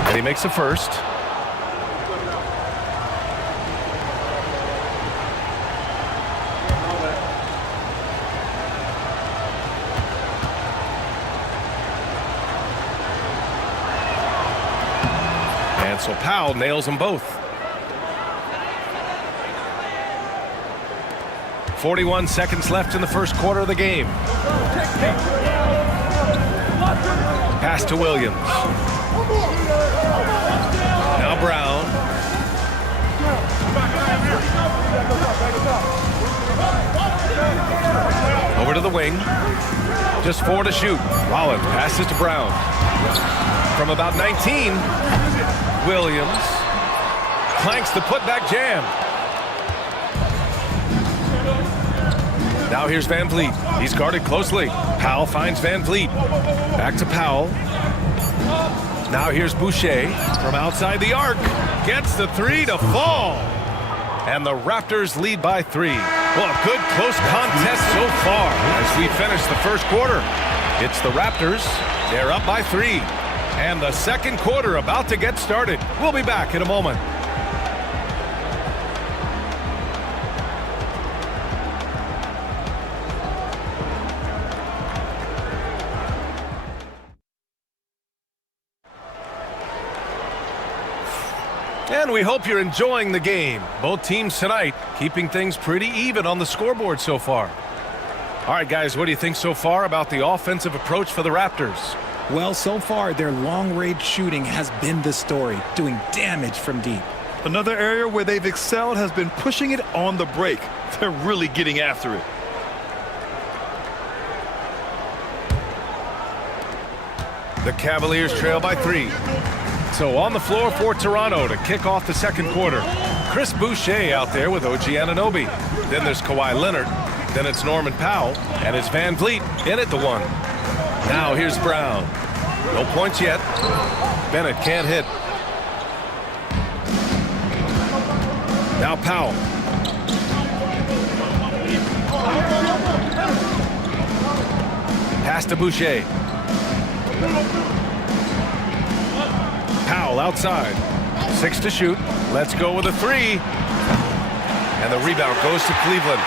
And he makes a first. And And so Powell nails them both. 41 seconds left in the first quarter of the game. Pass to Williams. Now Brown. Over to the wing. Just 4 to shoot. Rollins passes to Brown. From about 19, Williams clanks the putback jam. Now here's Van Vliet. He's guarded closely. Powell finds Van Vliet. Back to Powell. Now here's Boucher from outside the arc. Gets the 3 to fall. And the Raptors lead by 3. Well, a good close contest so far as we finish the first quarter. It's the Raptors. They're up by 3. And the second quarter about to get started. We'll be back in a moment. And we hope you're enjoying the game. Both teams tonight keeping things pretty even on the scoreboard so far. All right, guys, what do you think so far about the offensive approach for the Raptors? Well, so far, their long-range shooting has been the story, doing damage from deep. Another area where they've excelled has been pushing it on the break. They're really getting after it. The Cavaliers trail by 3. So on the floor for Toronto to kick off the second quarter. Chris Boucher out there with OG Anunoby. Then there's Kawhi Leonard. Then it's Norman Powell. And it's Van Vliet in at the 1. Now here's Brown. No points yet. Bennett can't hit. Now Powell. Pass to Boucher. Powell outside. 6 to shoot. Let's go with a 3. And the rebound goes to Cleveland.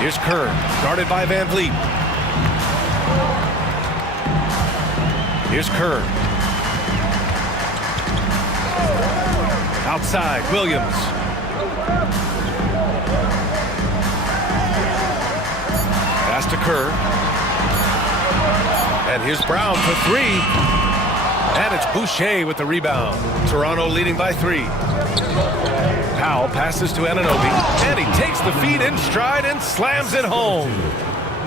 Here's Kerr, guarded by Van Vliet. Here's Kerr. Outside, Williams. Pass to Kerr. And here's Brown for 3. And it's Boucher with the rebound. Toronto leading by 3. Powell passes to Anunoby. And he takes the feed in stride and slams it home.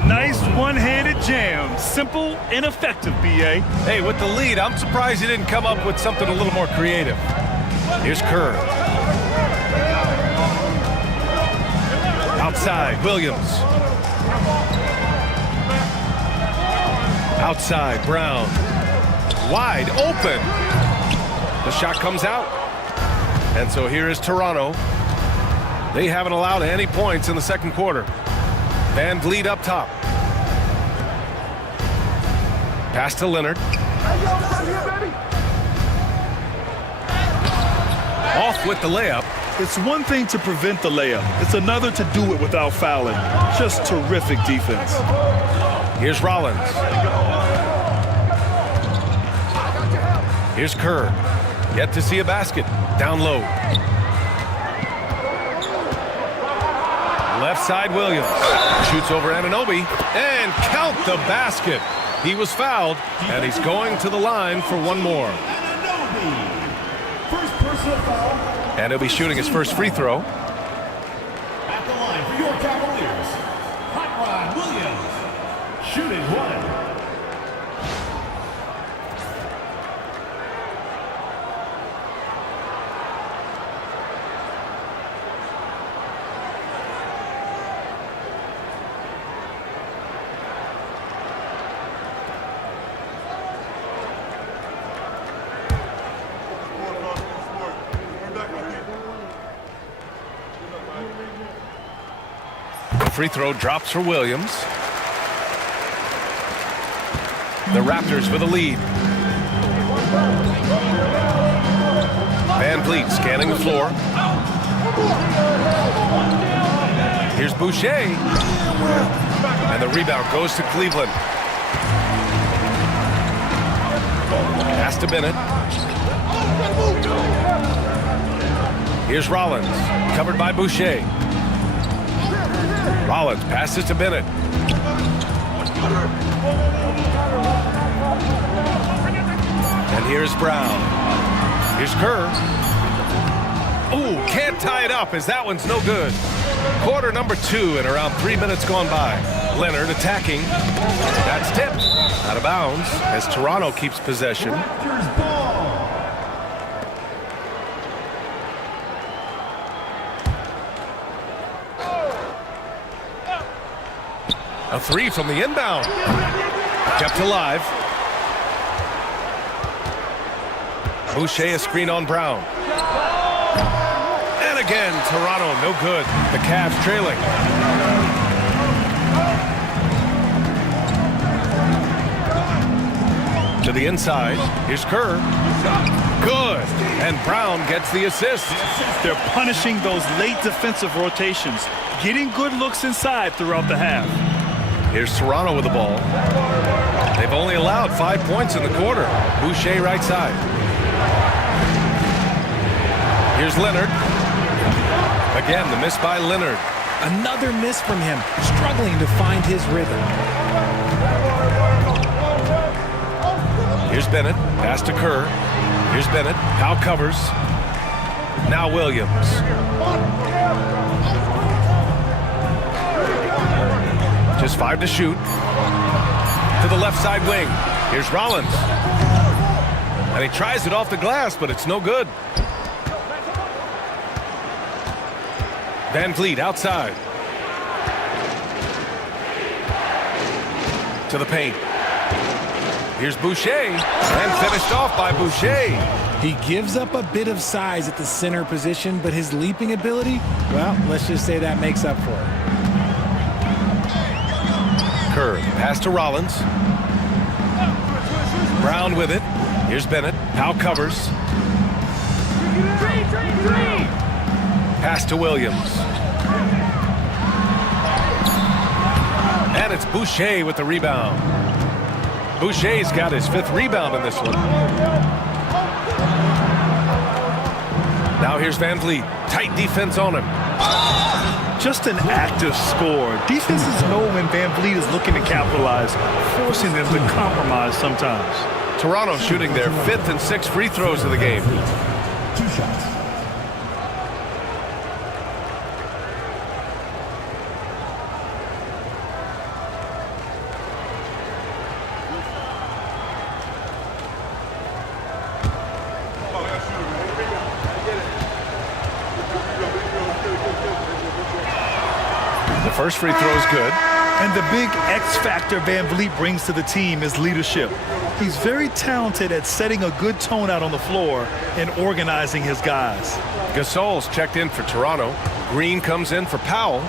Nice one-handed jam. Simple and effective, B.A. Hey, with the lead, I'm surprised he didn't come up with something a little more creative. Here's Kerr. Outside, Williams. Outside, Brown. Wide open. The shot comes out. And so here is Toronto. They haven't allowed any points in the second quarter. Van Vliet up top. Pass to Leonard. Off with the layup. It's one thing to prevent the layup. It's another to do it without fouling. Just terrific defense. Here's Rollins. Here's Kerr. Yet to see a basket. Down low. Left side, Williams. Shoots over Anunoby. And count the basket. He was fouled, and he's going to the line for one more. First personal foul. And he'll be shooting his first free throw. At the line for your Cavaliers, Hot Rod Williams, shooting 1. Free throw drops for Williams. The Raptors with a lead. Van Vliet scanning the floor. Here's Boucher. And the rebound goes to Cleveland. Pass to Bennett. Here's Rollins, covered by Boucher. Rollins passes to Bennett. And here's Brown. Here's Kerr. Ooh, can't tie it up as that one's no good. Quarter number 2 and around 3 minutes gone by. Leonard attacking. That's tipped. Out of bounds as Toronto keeps possession. A 3 from the inbound. Kept alive. Boucher a screen on Brown. And again, Toronto no good. The Cavs trailing. To the inside. Here's Kerr. Good. And Brown gets the assist. They're punishing those late defensive rotations, getting good looks inside throughout the half. Here's Toronto with the ball. They've only allowed 5 points in the quarter. Boucher right side. Here's Leonard. Again, the miss by Leonard. Another miss from him, struggling to find his rhythm. Here's Bennett. Pass to Kerr. Here's Bennett. Powell covers. Now Williams. Just 5 to shoot. To the left side wing. Here's Rollins. And he tries it off the glass, but it's no good. Van Vliet outside. To the paint. Here's Boucher. And finished off by Boucher. He gives up a bit of size at the center position, but his leaping ability, well, let's just say that makes up for it. Kerr, pass to Rollins. Brown with it. Here's Bennett. Powell covers. Pass to Williams. And it's Boucher with the rebound. Boucher's got his 5th rebound in this one. Now here's Van Vliet. Tight defense on him. Just an active score. Defenses know when Van Vliet is looking to capitalize, forcing them to compromise sometimes. Toronto shooting their 5th and 6th free throws of the game. 2 shots. The first free throw is good. And the big X factor Van Vliet brings to the team is leadership. He's very talented at setting a good tone out on the floor and organizing his guys. Gasol's checked in for Toronto. Green comes in for Powell.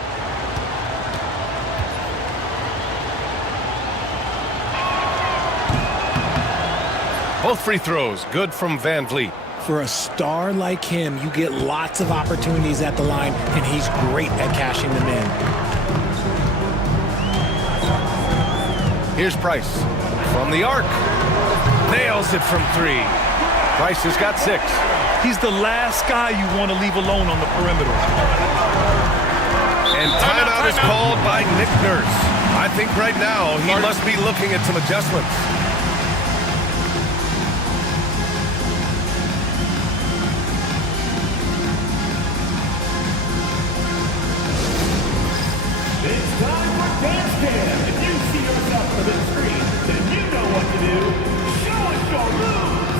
Both free throws good from Van Vliet. For a star like him, you get lots of opportunities at the line, and he's great at cashing them in. Here's Price from the arc. Nails it from 3. Price has got 6. He's the last guy you want to leave alone on the perimeter. And timeout is called by Nick Nurse. I think right now he must be looking at some adjustments. It's time for Dance Cam. If you see yourself on the screen, then you know what to do. Show us your moves.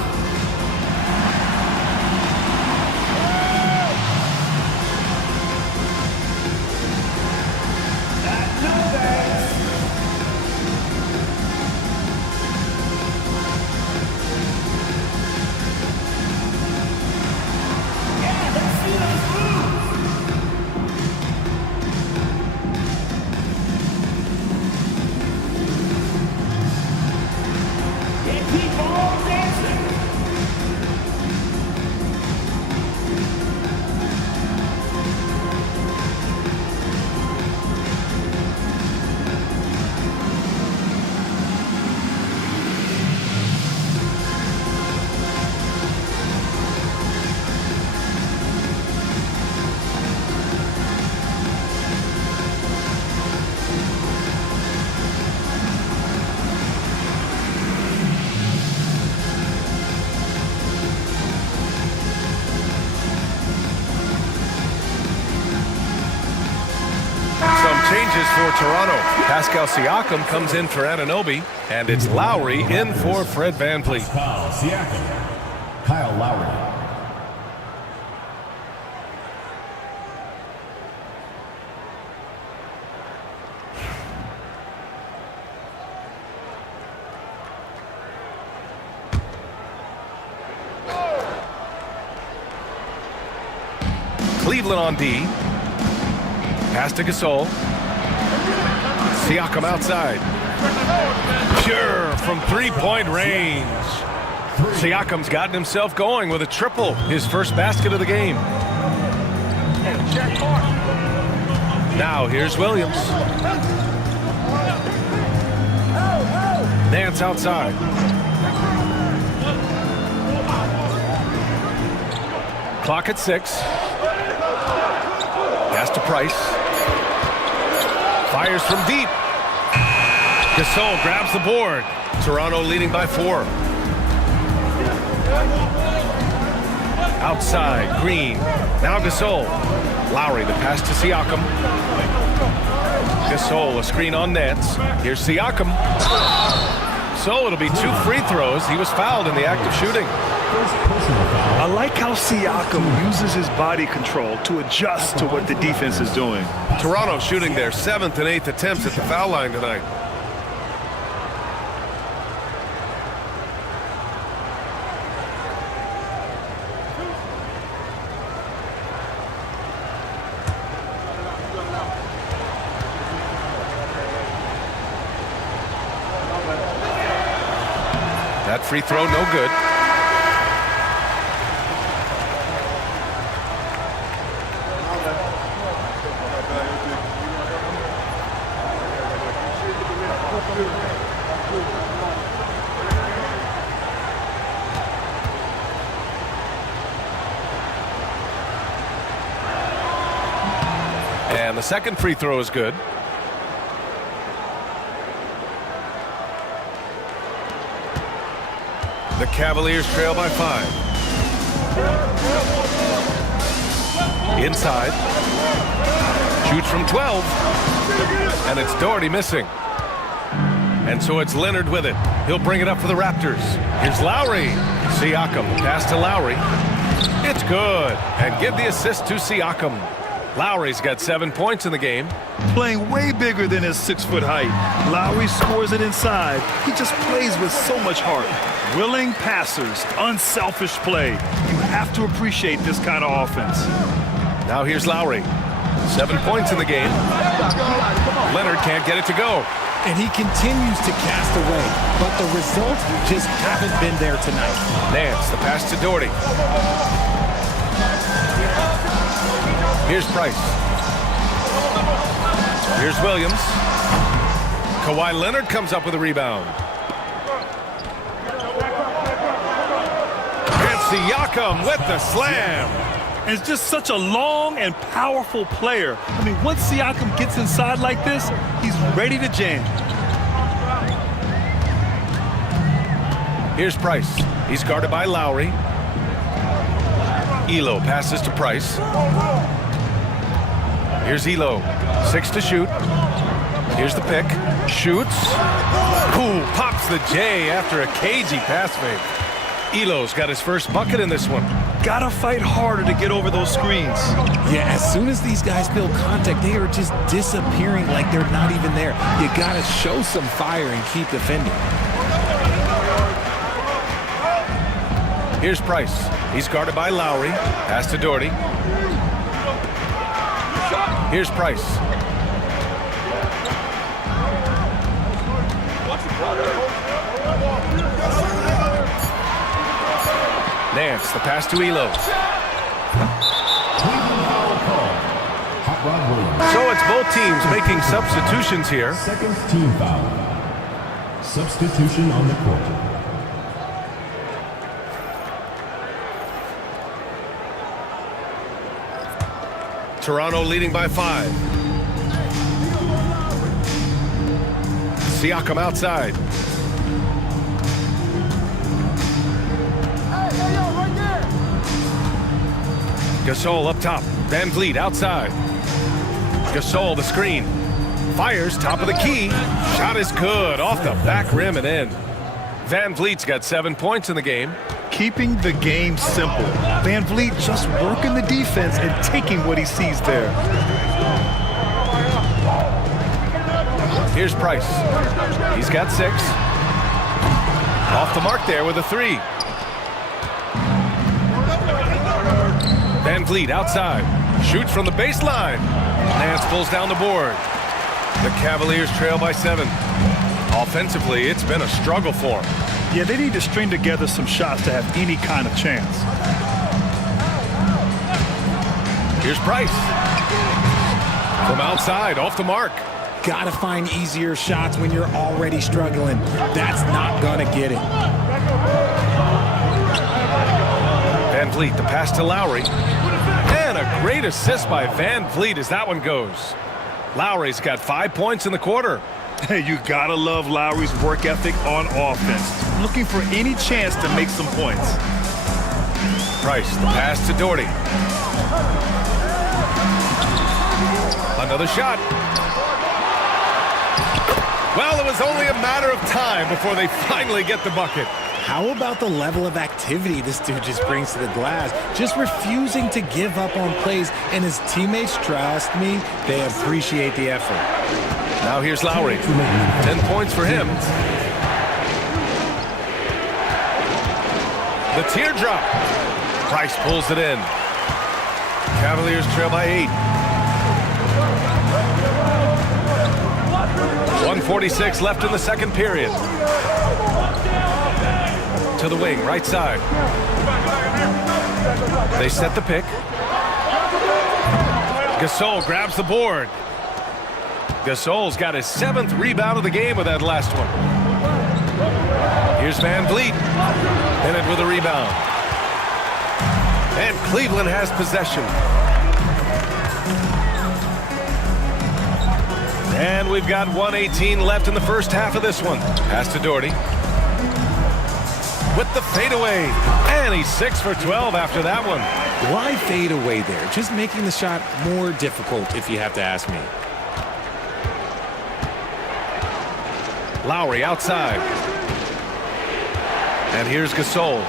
No thanks. for Toronto. Pascal Siakam comes in for Anunoby, and it's Lowry in for Fred VanVleet. Pascal Siakam, Kyle Lowry. Cleveland on D. Pass to Gasol. Siakam outside. Pure from three-point range. Siakam's gotten himself going with a triple. His first basket of the game. Now here's Williams. Nance outside. Clock at 6. Pass to Price. Fires from deep. Gasol grabs the board. Toronto leading by 4. Outside, Green. Now Gasol. Lowry, the pass to Siakam. Gasol, a screen on Nance. Here's Siakam. So it'll be 2 free throws. He was fouled in the act of shooting. I like how Siakam uses his body control to adjust to what the defense is doing. Toronto shooting their 7th and 8th attempts at the foul line tonight. That free throw no good. And the second free throw is good. The Cavaliers trail by 5. Inside. Shoots from 12. And it's Doherty missing. And so it's Leonard with it. He'll bring it up for the Raptors. Here's Lowry. Siakam, pass to Lowry. It's good. And give the assist to Siakam. Lowry's got 7 points in the game. Playing way bigger than his 6-foot height. Lowry scores it inside. He just plays with so much heart. Willing passers, unselfish play. You have to appreciate this kind of offense. Now here's Lowry. 7 points in the game. Leonard can't get it to go. And he continues to cast away, but the results just haven't been there tonight. Nance, the pass to Doherty. Here's Price. Here's Williams. Kawhi Leonard comes up with a rebound. And Siakam with the slam. And it's just such a long and powerful player. I mean, once Siakam gets inside like this, he's ready to jam. Here's Price. He's guarded by Lowry. Elo passes to Price. Here's Elo. 6 to shoot. Here's the pick. Shoots. Ooh, pops the J after a cagey pass fake. Elo's got his first bucket in this one. Gotta fight harder to get over those screens. Yeah, as soon as these guys feel contact, they are just disappearing like they're not even there. You gotta show some fire and keep defending. Here's Price. He's guarded by Lowry. Pass to Doherty. Here's Price. Nance, the pass to Elo. So it's both teams making substitutions here. Second team foul. Substitution on the court. Toronto leading by 5. Siakam outside. Gasol up top. VanVleet outside. Gasol the screen. Fires top of the key. Shot is good. Off the back rim and in. Van Vliet's got 7 points in the game. Keeping the game simple. Van Vliet just working the defense and taking what he sees there. Here's Price. He's got 6. Off the mark there with a 3. Van Vliet outside. Shoots from the baseline. Nance pulls down the board. The Cavaliers trail by 7. Offensively, it's been a struggle for them. Yeah, they need to string together some shots to have any kind of chance. Here's Price. From outside, off the mark. Got to find easier shots when you're already struggling. That's not going to get it. Van Vliet, the pass to Lowry. And a great assist by Van Vliet as that one goes. Lowry's got 5 points in the quarter. Hey, you gotta love Lowry's work ethic on offense. Looking for any chance to make some points. Price, the pass to Doherty. Another shot. Well, it was only a matter of time before they finally get the bucket. How about the level of activity this dude just brings to the glass? Just refusing to give up on plays, and his teammates, trust me, they appreciate the effort. Now here's Lowry. 10 points for him. The teardrop. Price pulls it in. Cavaliers trail by 8. 1:46 left in the second period. To the wing, right side. They set the pick. Gasol grabs the board. Gasol's got his 7th rebound of the game with that last one. Here's Van Vliet. Bennett with a rebound. And Cleveland has possession. And we've got 1:18 left in the first half of this one. Pass to Doherty. With the fadeaway. And he's 6 for 12 after that one. Why fade away there? Just making the shot more difficult, if you have to ask me. Lowry outside. And here's Gasol.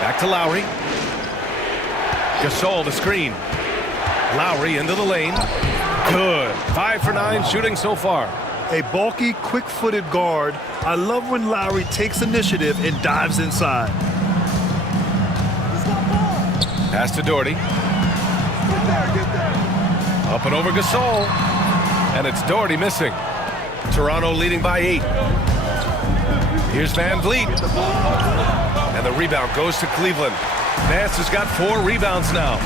Back to Lowry. Gasol the screen. Lowry into the lane. Good. 5 for 9 shooting so far. A bulky, quick-footed guard. I love when Lowry takes initiative and dives inside. Pass to Doherty. Up and over Gasol. And it's Doherty missing. Toronto leading by 8. Here's Van Vliet. And the rebound goes to Cleveland. Nance has got 4 rebounds now.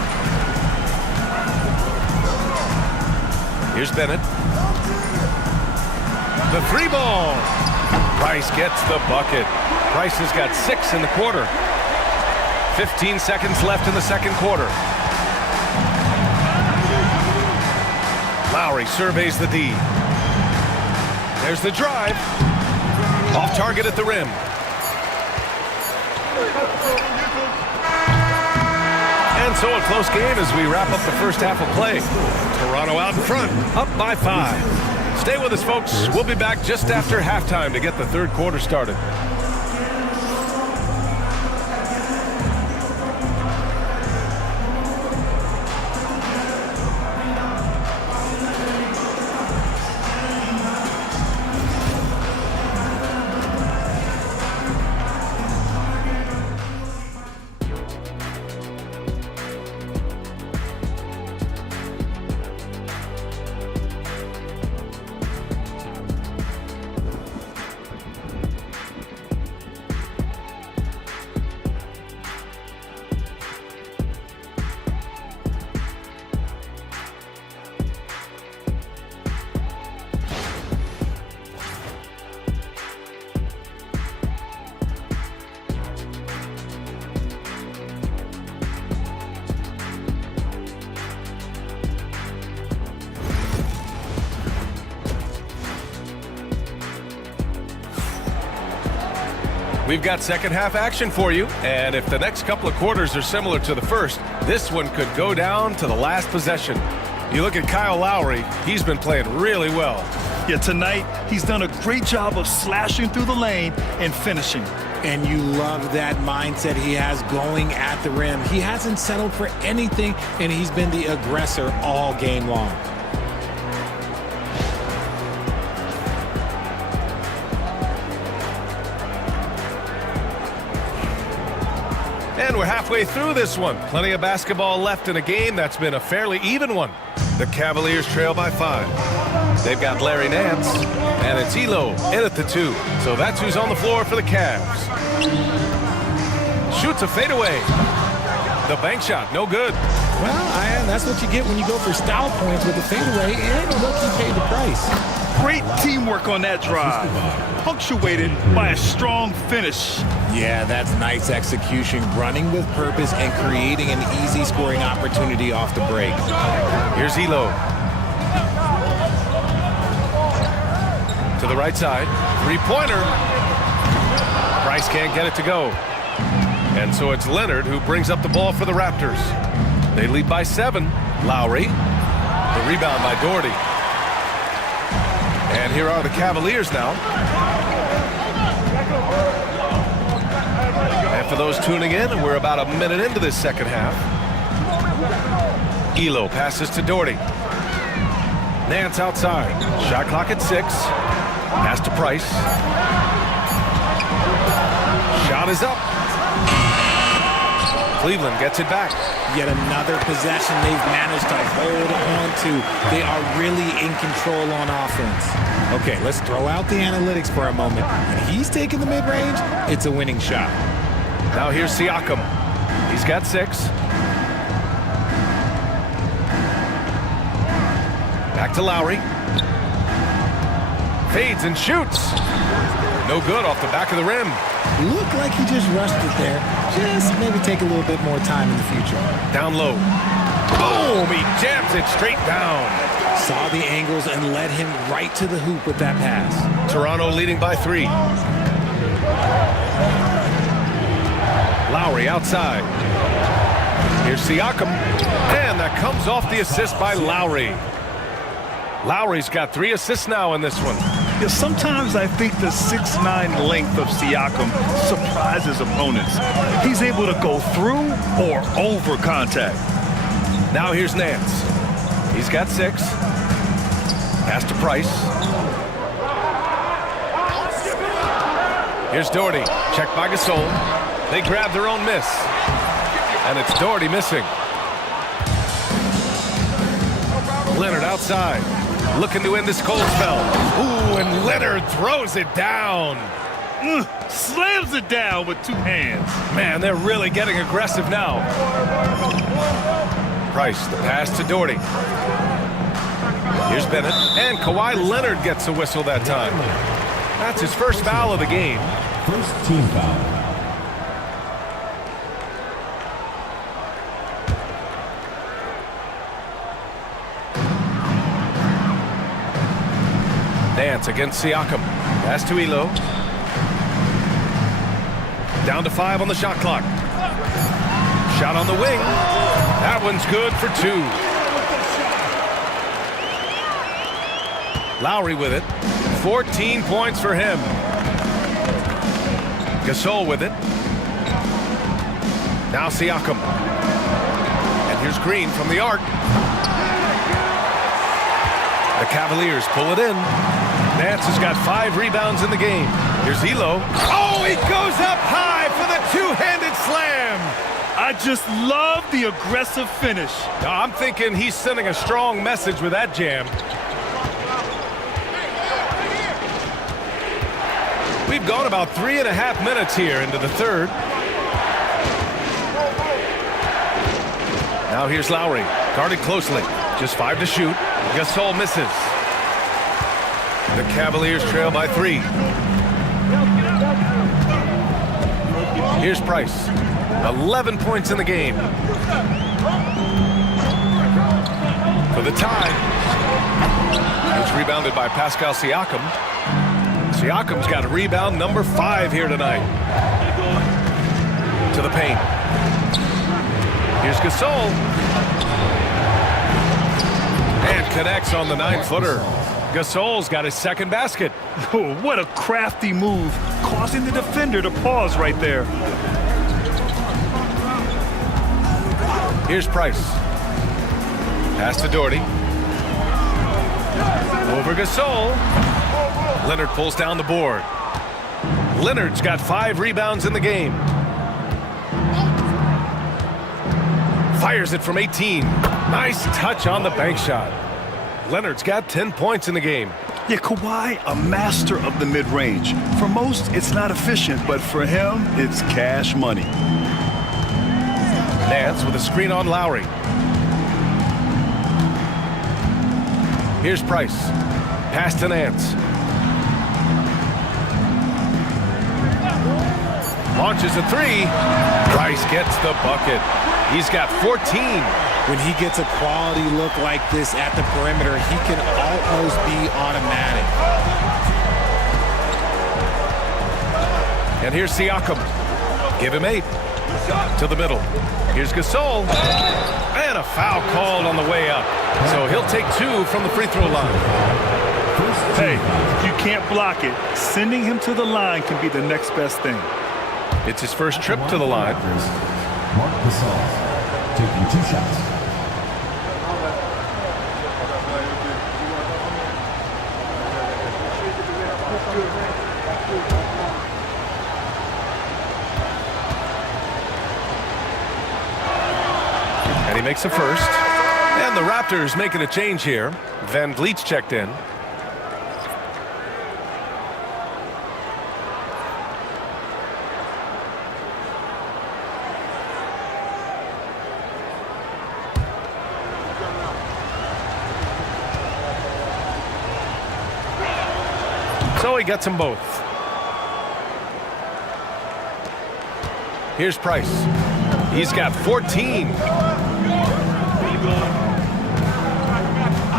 Here's Bennett. The 3 ball. Price gets the bucket. Price has got 6 in the quarter. 15 seconds left in the second quarter. Lowry surveys the D. There's the drive. Off target at the rim. And so a close game as we wrap up the first half of play. Toronto out in front, up by 5. Stay with us, folks. We'll be back just after halftime to get the third quarter started. We've got second half action for you, and if the next couple of quarters are similar to the first, this one could go down to the last possession. You look at Kyle Lowry, he's been playing really well. Yeah, tonight he's done a great job of slashing through the lane and finishing. And you love that mindset he has going at the rim. He hasn't settled for anything, and he's been the aggressor all game long. And we're halfway through this one. Plenty of basketball left in a game that's been a fairly even one. The Cavaliers trail by 5. They've got Larry Nance, and it's Elo in at the 2. So that's who's on the floor for the Cavs. Shoots a fadeaway. The bank shot, no good. Well, Ian, that's what you get when you go for style points with the fadeaway, and look, he paid the price. Great teamwork on that drive, punctuated by a strong finish. Yeah, that's nice execution, running with purpose and creating an easy scoring opportunity off the break. Here's Elo. To the right side, three-pointer. Price can't get it to go. And so it's Leonard who brings up the ball for the Raptors. They lead by 7. Lowry. The rebound by Doherty. And here are the Cavaliers now. And for those tuning in, we're about a minute into this second half. Elo passes to Doherty. Nance outside. Shot clock at 6. Pass to Price. Shot is up. Cleveland gets it back. Yet another possession they've managed to hold on to. They are really in control on offense. Okay, let's throw out the analytics for a moment. When he's taking the mid-range, it's a winning shot. Now here's Siakam. He's got 6. Back to Lowry. Fades and shoots. No good off the back of the rim. Looked like he just rushed it there. Just maybe take a little bit more time in the future. Down low. Boom! He jams it straight down. Saw the angles and led him right to the hoop with that pass. Toronto leading by 3. Lowry outside. Here's Siakam. And that comes off the assist by Lowry. Lowry's got 3 assists now in this one. Yeah, sometimes I think the 6'9" length of Siakam surprises opponents. He's able to go through or over contact. Now here's Nance. He's got 6. Pass to Price. Here's Doherty. Checked by Gasol. They grab their own miss. And it's Doherty missing. Leonard outside. Looking to end this cold spell. Ooh, and Leonard throws it down. Slams it down with 2 hands. Man, they're really getting aggressive now. Price, the pass to Doherty. Here's Bennett. And Kawhi Leonard gets a whistle that time. That's his first foul of the game. First team foul. Nance against Siakam. Pass to Elo. Down to 5 on the shot clock. Shot on the wing. That one's good for 2. Lowry with it. 14 points for him. Gasol with it. Now Siakam. And here's Green from the arc. The Cavaliers pull it in. Nance has got 5 rebounds in the game. Here's Elo. Oh, he goes up high for the 2-handed slam. I just love the aggressive finish. I'm thinking he's sending a strong message with that jam. We've gone about 3.5 minutes here into the third. Now here's Lowry. Guarded closely. Just 5 to shoot. Gasol misses. The Cavaliers trail by 3. Here's Price. 11 points in the game. For the tie. It's rebounded by Pascal Siakam. Siakam's got a rebound number 5 here tonight. To the paint. Here's Gasol. And connects on the 9-footer. Gasol's got his second basket. Oh, what a crafty move, causing the defender to pause right there. Here's Price. Pass to Doherty. Over Gasol. Leonard pulls down the board. Leonard's got 5 rebounds in the game. Fires it from 18. Nice touch on the bank shot. Leonard's got 10 points in the game. Yeah, Kawhi, a master of the mid-range. For most, it's not efficient, but for him, it's cash money. Nance with a screen on Lowry. Here's Price. Pass to Nance. Launches a 3. Price gets the bucket. He's got 14. When he gets a quality look like this at the perimeter, he can almost be automatic. And here's Siakam. Give him 8. To the middle. Here's Gasol. And a foul called on the way up. So he'll take 2 from the free throw line. Hey, if you can't block it, sending him to the line can be the next best thing. It's his first trip to the line. Mark Gasol taking 2 shots. And he makes a first. And the Raptors making a change here. Van Vliet's checked in. So he gets them both. Here's Price. He's got 14.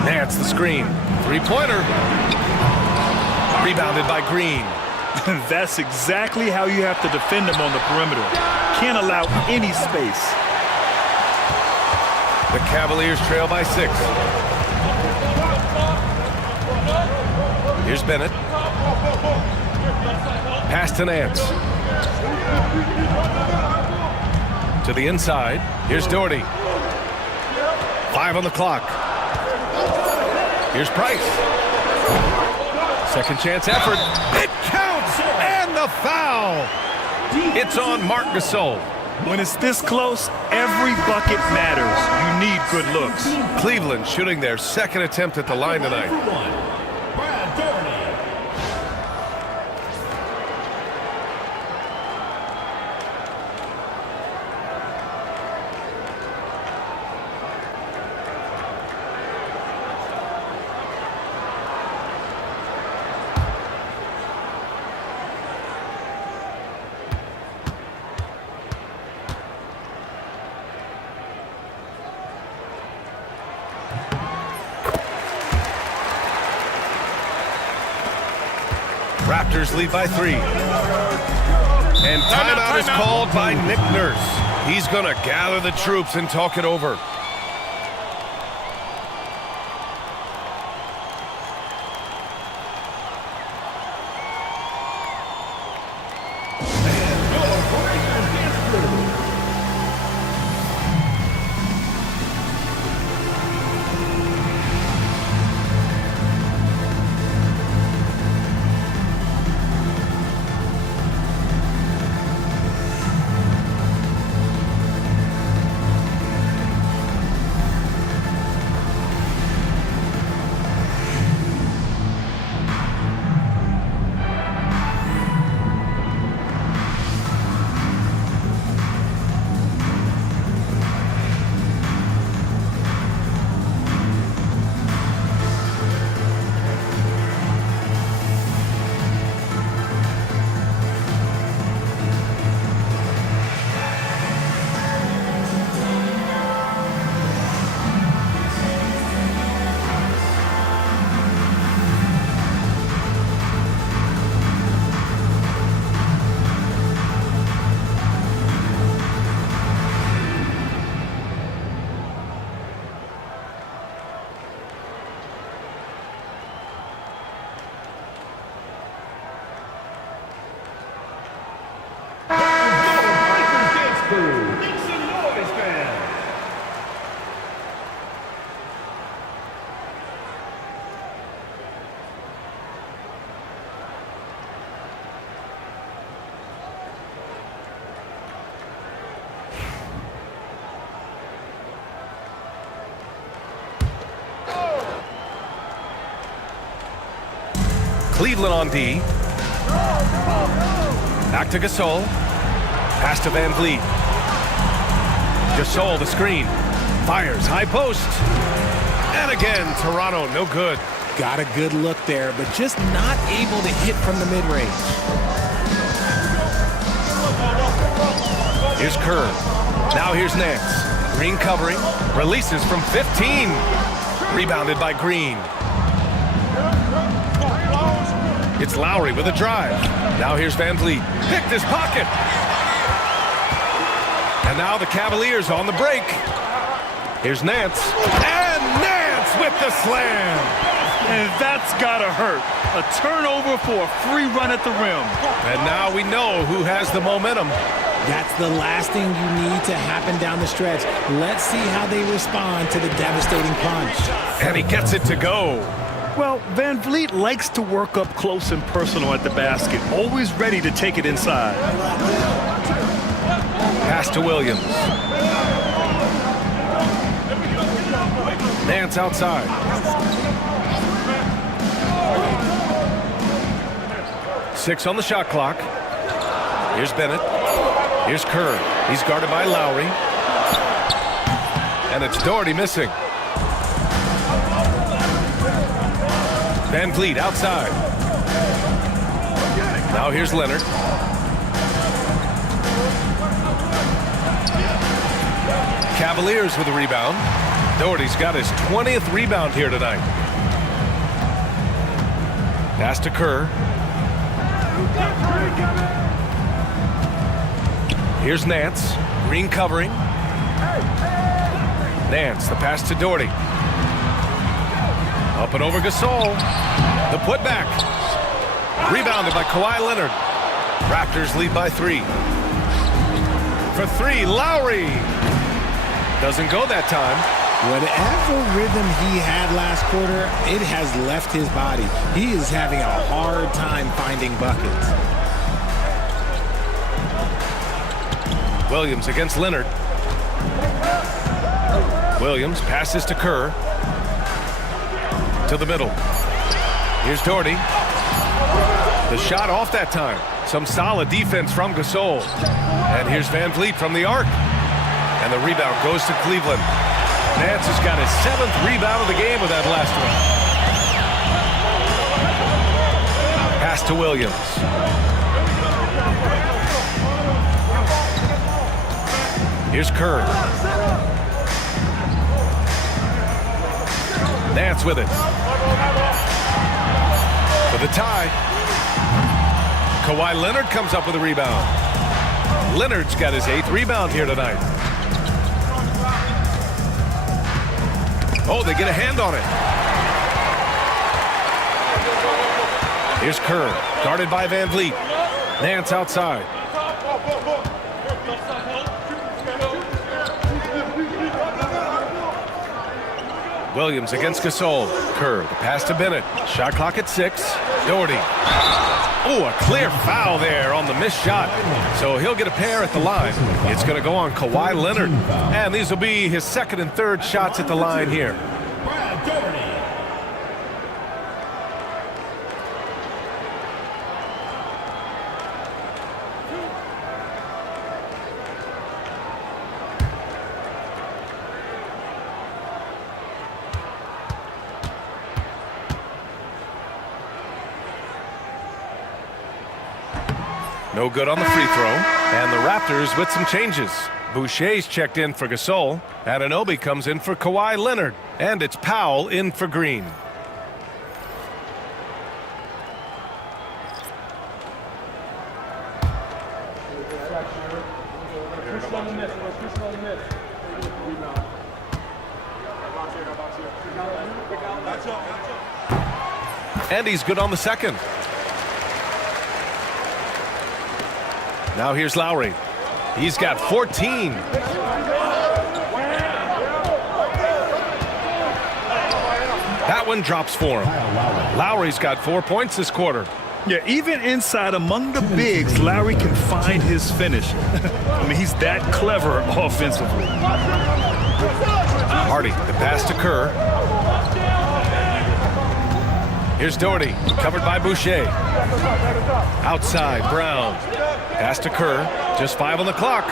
Nance the screen. 3-pointer. Rebounded by Green. That's exactly how you have to defend him on the perimeter. Can't allow any space. The Cavaliers trail by 6. Here's Bennett. Pass to Nance. To the inside. Here's Doherty. 5 on the clock. Here's Price. Second chance effort. It counts! And the foul! It's on Mark Gasol. When it's this close, every bucket matters. You need good looks. Cleveland shooting their second attempt at the line tonight. Raptors lead by 3. And timeout is called by Nick Nurse. He's going to gather the troops and talk it over. Cleveland on D. Back to Gasol. Pass to Van Vliet. Gasol, the screen. Fires, high post. And again, Toronto, no good. Got a good look there, but just not able to hit from the mid-range. Here's Kerr. Now here's Nance. Green covering. Releases from 15. Rebounded by Green. It's Lowry with a drive. Now here's Van Vliet. Picked his pocket. And now the Cavaliers on the break. Here's Nance. And Nance with the slam. And that's gotta hurt. A turnover for a free run at the rim. And now we know who has the momentum. That's the last thing you need to happen down the stretch. Let's see how they respond to the devastating punch. And he gets it to go. Well, Van Vliet likes to work up close and personal at the basket, always ready to take it inside. Pass to Williams. Nance outside. Six on the shot clock. Here's Bennett. Here's Kerr. He's guarded by Lowry. And it's Doherty missing. Van Vliet outside. Now here's Leonard. Cavaliers with a rebound. Doherty's got his 20th rebound here tonight. Pass to Kerr. Here's Nance. Green covering. Nance, the pass to Doherty. Up and over Gasol. The putback. Rebounded by Kawhi Leonard. Raptors lead by 3. For 3, Lowry. Doesn't go that time. Whatever rhythm he had last quarter, it has left his body. He is having a hard time finding buckets. Williams against Leonard. Williams passes to Kerr. To the middle. Here's Doherty. The shot off that time. Some solid defense from Gasol. And here's Van Vliet from the arc. And the rebound goes to Cleveland. Nance has got his 7th rebound of the game with that last one. Pass to Williams. Here's Kerr. Nance with it. For the tie. Kawhi Leonard comes up with a rebound. Leonard's got his 8th rebound here tonight. Oh, they get a hand on it. Here's Kerr, guarded by Van Vliet. Nance outside. Williams against Gasol. Kerr, the pass to Bennett. Shot clock at 6. Doherty. Oh, a clear foul there on the missed shot. So he'll get a pair at the line. It's going to go on Kawhi Leonard. And these will be his 2nd and 3rd shots at the line here. No good on the free throw. And the Raptors with some changes. Boucher's checked in for Gasol. Anunoby comes in for Kawhi Leonard. And it's Powell in for Green. And he's good on the 2nd. Now here's Lowry. He's got 14. That one drops for him. Lowry's got 4 points this quarter. Yeah, even inside among the bigs, Lowry can find his finish. I mean, he's that clever offensively. Hardy, the pass to Kerr. Here's Doherty, covered by Boucher. Outside, Brown. Pass to Kerr, just 5 on the clock.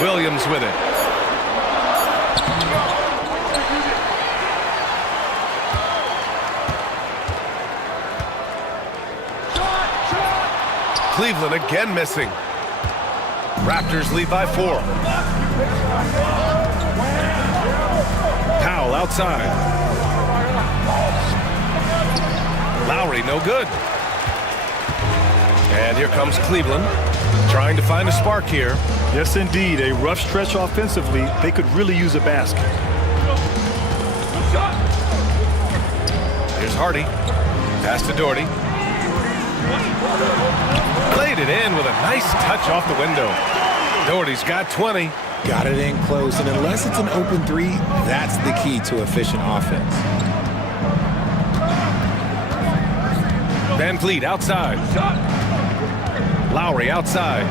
Williams with it. Cleveland again missing. Raptors lead by 4. Powell outside. Lowry no good. And here comes Cleveland, trying to find a spark here. Yes, indeed. A rough stretch offensively. They could really use a basket. Here's Hardy. Pass to Doherty. Played it in with a nice touch off the window. Doherty's got 20. Got it in close, and unless it's an open 3, that's the key to efficient offense. Van Vliet outside. Lowry outside.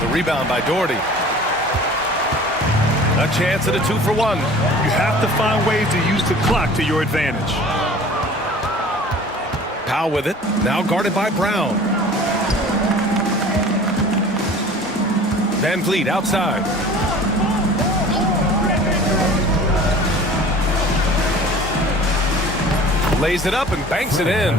The rebound by Doherty. A chance at a 2-for-1. You have to find ways to use the clock to your advantage. Powell with it, now guarded by Brown. Van Vliet outside. Lays it up and banks it in.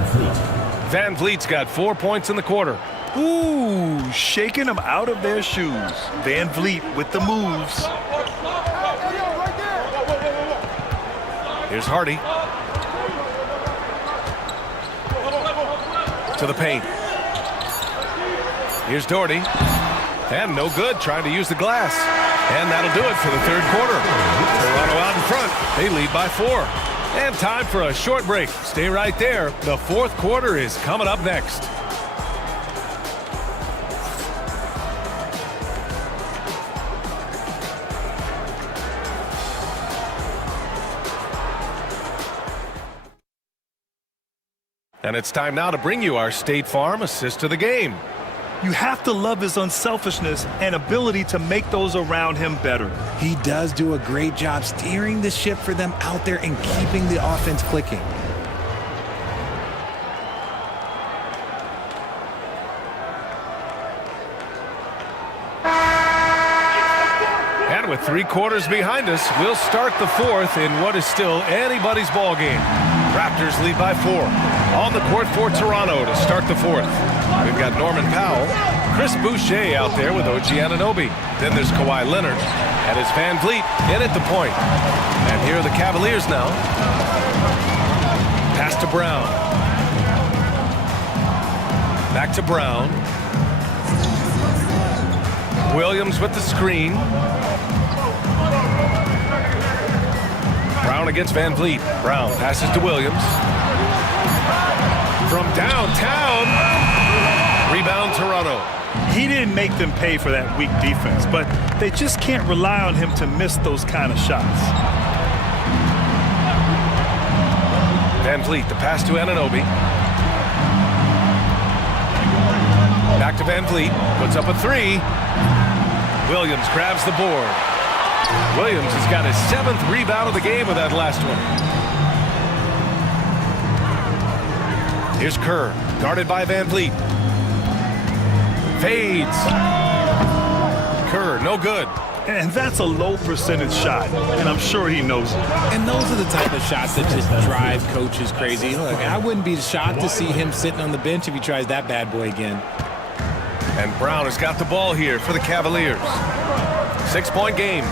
Van Vliet's got 4 points in the quarter. Ooh, shaking them out of their shoes. Van Vliet with the moves. Here's Hardy. To the paint. Here's Doherty. And no good, trying to use the glass. And that'll do it for the third quarter. Toronto out in front. They lead by 4. And time for a short break. Stay right there. The fourth quarter is coming up next. And it's time now to bring you our State Farm assist to the game. You have to love his unselfishness and ability to make those around him better. He does do a great job steering the ship for them out there and keeping the offense clicking. And with 3 quarters behind us, we'll start the fourth in what is still anybody's ball game. Raptors lead by 4. On the court for Toronto to start the fourth. We've got Norman Powell, Chris Boucher out there with OG Anunoby. Then there's Kawhi Leonard, and it's Van Vliet in at the point. And here are the Cavaliers now. Pass to Brown. Back to Brown. Williams with the screen. Brown against Van Vliet. Brown passes to Williams. From downtown. Rebound Toronto. He didn't make them pay for that weak defense, but they just can't rely on him to miss those kind of shots. Van Vliet, the pass to Anunoby. Back to Van Vliet, puts up a 3. Williams grabs the board. Williams has got his 7th rebound of the game with that last one. Here's Kerr, guarded by Van Vliet. Fades. Kerr, no good. And that's a low percentage shot, and I'm sure he knows it. And those are the type of shots that just drive coaches crazy. Look, I wouldn't be shocked to see him sitting on the bench if he tries that bad boy again. And Brown has got the ball here for the Cavaliers. 6-point game.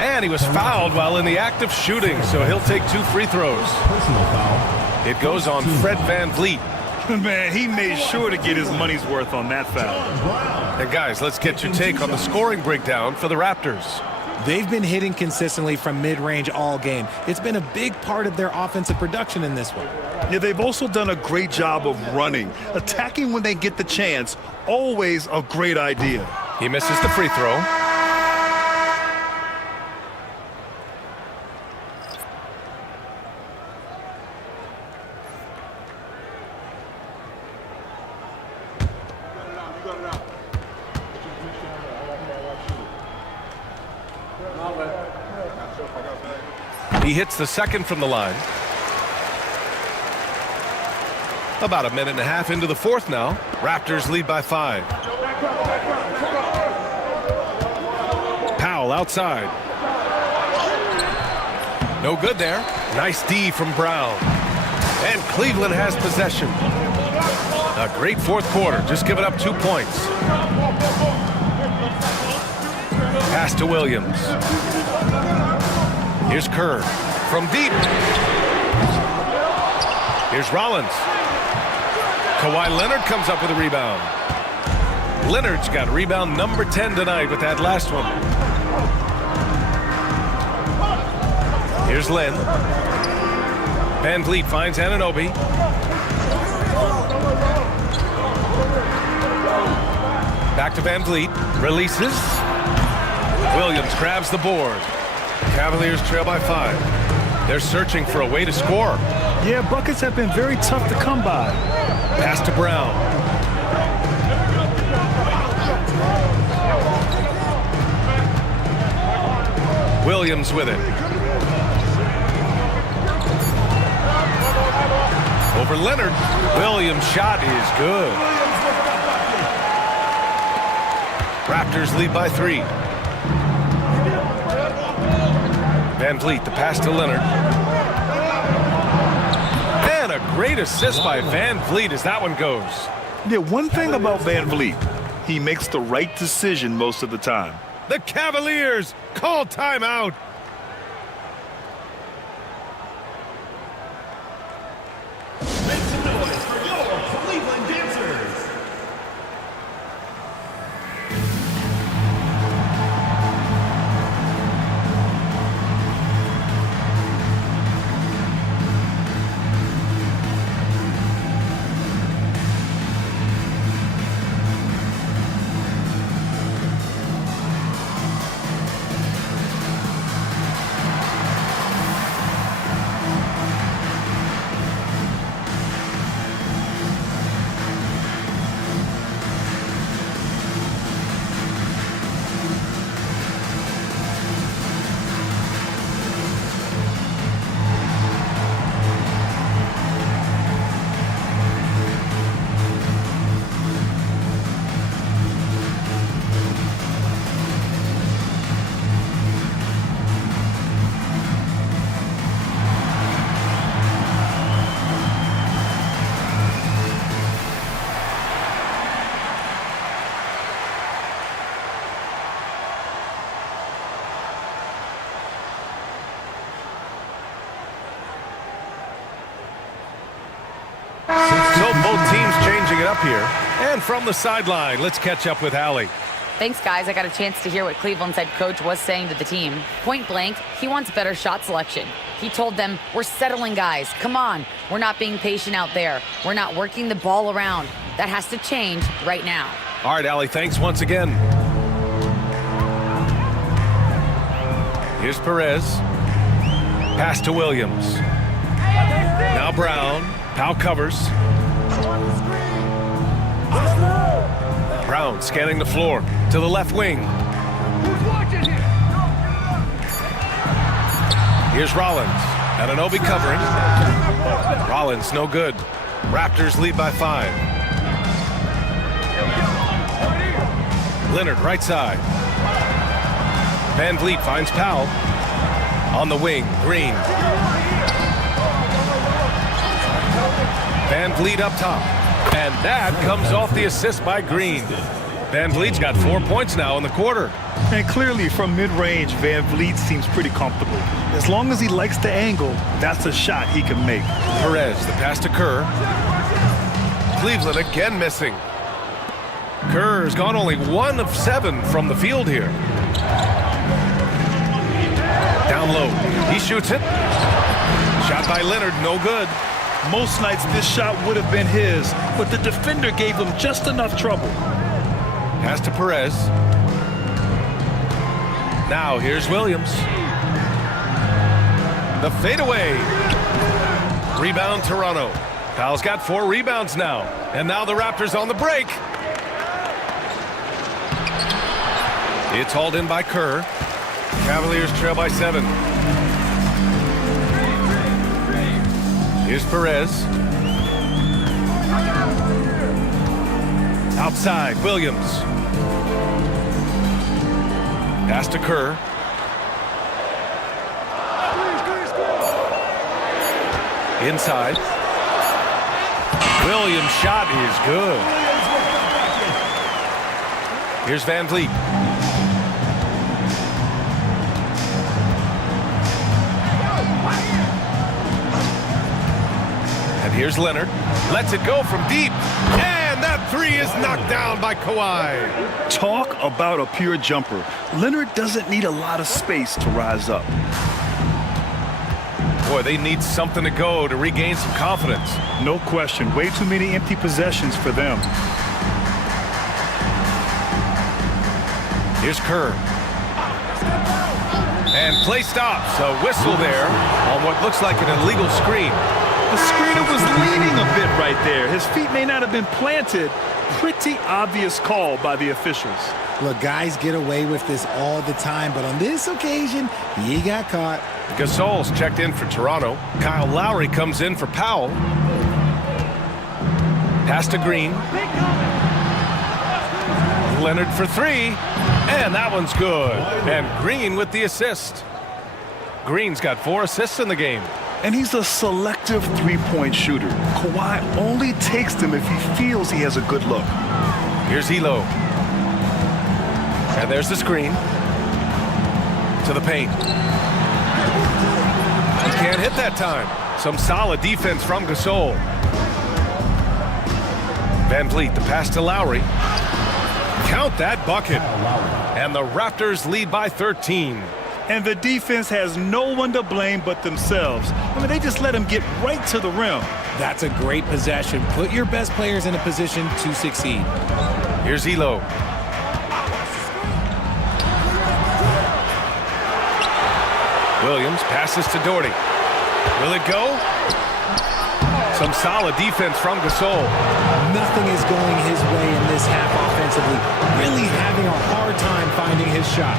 And he was fouled while in the act of shooting, so he'll take 2 free throws. It goes on Fred Van Vliet. Man, he made sure to get his money's worth on that foul. And guys, let's get your take on the scoring breakdown for the Raptors. They've been hitting consistently from mid-range all game. It's been a big part of their offensive production in this one. Yeah, they've also done a great job of running. Attacking when they get the chance, always a great idea. He misses the free throw. He hits the second from the line. About a minute and a half into the fourth now. Raptors lead by 5. Powell outside. No good there. Nice D from Brown. And Cleveland has possession. A great fourth quarter. Just giving up 2 points. Pass to Williams. Here's Kerr from deep. Here's Rollins. Kawhi Leonard comes up with a rebound. Leonard's got rebound number 10 tonight with that last one. Here's Len. Van Vliet finds Anunoby. Back to Van Vliet. Releases. Williams grabs the board. Cavaliers trail by 5. They're searching for a way to score. Yeah, buckets have been very tough to come by. Pass to Brown. Williams with it. Over Leonard. Williams' shot is good. Raptors lead by 3. Van Vliet, the pass to Leonard. And a great assist by Van Vliet as that one goes. Yeah, one thing about Van Vliet, he makes the right decision most of the time. The Cavaliers call timeout. Make some noise for your Cleveland Dancers. So both teams changing it up here. And from the sideline, let's catch up with Allie. Thanks, guys. I got a chance to hear what Cleveland's head coach was saying to the team. Point blank, he wants better shot selection. He told them, we're settling, guys. Come on. We're not being patient out there. We're not working the ball around. That has to change right now. All right, Allie, thanks once again. Here's Perez. Pass to Williams. Now Brown. Powell covers. Brown scanning the floor to the left wing. Here's Rollins. Anunoby covering. Rollins no good. Raptors lead by 5. Leonard right side. Van Vliet finds Powell. On the wing, Green. Van Vliet up top. And that comes off the assist by Green. Van Vliet's got 4 points now in the quarter. And clearly from mid-range, Van Vliet seems pretty comfortable. As long as he likes the angle, that's a shot he can make. Perez, the pass to Kerr. Cleveland again missing. Kerr's gone only 1 of 7 from the field here. Down low. He shoots it. Shot by Leonard, no good. Most nights this shot would have been his, but the defender gave him just enough trouble. Pass to Perez. Now here's Williams. The fadeaway. Rebound Toronto. Powell's got 4 rebounds now. And now the Raptors on the break. It's hauled in by Kerr. Cavaliers trail by 7. Here's Perez. Outside, Williams. Pass to Kerr. Inside. Williams' shot is good. Here's Van Vliet. And here's Leonard. Lets it go from deep. And that three is knocked down by Kawhi. Talk about a pure jumper. Leonard doesn't need a lot of space to rise up. Boy, they need something to go to regain some confidence. No question. Way too many empty possessions for them. Here's Kerr. And play stops. A whistle there on what looks like an illegal screen. The screener was leaning a bit right there. His feet may not have been planted. Pretty obvious call by the officials. Look, guys get away with this all the time, but on this occasion, he got caught. Gasol's checked in for Toronto. Kyle Lowry comes in for Powell. Pass to Green. Leonard for 3. And that one's good. And Green with the assist. Green's got 4 assists in the game. And he's a selective three-point shooter. Kawhi only takes them if he feels he has a good look. Here's Elo. And there's the screen. To the paint. He can't hit that time. Some solid defense from Gasol. Van Vliet, the pass to Lowry. Count that bucket. And the Raptors lead by 13. And the defense has no one to blame but themselves. I mean, they just let him get right to the rim. That's a great possession. Put your best players in a position to succeed. Here's Elo. Williams passes to Doherty. Will it go? Some solid defense from Gasol. Nothing is going his way in this half offensively. Really having a hard time finding his shot.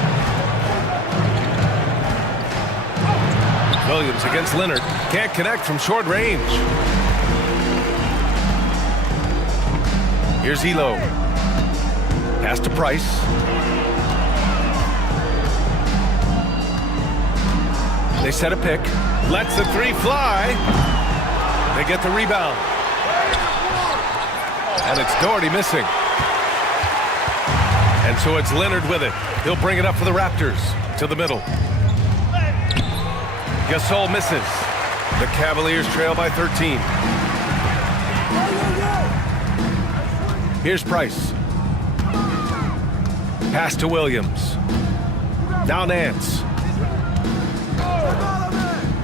Williams against Leonard. Can't connect from short range. Here's Elo. Pass to Price. They set a pick. Lets the 3 fly. They get the rebound. And it's Doherty missing. And so it's Leonard with it. He'll bring it up for the Raptors. To the middle. Gasol misses. The Cavaliers trail by 13. Here's Price. Pass to Williams. Now Nance.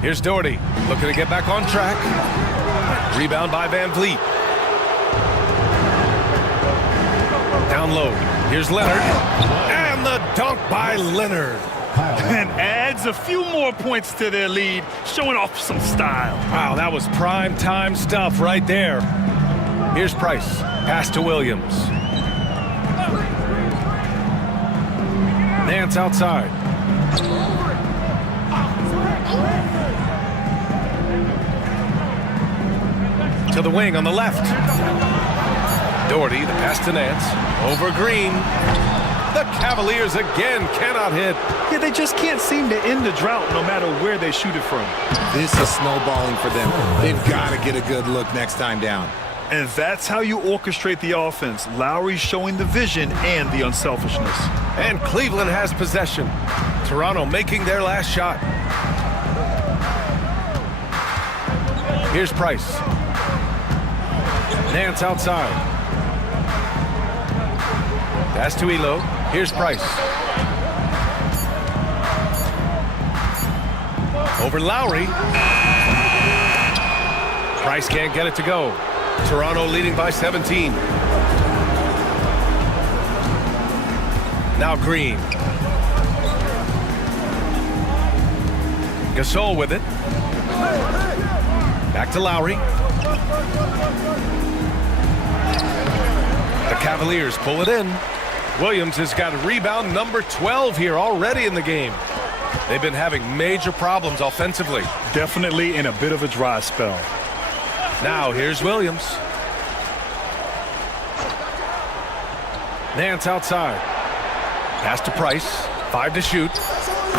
Here's Doherty. Looking to get back on track. Rebound by Van Vliet. Down low. Here's Leonard. And the dunk by Leonard. And adds a few more points to their lead, showing off some style. Wow, that was prime time stuff right there. Here's Price. Pass to Williams. Nance outside. To the wing on the left. Doherty, the pass to Nance. Over Green. The Cavaliers again cannot hit. Yeah, they just can't seem to end the drought no matter where they shoot it from. This is snowballing for them. They've got to get a good look next time down. And that's how you orchestrate the offense. Lowry showing the vision and the unselfishness. And Cleveland has possession. Toronto making their last shot. Here's Price. Nance outside. Pass to Elo. Here's Price. Over Lowry. Price can't get it to go. Toronto leading by 17. Now Green. Gasol with it. Back to Lowry. The Cavaliers pull it in. Williams has got rebound number 12 here already in the game. They've been having major problems offensively. Definitely in a bit of a dry spell. Now here's Williams. Nance outside. Pass to Price. 5 to shoot.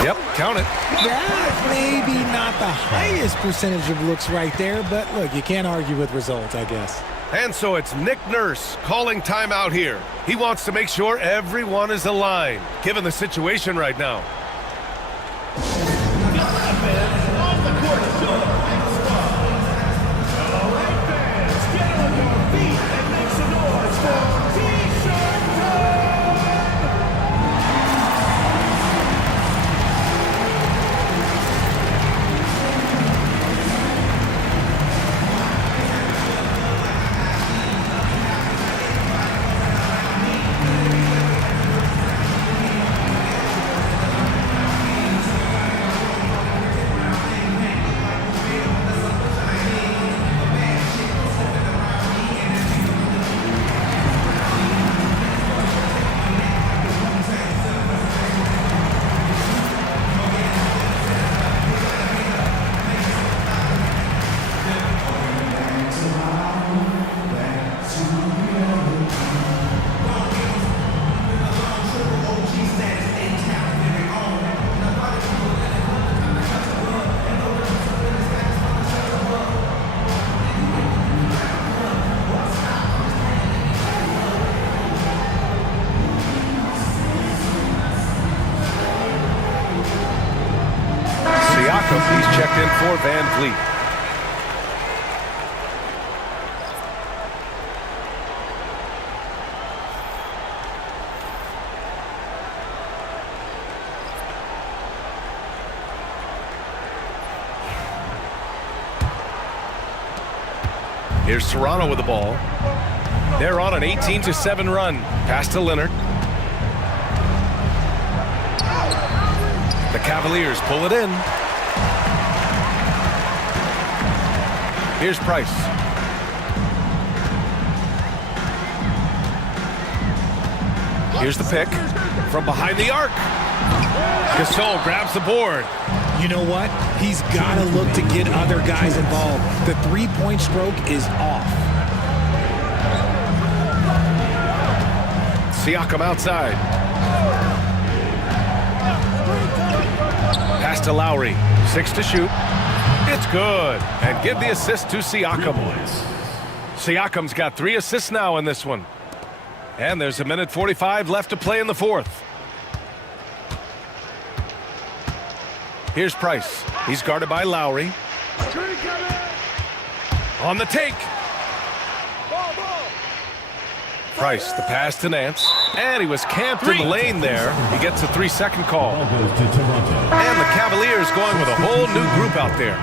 Yep, count it. That may be not the highest percentage of looks right there, but look, you can't argue with results, I guess. And so it's Nick Nurse calling timeout here. He wants to make sure everyone is aligned, given the situation right now. He's checked in for Van Vliet. Here's Toronto with the ball. They're on an 18-7 run. Pass to Leonard. The Cavaliers pull it in. Here's Price. Here's the pick from behind the arc. Gasol grabs the board. You know what? He's got to look to get other guys involved. The three-point stroke is off. Siakam outside. Pass to Lowry. 6 to shoot. It's good. And give the assist to Siakam. Siakam's got 3 assists now in this one. And there's 1:45 left to play in the fourth. Here's Price. He's guarded by Lowry. On the take. Price, the pass to Nance. And he was camped in the lane there. He gets a 3-second call. And the Cavaliers going with a whole new group out there.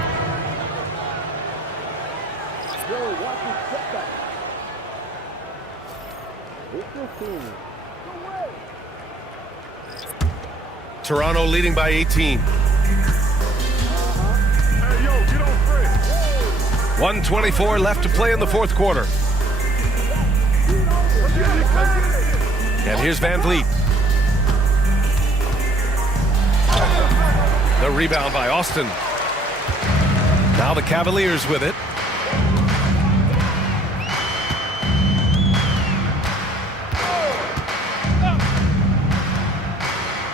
Toronto leading by 18. 1:24 left to play in the fourth quarter. And here's Van Vliet. The rebound by Austin. Now the Cavaliers with it.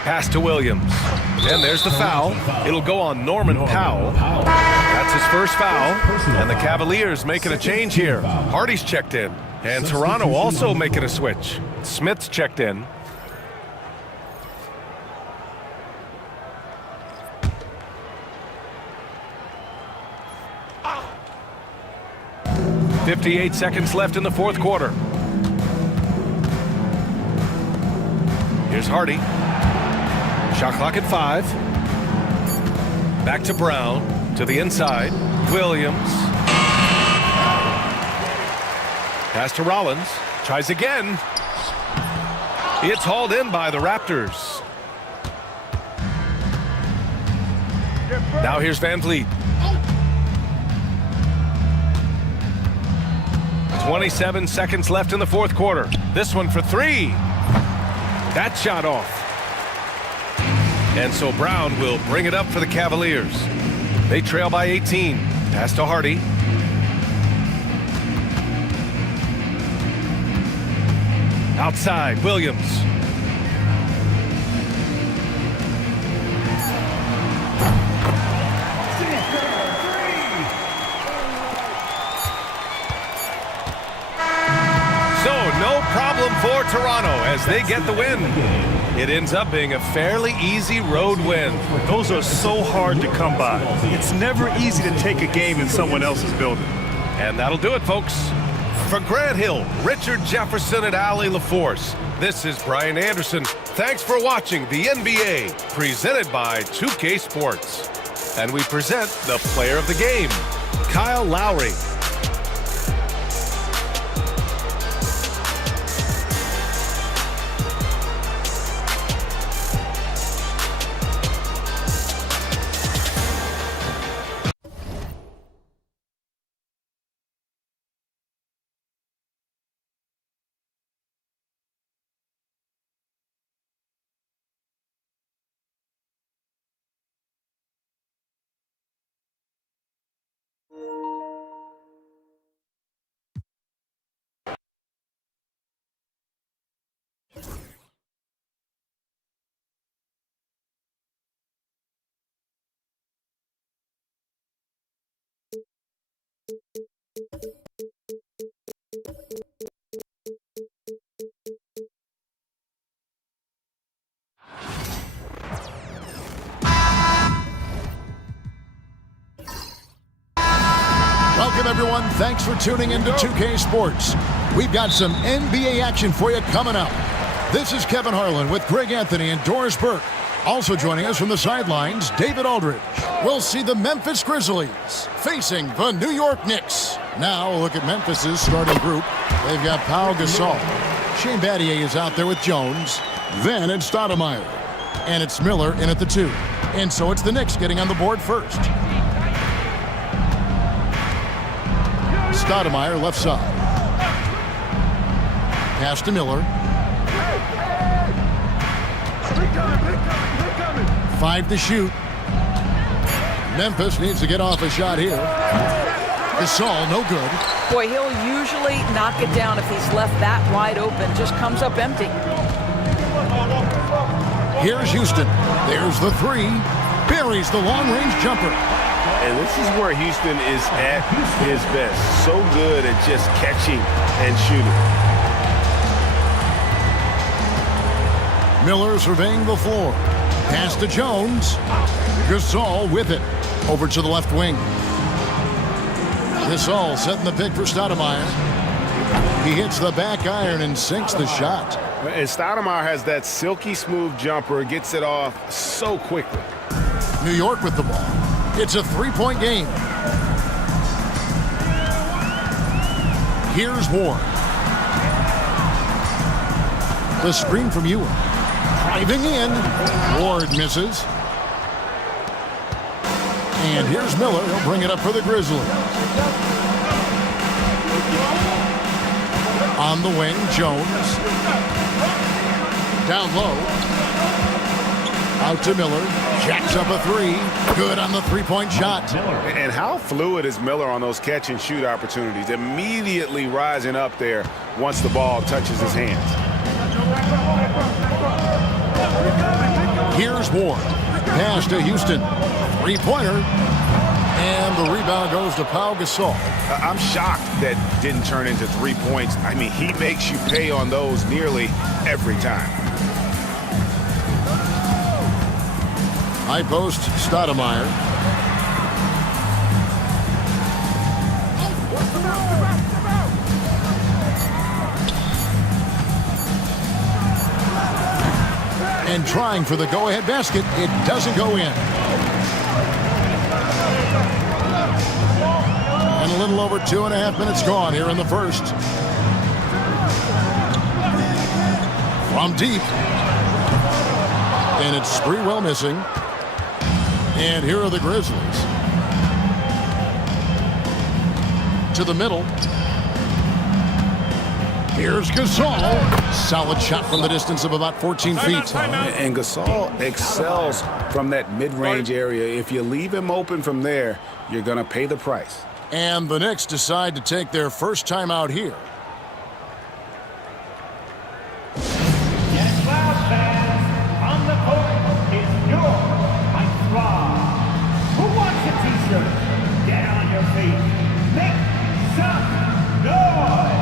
Pass to Williams. And there's the foul. It'll go on Norman Powell. That's his first foul. And the Cavaliers making a change here. Hardy's checked in. And Toronto also making a switch. Smith's checked in. .58 seconds left in the fourth quarter. Here's Hardy. Shot clock at 5. Back to Brown. To the inside. Williams. Pass to Rollins. Tries again. It's hauled in by the Raptors. Now here's Van Vliet. 27 seconds left in the fourth quarter. This one for 3. That shot off. And so Brown will bring it up for the Cavaliers. They trail by 18. Pass to Hardy. Outside, Williams. So, no problem for Toronto as they get the win. It ends up being a fairly easy road win. Those are so hard to come by. It's never easy to take a game in someone else's building. And that'll do it, folks. For Grant Hill, Richard Jefferson, and Ali LaForce, this is Brian Anderson. Thanks for watching the NBA, presented by 2K Sports. And we present the player of the game, Kyle Lowry. Welcome, everyone. Thanks for tuning into 2K Sports. We've got some NBA action for you coming up. This is Kevin Harlan with Greg Anthony and Doris Burke. Also joining us from the sidelines, David Aldridge. We'll see the Memphis Grizzlies facing the New York Knicks. Now, look at Memphis's starting group. They've got Pau Gasol. Shane Battier is out there with Jones. Then it's Stoudemire. And it's Miller in at the 2. And so it's the Knicks getting on the board first. Stoudemire left side. Pass to Miller. 5 to shoot. Memphis needs to get off a shot here. Gasol, no good. Boy, he'll usually knock it down if he's left that wide open. Just comes up empty. Here's Houston. There's the 3. Buries the long-range jumper. And this is where Houston is at his best. So good at just catching and shooting. Miller surveying the floor. Pass to Jones. Gasol with it. Over to the left wing. Gasol setting the pick for Stoudemire. He hits the back iron and sinks the shot. And Stoudemire has that silky smooth jumper. Gets it off so quickly. New York with the ball. It's a 3-point game. Here's Ward. The screen from Ewing. Driving in. Ward misses. And here's Miller. He'll bring it up for the Grizzlies. On the wing, Jones. Down low. Out to Miller. Jacks up a 3. Good on the 3-point shot. And how fluid is Miller on those catch and shoot opportunities? Immediately rising up there once the ball touches his hands. Here's Ward. Pass to Houston. 3-pointer. And the rebound goes to Pau Gasol. I'm shocked that didn't turn into 3 points. I mean, he makes you pay on those nearly every time. High post, Stoudemire. And trying for the go-ahead basket. It doesn't go in. And a little over 2.5 minutes gone here in the first. From deep. And it's Sprewell missing. And here are the Grizzlies. To the middle. Here's Gasol. Solid shot from the distance of about 14 feet. And Gasol excels from that mid-range area. If you leave him open from there, you're going to pay the price. And the Knicks decide to take their first time out here. Yes, Cloud fans, on the court is your Mike Ross. Who wants a t-shirt? Get on your feet. Make some noise.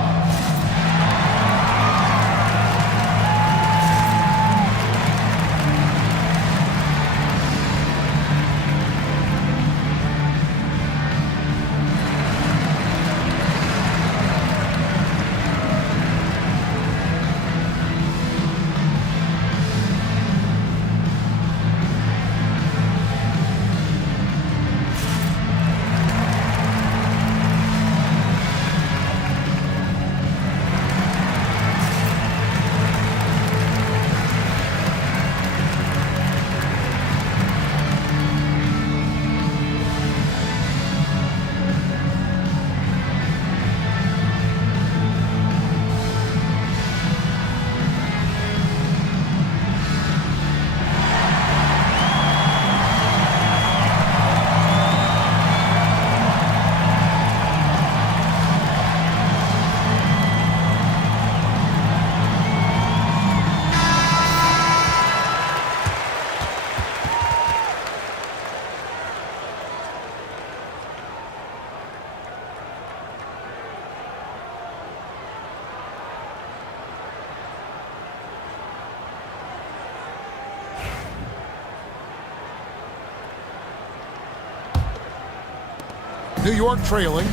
New York trailing.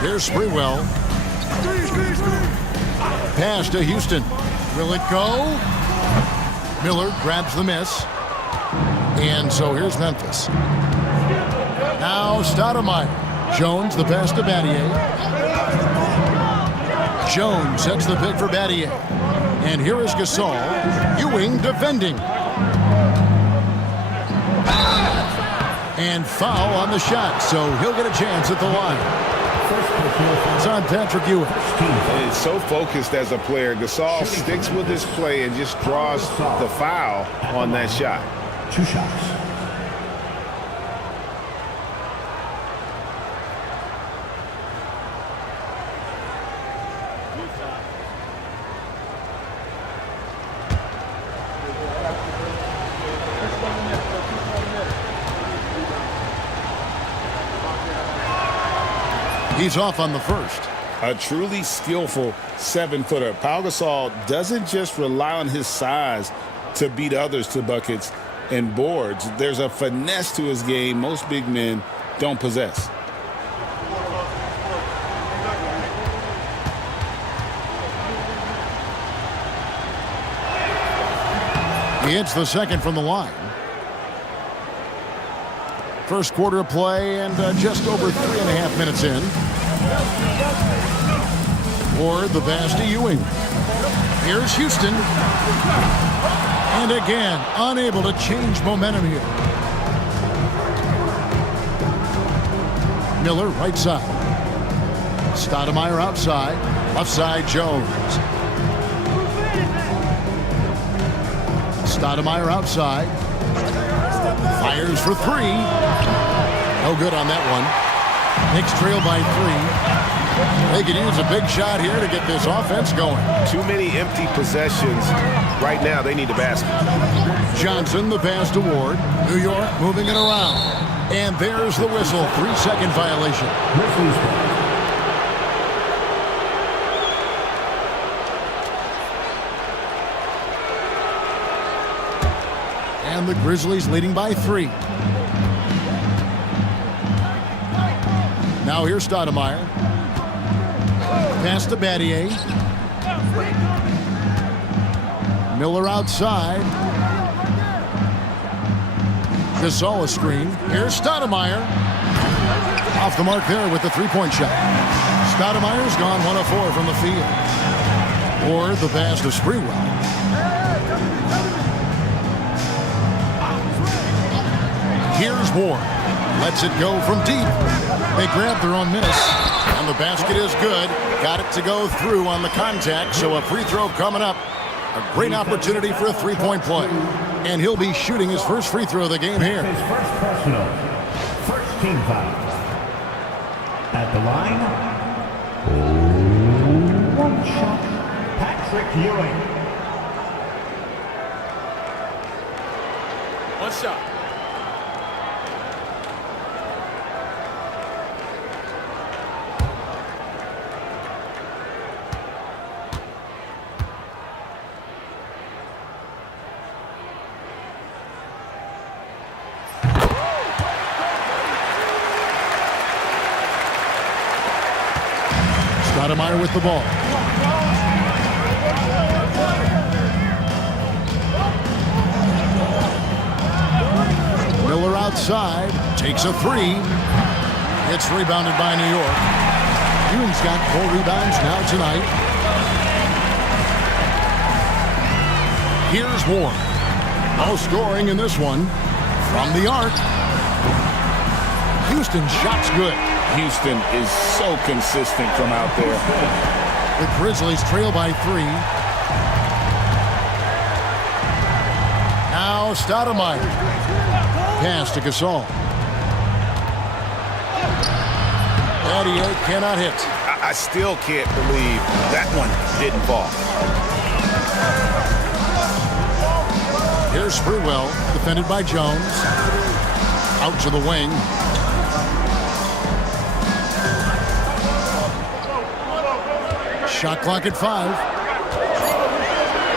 Here's Sprewell. Pass to Houston. Will it go? Miller grabs the miss. And so here's Memphis. Now Stoudemire. Jones, the pass to Battier. Jones sets the pick for Battier. And here is Gasol. Ewing defending. And foul on the shot, so he'll get a chance at the line. It's on Patrick Ewing. He's so focused as a player. Gasol sticks with his play and just draws the foul on that shot. 2 shots. He's off on the first. A truly skillful 7-footer. Pau Gasol doesn't just rely on his size to beat others to buckets and boards. There's a finesse to his game most big men don't possess. He hits the second from the line. First quarter of play and just over 3.5 minutes in. Ward the pass to Ewing. Here's Houston. And again, unable to change momentum here. Miller right side. Stoudemire outside. Left side Jones. Stoudemire outside. Fires for 3. No good on that one. Knicks trail by 3. They can use a big shot here to get this offense going. Too many empty possessions. Right now, they need a basket. Johnson, the pass to Ward. New York moving it around. And there's the whistle. 3-second violation. And the Grizzlies leading by 3. Now here's Stoudemire. Pass to Battier. Miller outside. Gasol a screen. Here's Stoudemire. Off the mark there with the 3-point shot. Stoudemire's gone 1 of 4 from the field. Or the pass to Sprewell. Here's Ward. Lets it go from deep. They grab their own miss. And the basket is good. Got it to go through on the contact, so a free throw coming up. A great opportunity for a three-point play. And he'll be shooting his first free throw of the game here. His first personal. First team foul. At the line, one shot, Patrick Ewing. One shot. Stoudemire with the ball. Miller outside, takes a three. It's rebounded by New York. Ewing's got 4 rebounds now tonight. Here's Warren. No scoring in this one. From the arc. Houston shot's good. Houston is so consistent from out there. The Grizzlies trail by 3. Now Stoudemire. Pass to Gasol. Battier cannot hit. I still can't believe that one didn't fall. Here's Sprewell, defended by Jones. Out to the wing. Shot clock at 5.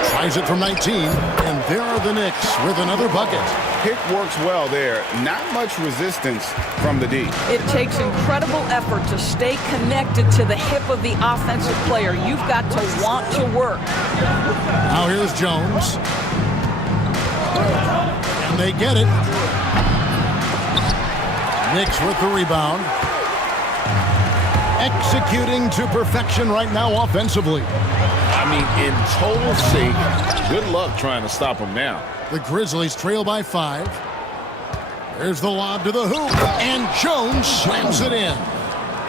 Tries it from 19, and there are the Knicks with another bucket. Pick works well there. Not much resistance from the D. It takes incredible effort to stay connected to the hip of the offensive player. You've got to want to work. Now here's Jones. And they get it. Knicks with the rebound. Executing to perfection right now offensively. I mean, in total sake, good luck trying to stop him now. The Grizzlies trail by 5. There's the lob to the hoop, and Jones slams it in.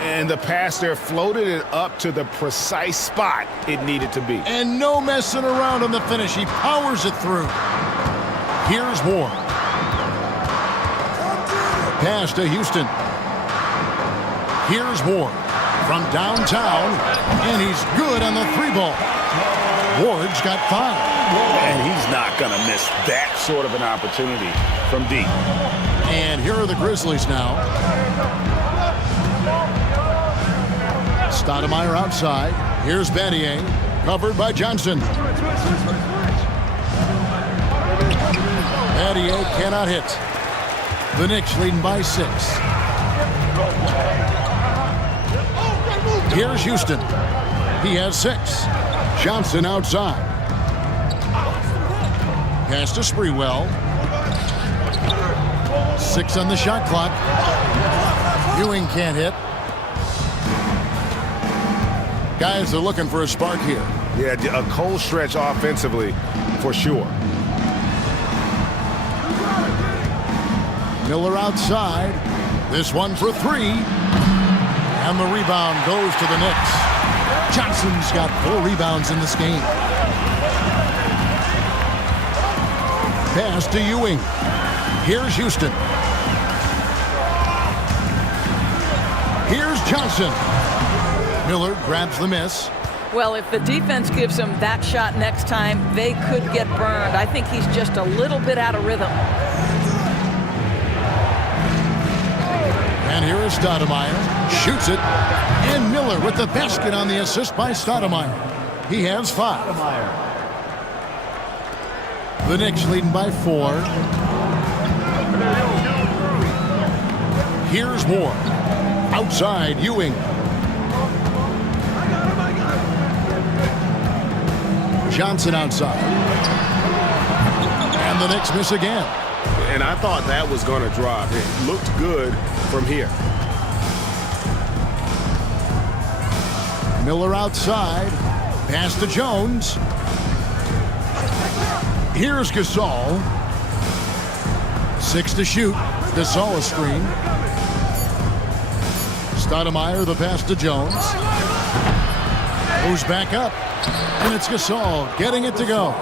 And the pass there floated it up to the precise spot it needed to be. And no messing around on the finish. He powers it through. Here's Warren. Pass to Houston. Here's Warren from downtown, and he's good on the 3-ball. Ward's got 5. And he's not going to miss that sort of an opportunity from deep. And here are the Grizzlies now. Stoudemire outside. Here's Battier, covered by Johnson. Battier cannot hit. The Knicks leading by 6. Here's Houston. He has 6. Johnson outside. Pass to Sprewell. 6 on the shot clock. Ewing can't hit. Guys are looking for a spark here. Yeah, a cold stretch offensively for sure. Miller outside. This one for 3. And the rebound goes to the Knicks. Johnson's got 4 rebounds in this game. Pass to Ewing. Here's Houston. Here's Johnson. Miller grabs the miss. Well, if the defense gives him that shot next time, they could get burned. I think he's just a little bit out of rhythm. And here is Stoudemire. Shoots it. And Miller with the basket on the assist by Stoudemire. He has 5. The Knicks leading by 4. Here's Moore. Outside, Ewing. Johnson outside. And the Knicks miss again. And I thought that was going to drop. It looked good from here. Miller outside. Pass to Jones. Here's Gasol. 6 to shoot. Gasol a screen. Stoudemire, the pass to Jones. Moves back up. And it's Gasol getting it to go.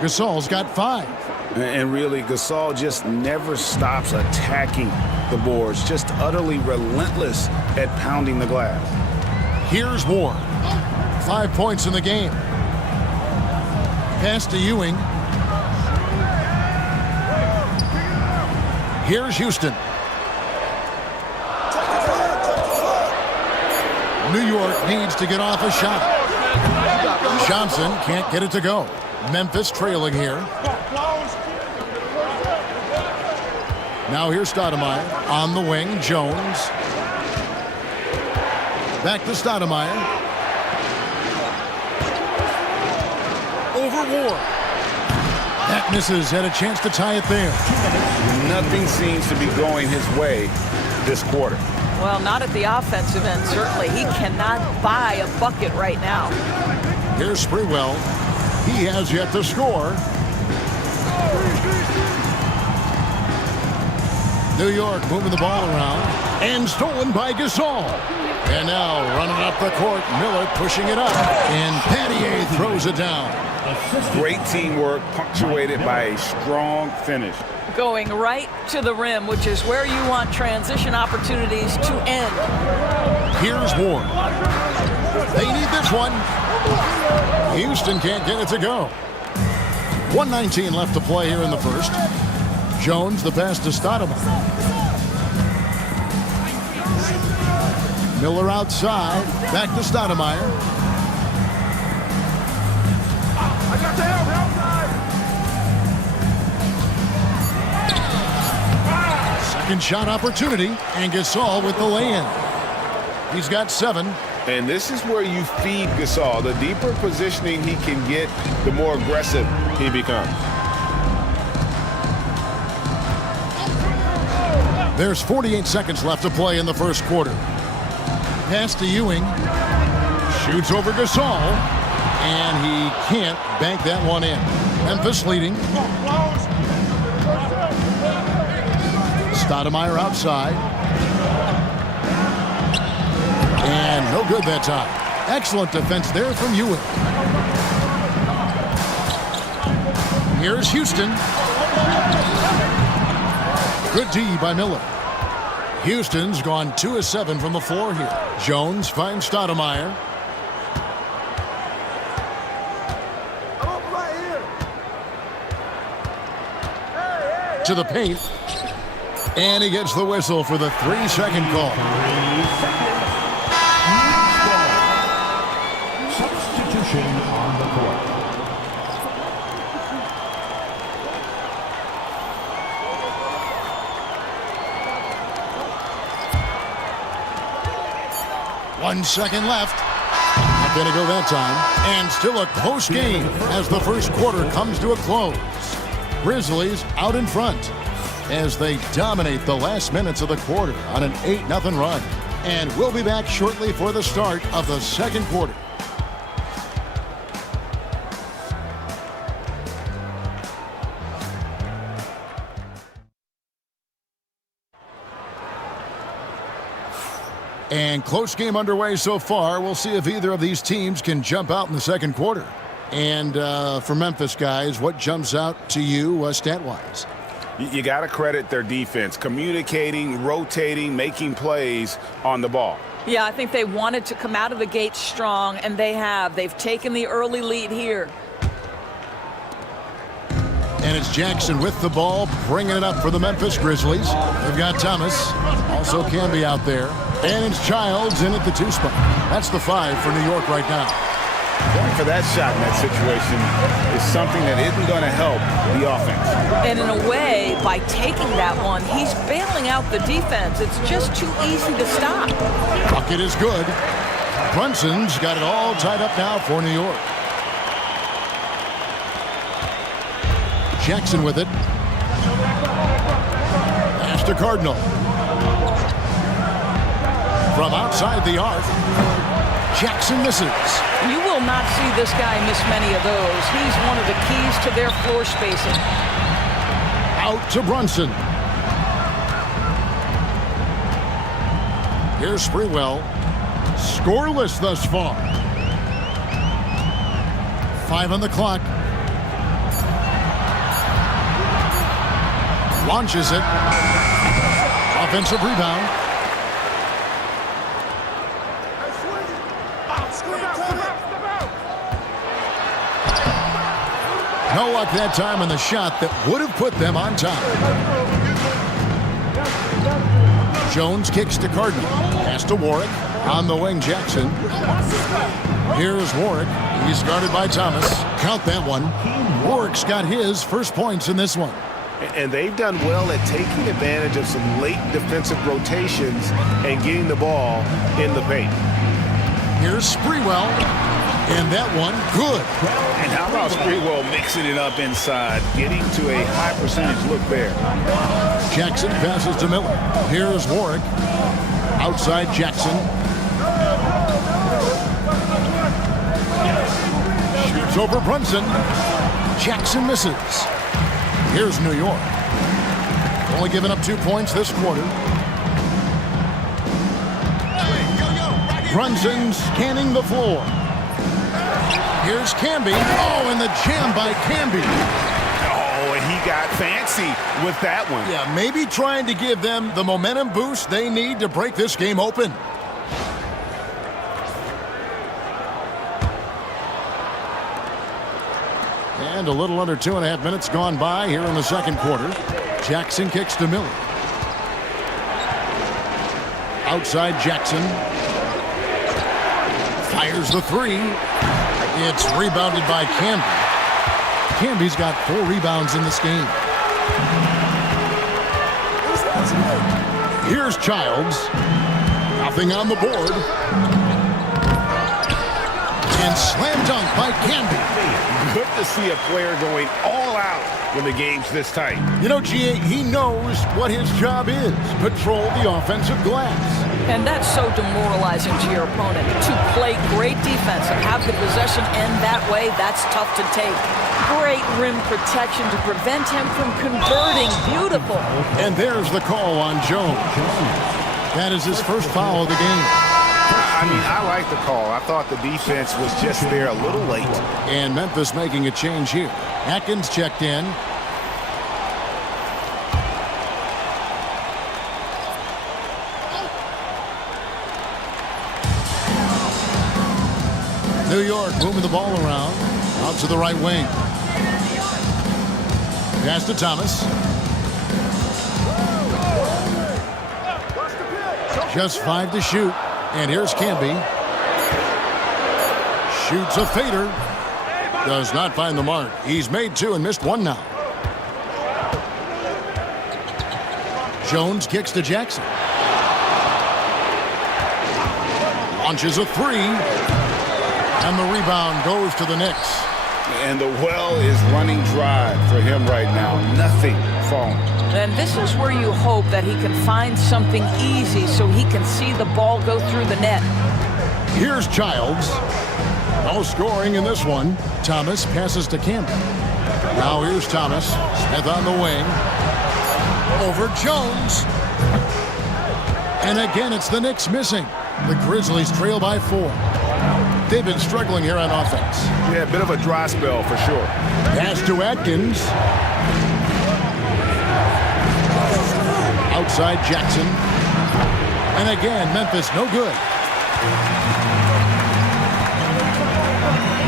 Gasol's got 5. And really, Gasol just never stops attacking the boards. Just utterly relentless at pounding the glass. Here's Ward. 5 points in the game. Pass to Ewing. Here's Houston. New York needs to get off a shot. Johnson can't get it to go. Memphis trailing here. Now here's Stoudemire on the wing. Jones. Back to Stoudemire. Over Ward. That misses. Had a chance to tie it there. Nothing seems to be going his way this quarter. Well, not at the offensive end, certainly. He cannot buy a bucket right now. Here's Sprewell. He has yet to score. New York moving the ball around. And stolen by Gasol. And now running up the court, Miller pushing it up. And Pattier throws it down. Great teamwork punctuated by a strong finish. Going right to the rim, which is where you want transition opportunities to end. Here's Ward. They need this one. Houston can't get it to go. 1:19 left to play here in the first. Jones, the pass to Stoudemire. Miller outside. Back to Stoudemire. I got the help outside. Second shot opportunity. And Gasol with the lay-in. He's got 7. And this is where you feed Gasol. The deeper positioning he can get, the more aggressive he becomes. There's 48 seconds left to play in the first quarter. Pass to Ewing. Shoots over Gasol. And he can't bank that one in. Memphis leading. Stoudemire outside. And no good that time. Excellent defense there from Ewing. Here's Houston. Good D by Miller. Houston's gone 2 of 7 from the floor here. Jones finds Stoudemire. To the paint. And he gets the whistle for the 3-second call. Substitution on the court. One second left. Not going to go that time. And still a close game as the first quarter comes to a close. Grizzlies out in front as they dominate the last minutes of the quarter on an 8-0 run. And we'll be back shortly for the start of the second quarter. And close game underway so far. We'll see if either of these teams can jump out in the second quarter. And for Memphis, guys, what jumps out to you stat-wise? You got to credit their defense, communicating, rotating, making plays on the ball. Yeah, I think they wanted to come out of the gate strong, and they have. They've taken the early lead here. And it's Jackson with the ball, bringing it up for the Memphis Grizzlies. They've got Thomas, also Camby out there. And it's Childs in at the 2 spot. That's the 5 for New York right now. Going for that shot in that situation is something that isn't going to help the offense. And in a way, by taking that one, he's bailing out the defense. It's just too easy to stop. Bucket is good. Brunson's got it all tied up now for New York. Jackson with it. Pass to Cardinal. From outside the arc, Jackson misses. You will not see this guy miss many of those. He's one of the keys to their floor spacing. Out to Brunson. Here's Sprewell. Scoreless thus far. 5 on the clock. Launches it. Offensive rebound. No luck that time on the shot that would have put them on top. Jones kicks to Cardinal. Pass to Warwick. On the wing, Jackson. Here's Warwick. He's guarded by Thomas. Count that one. Warwick's got his first points in this one. And they've done well at taking advantage of some late defensive rotations and getting the ball in the paint. Here's Sprewell. And that one, good. And how about Sprewell mixing it up inside, getting to a high percentage look there. Jackson passes to Miller. Here's Warwick. Outside Jackson. Shoots over Brunson. Jackson misses. Here's New York. Only giving up 2 points this quarter. Brunson scanning the floor. Here's Camby. Oh, and the jam by Camby. Oh, and he got fancy with that one. Yeah, maybe trying to give them the momentum boost they need to break this game open. And a little under 2.5 minutes gone by here in the second quarter. Jackson kicks to Miller. Outside Jackson. Fires the three. It's rebounded by Camby. Camby's got 4 rebounds in this game. Here's Childs. Nothing on the board. And slam dunk by Camby. Good to see a player going all out when the game's this tight. You know, GA, he knows what his job is. Patrol the offensive glass. And that's so demoralizing to your opponent. To play great defense and have the possession end that way, that's tough to take. Great rim protection to prevent him from converting. Beautiful. And there's the call on Jones. That is his first foul of the game. I mean, I like the call. I thought the defense was just there a little late. And Memphis making a change here. Atkins checked in. New York moving the ball around. Out to the right wing. Pass to Thomas. Just 5 to shoot. And here's Camby. Shoots a fader. Does not find the mark. He's made 2 and missed 1 now. Jones kicks to Jackson. Launches a 3. And the rebound goes to the Knicks. And the well is running dry for him right now. Nothing falling. And this is where you hope that he can find something easy so he can see the ball go through the net. Here's Childs. No scoring in this one. Thomas passes to Camby. Now here's Thomas. Smith on the wing. Over Jones. And again, it's the Knicks missing. The Grizzlies trail by 4. They've been struggling here on offense. Yeah, a bit of a dry spell for sure. Pass to Atkins. Outside Jackson. And again, Memphis no good.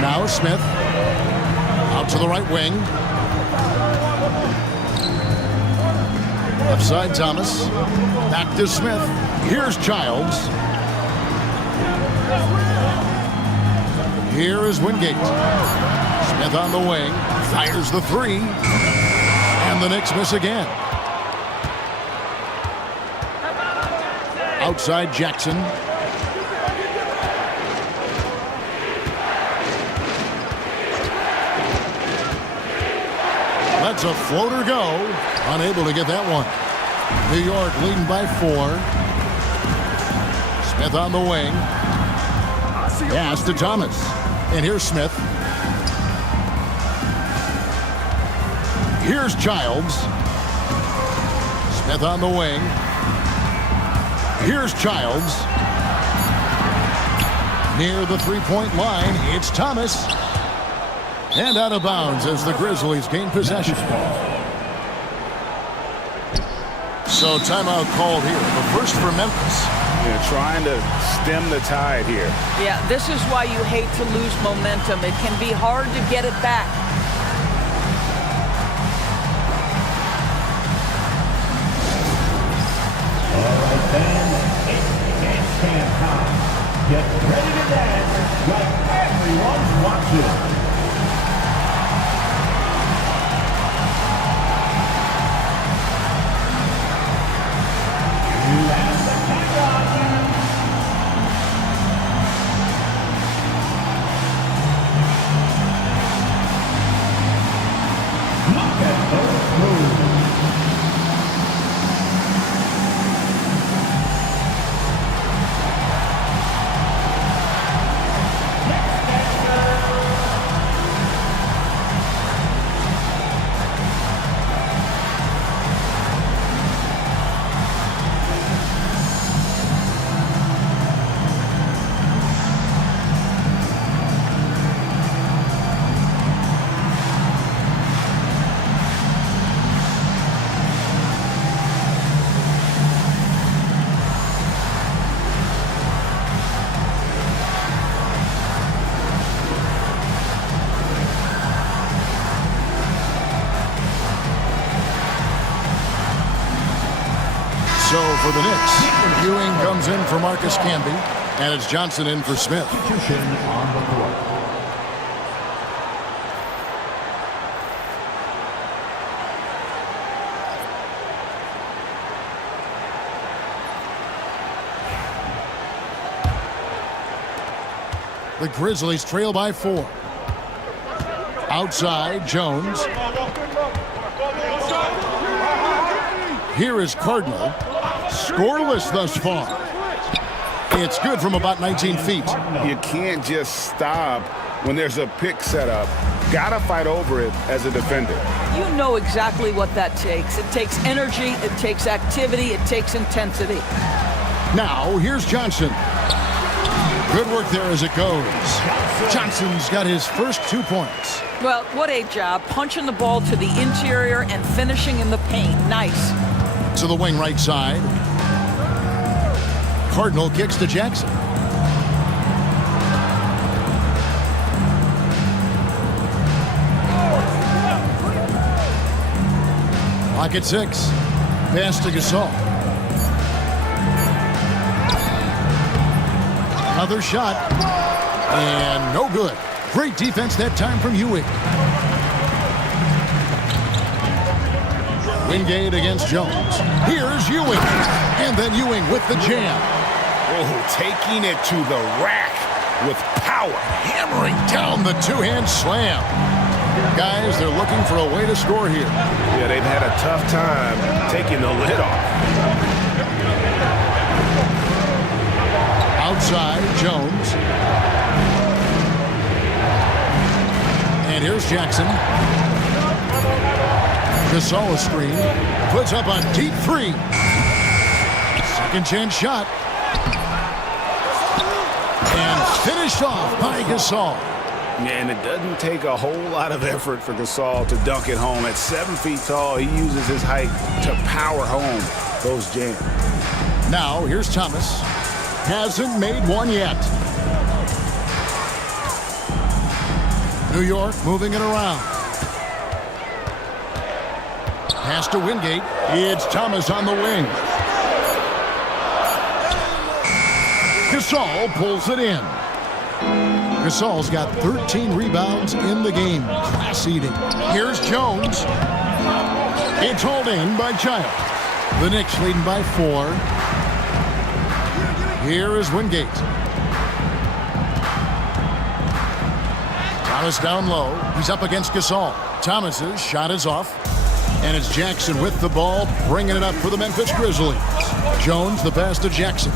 Now Smith. Out to the right wing. Left side Thomas. Back to Smith. Here's Childs. Here is Wingate. Smith on the wing. Fires the 3. And the Knicks miss again. Outside Jackson. Lets a floater go. Unable to get that one. New York leading by 4. Smith on the wing. Pass to Thomas. And here's Smith. Here's Childs. Smith on the wing. Here's Childs. Near the three-point line, it's Thomas. And out of bounds as the Grizzlies gain possession. So timeout called here. The first for Memphis. Yeah, trying to stem the tide here. Yeah, this is why you hate to lose momentum. It can be hard to get it back. All right, fans, it's dance time. Get ready to dance like everyone's watching. So for the Knicks, Ewing comes in for Marcus Camby, and it's Johnson in for Smith. On the court. The Grizzlies trail by 4. Outside, Jones. Here is Cardinal. Scoreless thus far. It's good from about 19 feet. You can't just stop when there's a pick set up. Gotta fight over it as a defender. You know exactly what that takes. It takes energy, it takes activity, it takes intensity. Now, here's Johnson. Good work there as it goes. Johnson's got his first 2 points. Well, what a job. Punching the ball to the interior and finishing in the paint. Nice. To the wing right side. Cardinal kicks to Jackson. Pocket 6. Pass to Gasol. Another shot. And no good. Great defense that time from Ewing. Wingate against Jones. Here's Ewing. And then Ewing with the jam. Oh, taking it to the rack with power. Hammering down the two-hand slam. Guys, they're looking for a way to score here. Yeah, they've had a tough time taking the lid off. Outside, Jones. And here's Jackson. Gasol screen. Puts up a deep 3. Second chance shot. And finished off by Gasol. And it doesn't take a whole lot of effort for Gasol to dunk it home. At 7 feet tall, he uses his height to power home those jams. Now, here's Thomas. Hasn't made one yet. New York moving it around. Pass to Wingate. It's Thomas on the wing. Gasol pulls it in. Gasol's got 13 rebounds in the game. Class eating. Here's Jones. It's hauled in by Childs. The Knicks leading by 4. Here is Wingate. Thomas down low. He's up against Gasol. Thomas's shot is off. And it's Jackson with the ball, bringing it up for the Memphis Grizzlies. Jones, the pass to Jackson.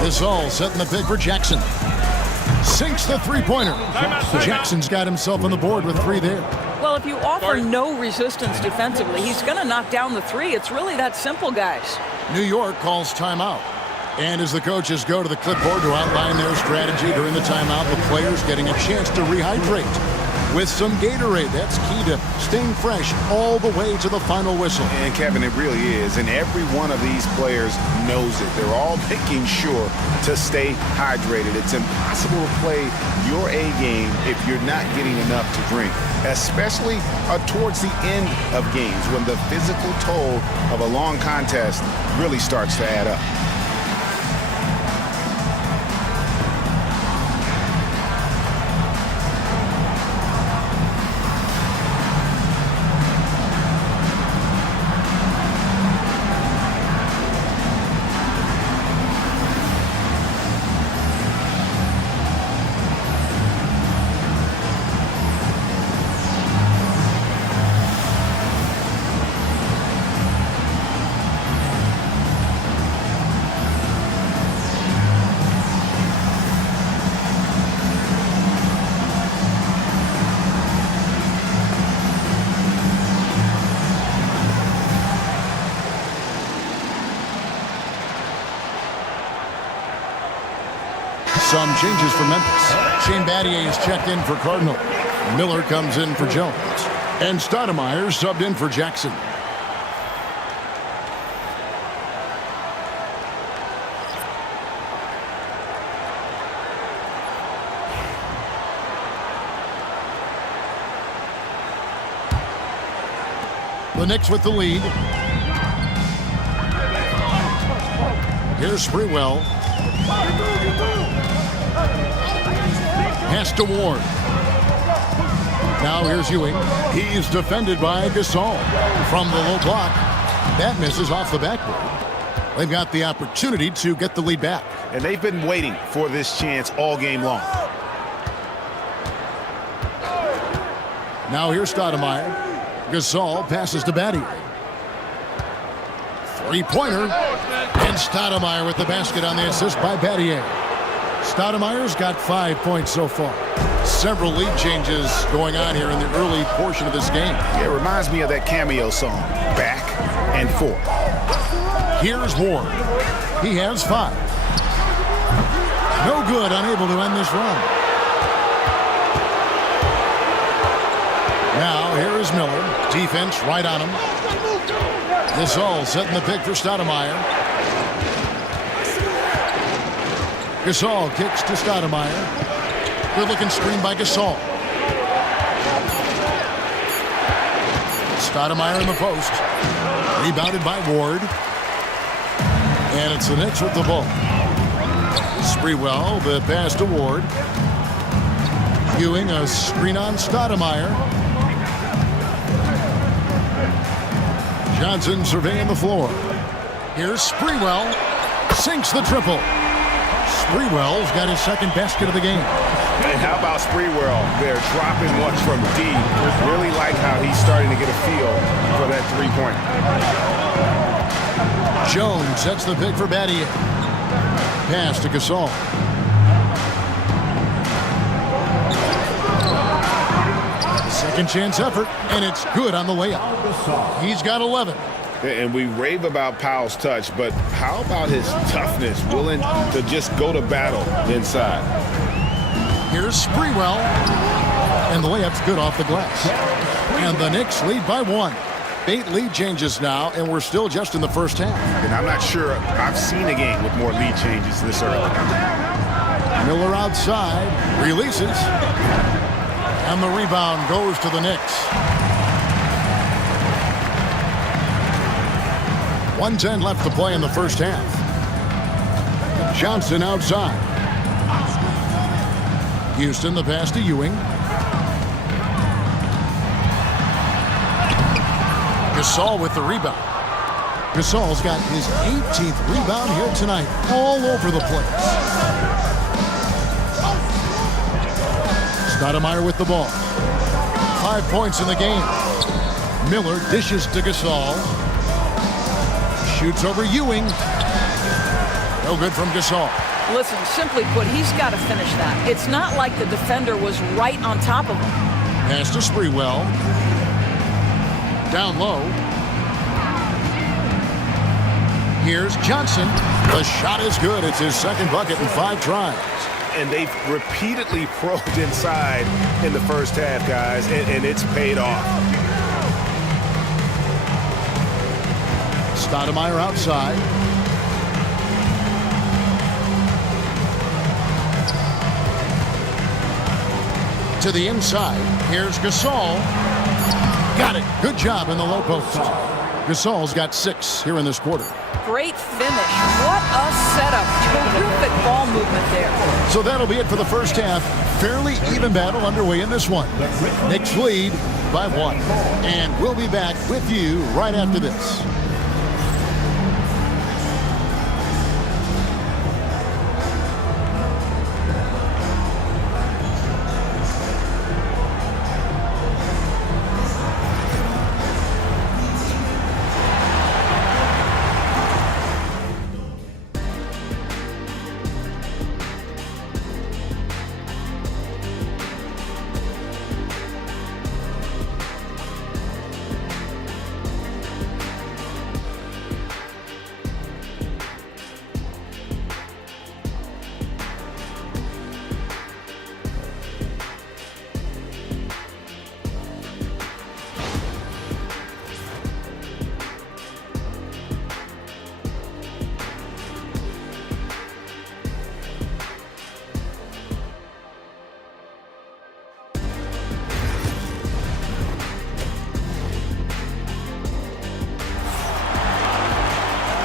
Gasol setting the pick for Jackson. Sinks the three-pointer. Jackson's got himself on the board with 3 there. Well, if you offer no resistance defensively, he's going to knock down the three. It's really that simple, guys. New York calls timeout. And as the coaches go to the clipboard to outline their strategy during the timeout, the players getting a chance to rehydrate with some Gatorade. That's key to staying fresh all the way to the final whistle. And Kevin, it really is. And every one of these players knows it. They're all making sure to stay hydrated. It's impossible to play your A game if you're not getting enough to drink, especially towards the end of games when the physical toll of a long contest really starts to add up. Some changes for Memphis. Shane Battier is checked in for Cardinal. Miller comes in for Jones. And Stoudemire subbed in for Jackson. The Knicks with the lead. Here's Sprewell. Pass to Ward. Now here's Ewing. He's defended by Gasol. From the low block. That misses off the backboard. They've got the opportunity to get the lead back. And they've been waiting for this chance all game long. Now here's Stoudemire. Gasol passes to Battier. Three-pointer. And Stoudemire with the basket on the assist by Battier. Stoudemire's got 5 points so far. Several lead changes going on here in the early portion of this game. Yeah, it reminds me of that cameo song, Back and Forth. Here's Ward. He has 5. No good, unable to end this run. Now, here is Miller. Defense right on him. Gasol setting the pick for Stoudemire. Gasol kicks to Stoudemire. Good-looking screen by Gasol. Stoudemire in the post. Rebounded by Ward. And it's the Knicks with the ball. Sprewell, the pass to Ward. Ewing, a screen on Stoudemire. Johnson surveying the floor. Here's Sprewell. Sinks the triple. Sprewell's got his second basket of the game. And how about Sprewell? They're dropping much from deep. Really like how he's starting to get a feel for that three-point. Jones sets the pick for Battier. Pass to Gasol. Second chance effort, and it's good on the layup. He's got 11. And we rave about Powell's touch, but how about his toughness, willing to just go to battle inside? Here's Sprewell, and the layup's good off the glass. And the Knicks lead by 1. 8 lead changes now, and we're still just in the first half. And I'm not sure I've seen a game with more lead changes this early. Miller outside, releases, and the rebound goes to the Knicks. 1:10 left to play in the first half. Johnson outside. Houston, the pass to Ewing. Gasol with the rebound. Gasol's got his 18th rebound here tonight, all over the place. Stoudemire with the ball. 5 points in the game. Miller dishes to Gasol. Shoots over Ewing. No good from Gasol. Listen, simply put, he's got to finish that. It's not like the defender was right on top of him. Pass to Sprewell. Down low. Here's Johnson. The shot is good. It's his second bucket in 5 tries. And they've repeatedly probed inside in the first half, guys, and it's paid off. Stoudemire outside. To the inside. Here's Gasol. Got it. Good job in the low post. Gasol's got 6 here in this quarter. Great finish. What a setup. Terrific ball movement there. So that'll be it for the first half. Fairly even battle underway in this one. Knicks lead by 1. And we'll be back with you right after this.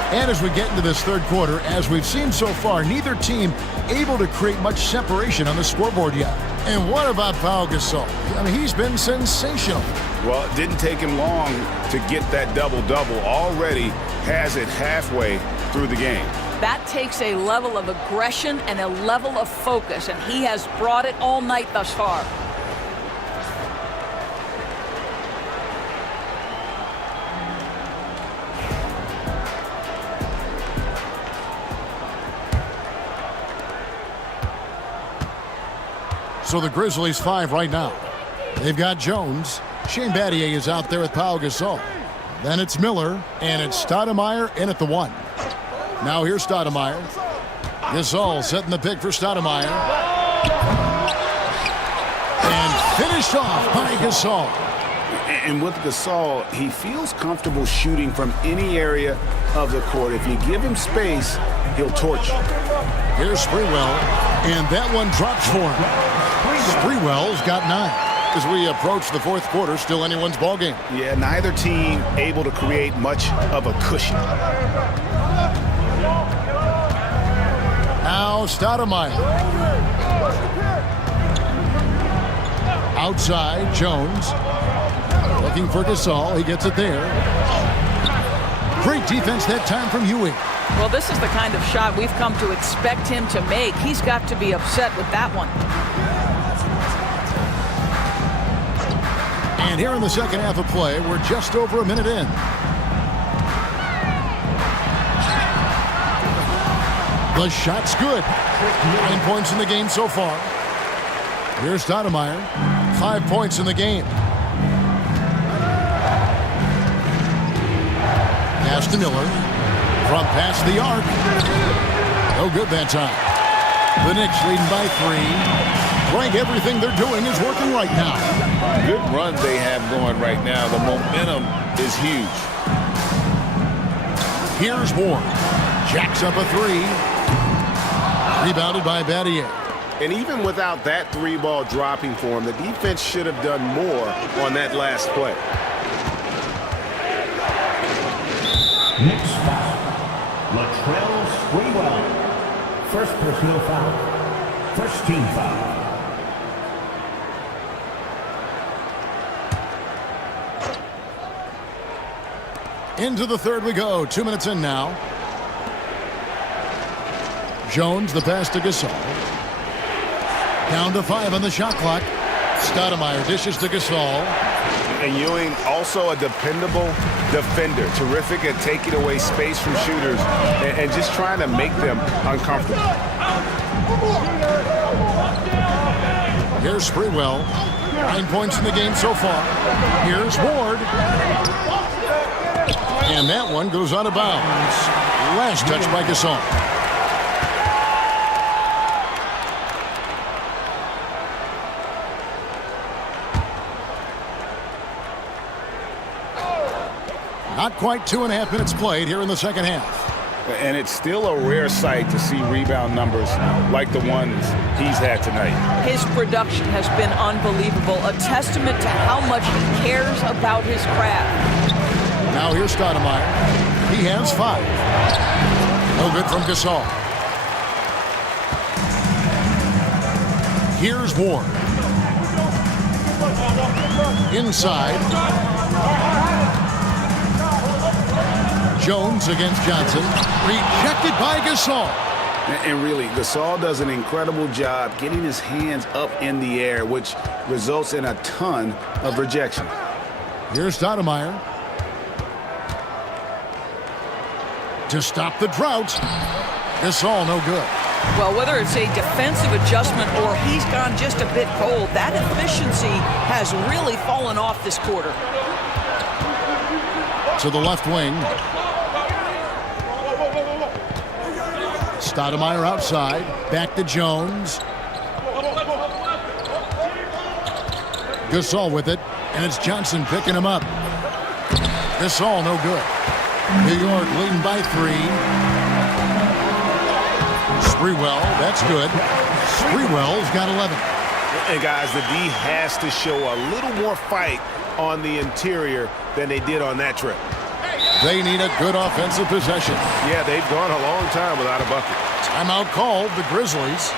And as we get into this third quarter, as we've seen so far, neither team able to create much separation on the scoreboard yet. And what about Pau Gasol? I mean, he's been sensational. Well, it didn't take him long to get that double-double. Already has it halfway through the game. That takes a level of aggression and a level of focus, and he has brought it all night thus far. So the Grizzlies 5 right now. They've got Jones. Shane Battier is out there with Pau Gasol. Then it's Miller, and it's Stoudemire in at the 1. Now here's Stoudemire. Gasol setting the pick for Stoudemire. And finished off by Gasol. And with Gasol, he feels comfortable shooting from any area of the court. If you give him space, he'll torch you. Here's Sprewell, and that one drops for him. Sprewell's got 9. As we approach the fourth quarter, still anyone's ball game. Yeah, neither team able to create much of a cushion. Now Stoudemire. Outside, Jones. Looking for Gasol. He gets it there. Great defense that time from Ewing. Well, this is the kind of shot we've come to expect him to make. He's got to be upset with that one. And here in the second half of play, we're just over a minute in. The shot's good. 9 points in the game so far. Here's Stoudemire. 5 points in the game. Pass to Miller. From past the arc. No good that time. The Knicks leading by 3. Frank, everything they're doing is working right now. Good run they have going right now. The momentum is huge. Here's Ward. Jacks up a 3. Rebounded by Battier. And even without that 3-ball dropping for him, the defense should have done more on that last play. Next foul. Latrell Sprewell. First personal foul. First team foul. Into the third we go. 2 minutes in now. Jones, the pass to Gasol. Down to 5 on the shot clock. Stoudemire dishes to Gasol. And Ewing, also a dependable defender. Terrific at taking away space from shooters and just trying to make them uncomfortable. Here's Sprewell. 9 points in the game so far. Here's Ward. And that one goes out of bounds. Last touch by Gasol. Not quite 2.5 minutes played here in the second half. And it's still a rare sight to see rebound numbers like the ones he's had tonight. His production has been unbelievable, a testament to how much he cares about his craft. Now here's Stoudemire. He has 5. No good from Gasol. Here's Ward. Inside. Jones against Johnson. Rejected by Gasol. And really, Gasol does an incredible job getting his hands up in the air, which results in a ton of rejection. Here's Stoudemire. To stop the drought. Gasol no good. Well, whether it's a defensive adjustment or he's gone just a bit cold, that efficiency has really fallen off this quarter. To the left wing. Stoudemire outside. Back to Jones. Gasol with it. And it's Johnson picking him up. Gasol no good. New York leading by 3. Sprewell, that's good. Sprewell's got 11. And guys, the D has to show a little more fight on the interior than they did on that trip. They need a good offensive possession. Yeah, they've gone a long time without a bucket. Timeout called, the Grizzlies.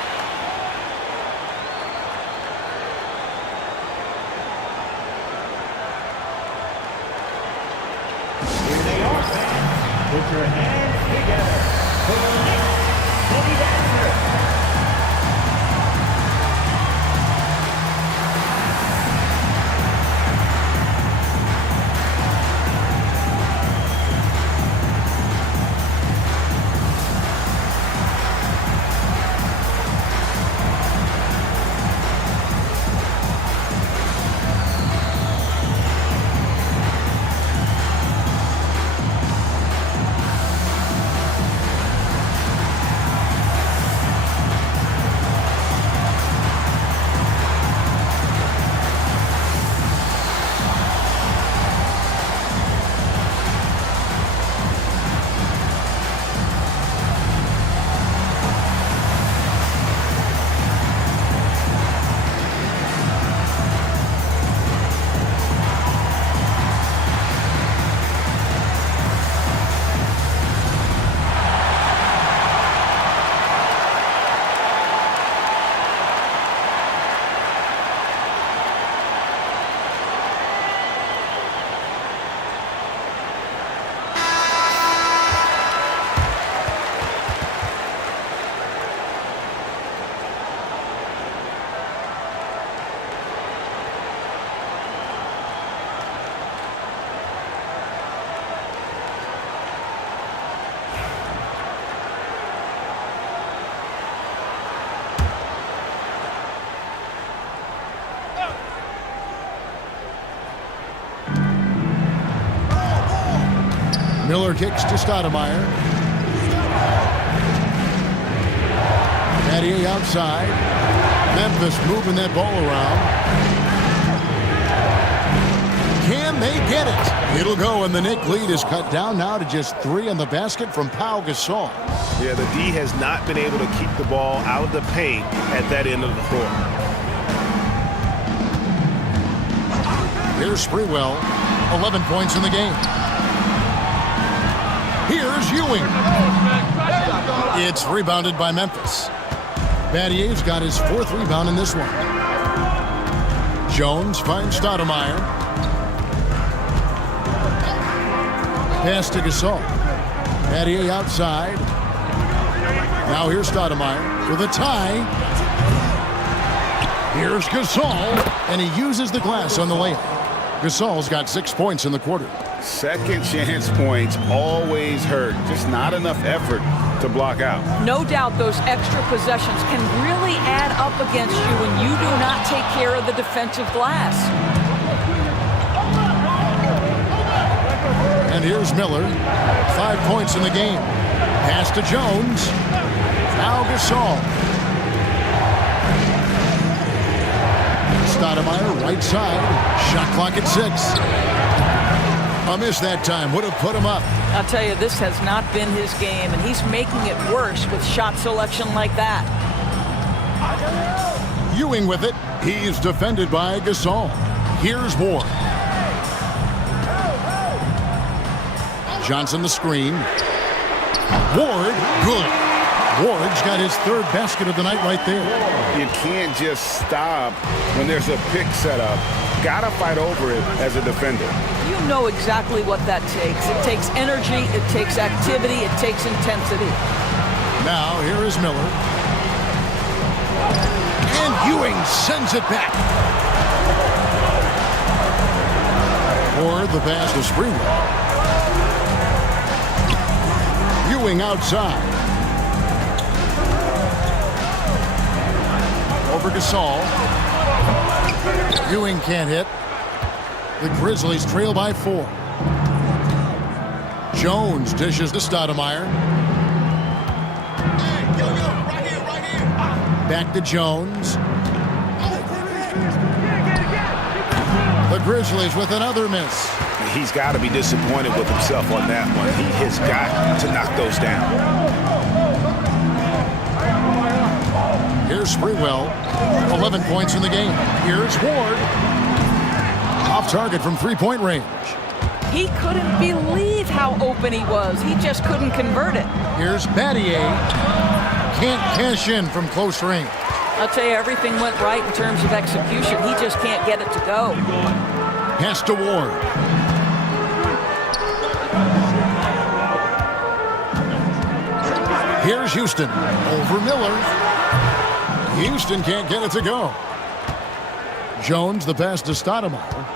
Here they are, fans. Put your hands together for the next City Dancer. Miller kicks to Stoudemire. Mattier outside. Memphis moving that ball around. Can they get it? It'll go, and the Knick lead is cut down now to just 3 on the basket from Pau Gasol. Yeah, the D has not been able to keep the ball out of the paint at that end of the floor. Here's Sprewell, 11 points in the game. Here's Ewing. It's rebounded by Memphis. Battier's got his 4th rebound in this one. Jones finds Stoudemire. Pass to Gasol. Mattier outside. Now here's Stoudemire for the tie. Here's Gasol, and he uses the glass on the layup. Gasol's got 6 points in the quarter. Second chance points always hurt. Just not enough effort to block out. No doubt those extra possessions can really add up against you when you do not take care of the defensive glass. And here's Miller. 5 points in the game. Pass to Jones. Now Gasol. Stoudemire, right side. Shot clock at 6. A miss that time. Would have put him up. I'll tell you, this has not been his game, and he's making it worse with shot selection like that. Ewing with it. He's defended by Gasol. Here's Ward. Johnson the screen. Ward, good. Ward's got his 3rd basket of the night right there. You can't just stop when there's a pick set up. Gotta fight over it as a defender. You know exactly what that takes. It takes energy, it takes activity, it takes intensity. Now here is Miller. And Ewing sends it back. Or the pass to Springwell. Ewing outside. Over Gasol. Ewing can't hit. The Grizzlies trail by 4. Jones dishes to Stoudemire. Back to Jones. The Grizzlies with another miss. He's got to be disappointed with himself on that one. He has got to knock those down. Here's Sprewell. 11 points in the game. Here's Ward. Off target from 3-point range. He couldn't believe how open he was. He just couldn't convert it. Here's Battier. Can't cash in from close range. I'll tell you, everything went right in terms of execution. He just can't get it to go. Pass to Ward. Here's Houston. Over Miller. Houston can't get it to go. Jones, the pass to Stoudemire.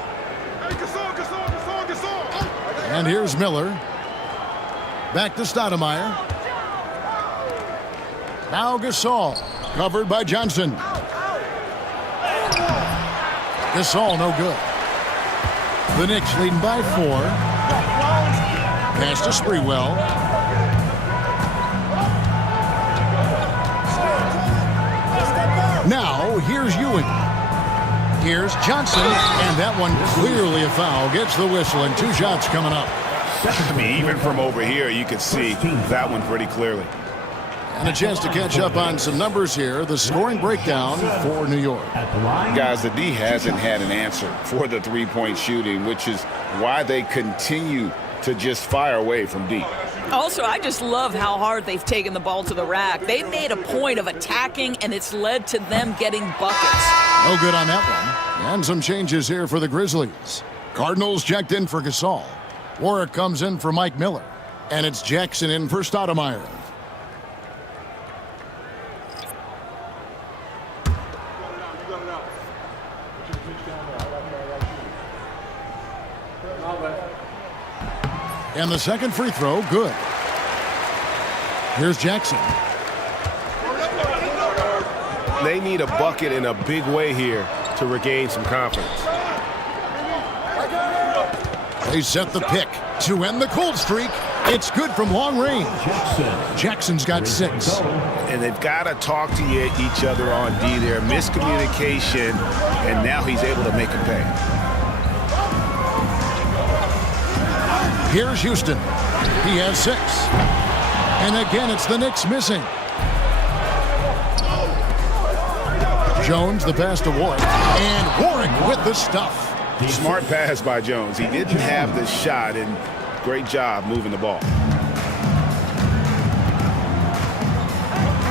And here's Miller. Back to Stoudemire. Now Gasol. Covered by Johnson. Gasol no good. The Knicks leading by 4. Pass to Sprewell. Now here's Ewing. Here's Johnson, and that one clearly a foul. Gets the whistle, and 2 shots coming up. I mean, even from over here, you can see that one pretty clearly. And a chance to catch up on some numbers here. The scoring breakdown for New York. Guys, the D hasn't had an answer for the 3-point shooting, which is why they continue to just fire away from deep. Also, I just love how hard they've taken the ball to the rack. They've made a point of attacking, and it's led to them getting buckets. No good on that one. And some changes here for the Grizzlies. Cardinals checked in for Gasol. Warwick comes in for Mike Miller. And it's Jackson in for Stoudemire. And the second free throw, good. Here's Jackson. They need a bucket in a big way here to regain some confidence. They set the pick to end the cold streak. It's good from long range. Jackson's got 6. And they've got to talk to each other on D there. Miscommunication, and now he's able to make him pay. Here's Houston. He has 6. And again, it's the Knicks missing. Jones, the pass to Warwick. And Warwick with the stuff. Smart pass by Jones. He didn't have the shot, and great job moving the ball.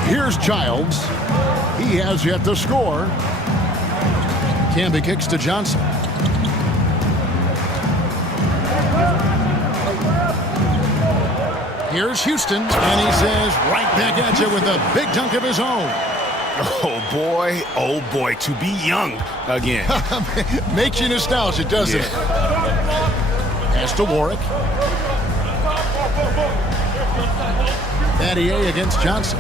Here's Childs. He has yet to score. Camby kicks to Johnson. Here's Houston, and he says right back at you with a big dunk of his own. Oh boy, to be young again. Makes you nostalgic, doesn't it? Pass to Warwick. Battier against Johnson.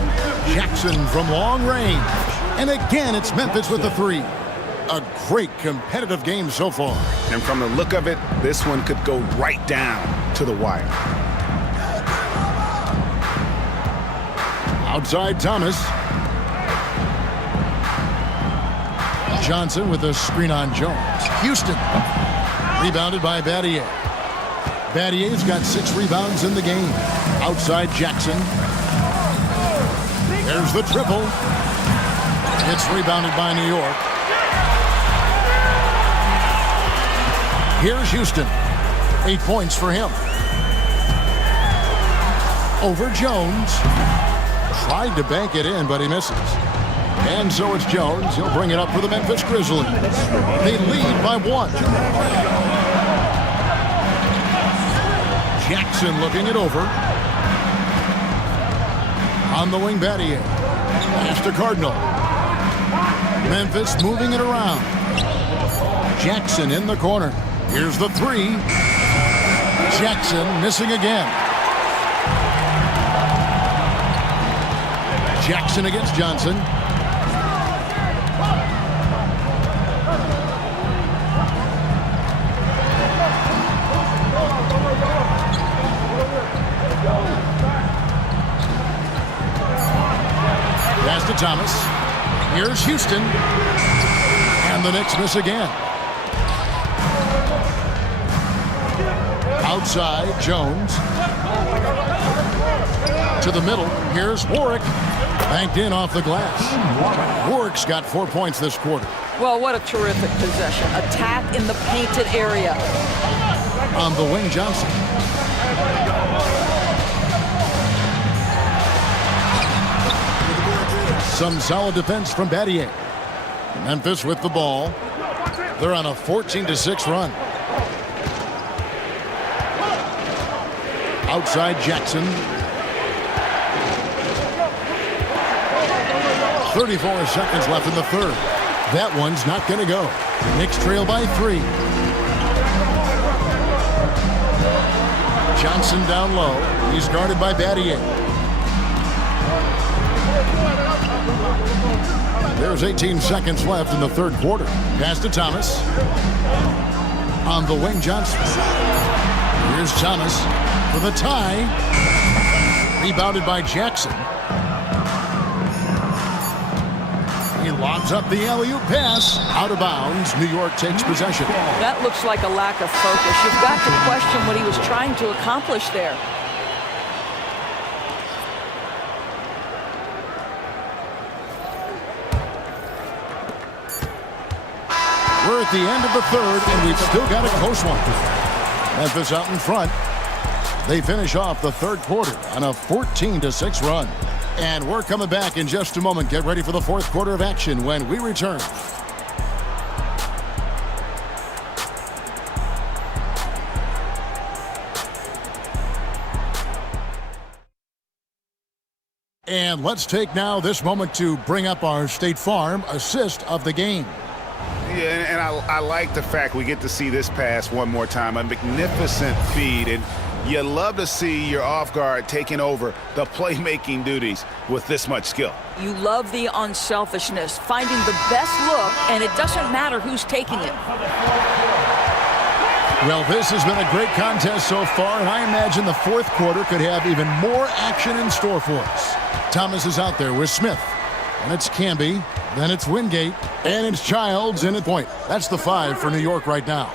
Jackson from long range. And again, it's Memphis with the three. A great competitive game so far. And from the look of it, this one could go right down to the wire. Outside Thomas. Johnson with a screen on Jones. Houston. Rebounded by Battier. Battier's got 6 rebounds in the game. Outside Jackson. There's the triple. It's rebounded by New York. Here's Houston. 8 points for him. Over Jones. Tried to bank it in, but he misses. And so it's Jones. He'll bring it up for the Memphis Grizzlies. They lead by 1. Jackson looking it over. On the wing, Battier. Pass to Cardinal. Memphis moving it around. Jackson in the corner. Here's the three. Jackson missing again. Jackson against Johnson. Pass to Thomas. Here's Houston. And the Knicks miss again. Outside, Jones. To the middle. Here's Warwick. Banked in off the glass. Warwick's got 4 points this quarter. Well, what a terrific possession. Attack in the painted area. On the wing, Johnson. Some solid defense from Battier. Memphis with the ball. They're on a 14-6 run. Outside Jackson. 34 seconds left in the third. That one's not going to go. Knicks trail by 3. Johnson down low. He's guarded by Battier. There's 18 seconds left in the third quarter. Pass to Thomas. On the wing, Johnson. Here's Thomas for the tie. Rebounded by Jackson. He lobs up the alley-oop pass. Out of bounds. New York takes possession. That looks like a lack of focus. You've got to question what he was trying to accomplish there. We're at the end of the third, and we've still got a close one. Memphis out in front. They finish off the third quarter on a 14-6 run. And we're coming back in just a moment. Get ready for the fourth quarter of action when we return. And let's take now this moment to bring up our State Farm assist of the game. Yeah, and I like the fact we get to see this pass one more time. A magnificent feed, and you love to see your off guard taking over the playmaking duties with this much skill. You love the unselfishness, finding the best look, and it doesn't matter who's taking it. Well, this has been a great contest so far, and I imagine the fourth quarter could have even more action in store for us. Thomas is out there with Smith, and it's Camby, then it's Wingate, and it's Childs in at point. That's the 5 for New York right now.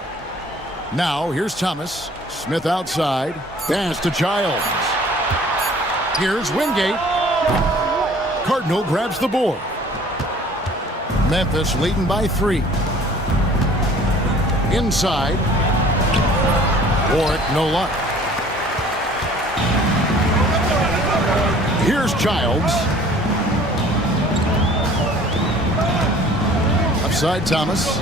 Now, here's Thomas. Smith outside. Pass to Childs. Here's Wingate. Cardinal grabs the board. Memphis leading by 3. Inside. Warwick, no luck. Here's Childs. Upside Thomas.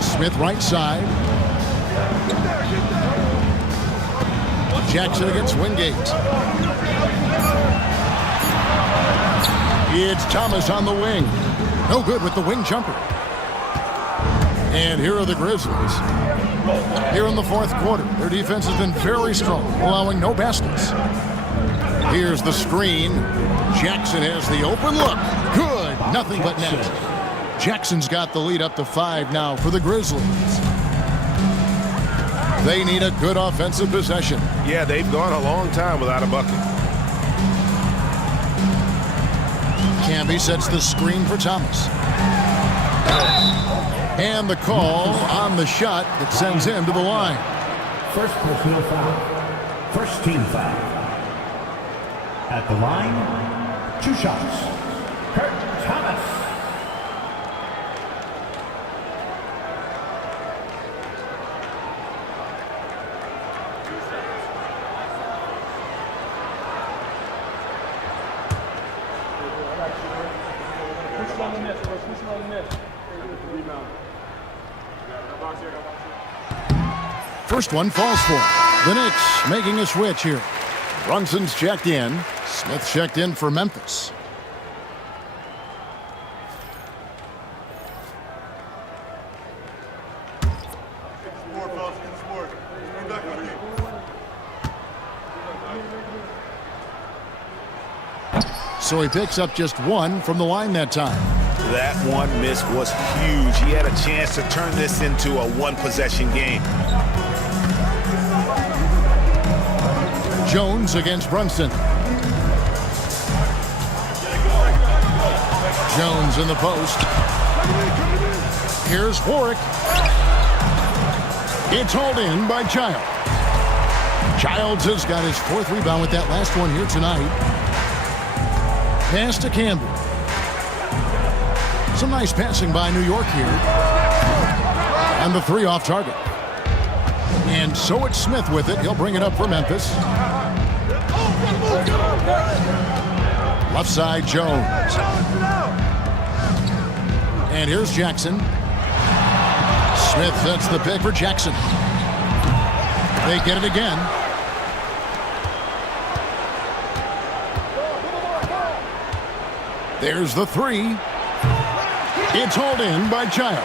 Smith right side. Jackson against Wingate. It's Thomas on the wing. No good with the wing jumper. And here are the Grizzlies. Here in the fourth quarter, their defense has been very strong, allowing no baskets. Here's the screen. Jackson has the open look. Good. Nothing but net. Jackson's got the lead up to 5 now for the Grizzlies. They need a good offensive possession. Yeah, they've gone a long time without a bucket. Camby sets the screen for Thomas. And the call on the shot that sends him to the line. First personal foul. First team foul. At the line, 2 shots. Kurt Thomas. First one falls for him. The Knicks making a switch here. Brunson's checked in. Smith checked in for Memphis. So he picks up just 1 from the line that time. That one miss was huge. He had a chance to turn this into a one-possession game. Jones against Brunson. Jones in the post. Here's Warwick. It's hauled in by Childs. Childs has got his 4th rebound with that last one here tonight. Pass to Campbell. Some nice passing by New York here. And the 3 off target. And so it's Smith with it. He'll bring it up for Memphis. Left side, Jones. And here's Jackson. Smith sets the pick for Jackson. They get it again. There's the 3. It's hauled in by Childs.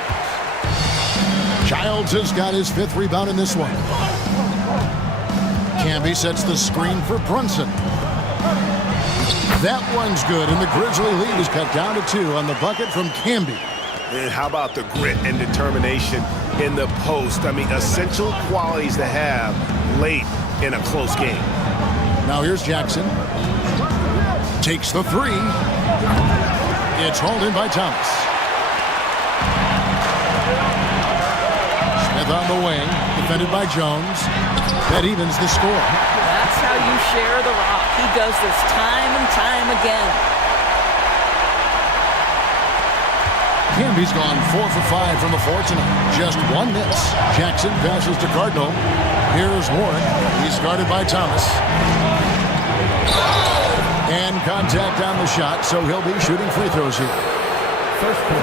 Childs has got his 5th rebound in this one. Camby sets the screen for Brunson. That one's good, and the Grizzly lead is cut down to 2 on the bucket from Camby. And how about the grit and determination in the post? I mean, essential qualities to have late in a close game. Now here's Jackson. Takes the 3. It's hauled in by Thomas. Smith on the wing, defended by Jones. That evens the score. That's how you share the rock. He does this time and time again. Camby's gone 4 for 5 from the floor tonight. Just 1 miss. Jackson passes to Cardinal. Here's Warren. He's guarded by Thomas. And contact on the shot, so he'll be shooting free throws here.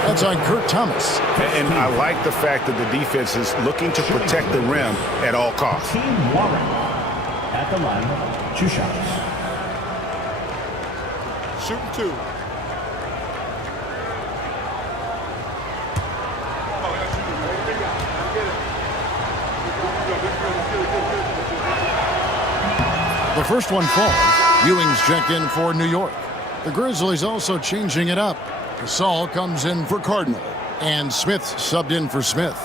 That's on Kurt Thomas. And I like the fact that the defense is looking to protect the rim at all costs. Team Warren at the line, 2 shots. Shooting 2. The first one falls. Ewing's checked in for New York. The Grizzlies also changing it up. Gasol comes in for Cardinal. And Smith subbed in for Smith.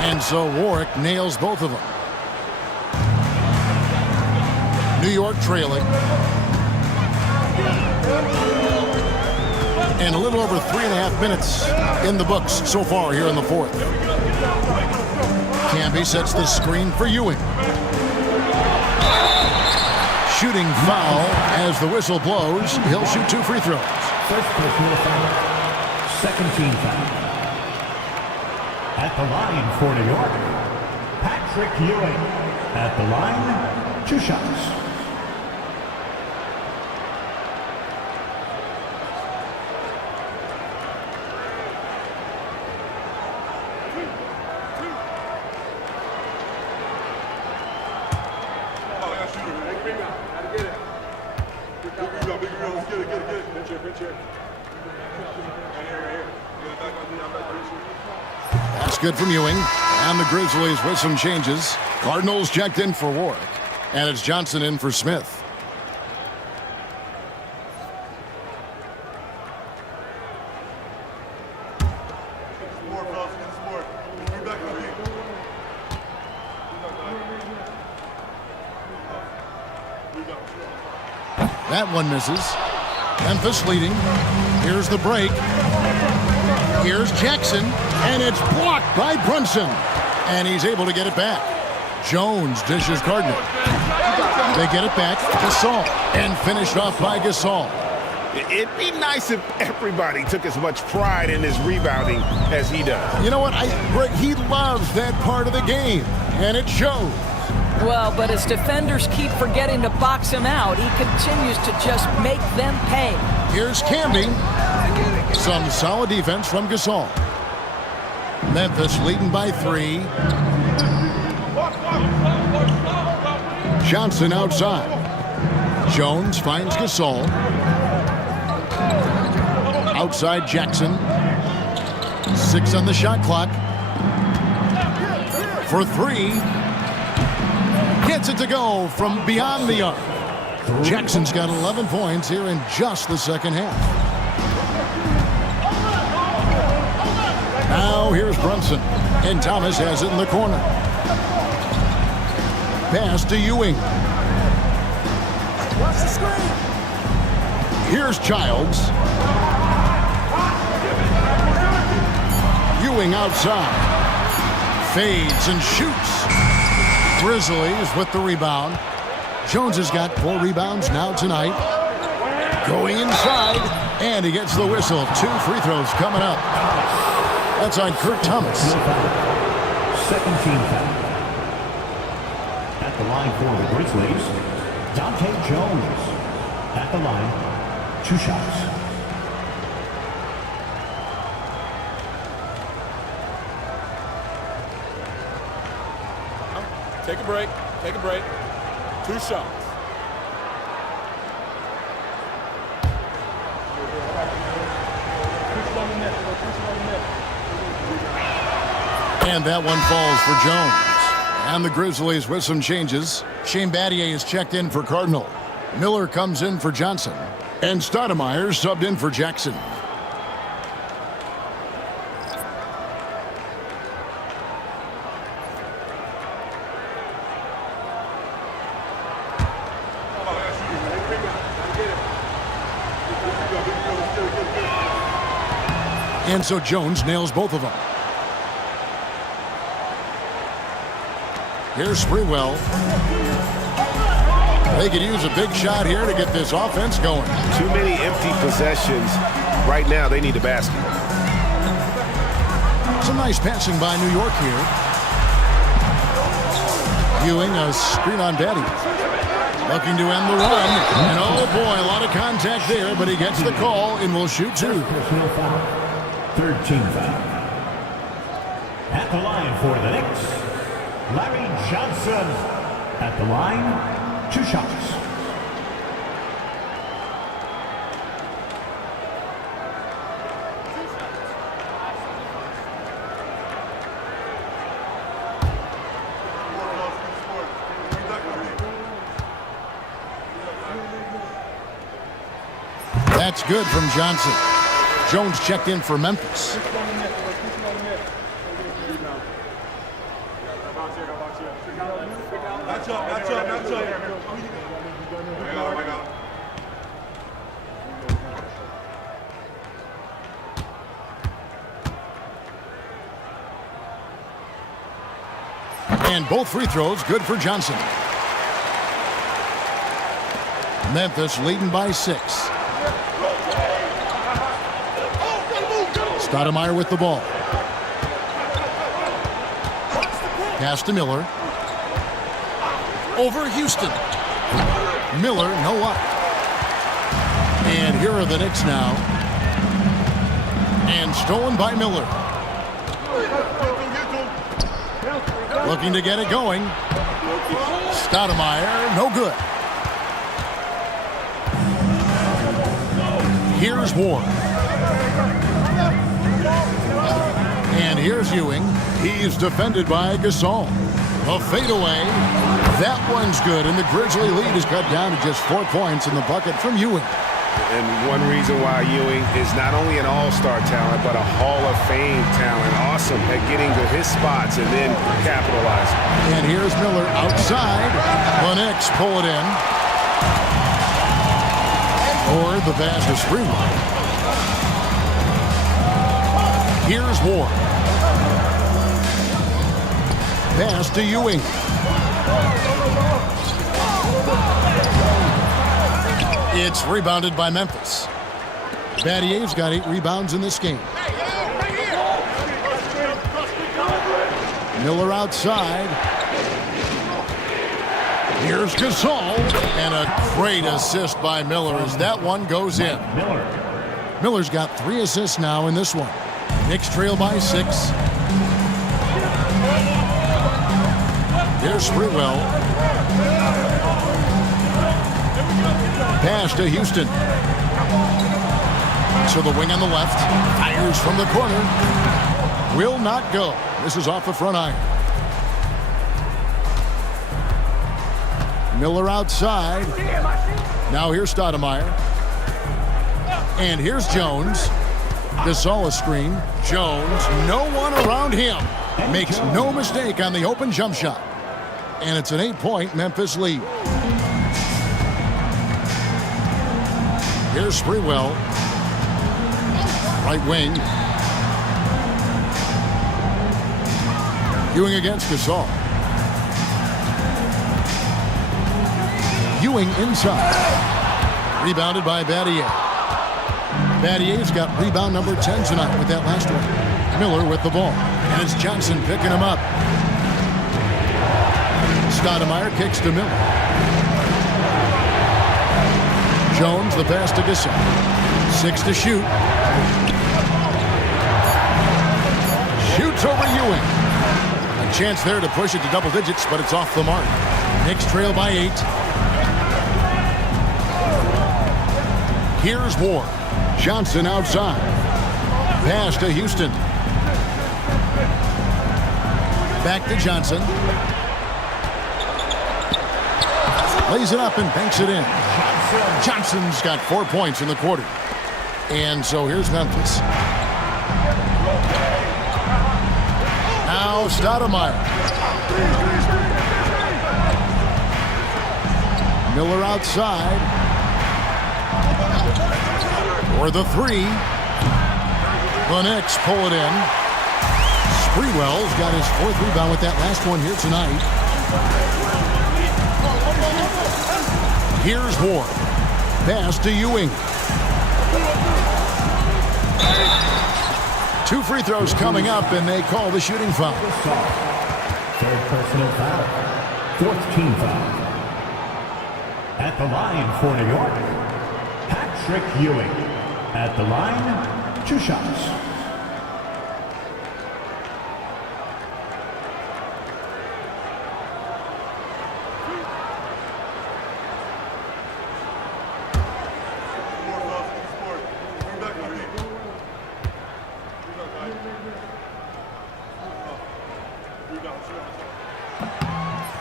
And so Warwick nails both of them. New York trailing. And a little over 3.5 minutes in the books so far here in the fourth. Camby sets the screen for Ewing. Shooting foul as the whistle blows. He'll shoot 2 free throws. First personal foul. Second team foul. At the line for New York, Patrick Ewing. At the line, 2 shots. That's good from Ewing. And the Grizzlies with some changes. Cardinals checked in for Warwick. And it's Johnson in for Smith. That one misses. Memphis leading. Here's the break. Here's Jackson, and it's blocked by Brunson. And he's able to get it back. Jones dishes Gardner. They get it back. Gasol, and finished off by Gasol. It'd be nice if everybody took as much pride in his rebounding as he does. You know what? Greg, he loves that part of the game, and it shows. Well, but as defenders keep forgetting to box him out, he continues to just make them pay. Here's Camby. Some solid defense from Gasol. Memphis leading by 3. Johnson outside. Jones finds Gasol. Outside Jackson. 6 on the shot clock. For 3. Gets it to go from beyond the arc. Jackson's got 11 points here in just the second half. Now here's Brunson. And Thomas has it in the corner. Pass to Ewing. Watch the screen. Here's Childs. Ewing outside. Fades and shoots. Grizzlies with the rebound. Jones has got 4 rebounds now tonight. Going inside, and he gets the whistle. 2 free throws coming up. That's on Kurt Thomas. Second team foul. At the line for the Grizzlies, Dante Jones. At the line, 2 shots. Take a break. Take a break. 2 shots. And that one falls for Jones. And the Grizzlies with some changes. Shane Battier is checked in for Cardinal. Miller comes in for Johnson. And Stoudemire subbed in for Jackson. And so Jones nails both of them. Here's Sprewell. They could use a big shot here to get this offense going. Too many empty possessions. Right now, they need a basket. Some nice passing by New York here. Ewing, a screen on Daddy. Looking to end the run. And oh boy, a lot of contact there, but he gets the call and will shoot 2. Third team foul. At the line for the Knicks, Larry Johnson. At the line, 2 shots. That's good from Johnson. Jones checked in for Memphis. And both free throws good for Johnson. Memphis leading by 6. Stoudemire with the ball. Pass to Miller. Over Houston. Miller, no up. And here are the Knicks now. And stolen by Miller. Looking to get it going. Stoudemire, no good. Here's Ward. And here's Ewing. He's defended by Gasol. A fadeaway. That one's good, and the Grizzly lead is cut down to just 4 points in the bucket from Ewing. And one reason why Ewing is not only an all-star talent, but a Hall of Fame talent. Awesome at getting to his spots and then capitalizing. And here's Miller outside. The Knicks pull it in. Or the pass to Springwell. Here's Ward. Pass to Ewing. It's rebounded by Memphis. Battier's got 8 rebounds in this game. Miller outside. Here's Gasol. And a great assist by Miller as that one goes in. Miller's got 3 assists now in this one. Knicks trail by 6. Here's Sprewell. Pass to Houston. So the wing on the left. Fires from the corner. Will not go. This is off the front iron. Miller outside. Now here's Stoudemire. And here's Jones. Gasol a screen. Jones, no one around him. Makes no mistake on the open jump shot. And it's an 8-point Memphis lead. Here's Sprewell. Right wing. Ewing against Gasol. Ewing inside. Rebounded by Battier. Battier's got rebound number 10 tonight with that last one. Miller with the ball. And it's Johnson picking him up. Stoudemire kicks to Miller. Jones, the pass to Gasol. 6 to shoot. Shoots over Ewing. A chance there to push it to double digits, but it's off the mark. Knicks trail by 8. Here's Ward. Johnson outside. Pass to Houston. Back to Johnson. Lays it up and banks it in. Johnson's got 4 points in the quarter. And so here's Memphis. Now Stoudemire. Miller outside. For the 3. The Knicks pull it in. Sprewell's got his 4th rebound with that last one here tonight. Here's Ward. Pass to Ewing. 2 free throws coming up, and they call the shooting foul. 3rd personal foul. 4th team foul. At the line for New York, Patrick Ewing. At the line, 2 shots.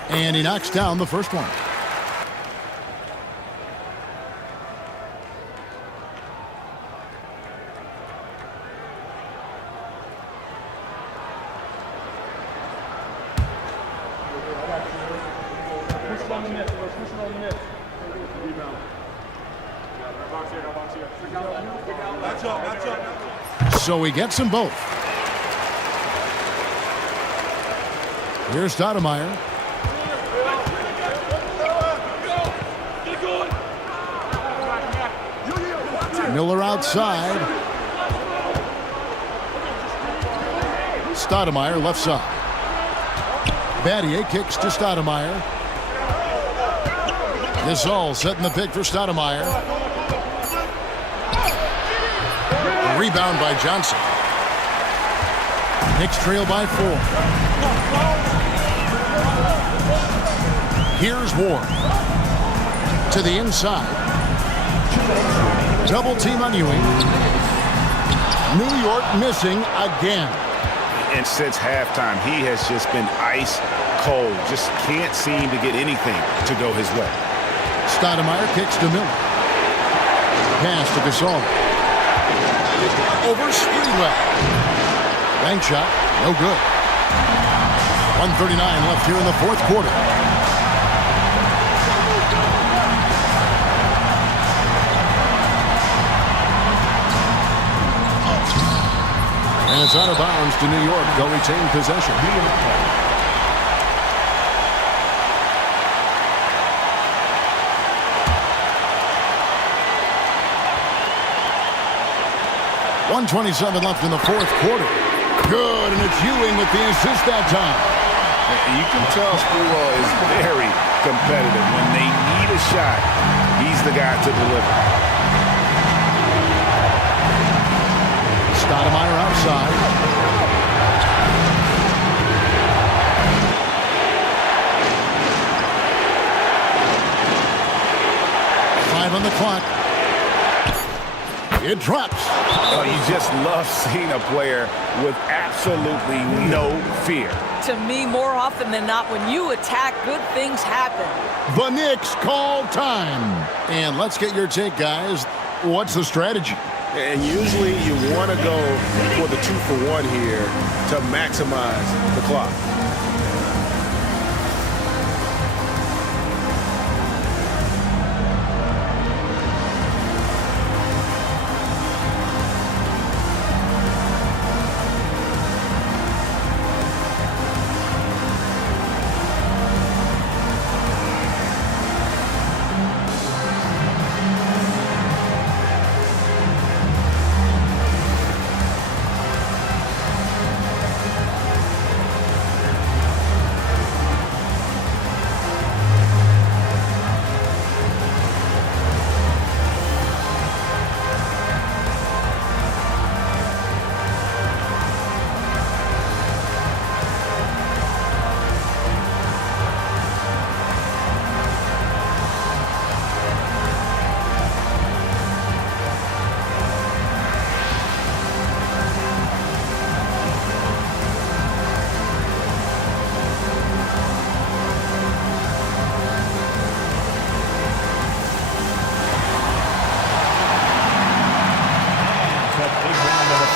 And he knocks down the first one. So he gets them both. Here's Stoudemire. Miller outside. Stoudemire left side. Battier kicks to Stoudemire. Gasol setting the pick for Stoudemire. Rebound by Johnson. Knicks trail by 4. Here's Ward. To the inside. Double team on Ewing. New York missing again. And since halftime, he has just been ice cold. Just can't seem to get anything to go his way. Stoudemire kicks to Miller. Pass to Gasol. Over Streetwell. Bank shot, no good. 1:39 left here in the fourth quarter. And it's out of bounds to New York. They'll retain possession. .127 left in the fourth quarter. Good, and it's Ewing with the assist that time. You can tell Spruill is very competitive. When they need a shot, he's the guy to deliver. Stoudemire outside. Five on the clock. It drops. Oh, you just love seeing a player with absolutely no fear. To me, more often than not, when you attack, good things happen. The Knicks call time. And let's get your take, guys. What's the strategy? And usually you want to go for the 2-for-1 here to maximize the clock.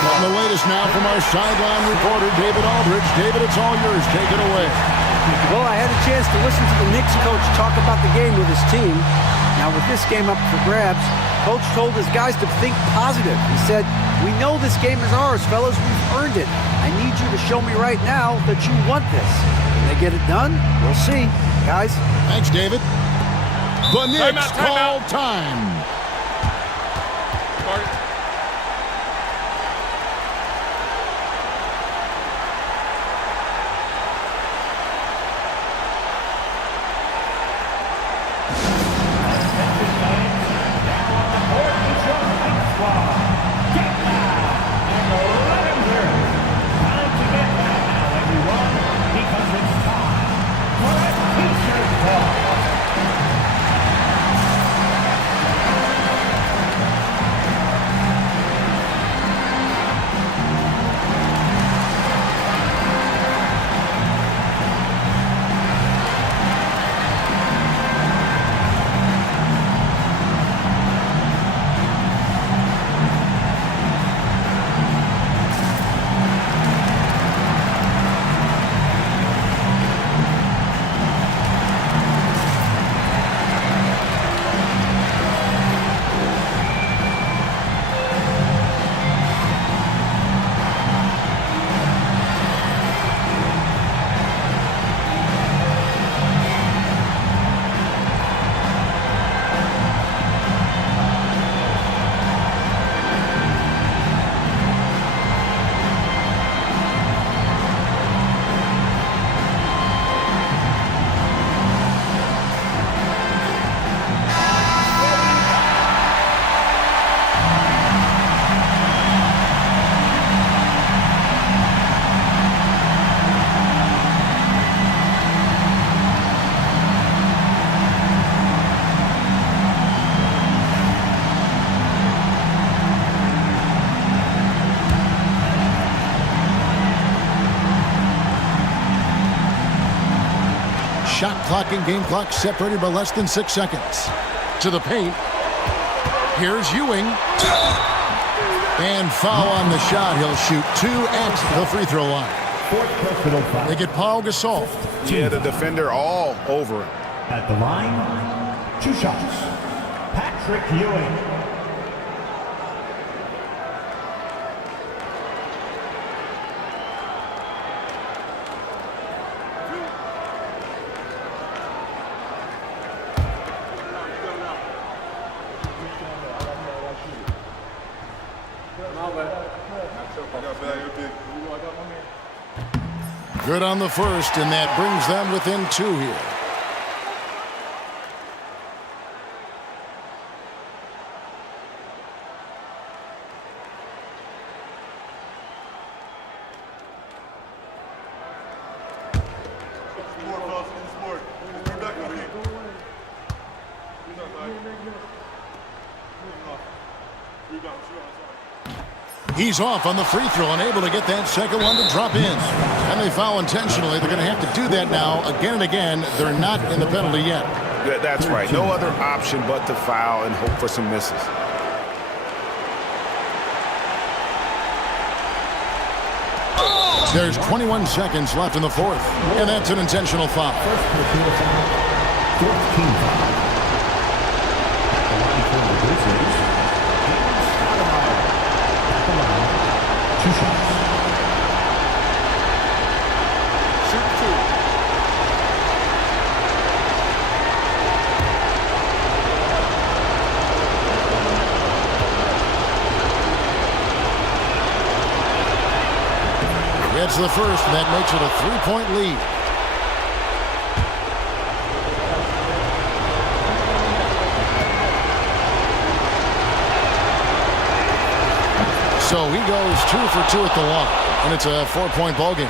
On the latest now from our sideline reporter, David Aldridge. David, it's all yours. Take it away. Well, I had a chance to listen to the Knicks coach talk about the game with his team. Now, with this game up for grabs, coach told his guys to think positive. He said, "We know this game is ours, fellas. We've earned it. I need you to show me right now that you want this. Can they get it done? We'll see, guys." Thanks, David. The Knicks call time. Shot clock and game clock separated by less than 6 seconds. To the paint. Here's Ewing. And foul on the shot. He'll shoot 2 at the free throw line. They get Paul Gasol. Yeah, the defender all over him. At the line, 2 shots. Patrick Ewing. Good on the first, and that brings them within 2 here. He's off on the free throw, unable to get that second one to drop in. And they foul intentionally. They're going to have to do that now again and again. They're not in the penalty yet. That's right. No other option but to foul and hope for some misses. There's 21 seconds left in the fourth, and that's an intentional foul. 14 foul. At the line for the Grizzlies, at the line, 2 shots. Gets the first, and that makes it a 3-point lead. So he goes 2 for 2 at the line, and it's a 4-point ball game.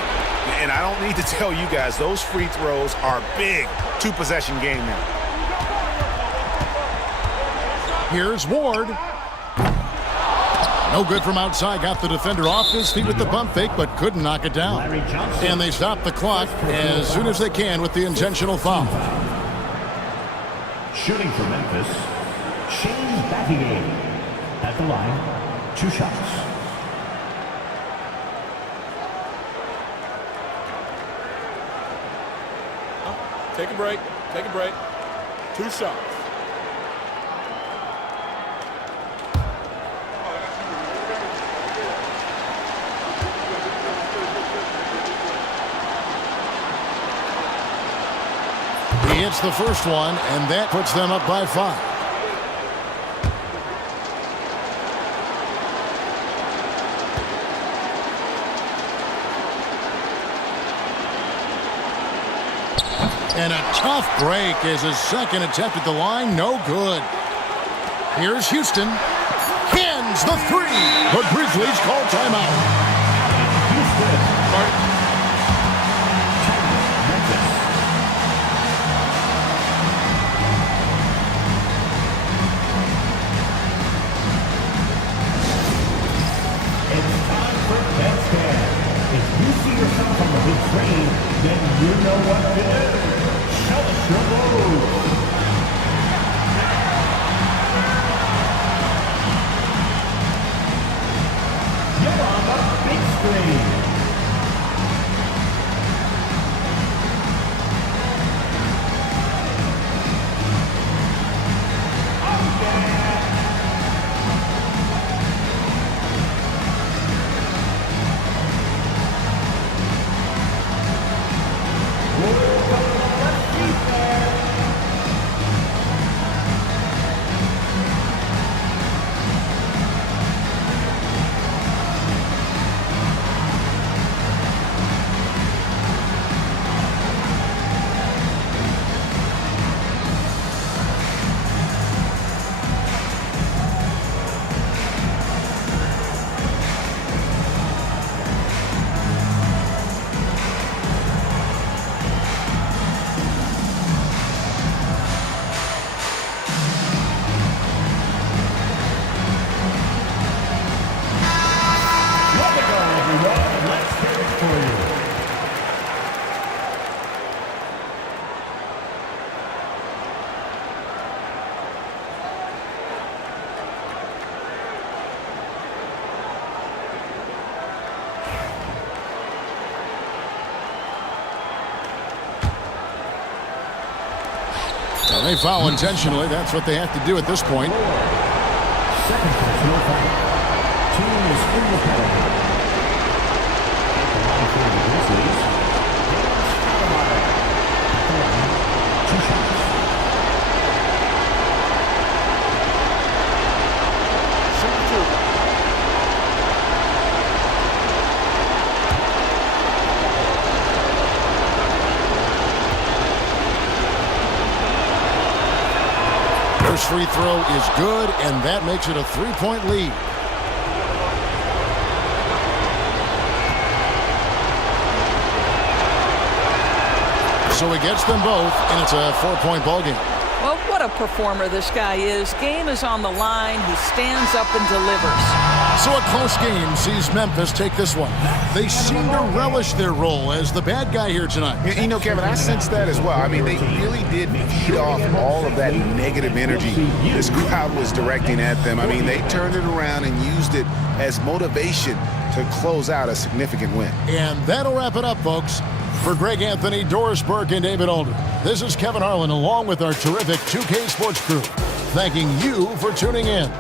And I don't need to tell you guys, those free throws are big. 2-possession game now. Here's Ward. No good from outside. Got the defender off his feet with the bump fake, but couldn't knock it down. And they stop the clock as soon as they can with the intentional foul. Shooting for Memphis, Shane Battier. At the line, 2 shots. Take a break. Take a break. 2 shots. He hits the first one, and that puts them up by 5. And a tough break is his second attempt at the line. No good. Here's Houston. Hands the 3. The Grizzlies call timeout. Houston. Yourself on the big screen, then you know what to do. Show us your move. You're on the big screen. And they foul intentionally. That's what they have to do at this point. Second personal foul. Teams in the penalty. At the line for the Grizzlies, two shots. First free throw is good, and that makes it a 3-point lead. So he gets them both, and it's a 4-point ball game. Well, what a performer this guy is. Game is on the line. He stands up and delivers. So a close game sees Memphis take this one. They seem to relish their role as the bad guy here tonight. You know, Kevin, I sense that as well. I mean, they really did feed off all of that negative energy this crowd was directing at them. I mean, they turned it around and used it as motivation to close out a significant win. And that'll wrap it up, folks. For Greg Anthony, Doris Burke, and David Alder, this is Kevin Harlan along with our terrific 2K Sports crew, thanking you for tuning in.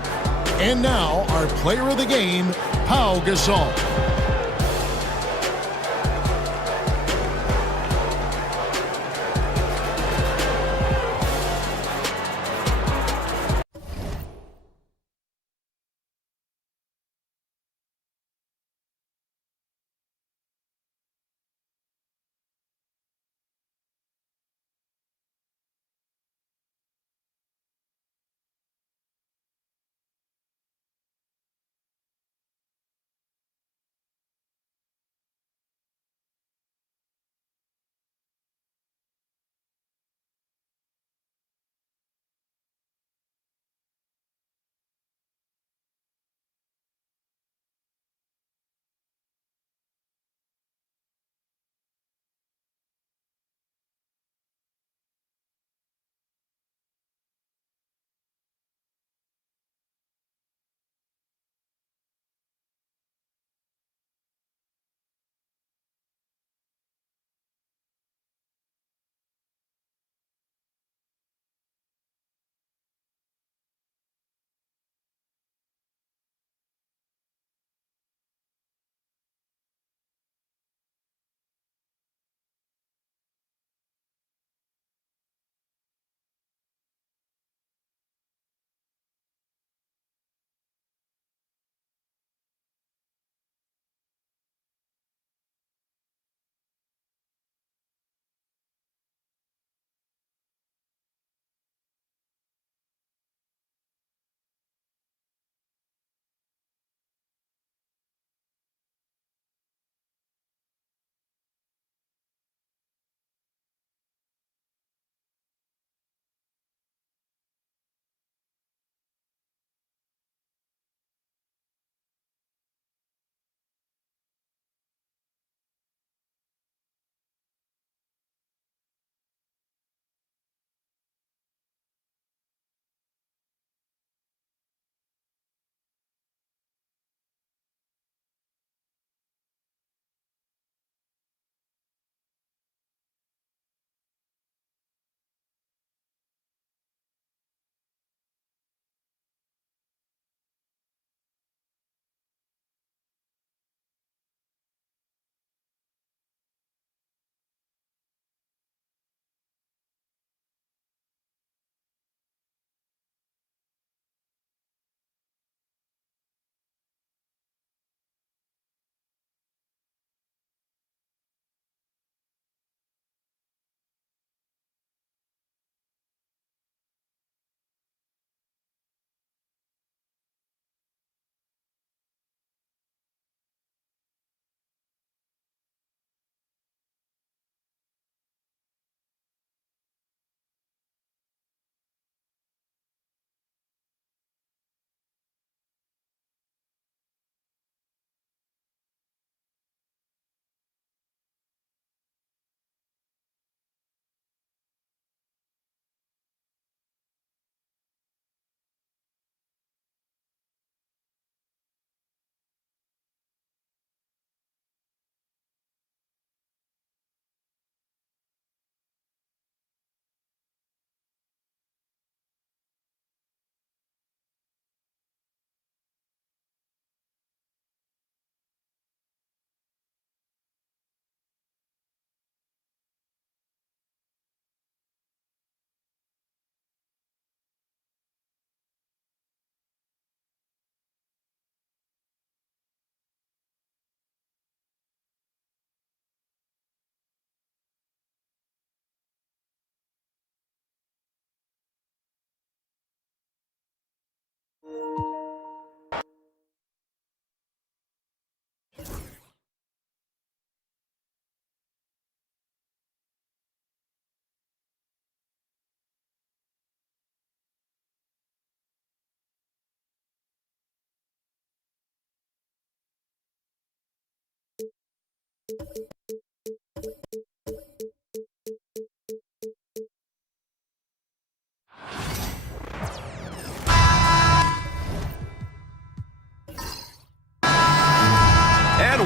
And now, our player of the game, Pau Gasol.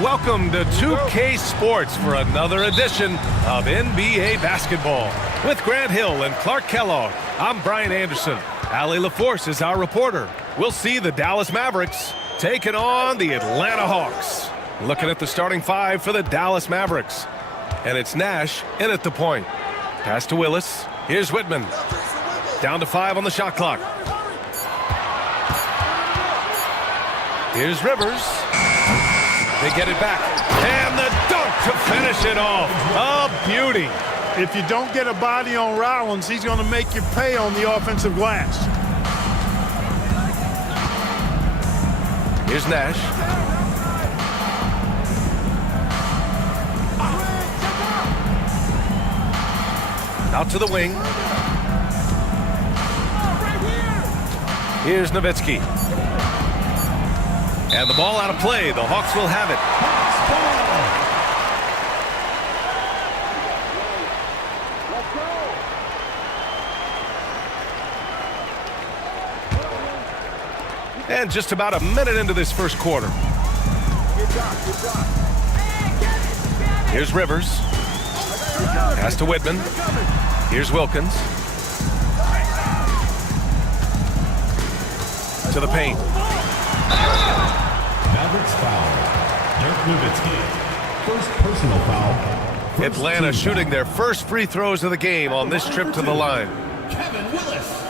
welcome to 2K Sports for another edition of NBA basketball. With Grant Hill and Clark Kellogg, I'm Brian Anderson. Allie LaForce is our reporter. We'll see the Dallas Mavericks taking on the Atlanta Hawks. Looking at the starting five for the Dallas Mavericks. And it's Nash in at the point. Pass to Willis. Here's Whitman. Down to 5 on the shot clock. Here's Rivers. They get it back. And the dunk to finish it off. A beauty. If you don't get a body on Rollins, he's going to make you pay on the offensive glass. Here's Nash. Out to the wing. Here's Nowitzki. And the ball out of play. The Hawks will have it. And just about a minute into this first quarter. Here's Rivers. Pass to Whitman. Here's Wilkins. To the paint. Mavericks foul. Dirk Nowitzki. First personal foul. Atlanta shooting their first free throws of the game on this trip to the line. Kevin Willis.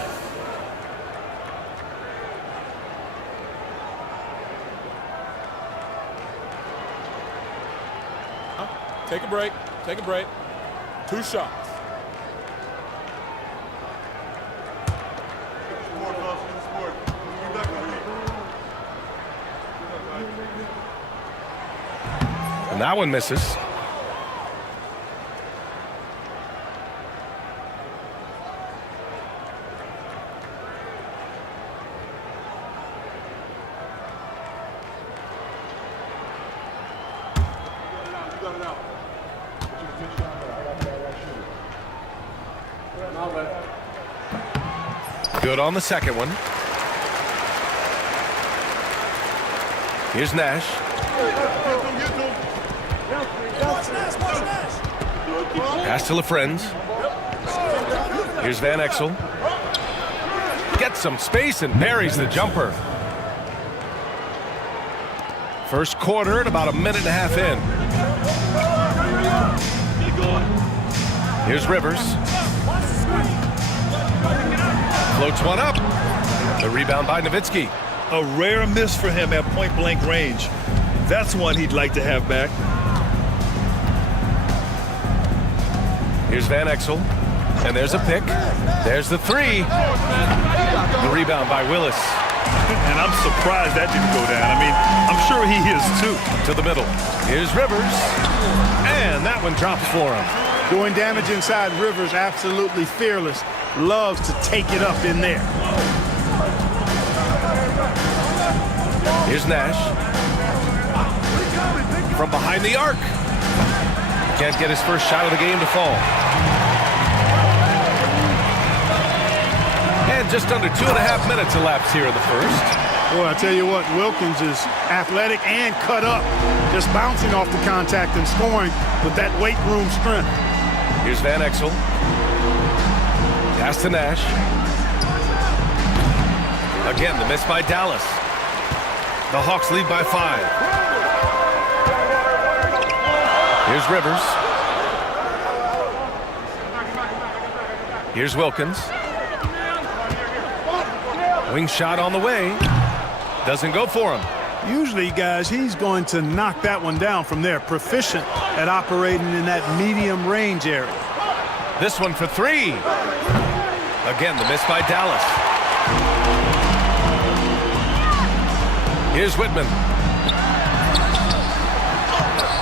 Take a break. Take a break. 2 shots. And that one misses. Good on the second one. Here's Nash. Pass to LaFrenz. Here's Van Exel. Gets some space and buries the jumper. First quarter at about a minute and a half in. Here's Rivers. Floats one up. The rebound by Nowitzki. A rare miss for him at point-blank range. That's one he'd like to have back. Here's Van Exel. And there's a pick. There's the three. The rebound by Willis. And I'm surprised that didn't go down. I mean, I'm sure he is too. To the middle. Here's Rivers. And that one drops for him. Doing damage inside, Rivers absolutely fearless. Loves to take it up in there. Here's Nash. From behind the arc. Can't get his first shot of the game to fall. And just under 2.5 minutes elapsed here in the first. Well, I tell you what, Wilkins is athletic and cut up. Just bouncing off the contact and scoring with that weight room strength. Here's Van Exel. Pass to Nash. Again, the miss by Dallas. The Hawks lead by 5. Here's Rivers. Here's Wilkins. Wing shot on the way. Doesn't go for him. Usually, guys, he's going to knock that one down from there. Proficient at operating in that medium range area. This one for 3. Again, the miss by Dallas. Here's Whitman.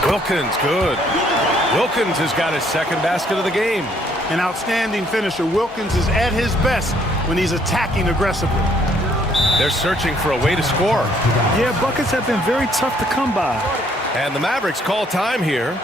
Wilkins, good. Wilkins has got his second basket of the game. An outstanding finisher. Wilkins is at his best when he's attacking aggressively. They're searching for a way to score. Yeah, buckets have been very tough to come by. And the Mavericks call time here.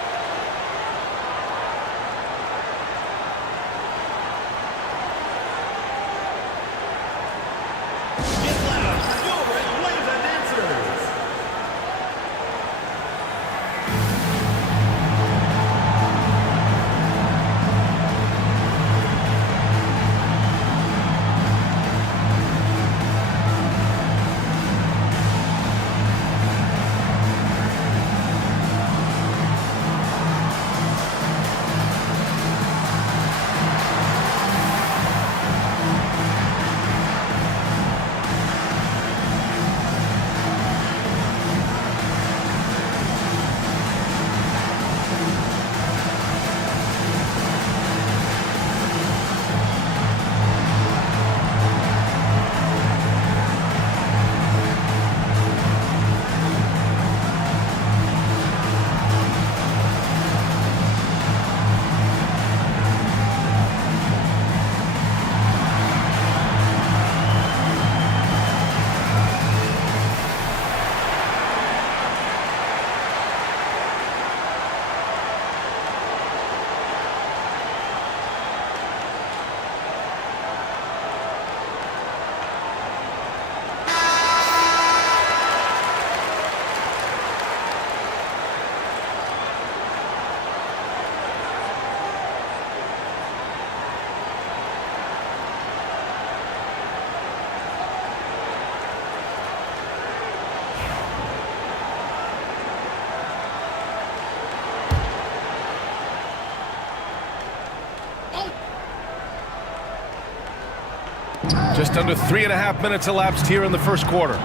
Just under 3.5 minutes elapsed here in the first quarter.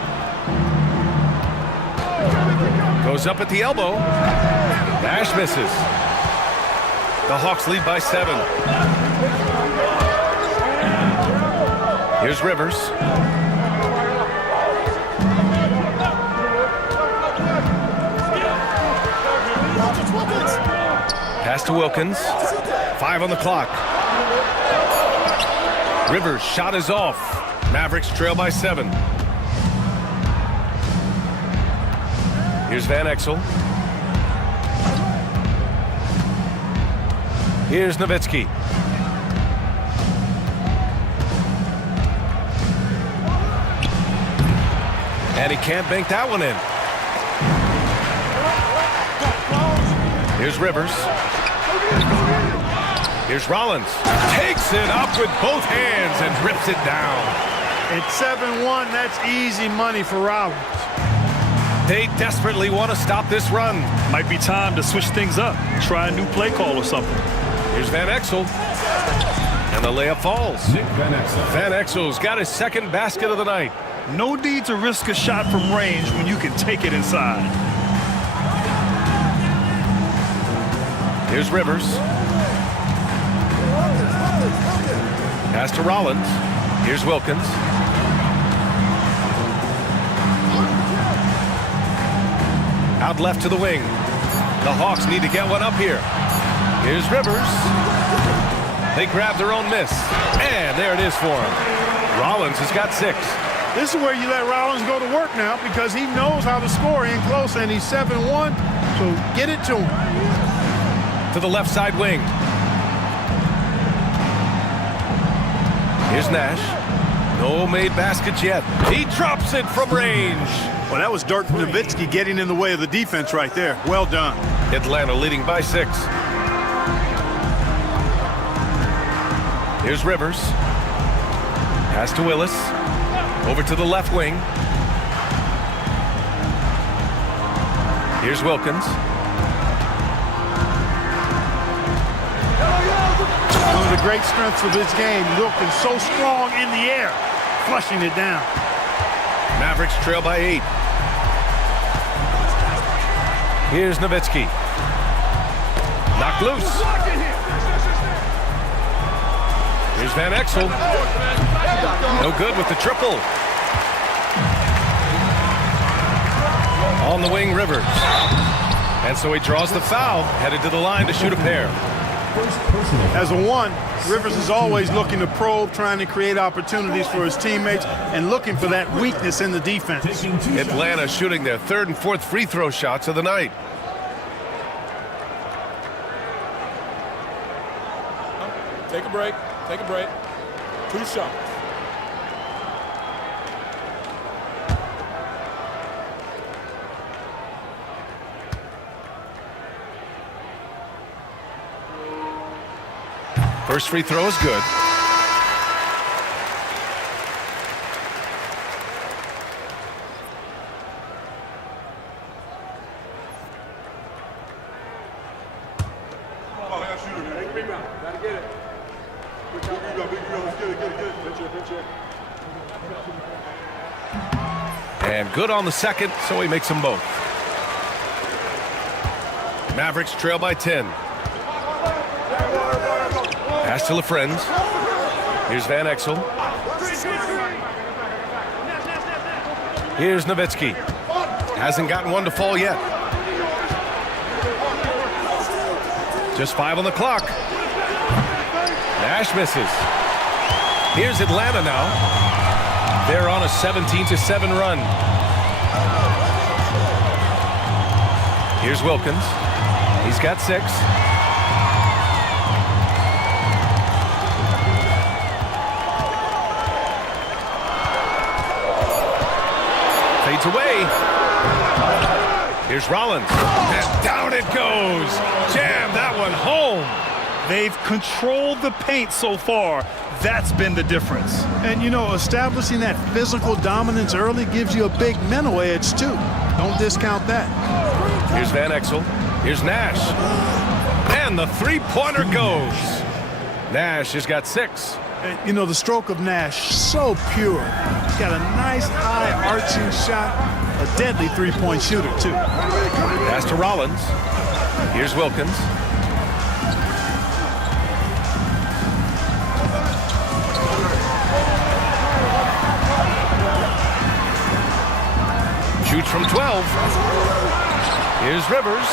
Goes up at the elbow. Nash misses. The Hawks lead by 7. Here's Rivers. Pass to Wilkins. 5 on the clock. Rivers' shot is off. Mavericks trail by 7. Here's Van Exel. Here's Nowitzki. And he can't bank that one in. Here's Rivers. Here's Rollins. Takes it up with both hands and rips it down. At 7-1, that's easy money for Rollins. They desperately want to stop this run. Might be time to switch things up. Try a new play call or something. Here's Van Exel. And the layup falls. Van Exel's got his second basket of the night. No need to risk a shot from range when you can take it inside. Here's Rivers. Pass to Rollins. Here's Wilkins. Out left to the wing. The Hawks need to get one up here. Here's Rivers. They grab their own miss. And there it is for him. Rollins has got 6. This is where you let Rollins go to work now because he knows how to score in close, and he's 7-1, so get it to him. To the left side wing. Here's Nash. No made baskets yet. He drops it from range. Well, that was Dirk Nowitzki getting in the way of the defense right there. Well done. Atlanta leading by 6. Here's Rivers. Pass to Willis. Over to the left wing. Here's Wilkins. One of the great strengths of this game, Wilkins so strong in the air, flushing it down. Mavericks trail by 8. Here's Nowitzki. Knocked loose. Here's Van Exel. No good with the triple. On the wing, Rivers. And so he draws the foul, headed to the line to shoot a pair. As a 1, Rivers is always looking to probe, trying to create opportunities for his teammates, and looking for that weakness in the defense. Atlanta shooting their 3rd and 4th free throw shots of the night. Take a break. Take a break. 2 shots. First free throw is good. And good on the second, so he makes them both. Mavericks trail by 10. Pass to LaFrenz. Here's Van Exel. Here's Nowitzki. Hasn't gotten one to fall yet. Just 5 on the clock. Nash misses. Here's Atlanta now. They're on a 17-7 run. Here's Wilkins. He's got 6. Fades away. Here's Rollins. And down it goes. Jam that one home. They've controlled the paint so far. That's been the difference. And, you know, establishing that physical dominance early gives you a big mental edge, too. Don't discount that. Here's Van Exel. Here's Nash. And the three-pointer goes. Nash has got 6. And, you know, the stroke of Nash, so pure. He's got a nice high arching shot, a deadly three-point shooter, too. Pass to Rollins. Here's Wilkins. Shoots from 12. Here's Rivers.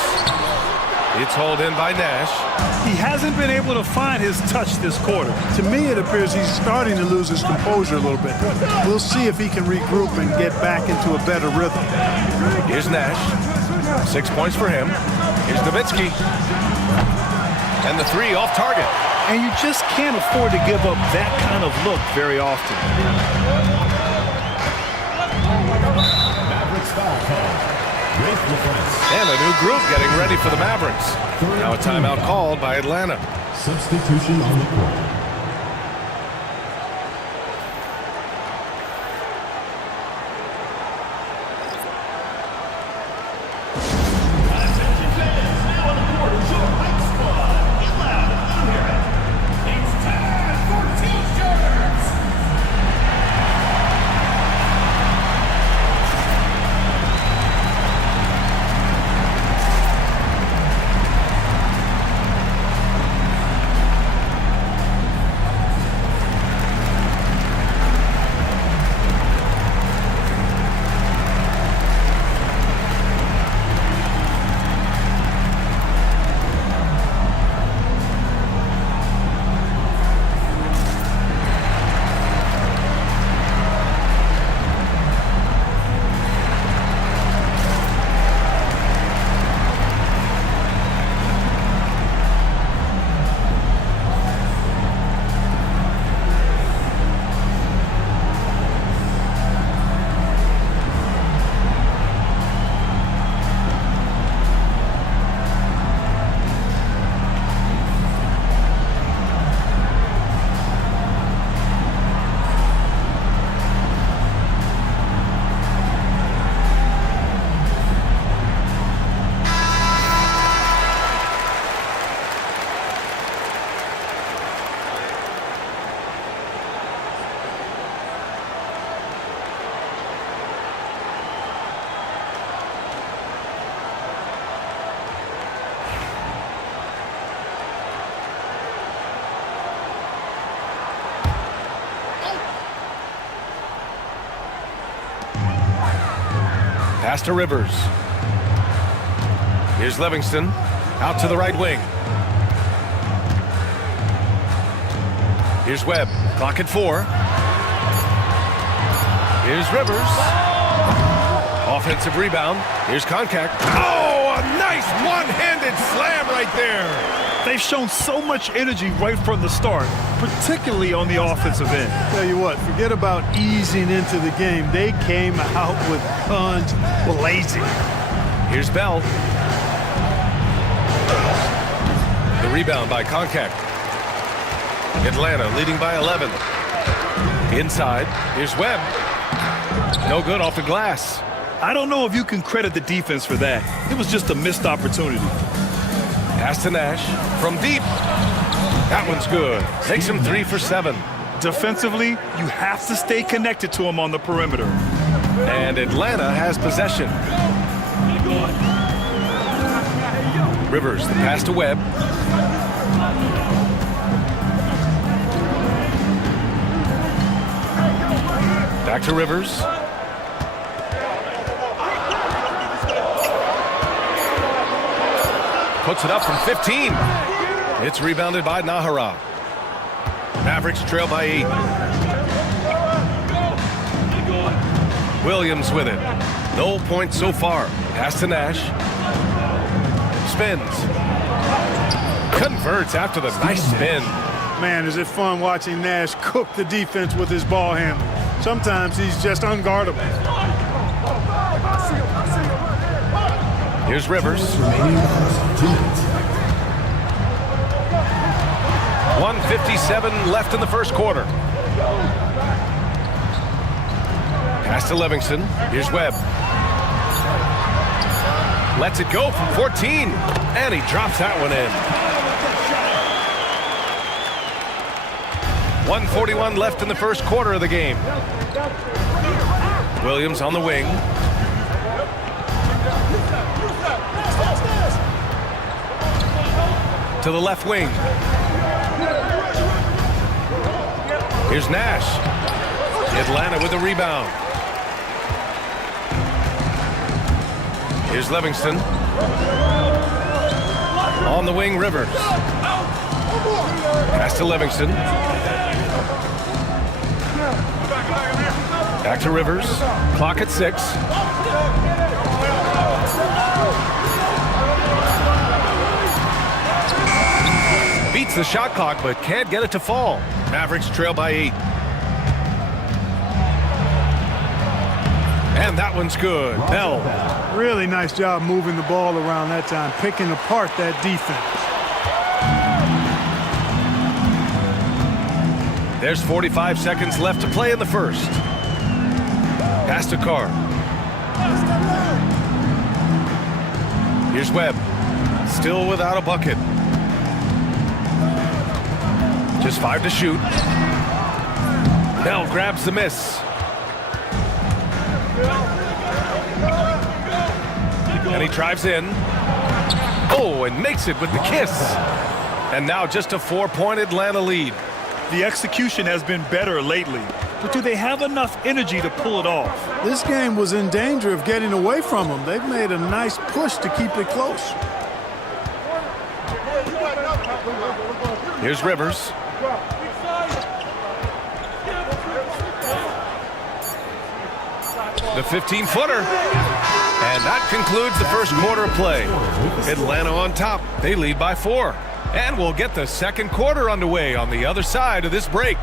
It's hauled in by Nash. He hasn't been able to find his touch this quarter. To me, it appears he's starting to lose his composure a little bit. We'll see if he can regroup and get back into a better rhythm. Here's Nash. 6 points for him. Here's Nowitzki. And the three off target. And you just can't afford to give up that kind of look very often. And a new group getting ready for the Mavericks. Now a timeout called by Atlanta. Substitution on the court. Pass to Rivers. Here's Livingston. Out to the right wing. Here's Webb. Clock at 4. Here's Rivers. Offensive rebound. Here's Koncak. Oh, a nice one-handed slam right there. They've shown so much energy right from the start, particularly on the offensive end. Tell you what, forget about easing into the game. They came out with guns blazing. Here's Bell. The rebound by Koncak. Atlanta leading by 11. Inside, here's Webb. No good off the glass. I don't know if you can credit the defense for that. It was just a missed opportunity. Pass to Nash from deep. That one's good. Takes him 3 for 7. Defensively, you have to stay connected to him on the perimeter. And Atlanta has possession. Rivers, the pass to Webb. Back to Rivers. Puts it up from 15. It's rebounded by Nahara. Mavericks trail by 8. Williams with it. No points so far. Pass to Nash. Spins. Converts after the nice spin. Man, is it fun watching Nash cook the defense with his ball handle. Sometimes he's just unguardable. Here's Rivers. 1:57 left in the first quarter. Pass to Livingston. Here's Webb. Lets it go from 14. And he drops that one in. 1:41 left in the first quarter of the game. Williams on the wing. To the left wing. Here's Nash. Atlanta with the rebound. Here's Livingston. On the wing, Rivers. Pass to Livingston. Back to Rivers. Clock at 6. Beats the shot clock, but can't get it to fall. Mavericks trail by 8. And that one's good. Bell. Really nice job moving the ball around that time, picking apart that defense. There's 45 seconds left to play in the first. Pass to Carr. Here's Webb. Still without a bucket. Just 5 to shoot. Bell grabs the miss. And he drives in. Oh, and makes it with the kiss. And now just a 4-point Atlanta lead. The execution has been better lately, but do they have enough energy to pull it off? This game was in danger of getting away from them. They've made a nice push to keep it close. Here's Rivers. The 15-footer. And that concludes the first quarter of play. Atlanta on top. They lead by 4. And we'll get the second quarter underway on the other side of this break.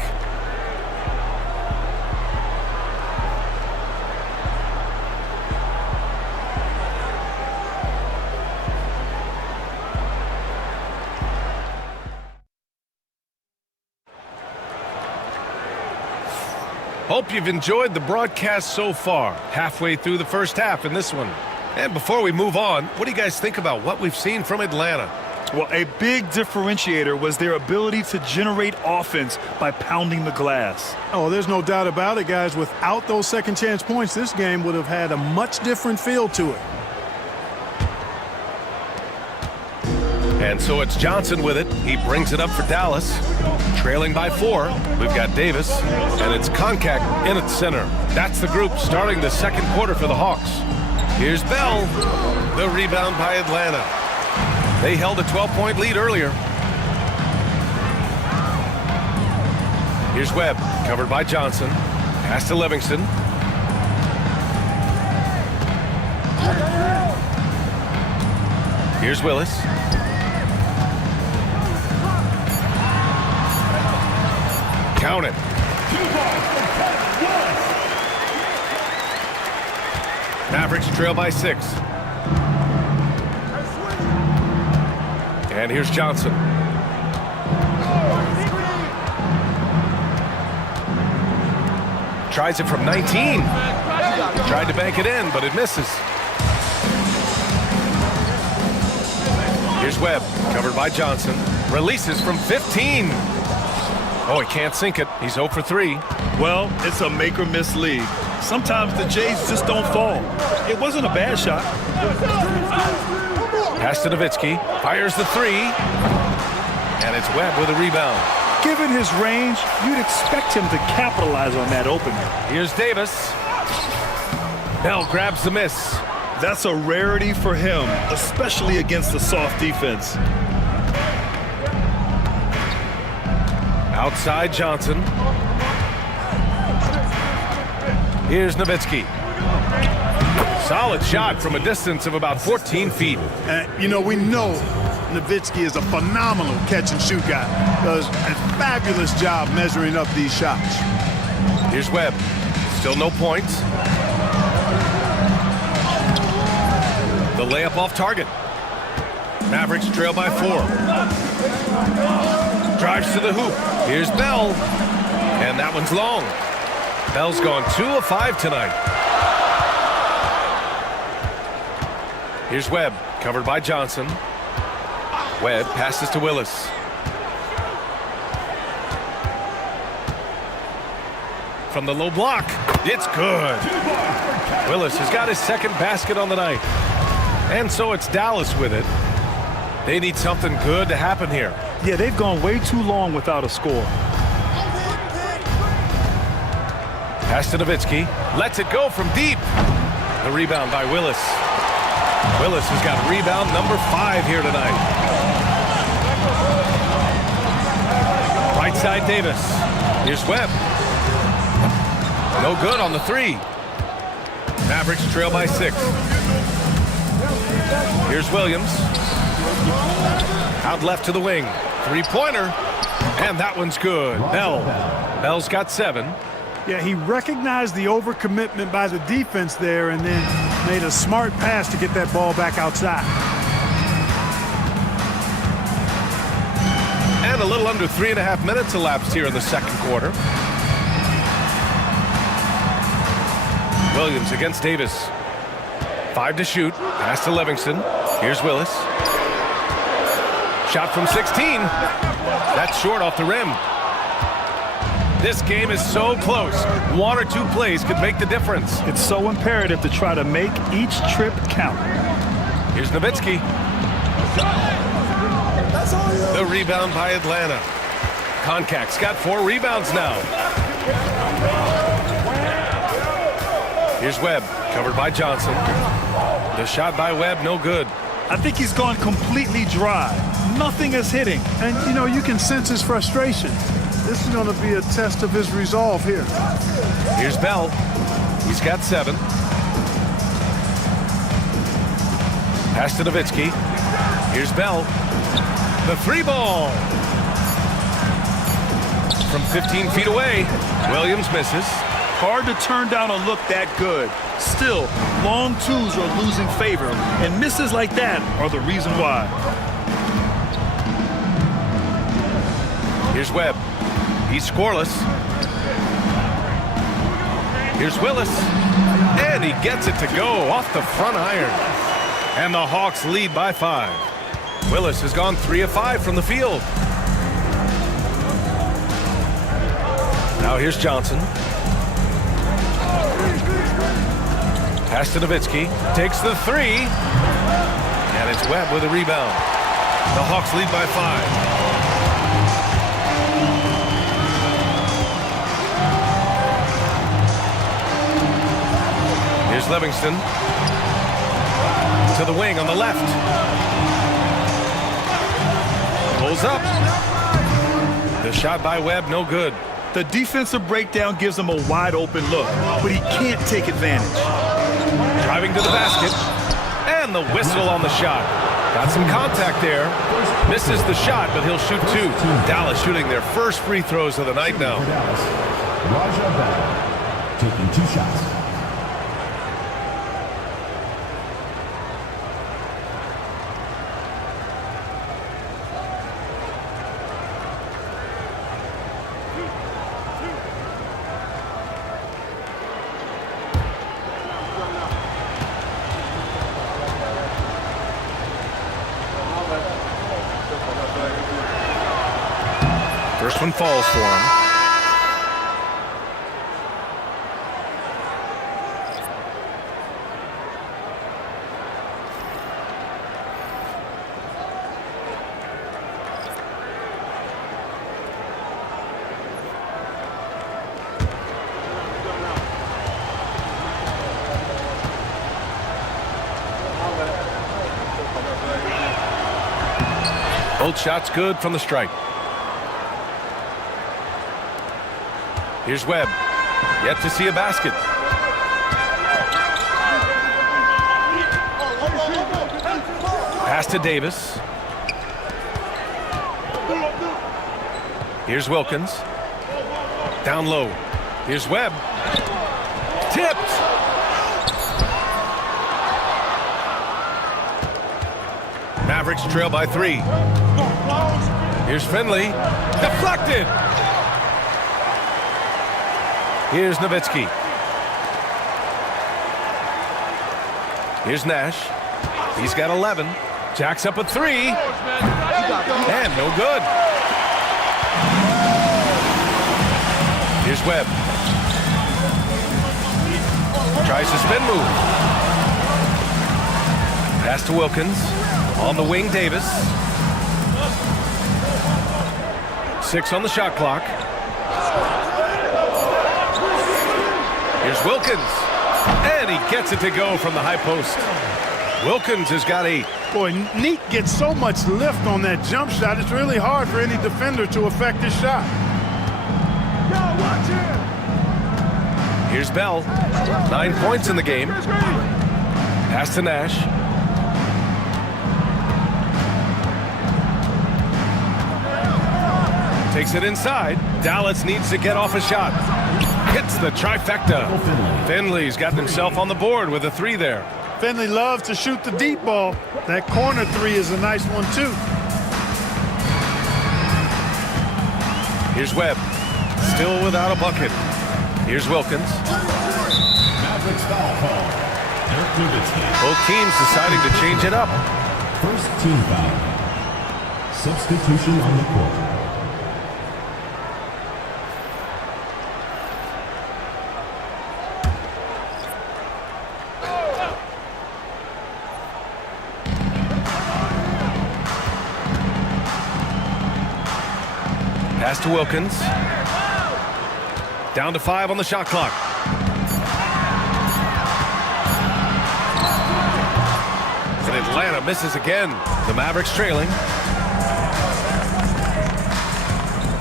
Hope you've enjoyed the broadcast so far. Halfway through the first half in this one. And before we move on, what do you guys think about what we've seen from Atlanta? Well, a big differentiator was their ability to generate offense by pounding the glass. Oh, there's no doubt about it, guys. Without those second chance points, this game would have had a much different feel to it. And so it's Johnson with it. He brings it up for Dallas. Trailing by 4, we've got Davis, and it's Koncak in at center. That's the group starting the second quarter for the Hawks. Here's Bell. The rebound by Atlanta. They held a 12-point lead earlier. Here's Webb, covered by Johnson. Pass to Livingston. Here's Willis. Count it. Mavericks trail by 6. And here's Johnson. Tries it from 19. Tried to bank it in, but it misses. Here's Webb, covered by Johnson. Releases from 15. Oh, he can't sink it. He's 0 for 3. Well, it's a make-or-miss league. Sometimes the Jays just don't fall. It wasn't a bad shot. Pass to Nowitzki. Fires the 3. And it's Webb with a rebound. Given his range, you'd expect him to capitalize on that opening. Here's Davis. Bell grabs the miss. That's a rarity for him, especially against a soft defense. Outside Johnson. Here's Nowitzki. Solid shot from a distance of about 14 feet. You know, we know Nowitzki is a phenomenal catch-and-shoot guy. Does a fabulous job measuring up these shots. Here's Webb. Still no points. The layup off target. Mavericks trail by 4. Drives to the hoop. Here's Bell. And that one's long. Bell's gone 2 of 5 tonight. Here's Webb, covered by Johnson. Webb passes to Willis. from the low block. It's good. Willis has got his second basket on the night. And so it's Dallas with it. They need something good to happen here. Yeah, they've gone way too long without a score. Pass to Nowitzki. Lets it go from deep. The rebound by Willis. Willis has got rebound number 5 here tonight. Right side Davis. Here's Webb. No good on the 3. Mavericks trail by 6. Here's Williams. Out left to the wing. 3-pointer. And that one's good. Bell's got 7. Yeah, he recognized the overcommitment by the defense there and then made a smart pass to get that ball back outside. And a little under 3.5 minutes elapsed here in the second quarter. Williams against Davis. 5 to shoot. Pass to Livingston. Here's Willis. Shot from 16. That's short off the rim. This game is so close. 1 or 2 plays could make the difference. It's so imperative to try to make each trip count. Here's Nowitzki. The rebound by Atlanta. Koncak's got 4 rebounds now. Here's Webb, covered by Johnson. The shot by Webb, no good. I think he's gone completely dry. Nothing is hitting. And, you know, you can sense his frustration. This is going to be a test of his resolve here. Here's Bell. He's got 7. Pass to Nowitzki. Here's Bell. The 3 ball. From 15 feet away, Williams misses. Hard to turn down a look that good. Still, long 2s are losing favor, and misses like that are the reason why. Here's Webb. He's scoreless. Here's Willis. And he gets it to go off the front iron. And the Hawks lead by 5. Willis has gone 3 of 5 from the field. Now here's Johnson. Pass to Nowitzki. Takes the 3. And it's Webb with a rebound. The Hawks lead by 5. Here's Livingston. To the wing on the left. Pulls up. The shot by Webb, no good. The defensive breakdown gives him a wide open look, but he can't take advantage. Driving to the basket. And the whistle on the shot. Got some contact there. Misses the shot, but he'll shoot 2. Dallas shooting their first free throws of the night now. Taking 2 shots. First one falls for him. Both shots good from the stripe. Here's Webb. Yet to see a basket. Pass to Davis. Here's Wilkins. Down low. Here's Webb. Tipped. Mavericks trail by 3. Here's Finley. Deflected. Here's Nowitzki. Here's Nash. He's got 11. Jacks up a 3. And no good. Here's Webb. Tries to spin move. Pass to Wilkins. On the wing, Davis. 6 on the shot clock. Here's Wilkins. And he gets it to go from the high post. Wilkins has got 8. Boy, Neat gets so much lift on that jump shot. It's really hard for any defender to affect his shot. Here's Bell. 9 points in the game. Pass to Nash. Takes it inside. Dallas needs to get off a shot. Hits the trifecta. Finley's got himself on the board with a 3 there. Finley loves to shoot the deep ball. That corner 3 is a nice one, too. Here's Webb. Still without a bucket. Here's Wilkins. Mavericks foul call. Both teams deciding to change it up. First team foul. Substitution on the court. Pass to Wilkins. Down to 5 on the shot clock. And Atlanta misses again. The Mavericks trailing.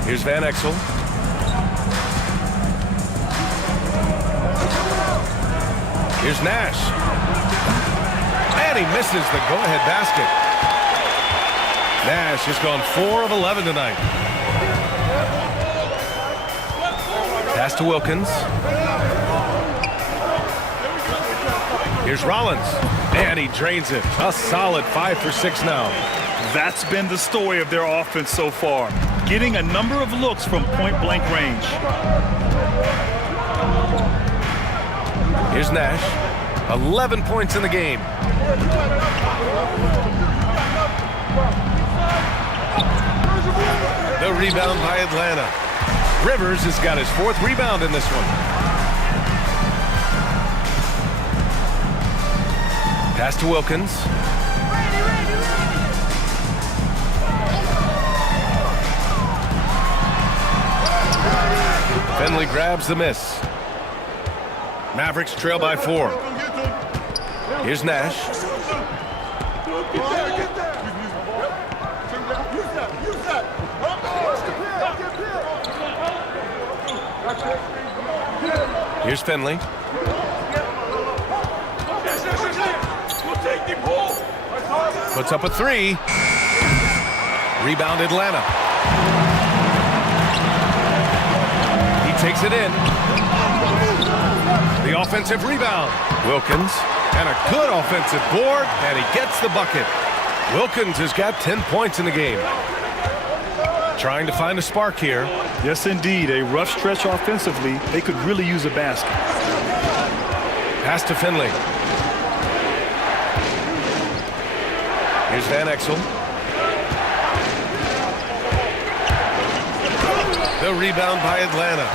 Here's Van Exel. Here's Nash. And he misses the go-ahead basket. Nash has gone 4 of 11 tonight. Pass to Wilkins. Here's Rollins. And he drains it. A solid 5 for 6 now. That's been the story of their offense so far. Getting a number of looks from point-blank range. Here's Nash. 11 points in the game. The rebound by Atlanta. Rivers has got his 4th rebound in this one. Pass to Wilkins. Finley grabs the miss. Mavericks trail by 4. Here's Nash. Here's Finley. Puts up a 3. Rebound Atlanta. He takes it in. The offensive rebound. Wilkins. And a good offensive board. And he gets the bucket. Wilkins has got 10 points in the game. Trying to find a spark here. Yes, indeed. A rough stretch offensively. They could really use a basket. Pass to Finley. Here's Van Exel. The rebound by Atlanta.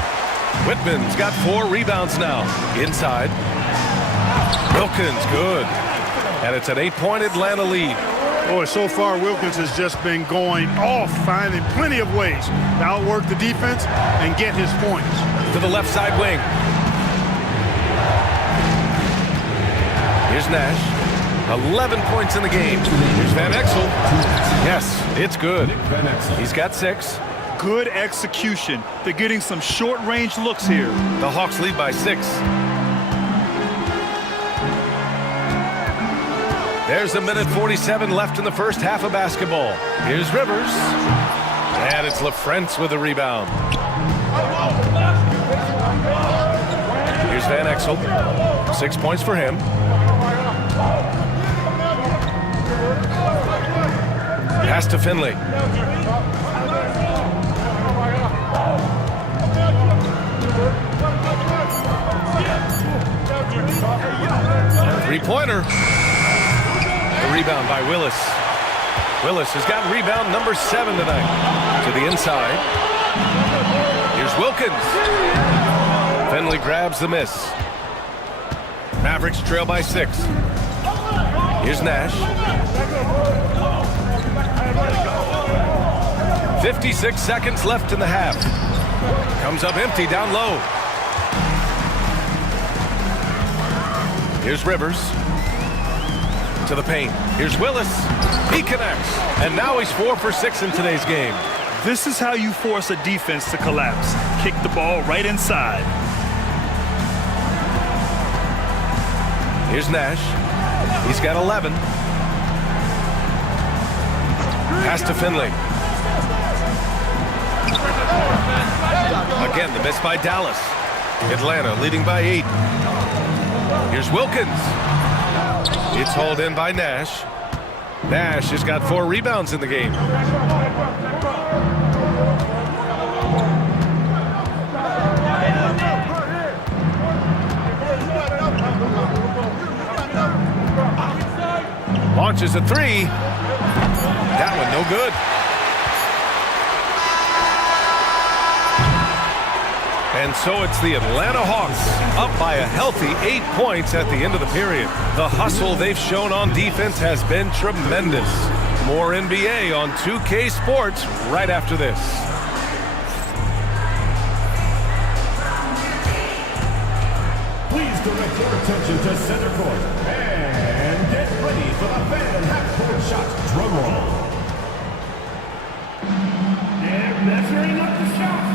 Whitman's got 4 rebounds now. Inside. Wilkins, good. And it's an 8-point Atlanta lead. Boy, so far Wilkins has just been going off, finding plenty of ways to outwork the defense and get his points. To the left side wing. Here's Nash. 11 points in the game. Here's Van Exel. Yes, it's good. He's got 6. Good execution. They're getting some short-range looks here. The Hawks lead by 6. There's 1:47 left in the first half of basketball. Here's Rivers. And it's LaFrentz with the rebound. Here's Van Exel. 6 points for him. Pass to Finley. Three-pointer. The rebound by Willis. Willis has got rebound number 7 tonight. To the inside. Here's Wilkins. Finley grabs the miss. Mavericks trail by 6. Here's Nash. 56 seconds left in the half. Comes up empty down low. Here's Rivers. To the paint. Here's Willis. He connects. And now he's 4 for 6 in today's game. This is how you force a defense to collapse. Kick the ball right inside. Here's Nash. He's got 11. Pass to Finley. Again, the miss by Dallas. Atlanta leading by 8. Here's Wilkins. It's hauled in by Nash. Nash has got 4 rebounds in the game. Launches a 3. That one no good. And so it's the Atlanta Hawks up by a healthy 8 points at the end of the period. The hustle they've shown on defense has been tremendous. More NBA on 2K Sports right after this. Please direct your attention to center court and get ready for the fan half-court shot drum roll. They're measuring up the shot.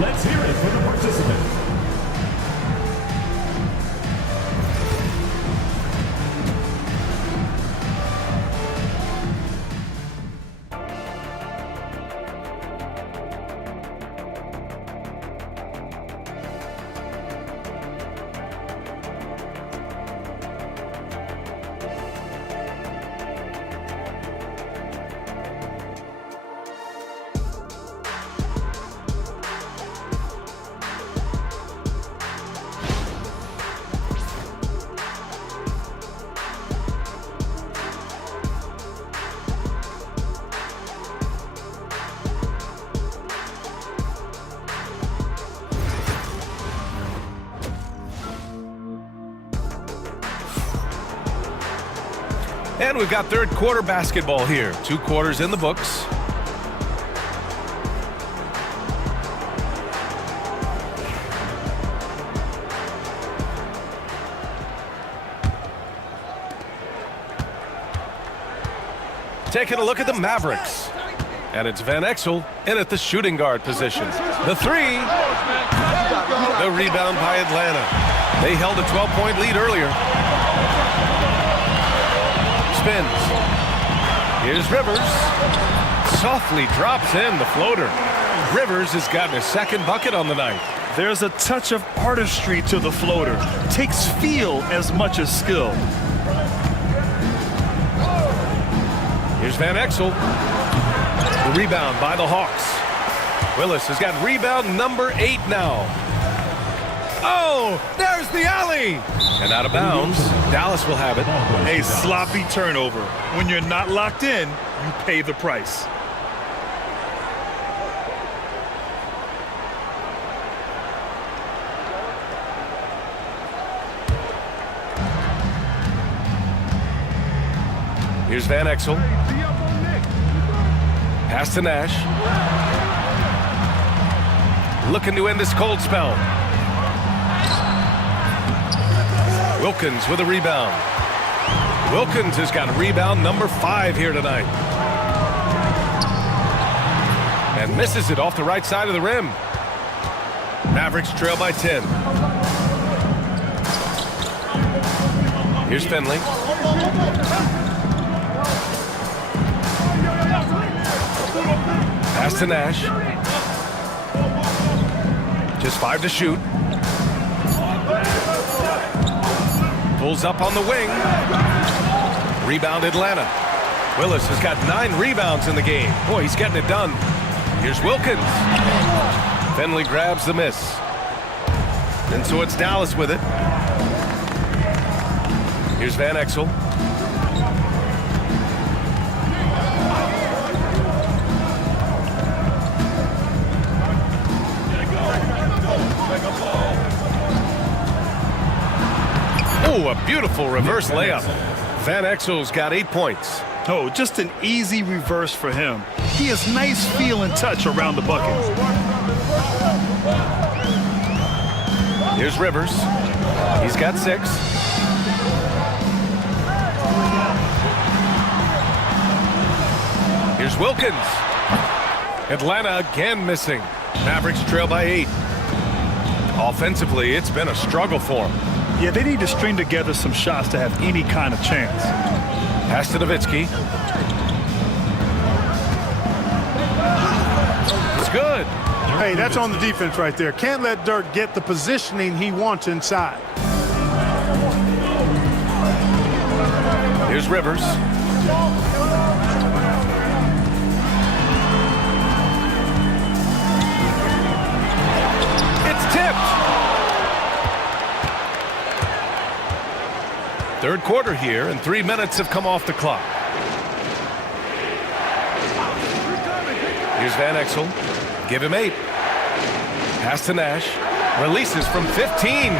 Let's hear it for the participants. And we've got third quarter basketball here. 2 quarters in the books. Taking a look at the Mavericks. And it's Van Exel in at the shooting guard position. The 3. The rebound by Atlanta. They held a 12-point lead earlier. Spins. Here's Rivers. Softly drops in the floater. Rivers has gotten his second bucket on the night. There's a touch of artistry to the floater. Takes feel as much as skill. Here's Van Exel. The rebound by the Hawks. Willis has got rebound number 8 now. Oh, there's the alley. And out of bounds. Dallas will have it. A sloppy turnover. When you're not locked in, you pay the price. Here's Van Exel. Pass to Nash. Looking to end this cold spell. Wilkins with a rebound. Wilkins has got rebound number 5 here tonight. And misses it off the right side of the rim. Mavericks trail by 10. Here's Finley. Pass to Nash. Just 5 to shoot. Pulls up on the wing. Rebound Atlanta. Willis has got 9 rebounds in the game. Boy, he's getting it done. Here's Wilkins. Finley grabs the miss. And so it's Dallas with it. Here's Van Exel. Oh, a beautiful reverse layup. Van Exel's got 8 points. Oh, just an easy reverse for him. He has nice feel and touch around the bucket. Here's Rivers. He's got 6. Here's Wilkins. Atlanta again missing. Mavericks trail by 8. Offensively, it's been a struggle for them. Yeah, they need to string together some shots to have any kind of chance. Pass to Nowitzki. It's good. Hey, that's on the defense right there. Can't let Dirk get the positioning he wants inside. Here's Rivers. It's tipped. Third quarter here, and 3 minutes have come off the clock. Here's Van Exel. Give him 8. Pass to Nash. Releases from 15.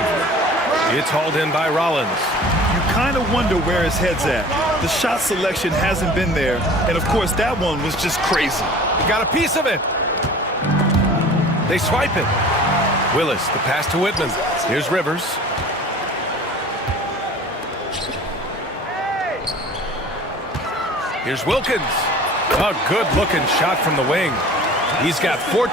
It's hauled in by Rollins. You kind of wonder where his head's at. The shot selection hasn't been there, and of course that one was just crazy. He got a piece of it. They swipe it. Willis, the pass to Whitman. Here's Rivers. Here's Wilkins. A good-looking shot from the wing. He's got 14.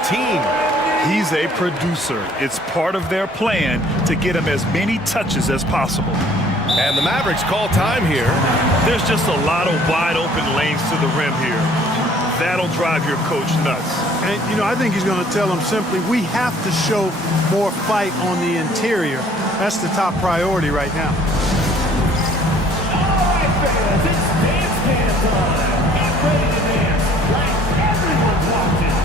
He's a producer. It's part of their plan to get him as many touches as possible. And the Mavericks call time here. There's just a lot of wide-open lanes to the rim here. That'll drive your coach nuts. And, you know, I think he's going to tell them simply, we have to show more fight on the interior. That's the top priority right now. All right, fans, it's dance time. Get ready to dance like everyone's watching.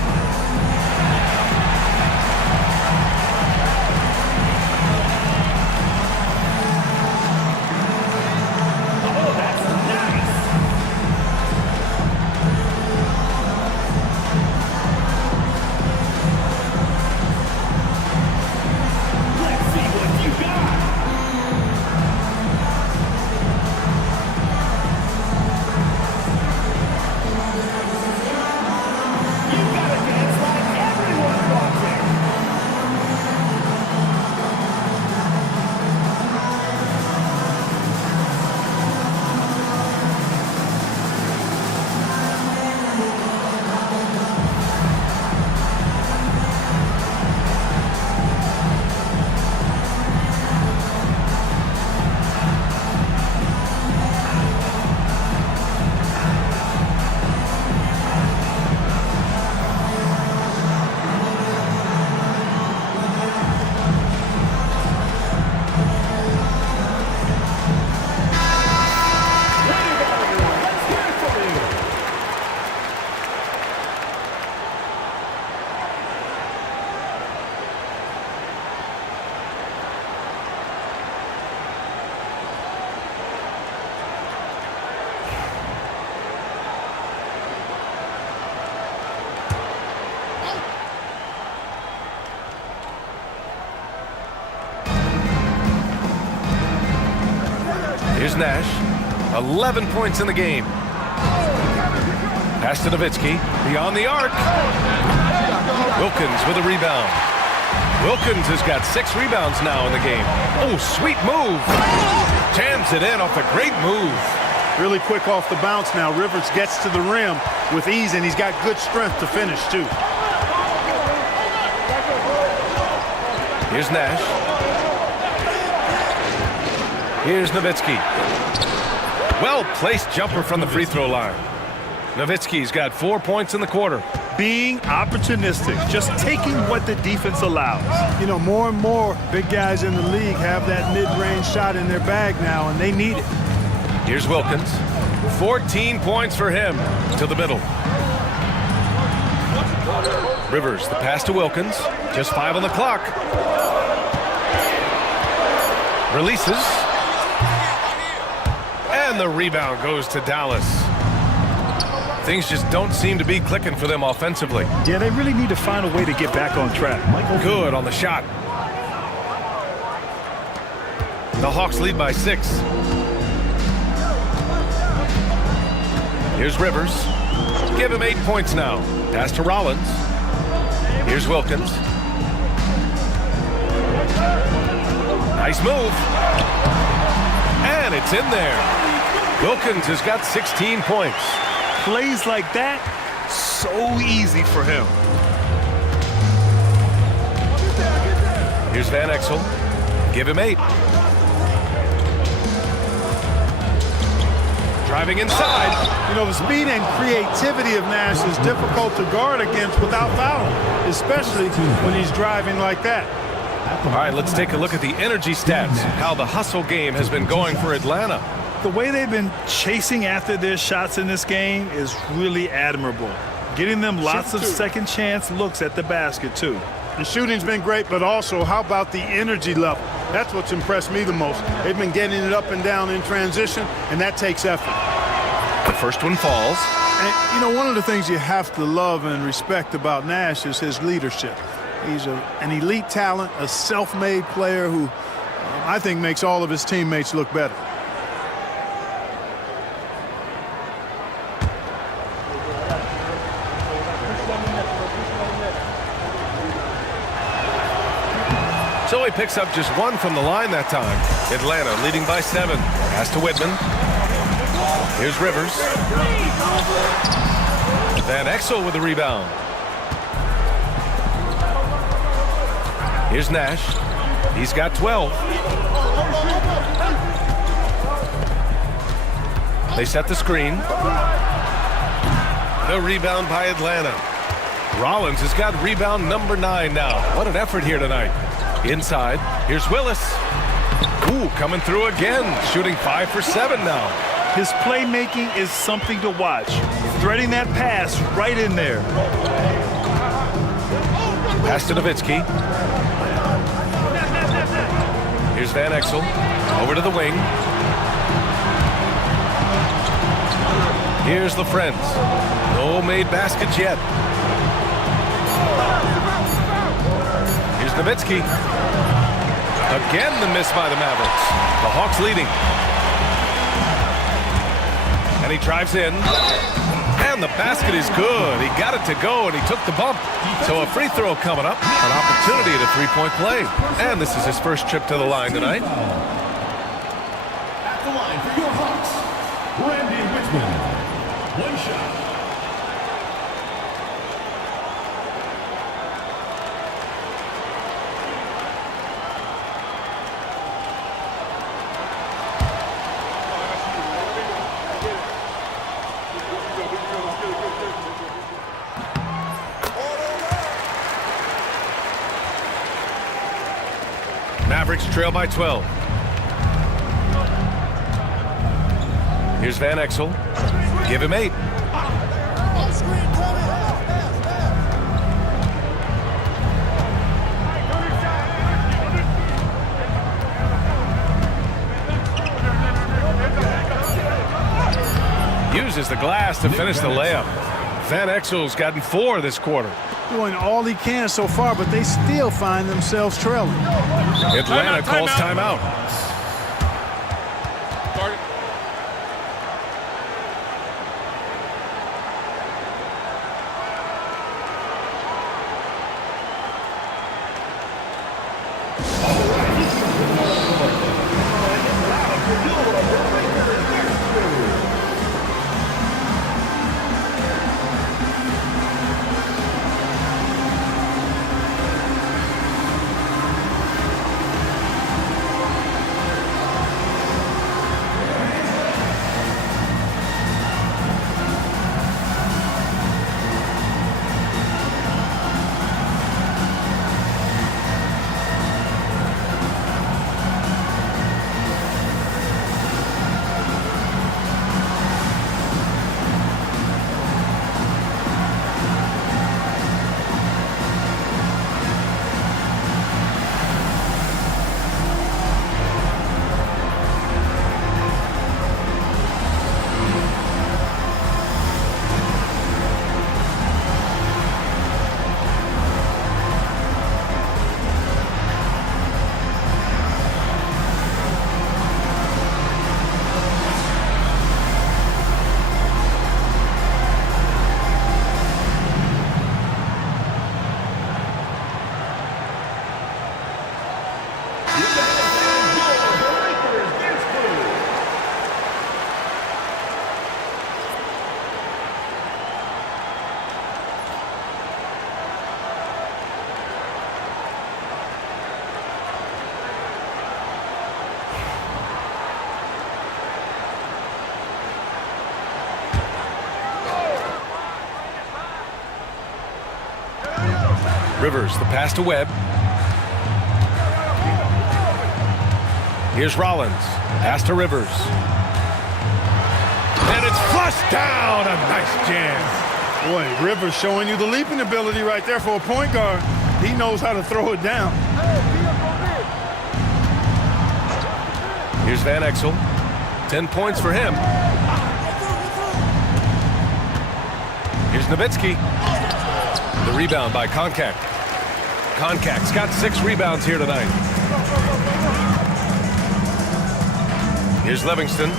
Oh, that's nice. Let's see what you got. Here's Nash. 11 points in the game. Pass to Nowitzki. Beyond the arc. Wilkins with a rebound. Wilkins has got 6 rebounds now in the game. Oh, sweet move. Jams it in off a great move. Really quick off the bounce now. Rivers gets to the rim with ease, and he's got good strength to finish, too. Here's Nash. Here's Nowitzki. Well-placed jumper from the free throw line. Nowitzki's got 4 points in the quarter. Being opportunistic, just taking what the defense allows. You know, more and more big guys in the league have that mid-range shot in their bag now, and they need it. Here's Wilkins. 14 points for him to the middle. Rivers, the pass to Wilkins. Just 5 on the clock. Releases. And the rebound goes to Dallas. Things just don't seem to be clicking for them offensively. Yeah, they really need to find a way to get back on track. Good on the shot. The Hawks lead by 6. Here's Rivers. Give him 8 points now. Pass to Rollins. Here's Wilkins. Nice move. And it's in there. Wilkins has got 16 points. Plays like that, so easy for him. Here's Van Exel. Give him 8. Driving inside. You know, the speed and creativity of Nash is difficult to guard against without fouling, especially when he's driving like that. All right, let's take a look at the energy stats, how the hustle game has been going for Atlanta. The way they've been chasing after their shots in this game is really admirable. Getting them lots of second chance looks at the basket, too. The shooting's been great, but also, how about the energy level? That's what's impressed me the most. They've been getting it up and down in transition, and that takes effort. The first one falls. And, you know, one of the things you have to love and respect about Nash is his leadership. He's an elite talent, a self-made player who I think makes all of his teammates look better. So he picks up just 1 from the line that time. Atlanta leading by 7. Pass to Whitman. Here's Rivers. Van Exel with the rebound. Here's Nash. He's got 12. They set the screen. The rebound by Atlanta. Rollins has got rebound number 9 now. What an effort here tonight. Inside, here's Willis. Ooh, coming through again, shooting 5 for 7 now. His playmaking is something to watch. Threading that pass right in there. Pass to Nowitzki. Here's Van Exel. Over to the wing. Here's the Friends. No made baskets yet. Here's Nowitzki. Again, the miss by the Mavericks. The Hawks leading. And he drives in. And the basket is good. He got it to go, and he took the bump. So a free throw coming up. An opportunity at a three-point play. And this is his first trip to the line tonight. At the line for your Hawks, Randy Whitman. 1 shot. Mavericks trail by 12. Here's Van Exel. Give him 8. Uses the glass to finish the layup. Van Exel's gotten 4 this quarter. Doing all he can so far, but they still find themselves trailing. Atlanta calls timeout. Rivers, the pass to Webb. Here's Rollins. Pass to Rivers. And it's flushed down. A nice jam. Boy, Rivers showing you the leaping ability right there for a point guard. He knows how to throw it down. Here's Van Exel. 10 points for him. Here's Nowitzki. The rebound by Konkak. Konkak's got 6 rebounds here tonight. Here's Livingston.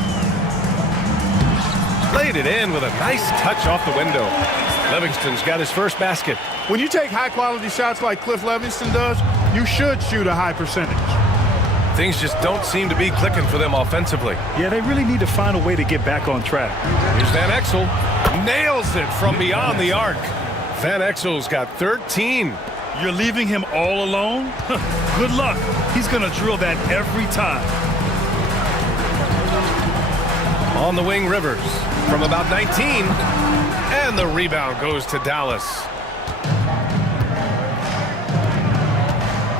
Laid it in with a nice touch off the window. Livingston's got his first basket. When you take high-quality shots like Cliff Livingston does, you should shoot a high percentage. Things just don't seem to be clicking for them offensively. Yeah, they really need to find a way to get back on track. Here's Van Exel. Nails it from beyond the arc. Van Exel's got 13. You're leaving him all alone? Good luck. He's going to drill that every time. On the wing, Rivers from about 19. And the rebound goes to Dallas.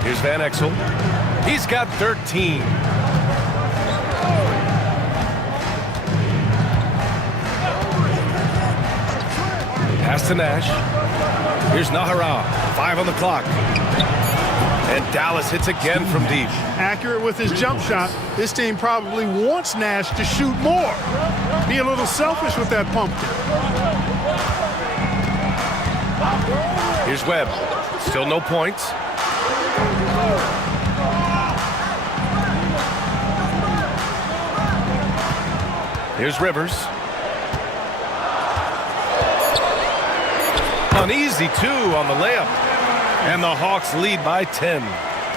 Here's Van Exel. He's got 13. Pass to Nash. Here's Nahara. 5 on the clock. And Dallas hits again from deep. Accurate with his jump shot. This team probably wants Nash to shoot more. Be a little selfish with that pumpkin. Here's Webb. Still no points. Here's Rivers. An easy 2 on the layup. And the Hawks lead by 10.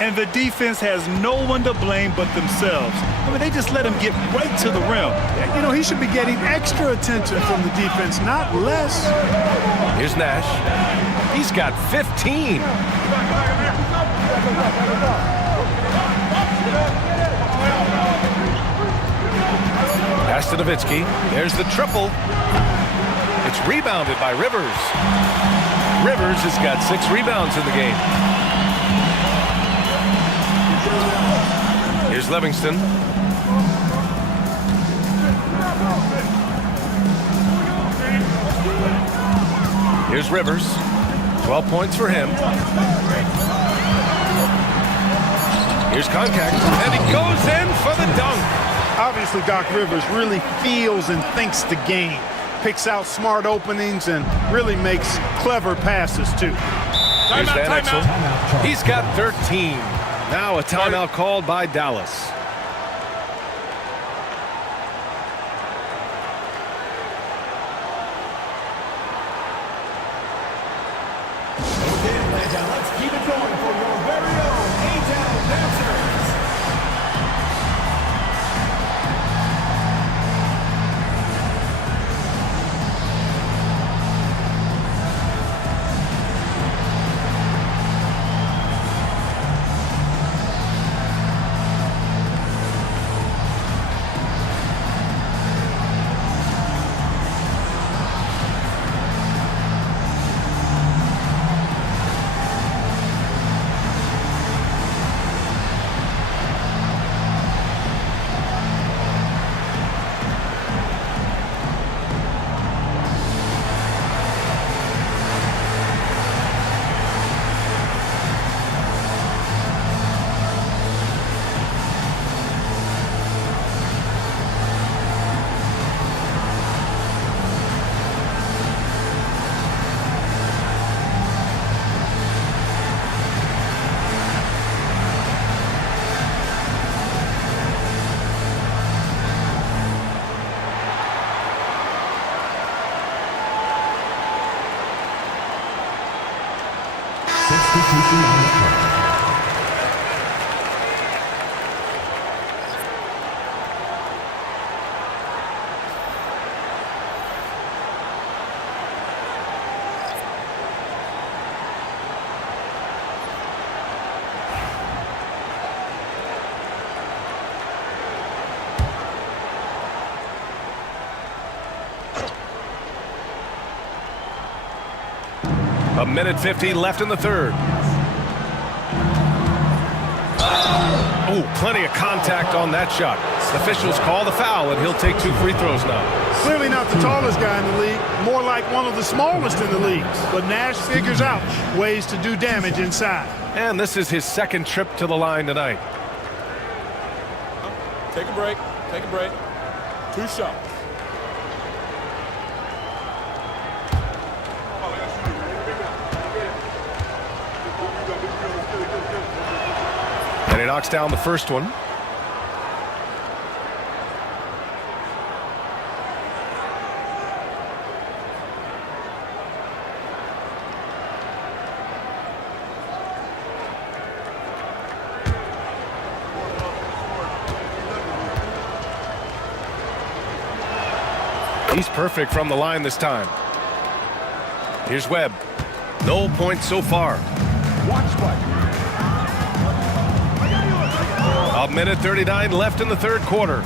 And the defense has no one to blame but themselves. I mean, they just let him get right to the rim. You know, he should be getting extra attention from the defense, not less. Here's Nash. He's got 15. Pass to Nowitzki. There's the triple. It's rebounded by Rivers. Rivers has got 6 rebounds in the game. Here's Livingston. Here's Rivers. 12 points for him. Here's Konkak. And he goes in for the dunk. Obviously, Doc Rivers really feels and thinks the game. Picks out smart openings and really makes clever passes, too. Here's Van Exel. He's got 13. Now a timeout called by Dallas. Let's keep it going for your very own A-Town Dancers. Substitution on the court. A minute 50 left in the third. Oh, plenty of contact on that shot. Officials call the foul, and he'll take 2 free throws now. Clearly not the tallest guy in the league, more like one of the smallest in the league. But Nash figures out ways to do damage inside. And this is his second trip to the line tonight. Take a break. Take a break. 2 shots. And he knocks down the first one. He's perfect from the line this time. Here's Webb. No points so far. A minute 39 left in the third quarter.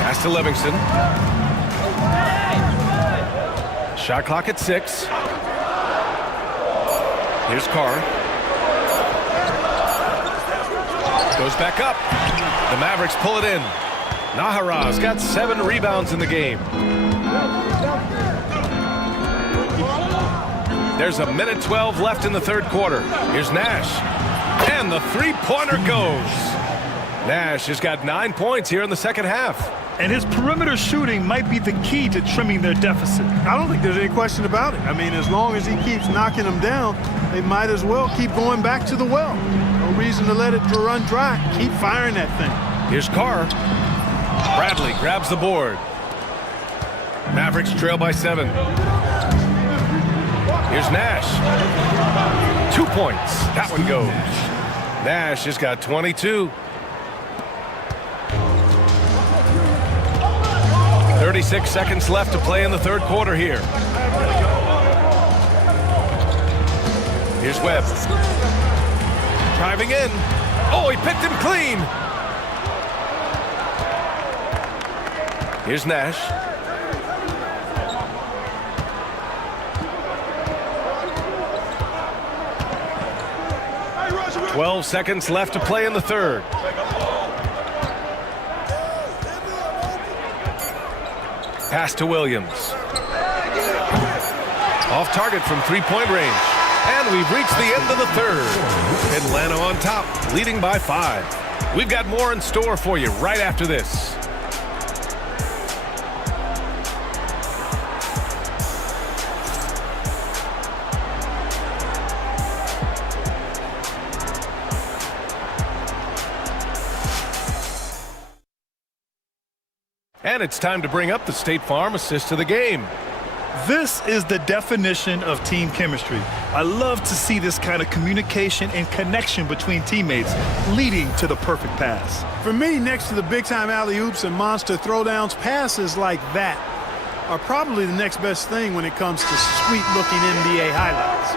Pass to Livingston. Shot clock at 6. Here's Carr. Goes back up. The Mavericks pull it in. Nahara's got 7 rebounds in the game. There's a minute 12 left in the third quarter. Here's Nash. And the three-pointer goes. Nash has got 9 points here in the second half. And his perimeter shooting might be the key to trimming their deficit. I don't think there's any question about it. I mean, as long as he keeps knocking them down, they might as well keep going back to the well. No reason to let it run dry. Keep firing that thing. Here's Carr. Bradley grabs the board. Mavericks trail by 7. Here's Nash. 2 points. That one goes. Nash has got 22. 36 seconds left to play in the third quarter here. Here's Webb. Driving in. Oh, he picked him clean. Here's Nash. "12 seconds left to play in the third. Pass to Williams. Off target from three-point range. And we've reached the end of the third. Atlanta on top, leading by 5. We've got more in store for you right after this. And it's time to bring up the State Farm assist of the game. This is the definition of team chemistry. I love to see this kind of communication and connection between teammates leading to the perfect pass. For me, next to the big-time alley-oops and monster throwdowns, passes like that are probably the next best thing when it comes to sweet-looking NBA highlights.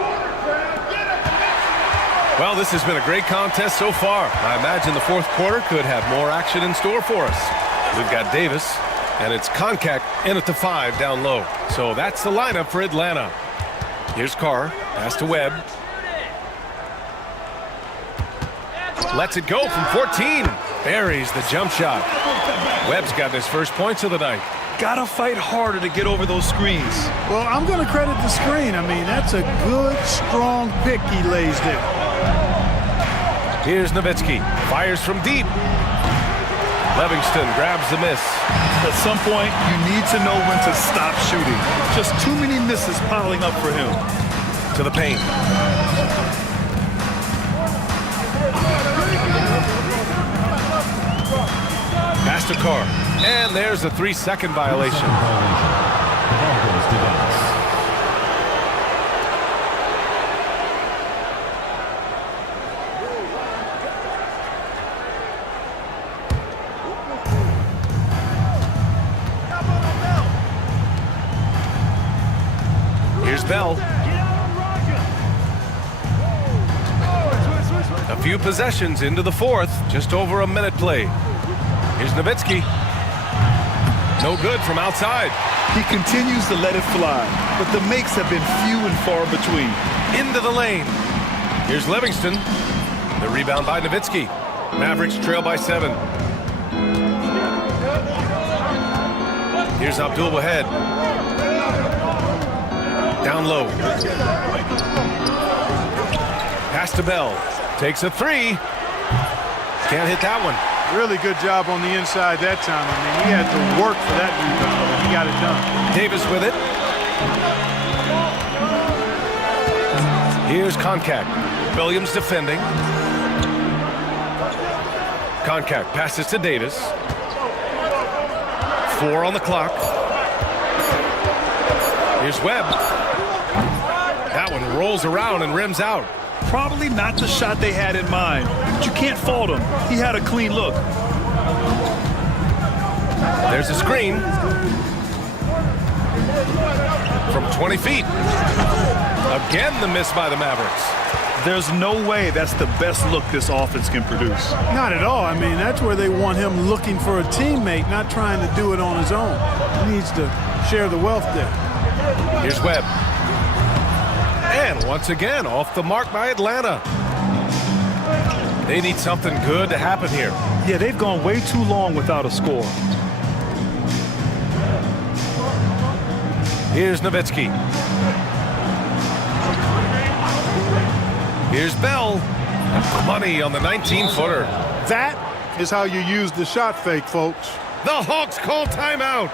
Well, this has been a great contest so far. I imagine the fourth quarter could have more action in store for us. We've got Davis, and it's Koncak in at the 5 down low. So that's the lineup for Atlanta. Here's Carr, pass to Webb. Lets it go from 14. Buries the jump shot. Webb's got his first points of the night. Gotta fight harder to get over those screens. Well, I'm going to credit the screen. I mean, that's a good, strong pick he lays there. Here's Nowitzki. Fires from deep. Livingston grabs the miss. At some point, you need to know when to stop shooting. Just too many misses piling up for him. To the paint. Pass to Carr. And there's a 3-second violation. Here's Bell. A few possessions into the fourth, just over a minute played. Here's Nowitzki. No good from outside. He continues to let it fly, but the makes have been few and far between. Into the lane. Here's Livingston. The rebound by Nowitzki. Mavericks trail by 7. Here's Abdul Wahed. Down low. Pass to Bell. Takes a 3. Can't hit that one. Really good job on the inside that time. I mean, he had to work for that rebound, and he got it done. Davis with it. Here's Koncak. Williams defending. Koncak passes to Davis. 4 on the clock. Here's Webb. That one rolls around and rims out. Probably not the shot they had in mind, but you can't fault him. He had a clean look. There's a screen. From 20 feet. Again, the miss by the Mavericks. There's no way that's the best look this offense can produce. Not at all. I mean, that's where they want him looking for a teammate, not trying to do it on his own. He needs to share the wealth there. Here's Webb. And once again, off the mark by Atlanta. They need something good to happen here. Yeah, they've gone way too long without a score. Here's Nowitzki. Here's Bell. Money on the 19-footer. That is how you use the shot fake, folks. The Hawks call timeout.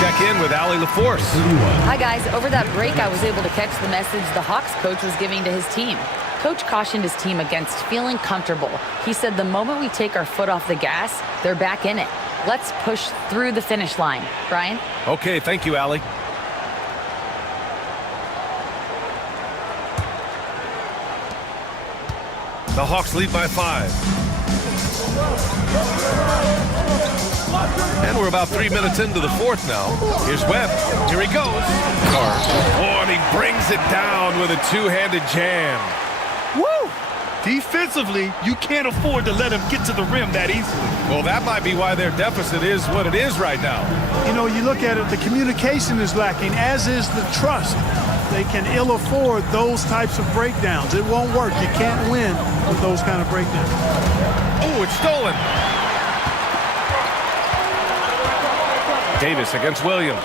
Check in with Allie LaForce. Hi, guys. Over that break, I was able to catch the message the Hawks coach was giving to his team. Coach cautioned his team against feeling comfortable. He said the moment we take our foot off the gas, they're back in it. Let's push through the finish line. Brian? Okay, thank you, Allie. The Hawks lead by 5. And we're about 3 minutes into the fourth now. Here's Webb. Here he goes. Oh, and he brings it down with a two-handed jam. Woo! Defensively, you can't afford to let him get to the rim that easily. Well, that might be why their deficit is what it is right now. You know, you look at it, the communication is lacking, as is the trust. They can ill afford those types of breakdowns. It won't work. You can't win with those kind of breakdowns. Oh, it's stolen. Davis against Williams.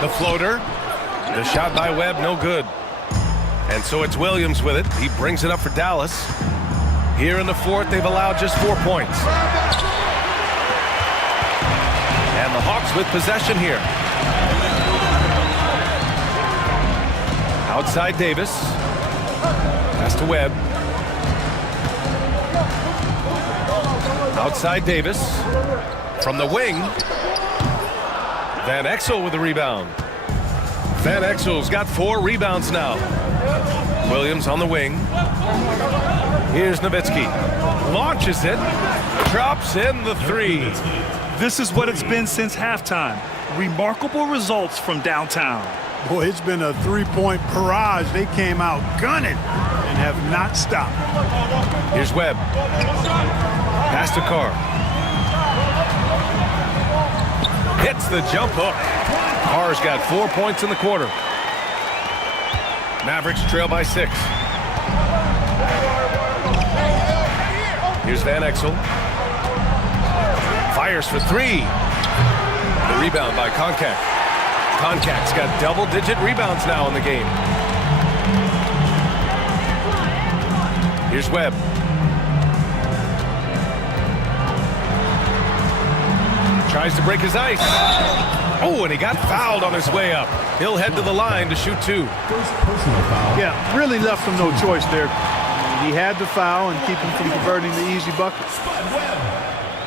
The floater. The shot by Webb, no good. And so it's Williams with it. He brings it up for Dallas. Here in the fourth, they've allowed just 4 points. And the Hawks with possession here. Outside Davis. Pass to Webb. Outside Davis. From the wing. Van Exel with the rebound. Van Exel's got 4 rebounds now. Williams on the wing. Here's Nowitzki. Launches it. Drops in the 3. This is what it's been since halftime. Remarkable results from downtown. Boy, it's been a three-point barrage. They came out gunning, and have not stopped. Here's Webb. Pass to Carr. Hits the jump hook. Carr's got 4 points in the quarter. Mavericks trail by 6. Here's Van Exel. Fires for 3. The rebound by Konkak. Konkak's got double-digit rebounds now in the game. Here's Webb. Tries to break his ice. Oh, and he got fouled on his way up. He'll head to the line to shoot 2. Yeah, really left him no choice there. He had to foul and keep him from converting the easy bucket.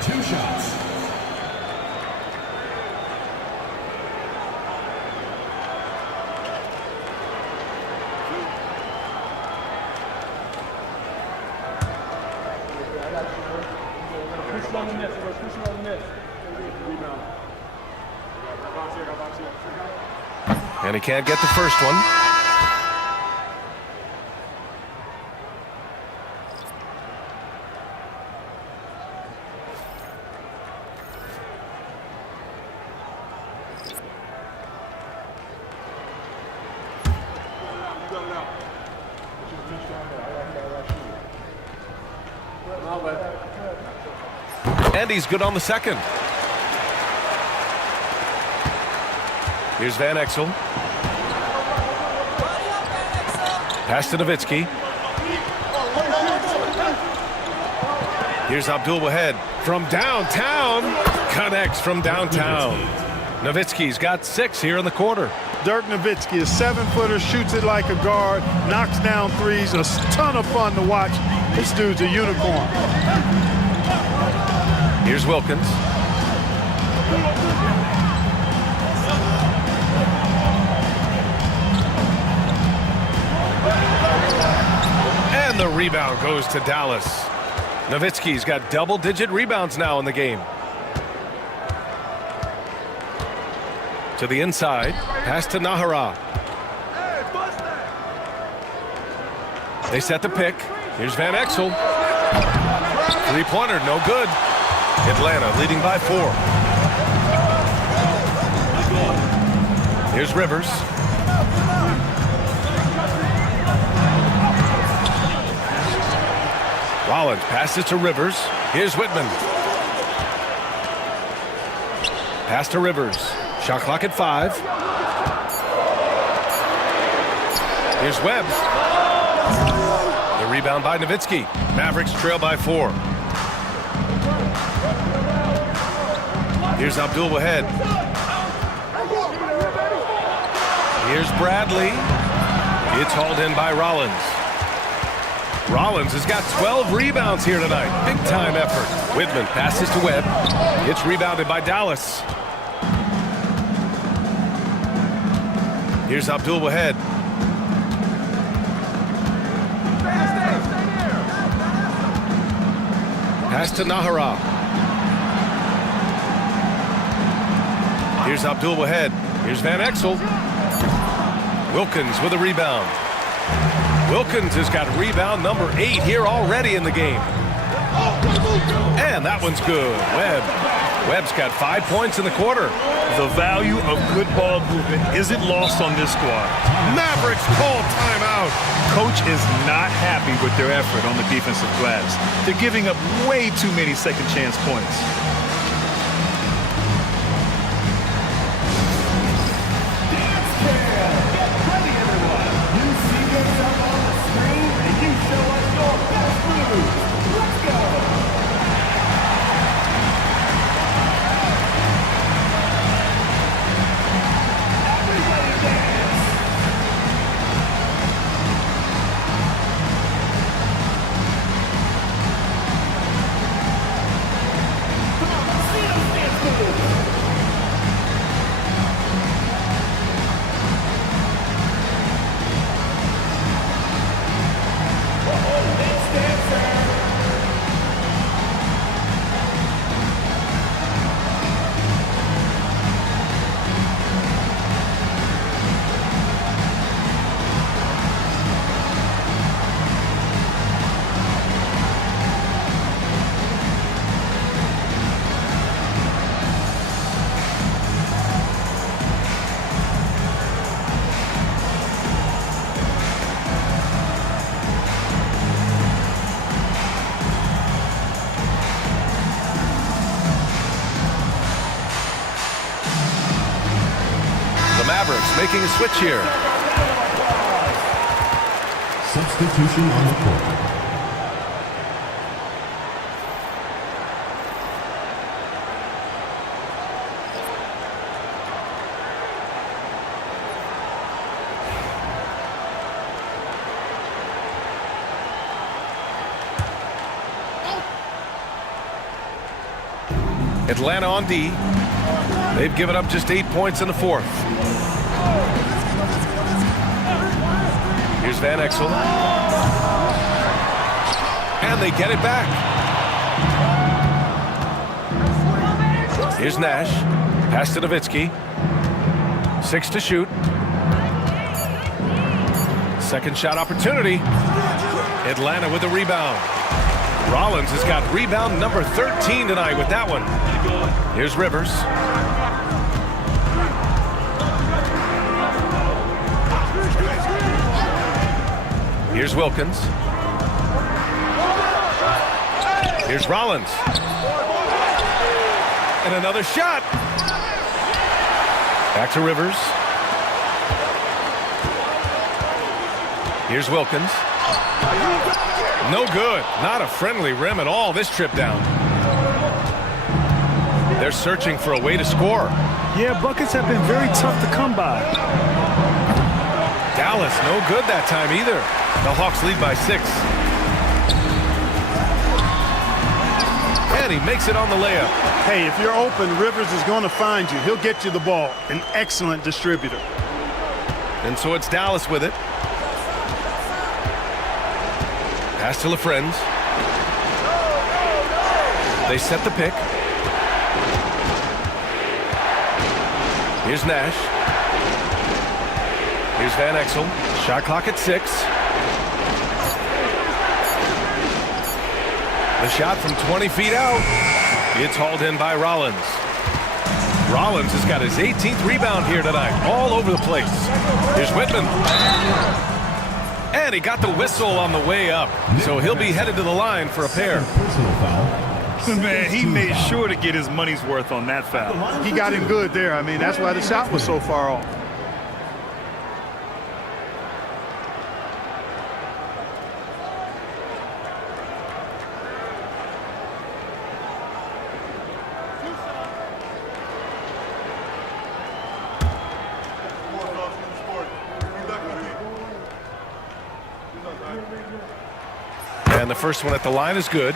2 shots. And he can't get the first one. And he's good on the second. Here's Van Exel. Pass to Nowitzki. Here's Abdul Wahed from downtown. Connects from downtown. Nowitzki's got 6 here in the quarter. Dirk Nowitzki, a 7-footer, shoots it like a guard, knocks down threes, a ton of fun to watch. This dude's a unicorn. Here's Wilkins. And the rebound goes to Dallas. Nowitzki's got double-digit rebounds now in the game. To the inside, pass to Nahara. They set the pick. Here's Van Exel. 3-pointer, no good. Atlanta leading by 4. Here's Rivers. Rollins passes to Rivers. Here's Whitman. Pass to Rivers. Shot clock at 5. Here's Webb. The rebound by Nowitzki. Mavericks trail by 4. Here's Abdul Wahed. Here's Bradley. It's hauled in by Rollins. Rollins has got 12 rebounds here tonight. Big time effort. Whitman passes to Webb. It's rebounded by Dallas. Here's Abdul Wahed. Pass to Nahara. Here's Abdul Wahed. Here's Van Exel. Wilkins with a rebound. Wilkins has got rebound number 8 here already in the game. And that one's good. Webb's got 5 points in the quarter. The value of good ball movement isn't lost on this squad. Mavericks call timeout. Coach is not happy with their effort on the defensive glass. They're giving up way too many second chance points. The Mavericks making a switch here. Substitution on the court. Atlanta on D. They've given up just 8 points in the fourth. Here's Van Exel. And they get it back. Here's Nash. Pass to Nowitzki. 6 to shoot. Second shot opportunity. Atlanta with the rebound. Rollins has got rebound number 13 tonight with that one. Here's Rivers. Here's Wilkins. Here's Rollins. And another shot. Back to Rivers. Here's Wilkins. No good. Not a friendly rim at all this trip down. They're searching for a way to score. Yeah, buckets have been very tough to come by. Dallas, no good that time either. The Hawks lead by 6. And he makes it on the layup. Hey, if you're open, Rivers is going to find you. He'll get you the ball. An excellent distributor. And so it's Dallas with it. Pass to LaFrentz. They set the pick. Here's Nash. Here's Van Exel. Shot clock at 6. The shot from 20 feet out. It's hauled in by Rollins. Rollins has got his 18th rebound here tonight. All over the place. Here's Whitman. And he got the whistle on the way up. So he'll be headed to the line for a pair. Man, he made sure to get his money's worth on that foul. He got him good there. I mean, that's why the shot was so far off. And the first one at the line is good.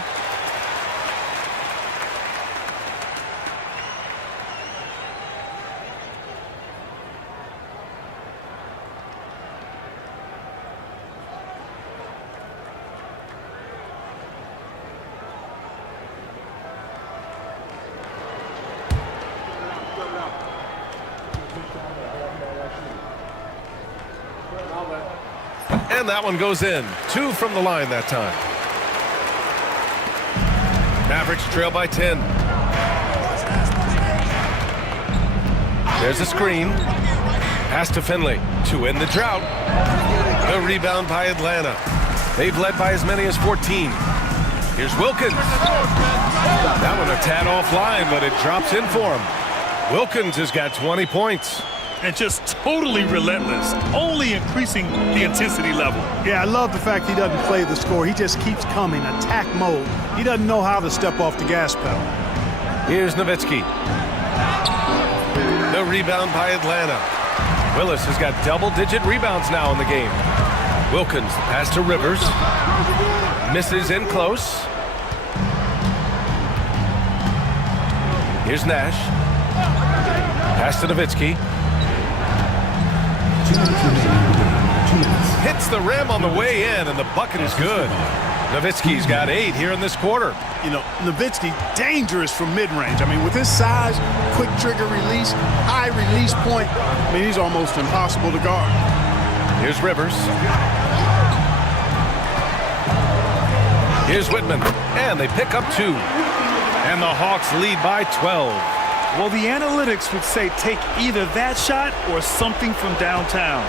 And that one goes in. 2 from the line that time. Mavericks trail by 10. There's a screen. Pass to Finley to end the drought. The rebound by Atlanta. They've led by as many as 14. Here's Wilkins. That one a tad offline, but it drops in for him. Wilkins has got 20 points. And just totally relentless, only increasing the intensity level. Yeah, I love the fact he doesn't play the score. He just keeps coming, attack mode. He doesn't know how to step off the gas pedal. Here's Nowitzki. The rebound by Atlanta. Willis has got double-digit rebounds now in the game. Wilkins, the pass to Rivers. Misses in close. Here's Nash. Pass to Nowitzki. Hits the rim on the way in, and the bucket is good. Nowitzki's got 8 here in this quarter. You know, Nowitzki, dangerous from mid-range. I mean, with his size, quick trigger release, high release point, I mean, he's almost impossible to guard. Here's Rivers. Here's Whitman, and they pick up 2. And the Hawks lead by 12. Well, the analytics would say take either that shot or something from downtown.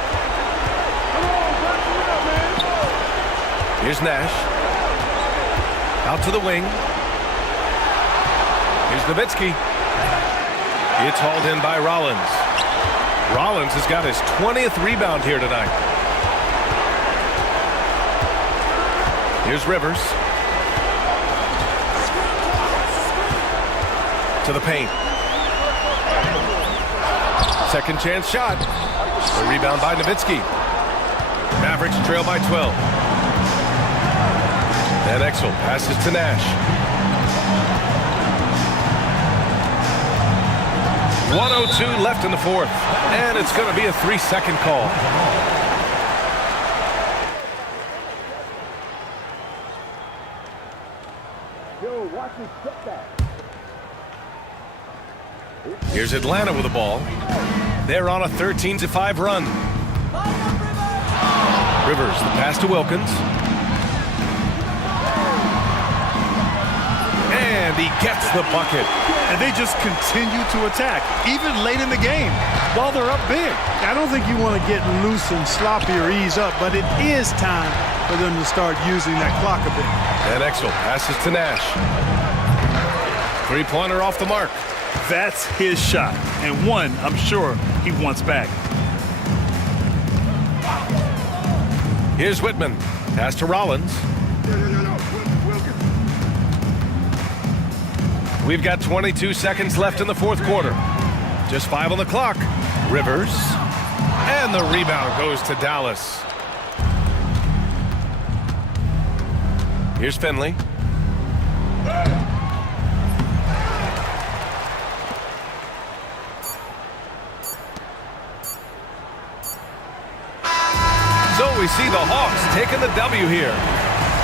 Here's Nash. Out to the wing. Here's Nowitzki. It's hauled in by Rollins. Rollins has got his 20th rebound here tonight. Here's Rivers. To the paint. Second chance shot. A rebound by Nowitzki. Mavericks trail by 12. Van Exel passes to Nash. 1:02 left in the fourth. And it's going to be a 3-second call. Here's Atlanta with the ball. They're on a 13-5 run. Rivers, the pass to Wilkins. And he gets the bucket. And they just continue to attack, even late in the game, while they're up big. I don't think you want to get loose and sloppy or ease up, but it is time for them to start using that clock a bit. Van Exel passes to Nash. Three-pointer off the mark. That's his shot, and one I'm sure he wants back. Here's Whitman. Pass to Rollins. We've got 22 seconds left in the fourth quarter. Just 5 on the clock. Rivers. And the rebound goes to Dallas. Here's Finley. So we see the Hawks taking the W here.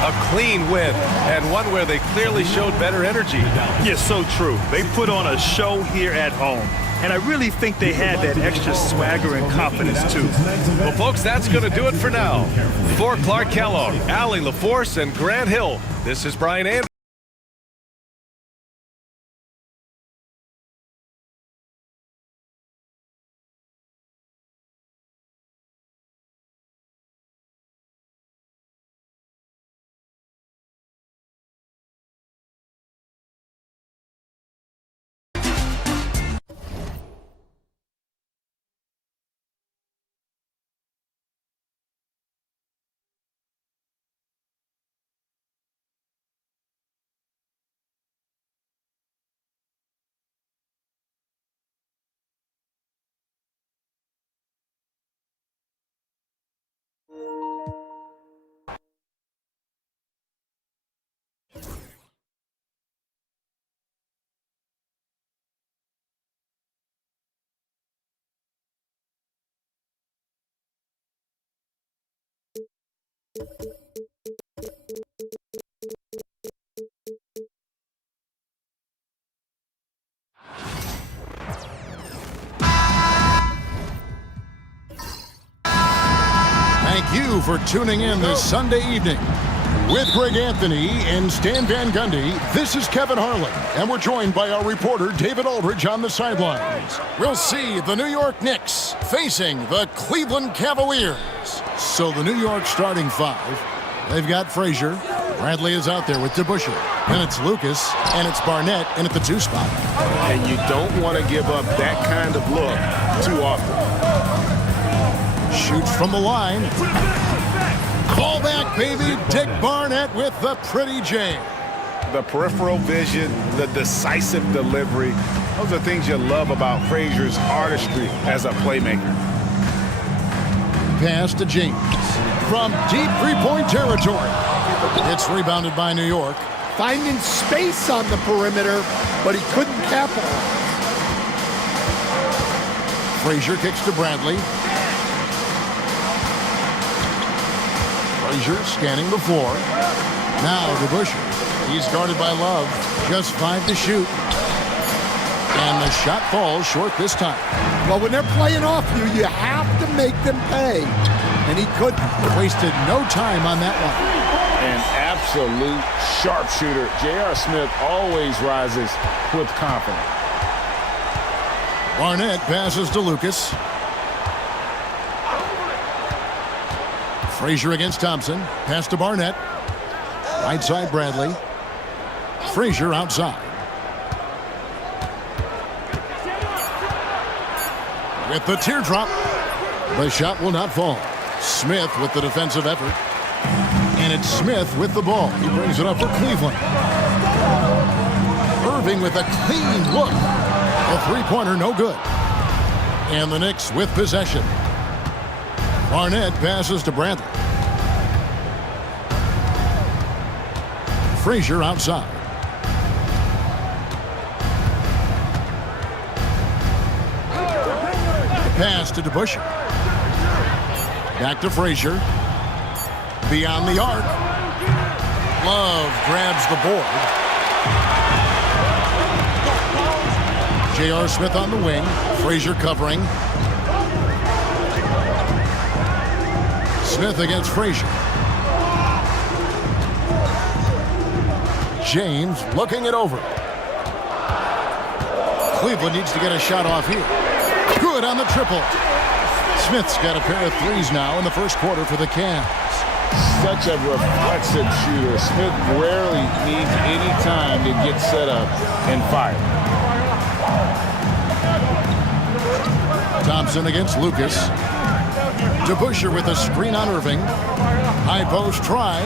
A clean win, and one where they clearly showed better energy. Yes, so true. They put on a show here at home, and I really think they had that extra swagger and confidence, too. Well, folks, that's going to do it for now. For Clark Kellogg, Allie LaForce, and Grant Hill, this is Brian Anderson. Thank you for tuning in this Sunday evening. With Greg Anthony and Stan Van Gundy, this is Kevin Harlan, and we're joined by our reporter David Aldridge on the sidelines. We'll see the New York Knicks facing the Cleveland Cavaliers. So the New York starting five, they've got Frazier. Bradley is out there with DeBusschere. Then it's Lucas, and it's Barnett in at the 2 spot. And you don't want to give up that kind of look too often. Shoots from the line. Call back, baby. Dick Barnett with the pretty J. The peripheral vision, the decisive delivery. Those are things you love about Frazier's artistry as a playmaker. Pass to James. From deep three-point territory. It's rebounded by New York. Finding space on the perimeter, but he couldn't capitalize. Frazier kicks to Bradley. Frazier scanning the floor. Now DeBusschere. He's guarded by Love. Just 5 to shoot. And the shot falls short this time. Well, when they're playing off you, you have to make them pay. And he couldn't. Wasted no time on that one. An absolute sharpshooter. J.R. Smith always rises with confidence. Barnett passes to Lucas. Frazier against Thompson. Pass to Barnett. Right side Bradley. Frazier outside. with the teardrop. The shot will not fall. Smith with the defensive effort. And it's Smith with the ball. He brings it up for Cleveland. Irving with a clean look. A three-pointer, no good. And the Knicks with possession. Barnett passes to Bradley. Frazier outside. Pass to DeBusschere. Back to Frazier. Beyond the arc. Love grabs the board. J.R. Smith on the wing. Frazier covering. Smith against Frazier. James looking it over. Cleveland needs to get a shot off here. Good on the triple. Smith's got a pair of threes now in the first quarter for the Cavs. Such a reflexive shooter. Smith rarely needs any time to get set up and fire. Thompson against Lucas. DeBusschere with a screen on Irving. High post try.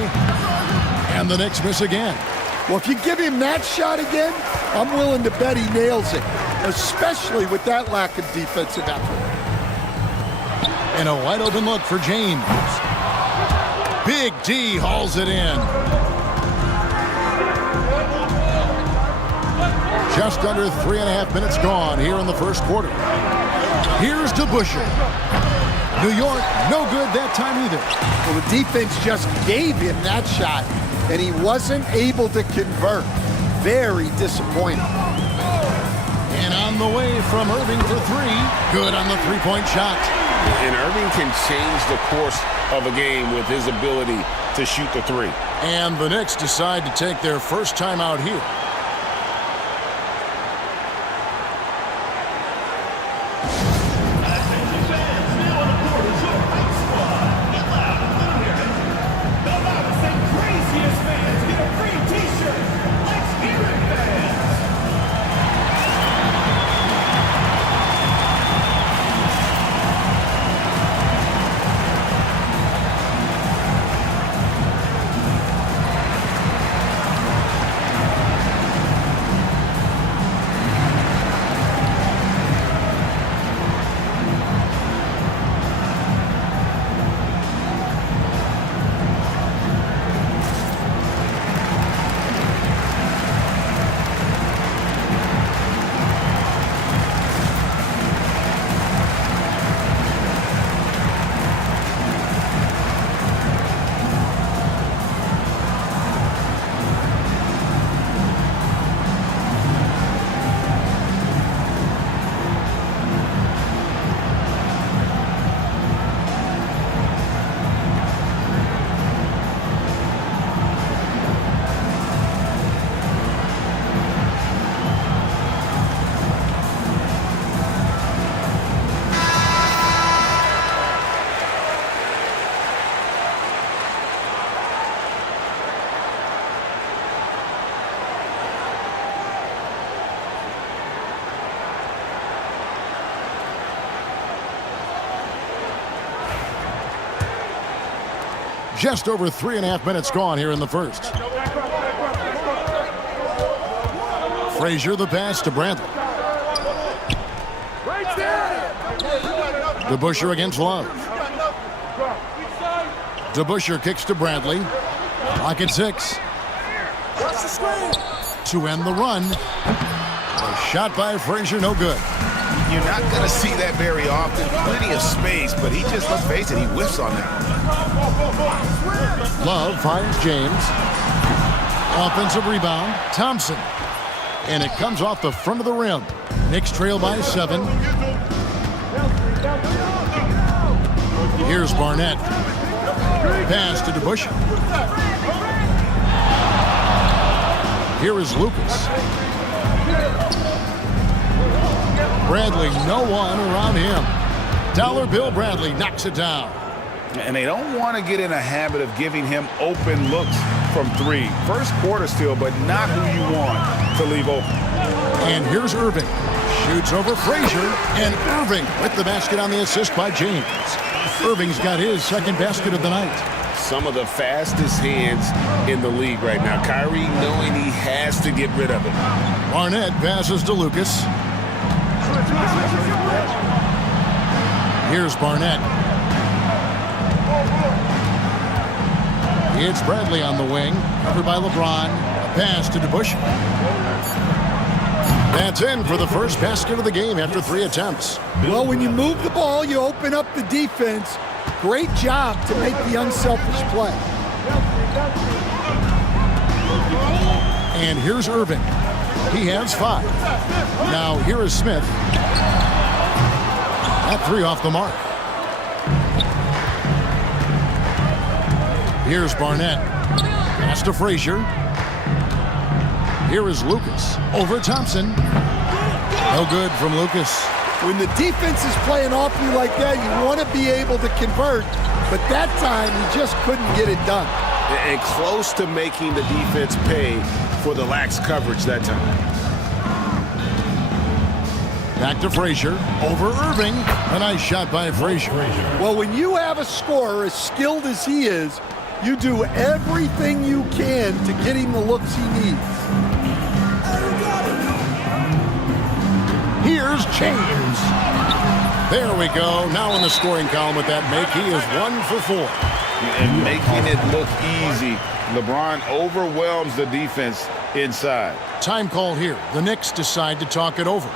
And the Knicks miss again. Well, if you give him that shot again, I'm willing to bet he nails it, especially with that lack of defensive effort. And a wide open look for James. Big D hauls it in. Just under 3.5 minutes gone here in the first quarter. Here's DeBusschere. New York, no good that time either. Well, the defense just gave him that shot, and he wasn't able to convert. Very disappointing. And on the way from Irving for three. Good on the three-point shot. And Irving can change the course of a game with his ability to shoot the three. And the Knicks decide to take their first time out here. Just over 3.5 minutes gone here in the first. Frazier the pass to Bradley. DeBusschere against Love. DeBusschere kicks to Bradley. Clock at 6. To end the run. A shot by Frazier, no good. You're not going to see that very often. Plenty of space, but he just, let's face it, he whiffs on that. Love finds James. Offensive rebound, Thompson. And it comes off the front of the rim. Knicks trail by 7. Here's Barnett. Pass to DeBusschere. Here is Lucas. Bradley, no one around him. Dollar Bill Bradley knocks it down. And they don't want to get in a habit of giving him open looks from three. First quarter still, but not who you want to leave open. And here's Irving. Shoots over Frazier, and Irving with the basket on the assist by James. Irving's got his second basket of the night. Some of the fastest hands in the league right now. Kyrie knowing he has to get rid of it. Barnett passes to Lucas. Here's Barnett. It's Bradley on the wing, covered by LeBron. A pass to DeBush. That's in for the first basket of the game after 3 attempts. Well, when you move the ball, you open up the defense. Great job to make the unselfish play. And here's Irving. He has 5. Now here is Smith. That 3 off the mark. Here's Barnett. Pass to Frazier. Here is Lucas. Over Thompson. No good from Lucas. When the defense is playing off you like that, you want to be able to convert. But that time, you just couldn't get it done. And close to making the defense pay for the lax coverage that time. Back to Frazier. Over Irving. A nice shot by Frazier. Well, when you have a scorer as skilled as he is, you do everything you can to get him the looks he needs. Here's James. There we go. Now in the scoring column with that make, he is 1 for 4. And making it look easy. LeBron overwhelms the defense inside. Time call here. The Knicks decide to talk it over.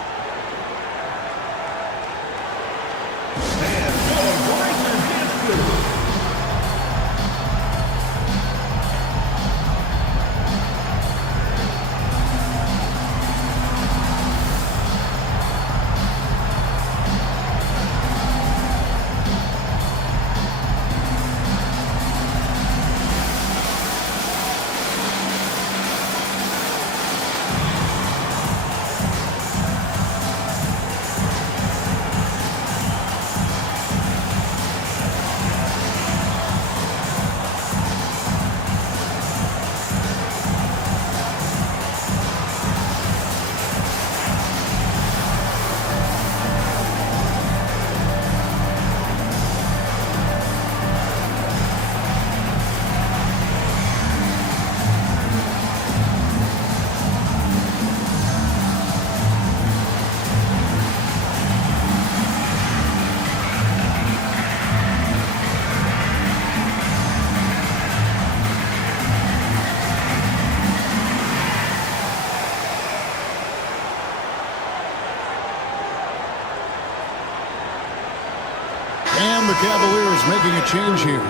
And the Cavaliers making a change here.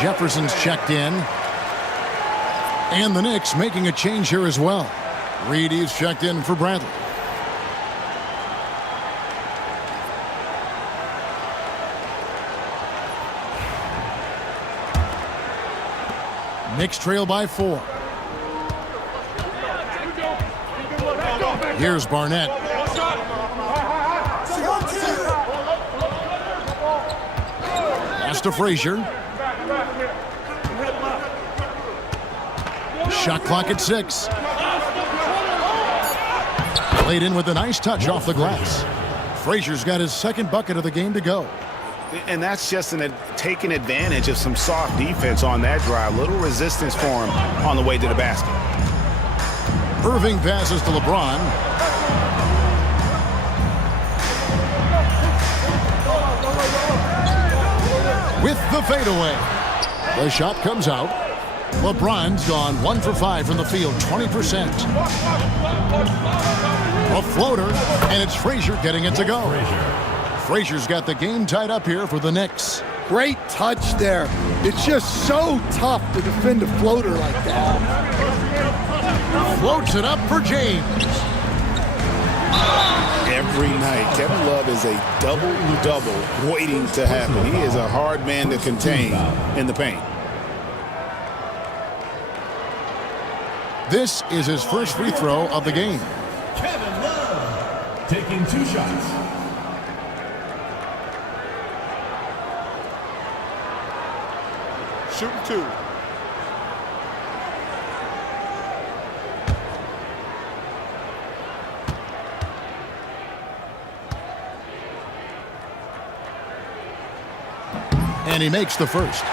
Jefferson's checked in. And the Knicks making a change here as well. Reedy's checked in for Bradley. Knicks trail by 4. Here's Barnett. Pass to Frazier. Shot clock at 6. Played in with a nice touch off the glass. Frazier's got his second bucket of the game to go. And that's just taking advantage of some soft defense on that drive. Little resistance for him on the way to the basket. Irving passes to LeBron. With the fadeaway. The shot comes out. LeBron's gone 1 for 5 from the field, 20%. A floater, and it's Frazier getting it to go. Frazier's got the game tied up here for the Knicks. Great touch there. It's just so tough to defend a floater like that. Floats it up for James. Every night, Kevin Love is a double-double waiting to happen. He is a hard man to contain in the paint. This is his first free throw of the game. Kevin Love taking 2 shots. Shooting 2. And he makes the first.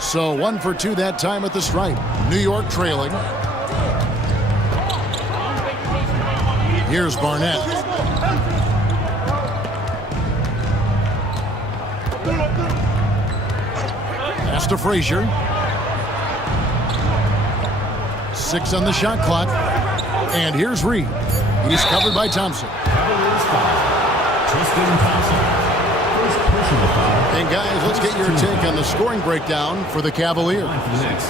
So 1 for 2 that time at the stripe. New York trailing. Here's Barnett. Pass to Frazier. 6 on the shot clock. And here's Reed. He's covered by Thompson. And guys, let's get your take on the scoring breakdown for the Cavaliers.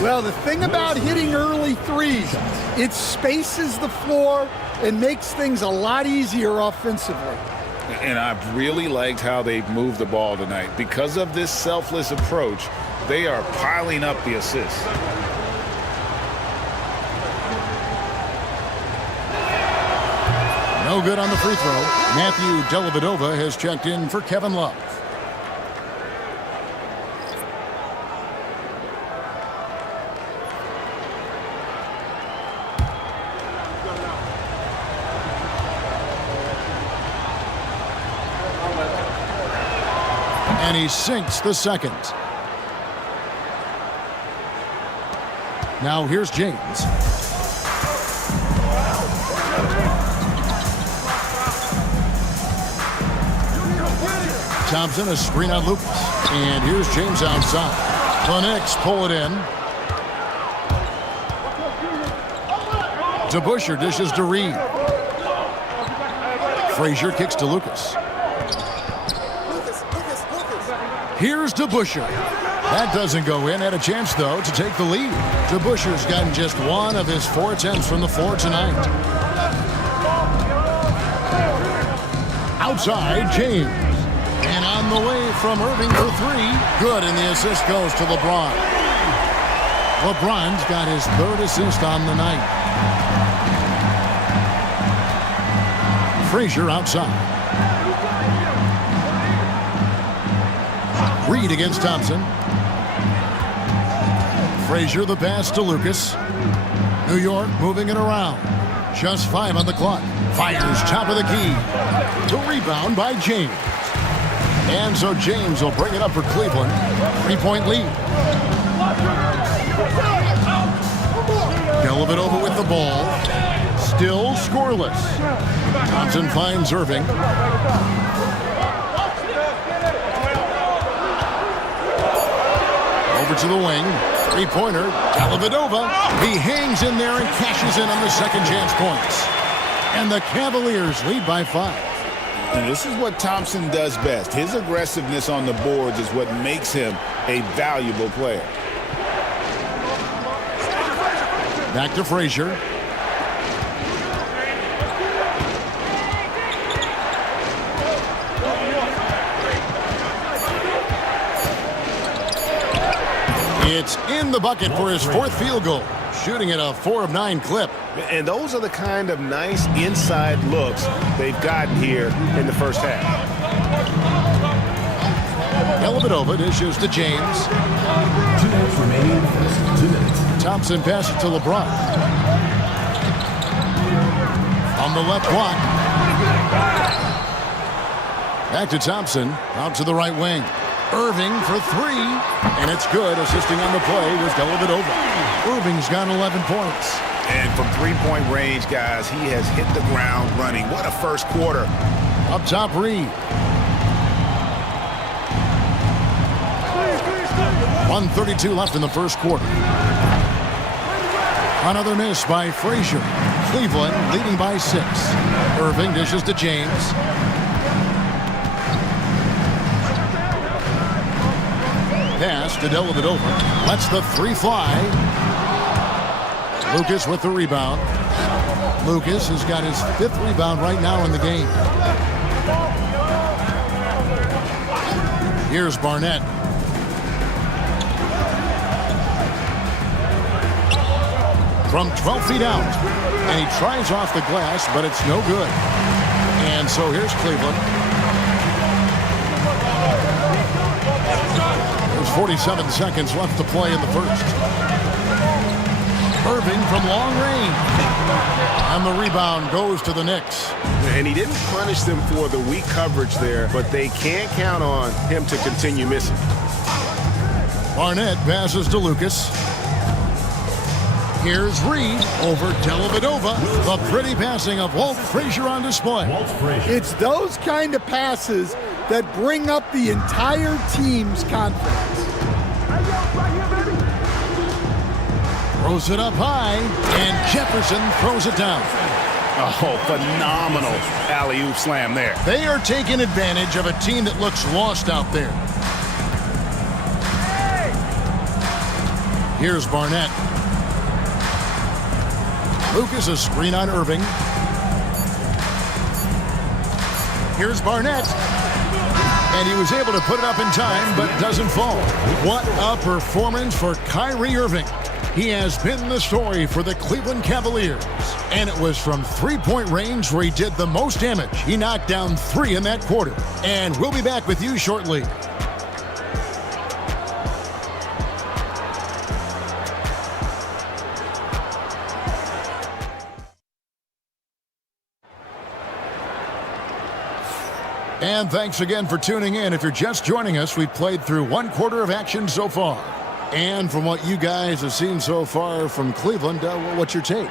Well, the thing about hitting early threes, it spaces the floor and makes things a lot easier offensively. And I've really liked how they've moved the ball tonight. Because of this selfless approach, they are piling up the assists. No good on the free throw. Matthew Dellavedova has checked in for Kevin Love. And he sinks the second. Now here's James. Thompson, a screen on Lucas. And here's James outside. The Knicks pull it in. DeBusschere dishes to Reed. Frazier kicks to Lucas. Here's DeBusschere. That doesn't go in. Had a chance, though, to take the lead. DeBusschere's gotten just 1 of his 4 attempts from the floor tonight. Outside, James. And on the way from Irving for 3. Good, and the assist goes to LeBron. LeBron's got his 3rd assist on the night. Frazier outside. Reed against Thompson. Frazier the pass to Lucas. New York moving it around. Just 5 on the clock. Fires top of the key. The rebound by James. And so James will bring it up for Cleveland. 3-point lead. Dellavedova with the ball. Still scoreless. Thompson finds Irving. Over to the wing. 3-pointer. Dellavedova. He hangs in there and cashes in on the second chance points. And the Cavaliers lead by 5. And this is what Thompson does best. His aggressiveness on the boards is what makes him a valuable player. Back to Frazier. It's in the bucket for his 4th field goal. Shooting at a 4 of 9 clip. And those are the kind of nice inside looks they've gotten here in the first half. Dellavedova dishes to James. 2 minutes remaining. First 2 minutes. Thompson passes to LeBron. On the left block. Back to Thompson. Out to the right wing. Irving for 3. And it's good. Assisting on the play was Dellavedova. Irving's got 11 points. And from 3-point range, guys, he has hit the ground running. What a first quarter. Up top, Reed. 1:32 left in the first quarter. Another miss by Frazier. Cleveland leading by 6. Irving dishes to James. Pass to Dellavedova. Lets the 3 fly. Lucas with the rebound. Lucas has got his 5th rebound right now in the game. Here's Barnett. from 12 feet out. And he tries off the glass, but it's no good. And so here's Cleveland. There's 47 seconds left to play in the first. Irving from long range. And the rebound goes to the Knicks. And he didn't punish them for the weak coverage there, but they can't count on him to continue missing. Barnett passes to Lucas. Here's Reed over Dellavedova. The pretty passing of Walt Frazier on display. It's those kind of passes that bring up the entire team's confidence. Throws it up high, and Jefferson throws it down. Oh, phenomenal alley-oop slam there. They are taking advantage of a team that looks lost out there. Here's Barnett. Lucas, a screen on Irving. Here's Barnett. And he was able to put it up in time, but doesn't fall. What a performance for Kyrie Irving. He has been the story for the Cleveland Cavaliers. And it was from three-point range where he did the most damage. He knocked down 3 in that quarter. And we'll be back with you shortly. And thanks again for tuning in. If you're just joining us, we've played through 1 quarter of action so far. And from what you guys have seen so far from Cleveland, what's your take?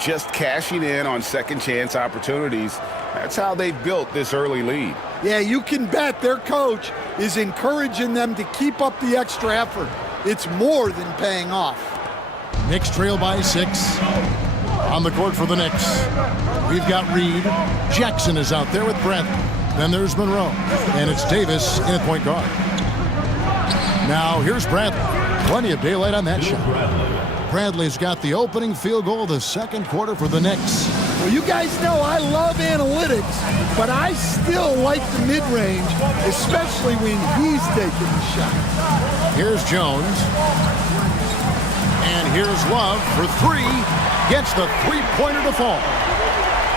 Just cashing in on second chance opportunities. That's how they built this early lead. Yeah, you can bet their coach is encouraging them to keep up the extra effort. It's more than paying off. Knicks trail by 6. On the court for the Knicks, we've got Reed. Jackson is out there with Brent. Then there's Monroe. And it's Davis in at point guard. Now here's Bradley. Plenty of daylight on that shot. Bradley's got the opening field goal of the second quarter for the Knicks. Well, you guys know I love analytics, but I still like the mid-range, especially when he's taking the shot. Here's Jones. And here's Love for 3. Gets the three-pointer to fall.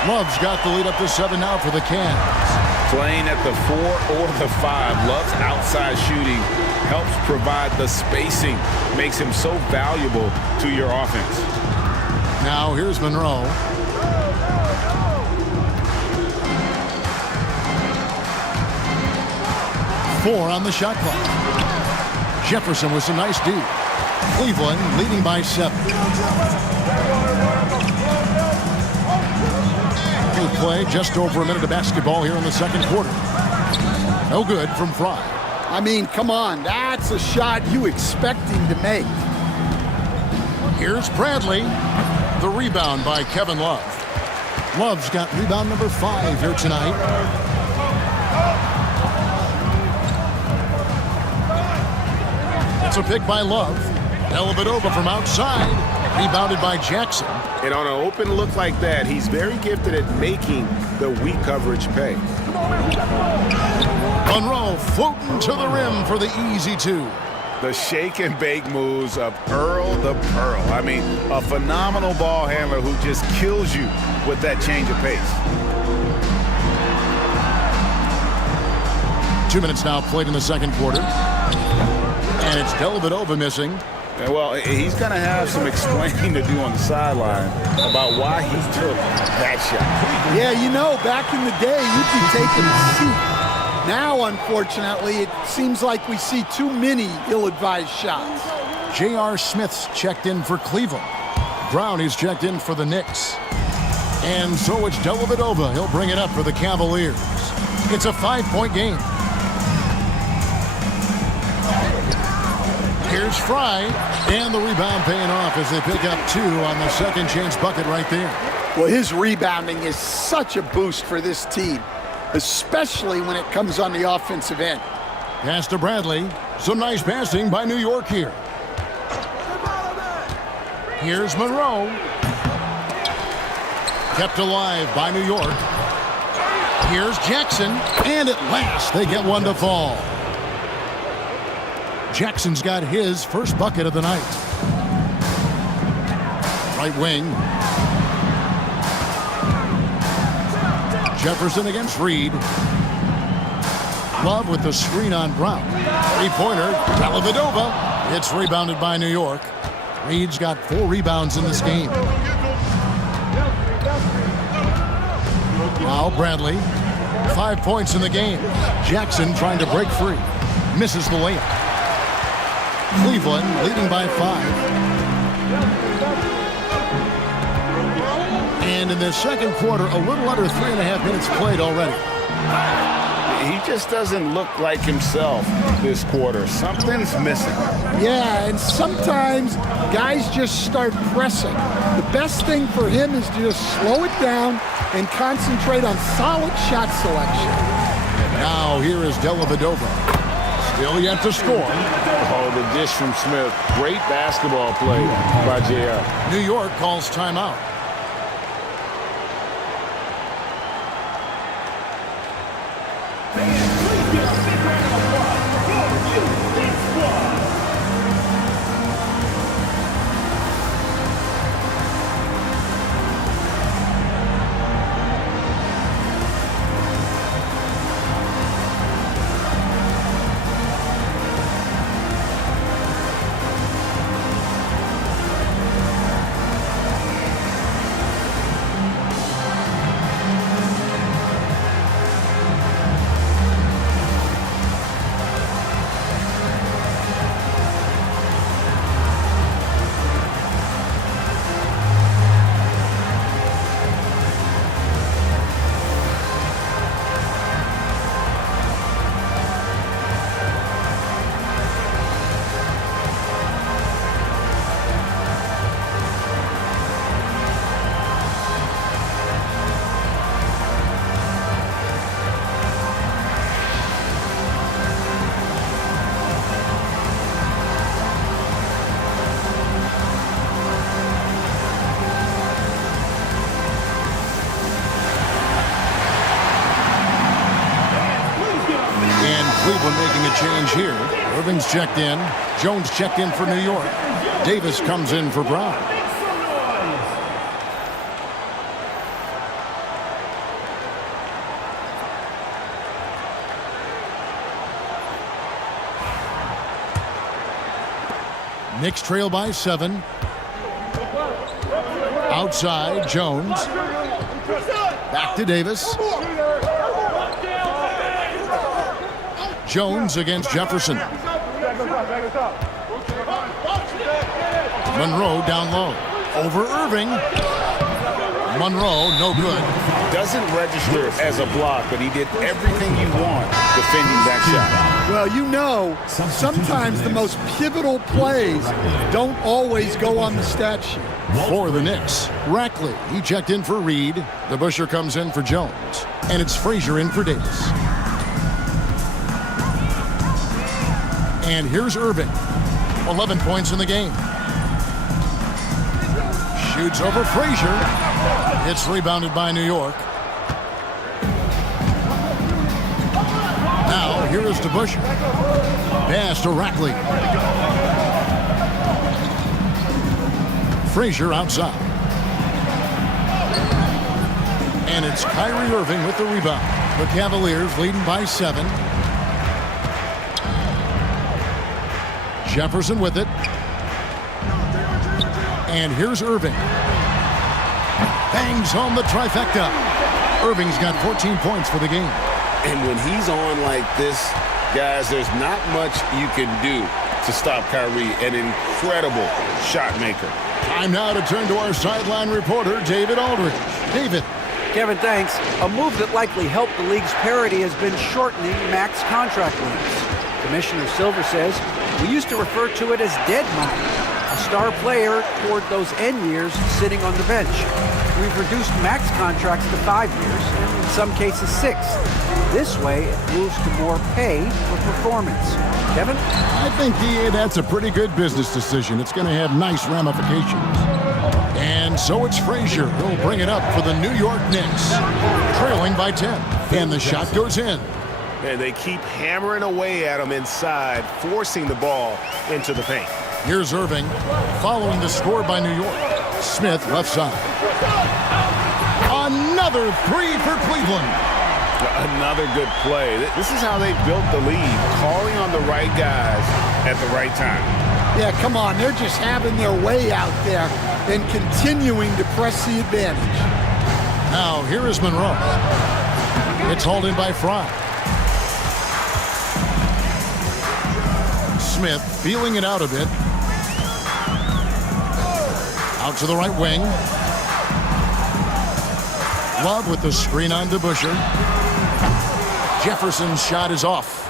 Love's got the lead up to 7 now for the Cavs. Playing at the 4 or the 5, Love's outside shooting helps provide the spacing, makes him so valuable to your offense. Now here's Monroe. Four on the shot clock. Jefferson with some nice D. Cleveland leading by 7. Good play, just over a minute of basketball here in the second quarter. No good from Fry. I mean, come on, that's a shot you expect him to make. Here's Bradley. The rebound by Kevin Love. Love's got rebound number 5 here tonight. It's a pick by Love. Dellavedova from outside. Rebounded by Jackson. And on an open look like that, he's very gifted at making the weak coverage pay. Monroe floating to the rim for the easy 2. The shake and bake moves of Earl the Pearl. I mean, a phenomenal ball handler who just kills you with that change of pace. 2 minutes now played in the second quarter. And it's Dellavedova missing. Well, he's going to have some explaining to do on the sideline about why he took that shot. Yeah, you know, back in the day, you'd be taking a seat. Now, unfortunately, it seems like we see too many ill-advised shots. J.R. Smith's checked in for Cleveland. Brown is checked in for the Knicks. And so it's Dellavedova. He'll bring it up for the Cavaliers. It's a 5-point game. Here's Fry, and the rebound paying off as they pick up 2 on the second chance bucket right there. Well, his rebounding is such a boost for this team, especially when it comes on the offensive end. Pass to Bradley. Some nice passing by New York here. Here's Monroe. Kept alive by New York. Here's Jackson, and at last they get one to fall. Jackson's got his first bucket of the night. Right wing. Jefferson against Reed. Love with the screen on Brown. Three-pointer, Dellavedova. It's rebounded by New York. Reed's got 4 rebounds in this game. Now Bradley, 5 points in the game. Jackson trying to break free. Misses the layup. Cleveland leading by 5. And in the second quarter, a little under 3.5 minutes played already. He just doesn't look like himself this quarter. Something's missing. Yeah, and sometimes guys just start pressing. The best thing for him is to just slow it down and concentrate on solid shot selection. Now here is Dellavedova. Still yet to score. Oh, the dish from Smith. Great basketball play by JR. New York calls timeout. Cleveland making a change here. Irving's checked in. Jones checked in for New York. Davis comes in for Brown. Knicks trail by 7. Outside, Jones. Back to Davis. Jones against Jefferson. Monroe down low. Over Irving. Monroe, no good. Doesn't register as a block, but he did everything you want defending that shot. Well, you know, sometimes the most pivotal plays don't always go on the stat sheet. For the Knicks, Rackley, he checked in for Reed. The Busher comes in for Jones. And it's Frazier in for Davis. And here's Irving. 11 points in the game. Shoots over Frazier. It's rebounded by New York. Now, here is DeBusschere. Pass to Rackley. Frazier outside. And it's Kyrie Irving with the rebound. The Cavaliers leading by 7. Jefferson with it. And here's Irving. Bangs home the trifecta. Irving's got 14 points for the game. And when he's on like this, guys, there's not much you can do to stop Kyrie, an incredible shot maker. Time now to turn to our sideline reporter, David Aldridge. David. Kevin, thanks. A move that likely helped the league's parity has been shortening max contract lengths. Commissioner Silver says we used to refer to it as dead money, a star player toward those end years sitting on the bench. We've reduced max contracts to 5 years, and in some cases 6. This way, it moves to more pay for performance. Kevin? I think that's a pretty good business decision. It's going to have nice ramifications. And so it's Frazier. He'll bring it up for the New York Knicks, trailing by 10. And the shot goes in. And they keep hammering away at him inside, forcing the ball into the paint. Here's Irving, following the score by New York. Smith left side. Another three for Cleveland. Another good play. This is how they built the lead, calling on the right guys at the right time. Yeah, come on. They're just having their way out there and continuing to press the advantage. Now, here is Monroe. It's hauled in by Fry. Smith feeling it out a bit. Out to the right wing. Love with the screen on to Busher. Jefferson's shot is off.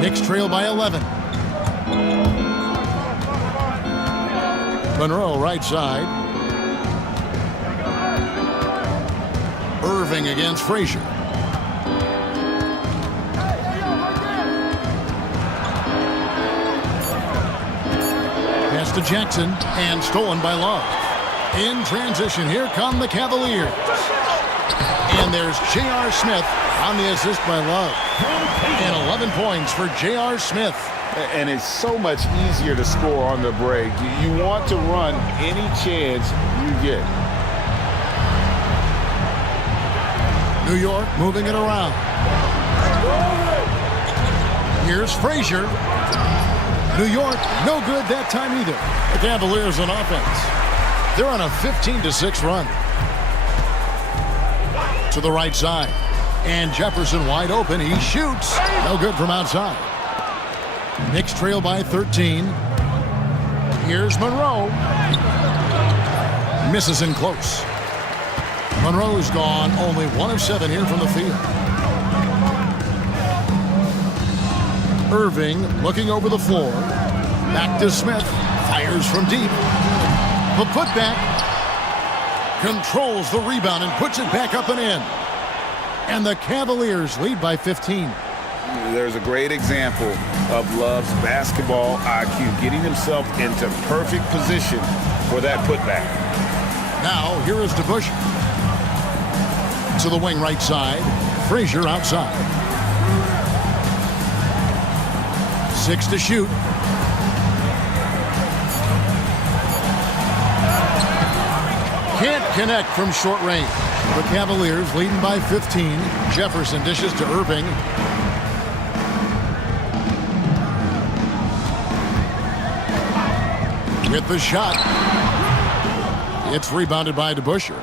Knicks trail by 11. Monroe right side. Irving against Frazier. Pass to Jackson and stolen by Love. In transition, here come the Cavaliers. And there's J.R. Smith on the assist by Love. And 11 points for J.R. Smith. And it's so much easier to score on the break. You want to run any chance you get. New York moving it around. Here's Frazier. New York, no good that time either. The Cavaliers on offense. They're on a 15-6 run. To the right side. And Jefferson wide open. He shoots. No good from outside. Knicks trail by 13. Here's Monroe. Misses in close. Monroe's gone only 1 of 7 here from the field. Irving looking over the floor. Back to Smith. Fires from deep. The putback. Controls the rebound and puts it back up and in. And the Cavaliers lead by 15. There's a great example of Love's basketball IQ, getting himself into perfect position for that putback. Now, here is DeBush. To the wing right side. Frazier outside. 6 to shoot. Can't connect from short range. The Cavaliers leading by 15. Jefferson dishes to Irving. With the shot. It's rebounded by DeBuscher.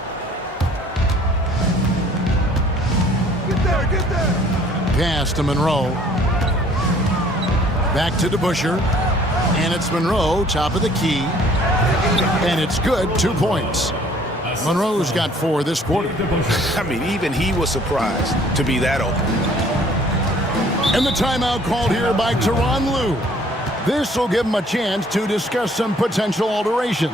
Get there. Pass to Monroe. Back to DeBuscher. And it's Monroe, top of the key. And it's good, 2 points. Monroe's got 4 this quarter. I mean, even he was surprised to be that open. And the timeout called here by Tyronn Lue. This will give him a chance to discuss some potential alterations.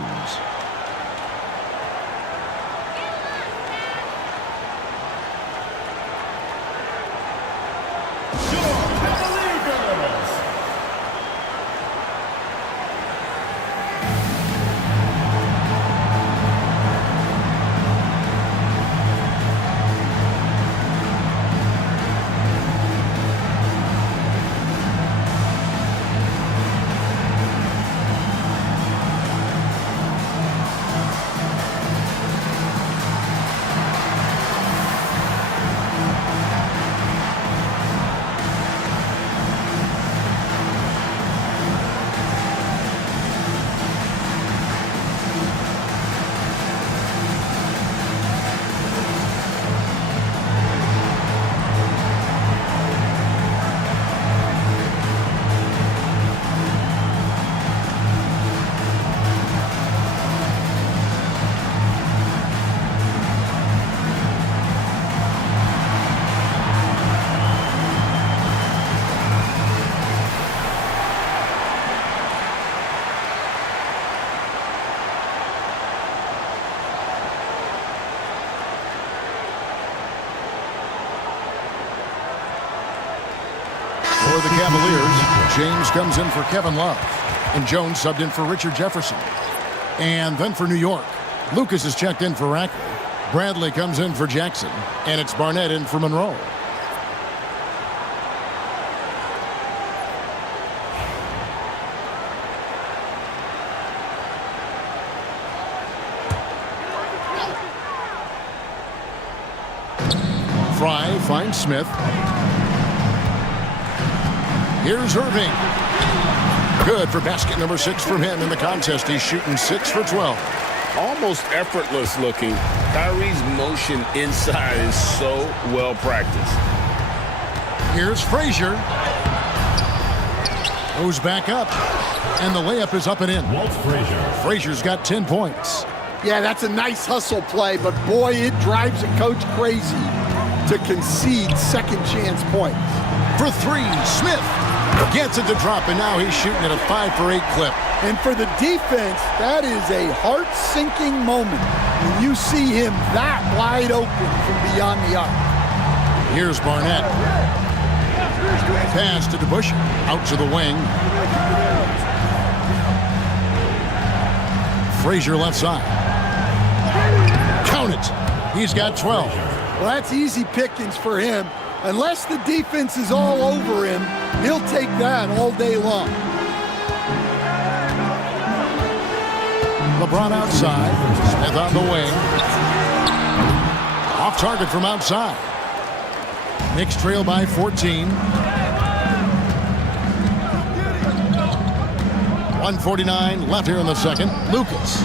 For the Cavaliers, James comes in for Kevin Love. And Jones subbed in for Richard Jefferson. And then for New York, Lucas is checked in for Rackley. Bradley comes in for Jackson. And it's Barnett in for Monroe. Fry finds Smith. Here's Irving. Good for basket number 6 from him in the contest. He's shooting 6 for 12. Almost effortless looking. Kyrie's motion inside is so well practiced. Here's Frazier. Goes back up. And the layup is up and in. Walt Frazier. Frazier's got 10 points. Yeah, that's a nice hustle play, but boy, it drives a coach crazy to concede second chance points. For 3, Smith gets it to drop, and now he's shooting at a 5 for 8 clip. And for the defense, that is a heart-sinking moment when you see him that wide open from beyond the arc. Here's Barnett. Pass to DeBusch, out to the wing. Frazier left side. Count it. He's got 12. Well, that's easy pickings for him. Unless the defense is all over him, he'll take that all day long. LeBron outside. Smith on the wing. Off target from outside. Knicks trail by 14. 1:49 left here in the second. Lucas.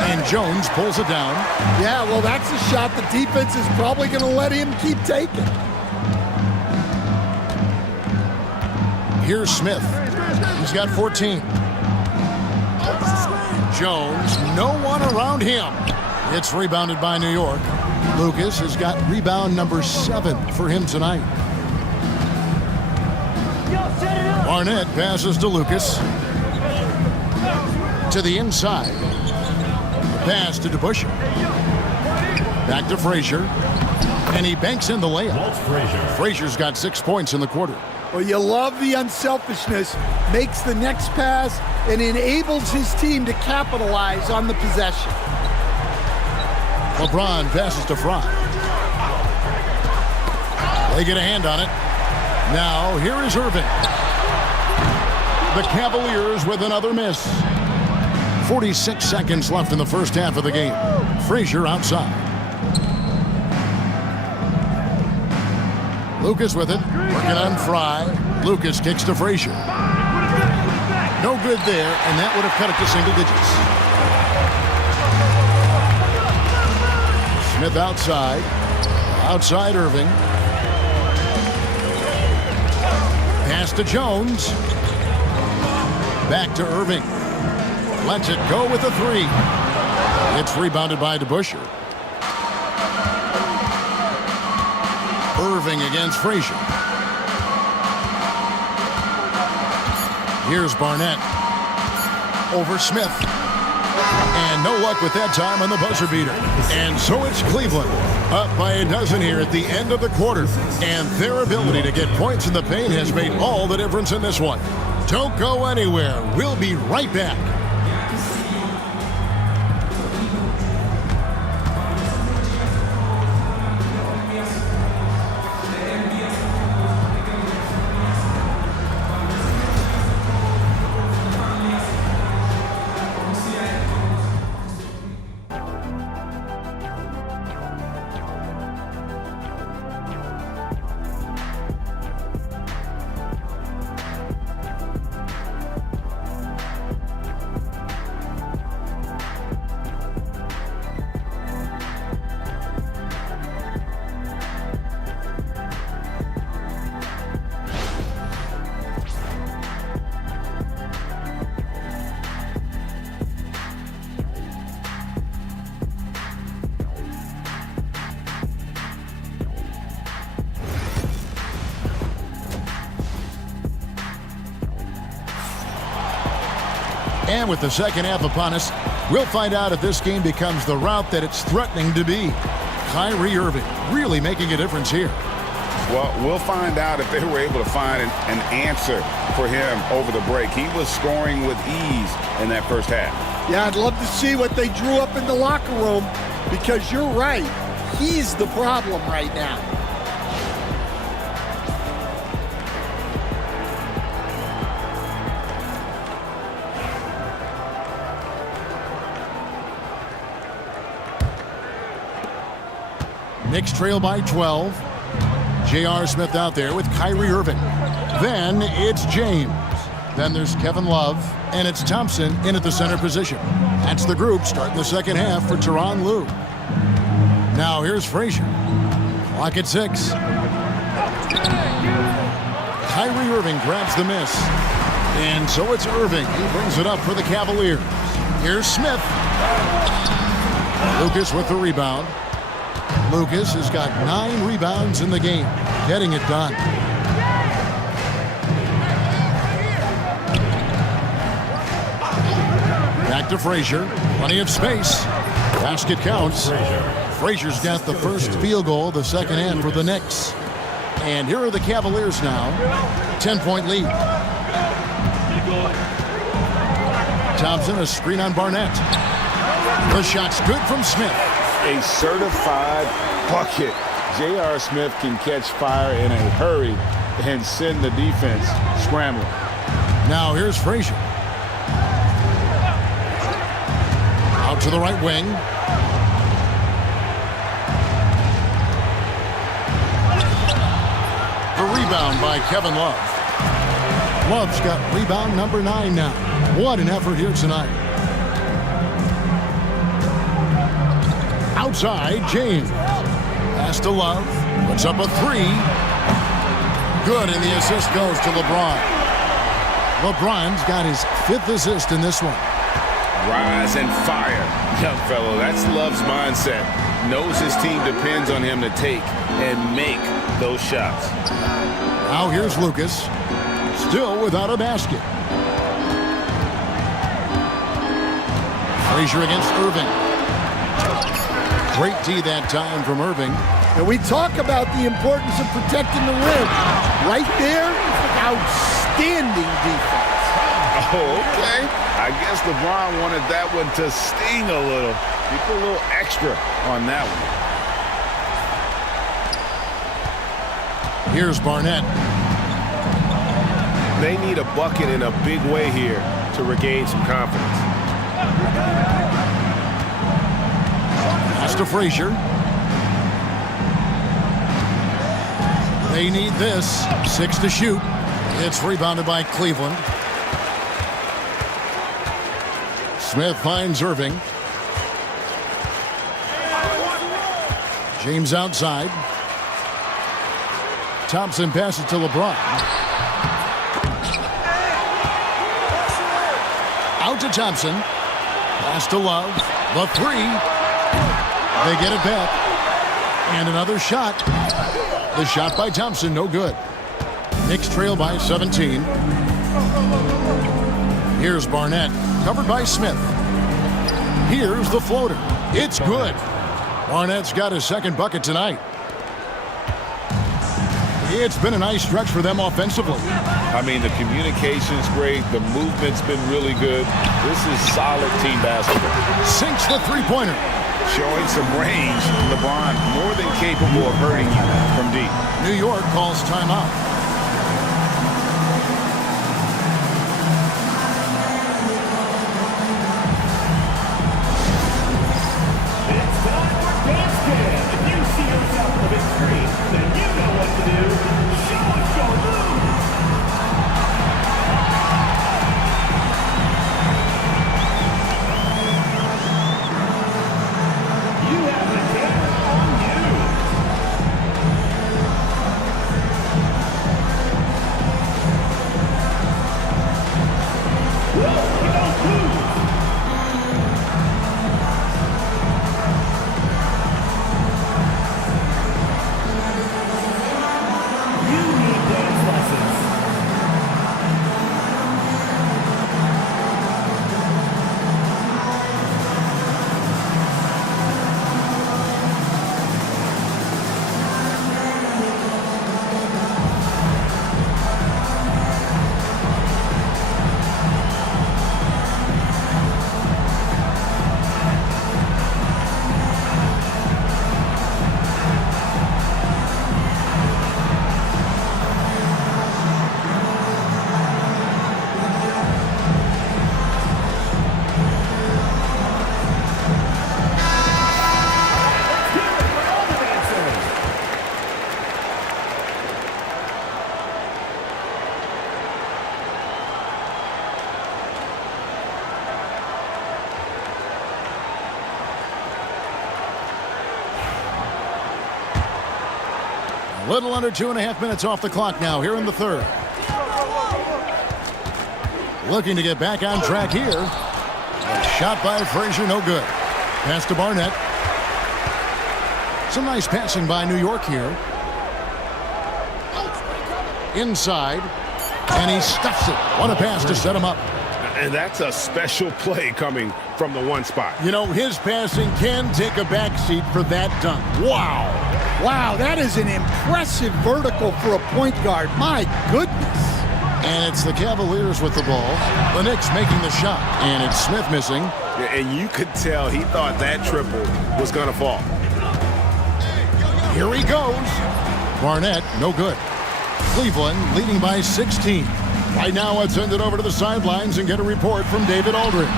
And Jones pulls it down. Yeah, well, that's a shot the defense is probably going to let him keep taking. Here's Smith. He's got 14. Jones, no one around him. It's rebounded by New York. Lucas has got rebound number 7 for him tonight. Barnett passes to Lucas. To the inside. The pass to DeBusch. Back to Frazier. And he banks in the layup. Frazier's got 6 points in the quarter. Well, you love the unselfishness. Makes the next pass and enables his team to capitalize on the possession. LeBron passes to Fry. They get a hand on it. Now, here is Irving. The Cavaliers with another miss. 46 seconds left in the first half of the game. Frazier outside. Lucas with it. Working on Fry. Lucas kicks to Frazier. No good there, and that would have cut it to single digits. Smith outside. Outside Irving. Pass to Jones. Back to Irving. Lets it go with a 3. It's rebounded by DeBusch. Irving against Frazier. Here's Barnett. Over Smith. And no luck with that time on the buzzer beater. And so it's Cleveland up by a dozen here at the end of the quarter. And their ability to get points in the paint has made all the difference in this one. Don't go anywhere. We'll be right back. And with the second half upon us, we'll find out if this game becomes the route that it's threatening to be. Kyrie Irving really making a difference here. Well, we'll find out if they were able to find an answer for him over the break. He was scoring with ease in that first half. Yeah, I'd love to see what they drew up in the locker room because you're right. He's the problem right now. Knicks trail by 12. J.R. Smith out there with Kyrie Irving. Then it's James. Then there's Kevin Love, and it's Thompson in at the center position. That's the group starting the second half for Tyronn Lue. Now here's Frazier. Clock at 6. Kyrie Irving grabs the miss. And so it's Irving. He brings it up for the Cavaliers. Here's Smith. Lucas with the rebound. Lucas has got 9 rebounds in the game, getting it done. Back to Frazier. Plenty of space. Basket counts. Frazier's got the first field goal of the second half for the Knicks. And here are the Cavaliers now. 10-point lead. Thompson, a screen on Barnett. The shot's good from Smith. A certified bucket. J.R. Smith can catch fire in a hurry and send the defense scrambling. Now here's Frazier. Out to the right wing. The rebound by Kevin Love. Love's got rebound number 9 now. What an effort here tonight. Outside, James. Pass to Love. Puts up a 3. Good, and the assist goes to LeBron. LeBron's got his 5th assist in this one. Rise and fire, young fellow. That's Love's mindset. Knows his team depends on him to take and make those shots. Now here's Lucas. Still without a basket. Frazier against Irving. Great D that time from Irving. And we talk about the importance of protecting the rim. Right there, outstanding defense. Oh, okay. I guess LeBron wanted that one to sting a little. You put a little extra on that one. Here's Barnett. They need a bucket in a big way here to regain some confidence. Pass to Frazier. They need this. 6 to shoot. It's rebounded by Cleveland. Smith finds Irving. James outside. Thompson passes to LeBron. Out to Thompson. Pass to Love. The 3. They get it back. And another shot. The shot by Thompson, no good. Knicks trail by 17. Here's Barnett, covered by Smith. Here's the floater. It's good. Barnett's got his second bucket tonight. It's been a nice stretch for them offensively. I mean, the communication's great. The movement's been really good. This is solid team basketball. Sinks the three-pointer. Showing some range. LeBron more than capable of hurting you from deep. New York calls timeout. It's time for Dance Jam. If you see yourself on the big screen, then you know what to do. Show us your move. You have the camera on you. Little under 2.5 minutes off the clock now here in the third. Looking to get back on track here. A shot by Frazier, no good. Pass to Barnett. Some nice passing by New York here. Inside, and he stuffs it. What a pass to set him up. And that's a special play coming from the one spot. You know, his passing can take a backseat for that dunk. Wow. Wow, that is an impressive vertical for a point guard. My goodness. And it's the Cavaliers with the ball. The Knicks making the shot. And it's Smith missing. And you could tell he thought that triple was going to fall. Here he goes. Barnett, no good. Cleveland leading by 16. Right now, let's send it over to the sidelines and get a report from David Aldridge.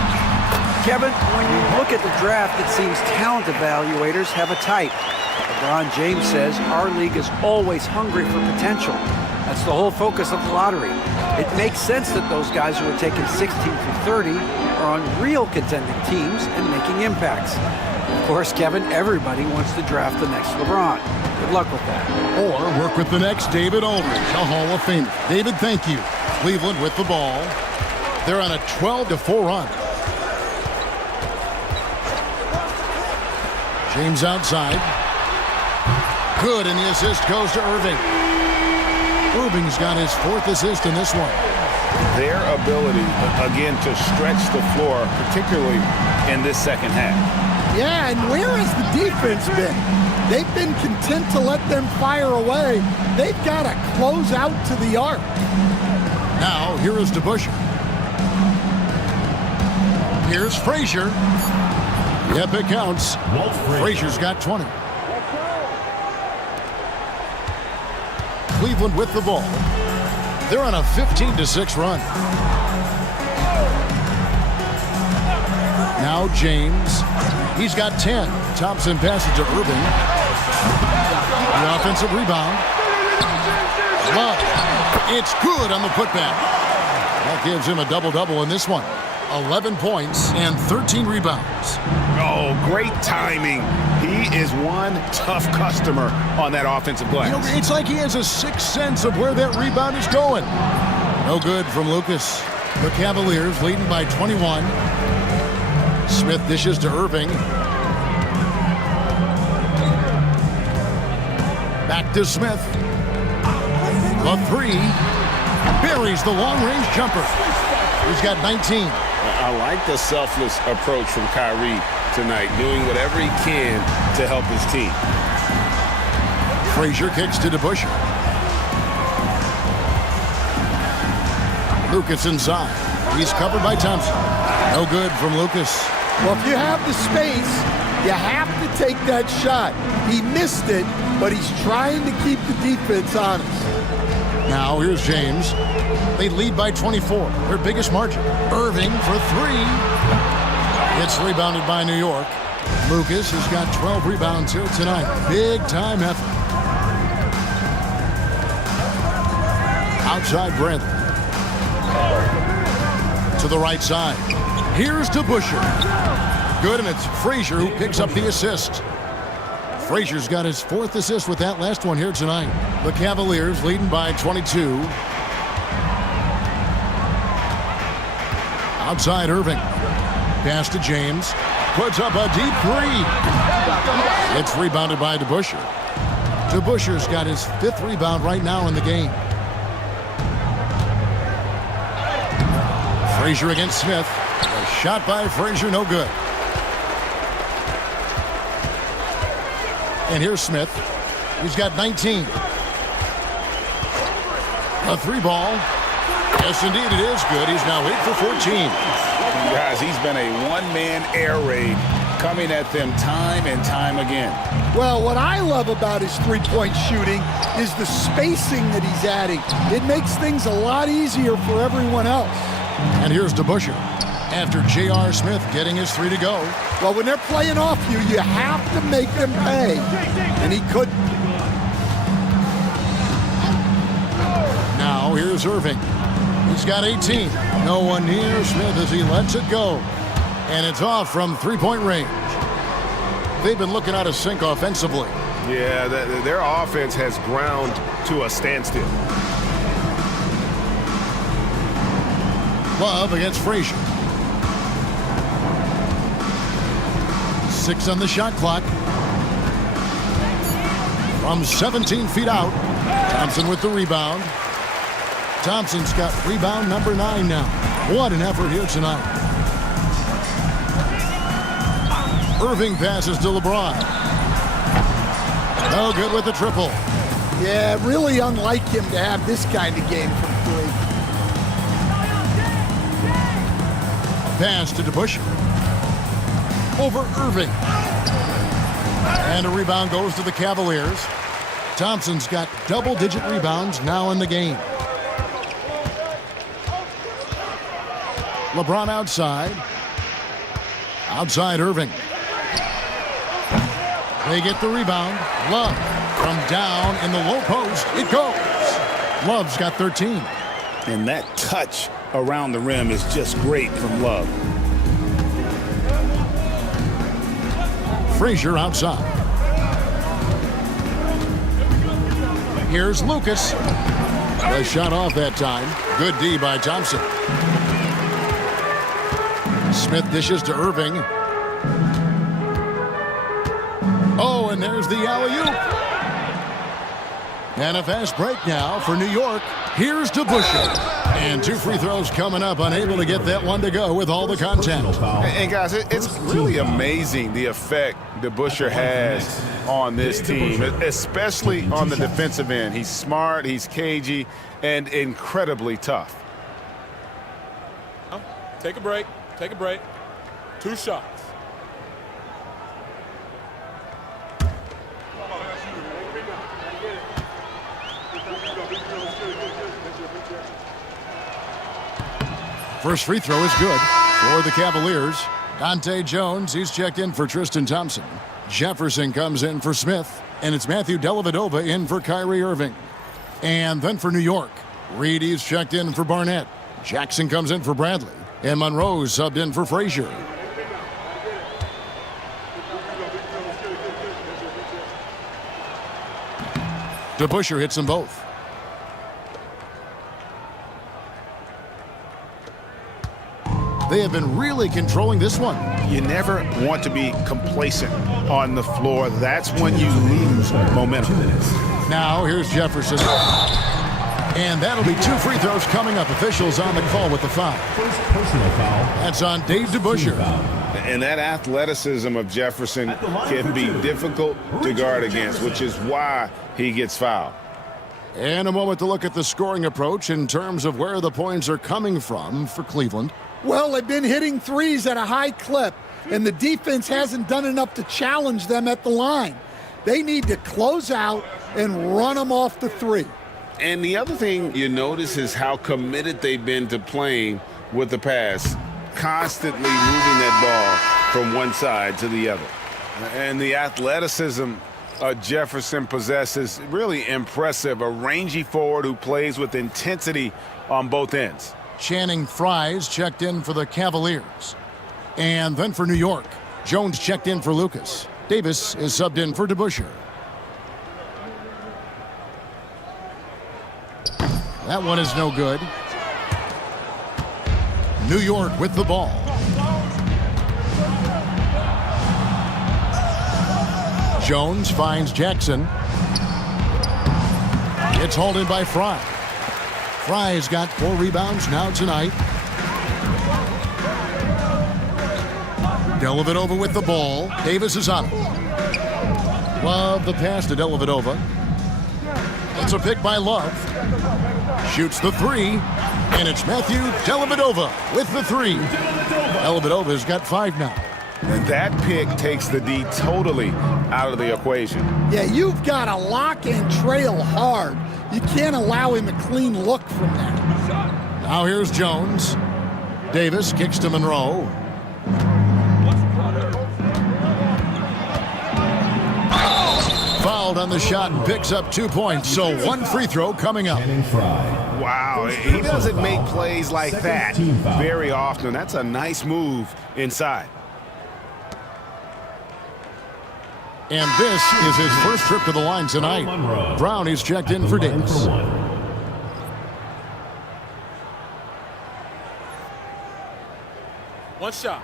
Kevin, when you look at the draft, it seems talent evaluators have a type. LeBron James says our league is always hungry for potential. That's the whole focus of the lottery. It makes sense that those guys who are taken 16 through 30 are on real contending teams and making impacts. Of course, Kevin, everybody wants to draft the next LeBron. Good luck with that. Or work with the next David Aldridge, a Hall of Famer. David, thank you. Cleveland with the ball. They're on a 12-4 run. James outside. Good, and the assist goes to Irving. Irving's got his 4th assist in this one. Their ability, again, to stretch the floor, particularly in this second half. Yeah, and where has the defense been? They've been content to let them fire away. They've got to close out to the arc. Now, here is DeBusschere. Here's Frazier. Yep, it counts. Frazier's got 20. Cleveland with the ball. They're on a 15-6 run. Now James. He's got 10. Thompson passes to Irving. The offensive rebound. Love. It's good on the putback. That gives him a double-double in this one. 11 points and 13 rebounds. Oh, great timing. He is one tough customer on that offensive glass. You know, it's like he has a sixth sense of where that rebound is going. No good from Lucas. The Cavaliers leading by 21. Smith dishes to Irving. Back to Smith. The 3. Buries the long-range jumper. He's got 19. I like the selfless approach from Kyrie tonight, doing whatever he can to help his team. Frazier kicks to DeBusschere. Lucas inside. He's covered by Thompson. No good from Lucas. Well, if you have the space, you have to take that shot. He missed it, but he's trying to keep the defense honest. Now here's James. They lead by 24, their biggest margin. Irving for 3. It's rebounded by New York. Lucas has got 12 rebounds here tonight. Big time effort. Outside Brent. To the right side. Here's DeBusschere. Good, and it's Frazier who picks up the assist. Frazier's got his 4th assist with that last one here tonight. The Cavaliers leading by 22. Outside Irving. Pass to James. Puts up a deep 3. It's rebounded by DeBusschere. DeBusschere's got his 5th rebound right now in the game. Frazier against Smith. A shot by Frazier, no good. And here's Smith. He's got 19. A 3 ball. Yes, indeed, it is good. He's now 8 for 14. Guys, he's been a one-man air raid coming at them time and time again. Well, what I love about his three-point shooting is the spacing that he's adding. It makes things a lot easier for everyone else. And here's DeBusschere. After J.R. Smith getting his 3 to go. Well, when they're playing off you, you have to make them pay. And he couldn't. Now here's Irving. He's got 18. No one near Smith as he lets it go. And it's off from 3-point range. They've been looking out of sync offensively. Yeah, their offense has ground to a standstill. Love against Frazier. 6 on the shot clock. From 17 feet out, Thompson with the rebound. Thompson's got rebound number 9 now. What an effort here tonight. Irving passes to LeBron. No good with the triple. Yeah, really unlike him to have this kind of game from 3. Pass to DeBusschere. Over Irving. And a rebound goes to the Cavaliers. Thompson's got double-digit rebounds now in the game. LeBron outside. Outside Irving. They get the rebound. Love from down in the low post. It goes. Love's got 13. And that touch around the rim is just great from Love. Frazier outside. Here's Lucas. A shot off that time. Good D by Thompson. Smith dishes to Irving. Oh, and there's the alley-oop. And a fast break now for New York. Here's DeBusschere. And 2 free throws coming up, unable to get that one to go with all the contact. And guys, it's really amazing the effect DeBusschere has on this team, especially on the defensive end. He's smart, he's cagey, and incredibly tough. Take a break. Take a break. 2 shots. First free throw is good for the Cavaliers. Dante Jones, he's checked in for Tristan Thompson. Jefferson comes in for Smith. And it's Matthew Dellavedova in for Kyrie Irving. And then for New York, Reedy's checked in for Barnett. Jackson comes in for Bradley. And Monroe's subbed in for Frazier. DeBusschere hits them both. They have been really controlling this one. You never want to be complacent on the floor. That's when you lose momentum. Now here's Jefferson. And that'll be 2 free throws coming up. Officials on the call with the foul. First personal foul. That's on Dave DeBusschere. And that athleticism of Jefferson can be difficult to guard against, which is why he gets fouled. And a moment to look at the scoring approach in terms of where the points are coming from for Cleveland. Well, they've been hitting threes at a high clip, and the defense hasn't done enough to challenge them at the line. They need to close out and run them off the 3. And the other thing you notice is how committed they've been to playing with the pass, constantly moving that ball from one side to the other. And the athleticism Jefferson possesses, really impressive. A rangy forward who plays with intensity on both ends. Channing Frye's checked in for the Cavaliers. And then for New York, Jones checked in for Lucas. Davis is subbed in for DeBusschere. That one is no good. New York with the ball. Jones finds Jackson. It's hauled in by Frye. Frye's got 4 rebounds now tonight. Dellavedova with the ball. Davis is on it. Love the pass to Dellavedova. It's a pick by Love. Shoots the 3. And it's Matthew Dellavedova with the 3. Dellavedova's got 5 now. And that pick takes the D totally out of the equation. Yeah, you've got to lock and trail hard. You can't allow him a clean look from there. Now here's Jones. Davis kicks to Monroe. Fouled on the shot and picks up 2 points. So 1 free throw coming up. Wow, he doesn't make plays like that very often. That's a nice move inside. And this is his first trip to the line tonight. Brown is checked in for Davis. One shot.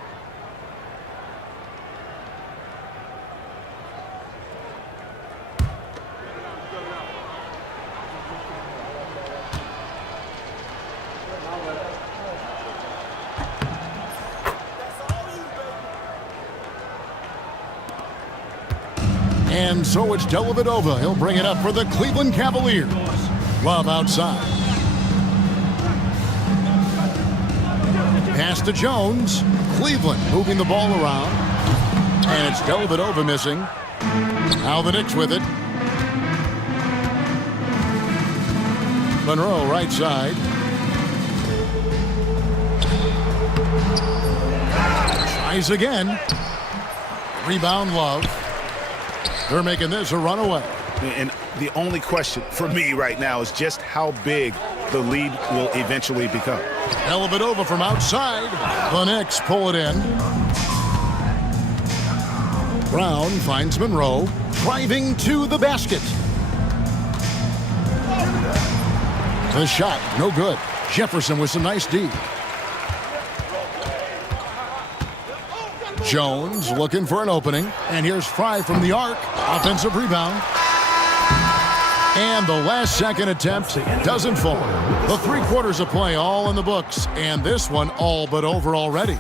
And so it's Dellavedova. He'll bring it up for the Cleveland Cavaliers. Love outside. Pass to Jones. Cleveland moving the ball around. And it's Dellavedova missing. Now the Knicks with it. Monroe right side. Tries again. Rebound Love. They're making this a runaway. And the only question for me right now is just how big the lead will eventually become. Dellavedova from outside. The Knicks pull it in. Brown finds Monroe. Driving to the basket. The shot, no good. Jefferson with some nice D. Jones looking for an opening. And here's Fry from the arc. Offensive rebound. And the last second attempt doesn't fall. The 3 quarters of play all in the books. And this one all but over already.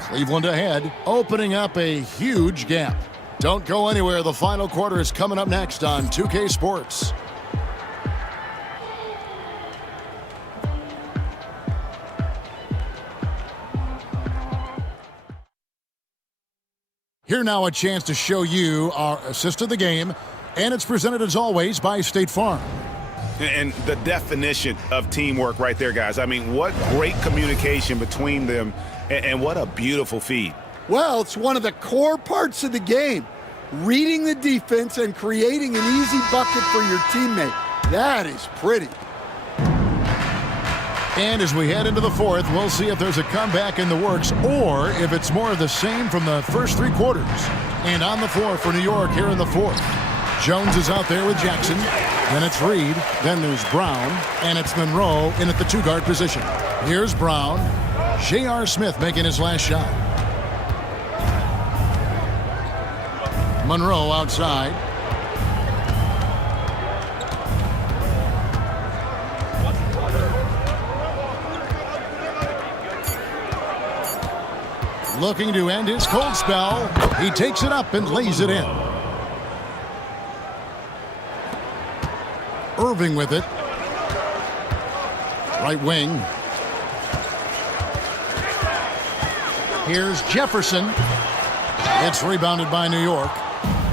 Cleveland ahead, opening up a huge gap. Don't go anywhere. The final quarter is coming up next on 2K Sports. Here now a chance to show you our assist of the game, and it's presented as always by State Farm. And the definition of teamwork right there, guys. I mean, what great communication between them, and what a beautiful feed. Well, it's one of the core parts of the game. Reading the defense and creating an easy bucket for your teammate. That is pretty. And as we head into the fourth, we'll see if there's a comeback in the works or if it's more of the same from the first 3 quarters. And on the floor for New York here in the fourth. Jones is out there with Jackson. Then it's Reed. Then there's Brown. And it's Monroe in at the 2-guard position. Here's Brown. J.R. Smith making his last shot. Monroe outside. Looking to end his cold spell. He takes it up and lays it in. Irving with it. Right wing. Here's Jefferson. It's rebounded by New York.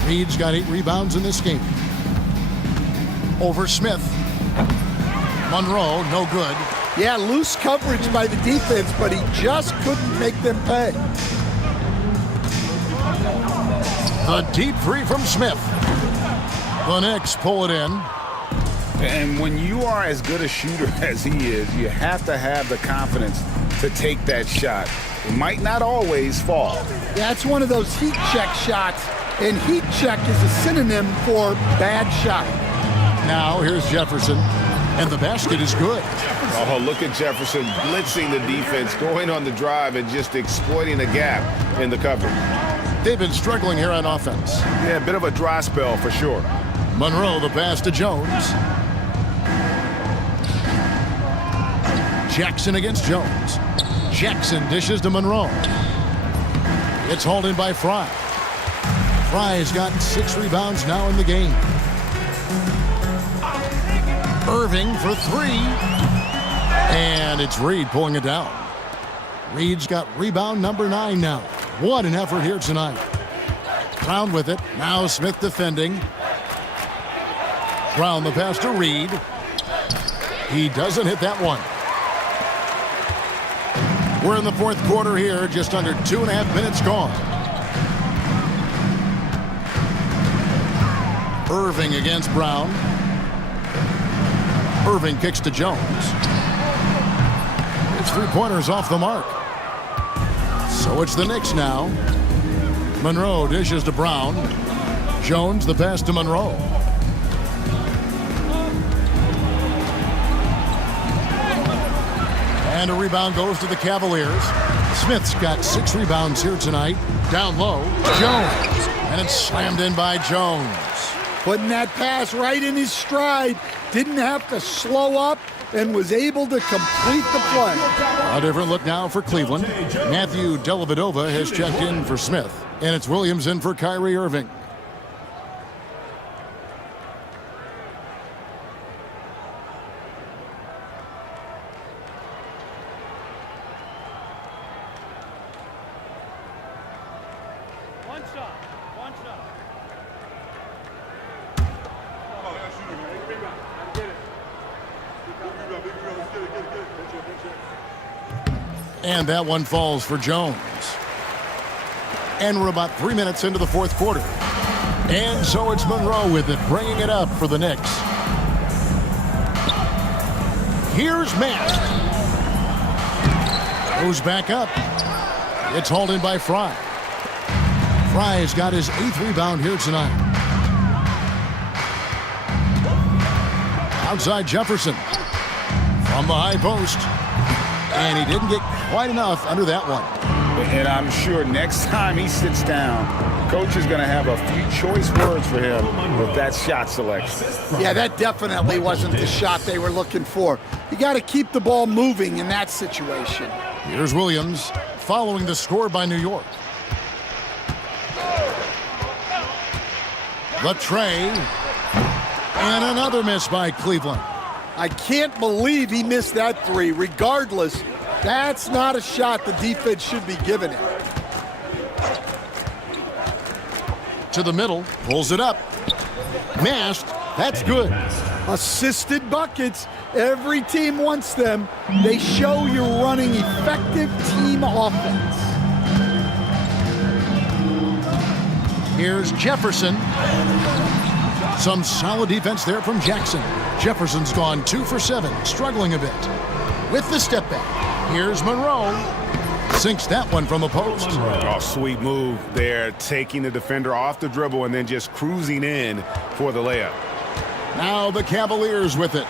Reed's got 8 rebounds in this game. Over Smith. Monroe, no good. Yeah, loose coverage by the defense, but he just couldn't make them pay. A deep 3 from Smith. The Knicks pull it in. And when you are as good a shooter as he is, you have to have the confidence to take that shot. It might not always fall. Yeah, it's one of those heat check shots, and heat check is a synonym for bad shot. Now here's Jefferson, and the basket is good. Oh, look at Jefferson blitzing the defense, going on the drive and just exploiting the gap in the cover. They've been struggling here on offense. Yeah, a bit of a dry spell for sure. Monroe, the pass to Jones. Jackson against Jones. Jackson dishes to Monroe. It's hauled in by Fry. Fry's got 6 rebounds now in the game. Irving for 3. And it's Reed pulling it down. Reed's got rebound number 9 now. What an effort here tonight. Brown with it. Now Smith defending. Brown the pass to Reed. He doesn't hit that one. We're in the fourth quarter here, just under 2.5 minutes gone. Irving against Brown. Irving kicks to Jones. It's 3-pointers off the mark. So it's the Knicks now. Monroe dishes to Brown. Jones, the pass to Monroe. And a rebound goes to the Cavaliers. Smith's got 6 rebounds here tonight. Down low, Jones. And it's slammed in by Jones. Putting that pass right in his stride. Didn't have to slow up and was able to complete the play. A different look now for Cleveland. Matthew Dellavedova has checked in for Smith. And it's Williams in for Kyrie Irving. And that one falls for Jones. And we're about 3 minutes into the fourth quarter. And so it's Monroe with it, bringing it up for the Knicks. Here's Matt. Goes back up. It's hauled in by Fry. Fry's got his 8th rebound here tonight. Outside Jefferson. From the high post. And he didn't get quite enough under that one. And I'm sure next time he sits down, coach is going to have a few choice words for him with that shot selection. Yeah, that definitely wasn't the shot they were looking for. You got to keep the ball moving in that situation. Here's Williams following the score by New York. The tray. And another miss by Cleveland. I can't believe he missed that 3. Regardless, that's not a shot the defense should be giving it. To the middle, pulls it up. Mashed, that's good. Assisted buckets. Every team wants them. They show you're running effective team offense. Here's Jefferson. Some solid defense there from Jackson. Jefferson's gone 2 for 7, struggling a bit. With the step back, here's Monroe. Sinks that one from the post. Oh, sweet move there, taking the defender off the dribble and then just cruising in for the layup. Now the Cavaliers with it.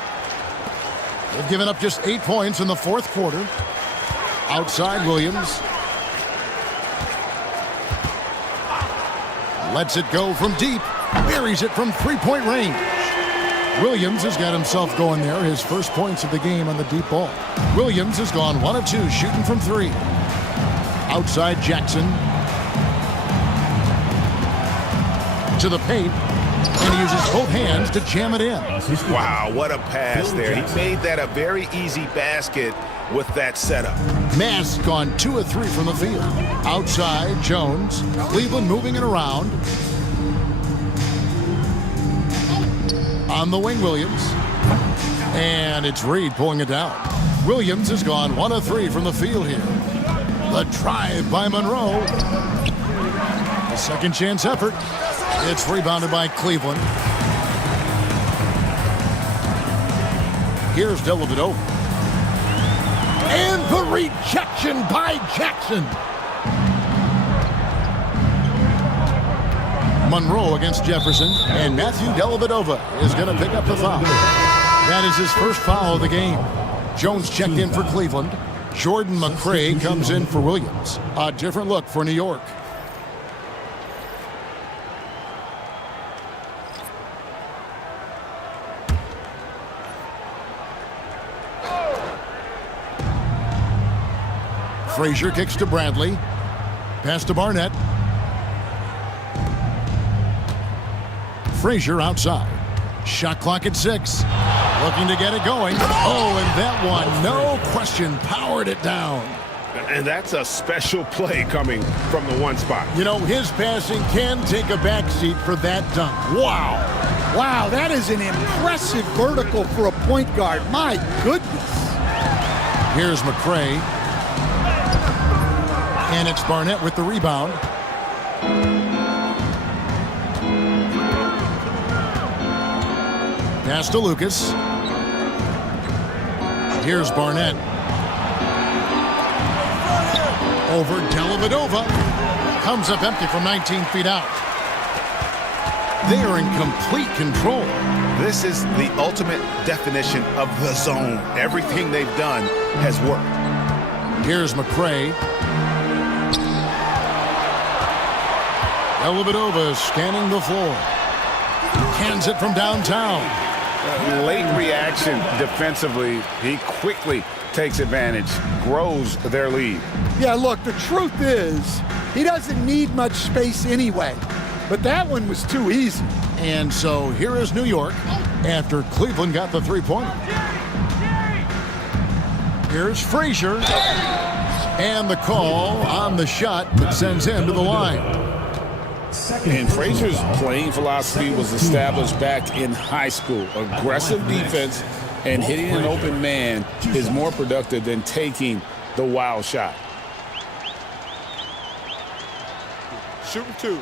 They've given up just 8 points in the fourth quarter. Outside Williams. Lets it go from deep. Buries it from 3-point range. Williams has got himself going there. His first points of the game on the deep ball. Williams has gone 1 of 2, shooting from 3. Outside Jackson. To the paint. And he uses both hands to jam it in. Wow, what a pass there. He made that a very easy basket with that setup. Mass gone 2 of 3 from the field. Outside Jones. Cleveland moving it around. On the wing, Williams. And it's Reed pulling it down. Williams has gone 1 of 3 from the field here. The drive by Monroe. A second chance effort. It's rebounded by Cleveland. Here's Dellavedova. And the rejection by Jackson. Monroe against Jefferson, and Matthew Dellavedova is going to pick up the foul. That is his first foul of the game. Jones checked in for Cleveland. Jordan McRae comes in for Williams. A different look for New York. Frazier kicks to Bradley. Pass to Barnett. Frazier outside. Shot clock at 6. Looking to get it going. Oh, and that one, no question, powered it down. And that's a special play coming from the one spot. You know, his passing can take a backseat for that dunk. Wow. Wow, that is an impressive vertical for a point guard. My goodness. Here's McRae. And it's Barnett with the rebound. Pass to Lucas. Here's Barnett. Over Dellavedova. Comes up empty from 19 feet out. They are in complete control. This is the ultimate definition of the zone. Everything they've done has worked. Here's McCray. Dellavedova scanning the floor. Hands it from downtown. Late reaction defensively. He quickly takes advantage, grows their lead. Yeah, look, the truth is, he doesn't need much space anyway. But that one was too easy. And so here is New York after Cleveland got the three-pointer. Here's Frazier. And the call on the shot that sends him to the line. And Frazier's playing philosophy was established back in high school. Aggressive defense and hitting an open man is more productive than taking the wild shot. Shooting 2.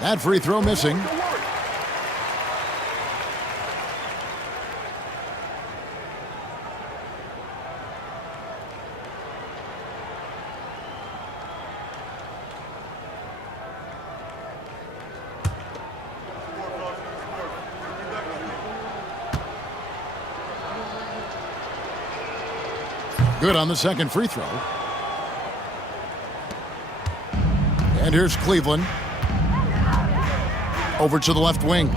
That free throw missing. Good on the second free throw. And here's Cleveland. Over to the left wing.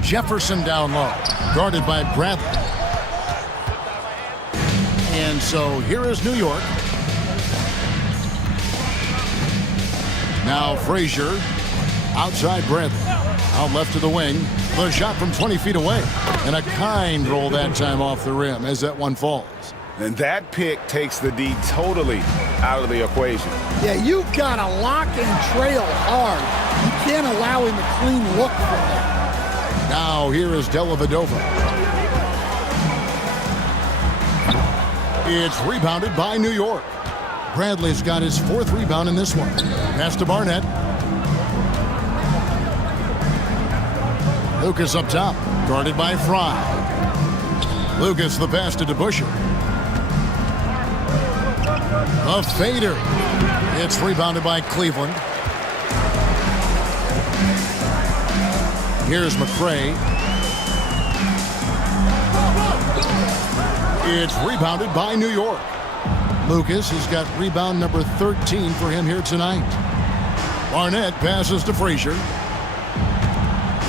Jefferson down low. Guarded by Bradley. And so here is New York. Now Frazier. Outside Bradley. Out left to the wing. The shot from 20 feet away. And a kind roll that time off the rim as that one falls. And that pick takes the D totally out of the equation. Yeah, you've got to lock and trail hard. You can't allow him a clean look from that. Now here is Dellavedova. It's rebounded by New York. Bradley's got his fourth rebound in this one. Pass to Barnett. Lucas up top, guarded by Fry. Lucas the pass to DeBusschere. A fader. It's rebounded by Cleveland. Here's McCray. It's rebounded by New York. Lucas has got rebound number 13 for him here tonight. Barnett passes to Frazier.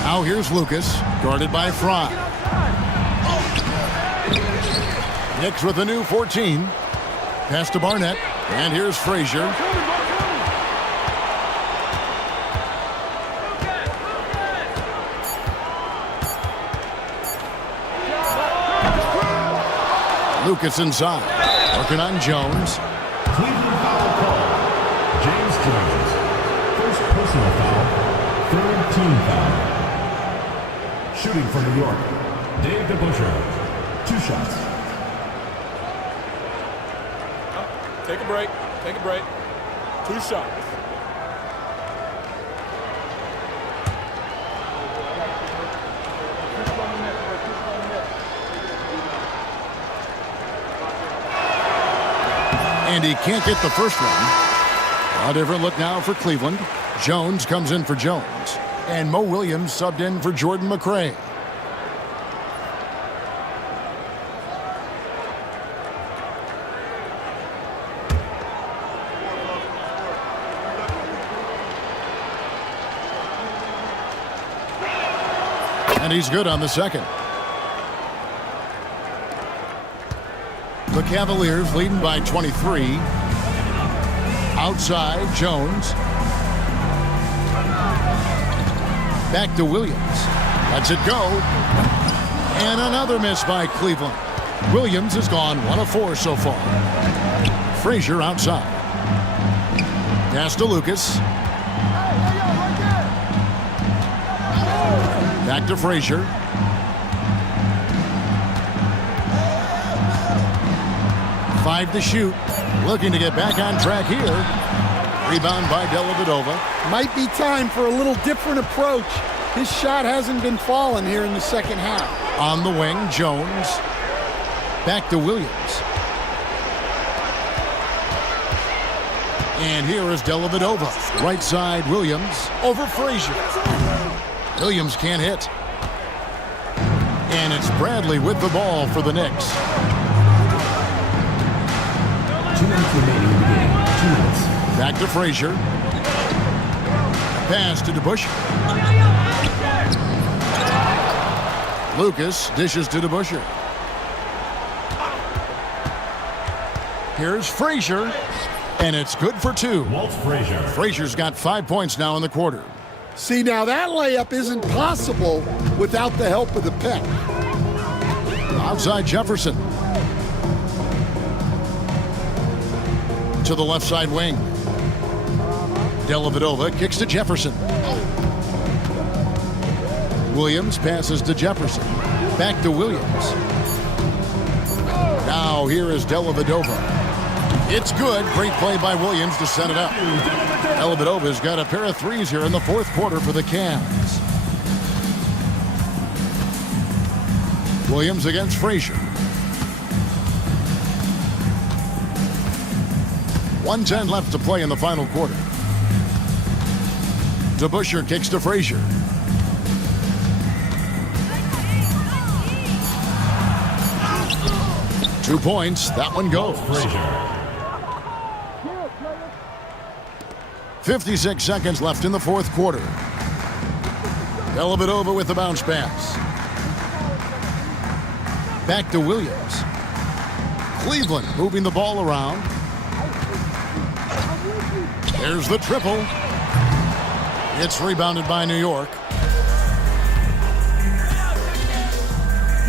Now here's Lucas, guarded by Fry. Knicks with a new 14. Pass to Barnett, and here's Frazier. Lucas inside, working on Jones. Cleveland foul call. James Jones. First personal foul. Third team foul. Shooting for New York. Dave DeBusschere. 2 shots. Take a break. Take a break. 2 shots. And he can't get the first one. A different look now for Cleveland. Jones comes in for Jones. And Mo Williams subbed in for Jordan McCray. And he's good on the second. The Cavaliers leading by 23. Outside, Jones. Back to Williams. Lets it go. And another miss by Cleveland. Williams has gone 1 of 4 so far. Frazier outside. Pass to Lucas. Back to Frazier. Five to shoot. Looking to get back on track here. Rebound by Dellavedova. Might be time for a little different approach. His shot hasn't been falling here in the second half. On the wing, Jones. Back to Williams. And here is Dellavedova. Right side, Williams. Over Frazier. Williams can't hit. And it's Bradley with the ball for the Knicks. 2 minutes remaining in the game. 2 minutes. Back to Frazier. Pass to DeBusschere. Lucas dishes to DeBusschere. Here's Frazier. And it's good for 2. Walt Frazier. Frazier's got 5 points now in the quarter. See, now that layup isn't possible without the help of the pick. Outside Jefferson. To the left side wing. Dellavedova kicks to Jefferson. Williams passes to Jefferson. Back to Williams. Now here is Dellavedova. It's good. Great play by Williams to set it up. Dellavedova's got a pair of threes here in the fourth quarter for the Cavs. Williams against Frazier. 1:10 left to play in the final quarter. DeBusschere kicks to Frazier. Two points. That one goes. 56 seconds left in the fourth quarter. Dellavedova with the bounce pass. Back to Williams. Cleveland moving the ball around. There's the triple. It's rebounded by New York.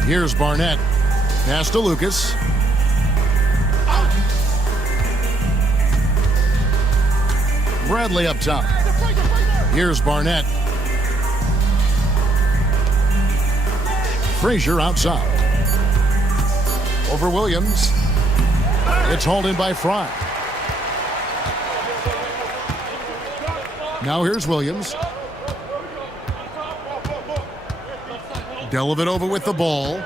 Here's Barnett. Pass to Lucas. Bradley up top. Here's Barnett. Frazier outside. Over Williams. It's hauled in by Fry. Now here's Williams. Dellavedova with the ball.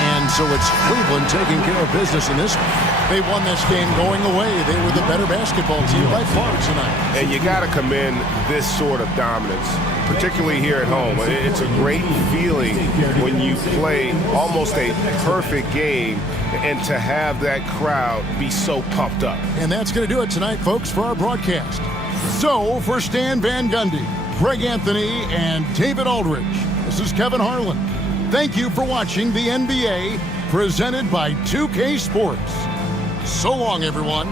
And so it's Cleveland taking care of business in this one. They won this game going away. They were the better basketball team by far tonight. And you got to commend this sort of dominance, particularly here at home. It's a great feeling when you play almost a perfect game and to have that crowd be so pumped up. And that's going to do it tonight, folks, for our broadcast. So, for Stan Van Gundy, Greg Anthony, and David Aldridge, this is Kevin Harlan. Thank you for watching the NBA presented by 2K Sports. So long, everyone.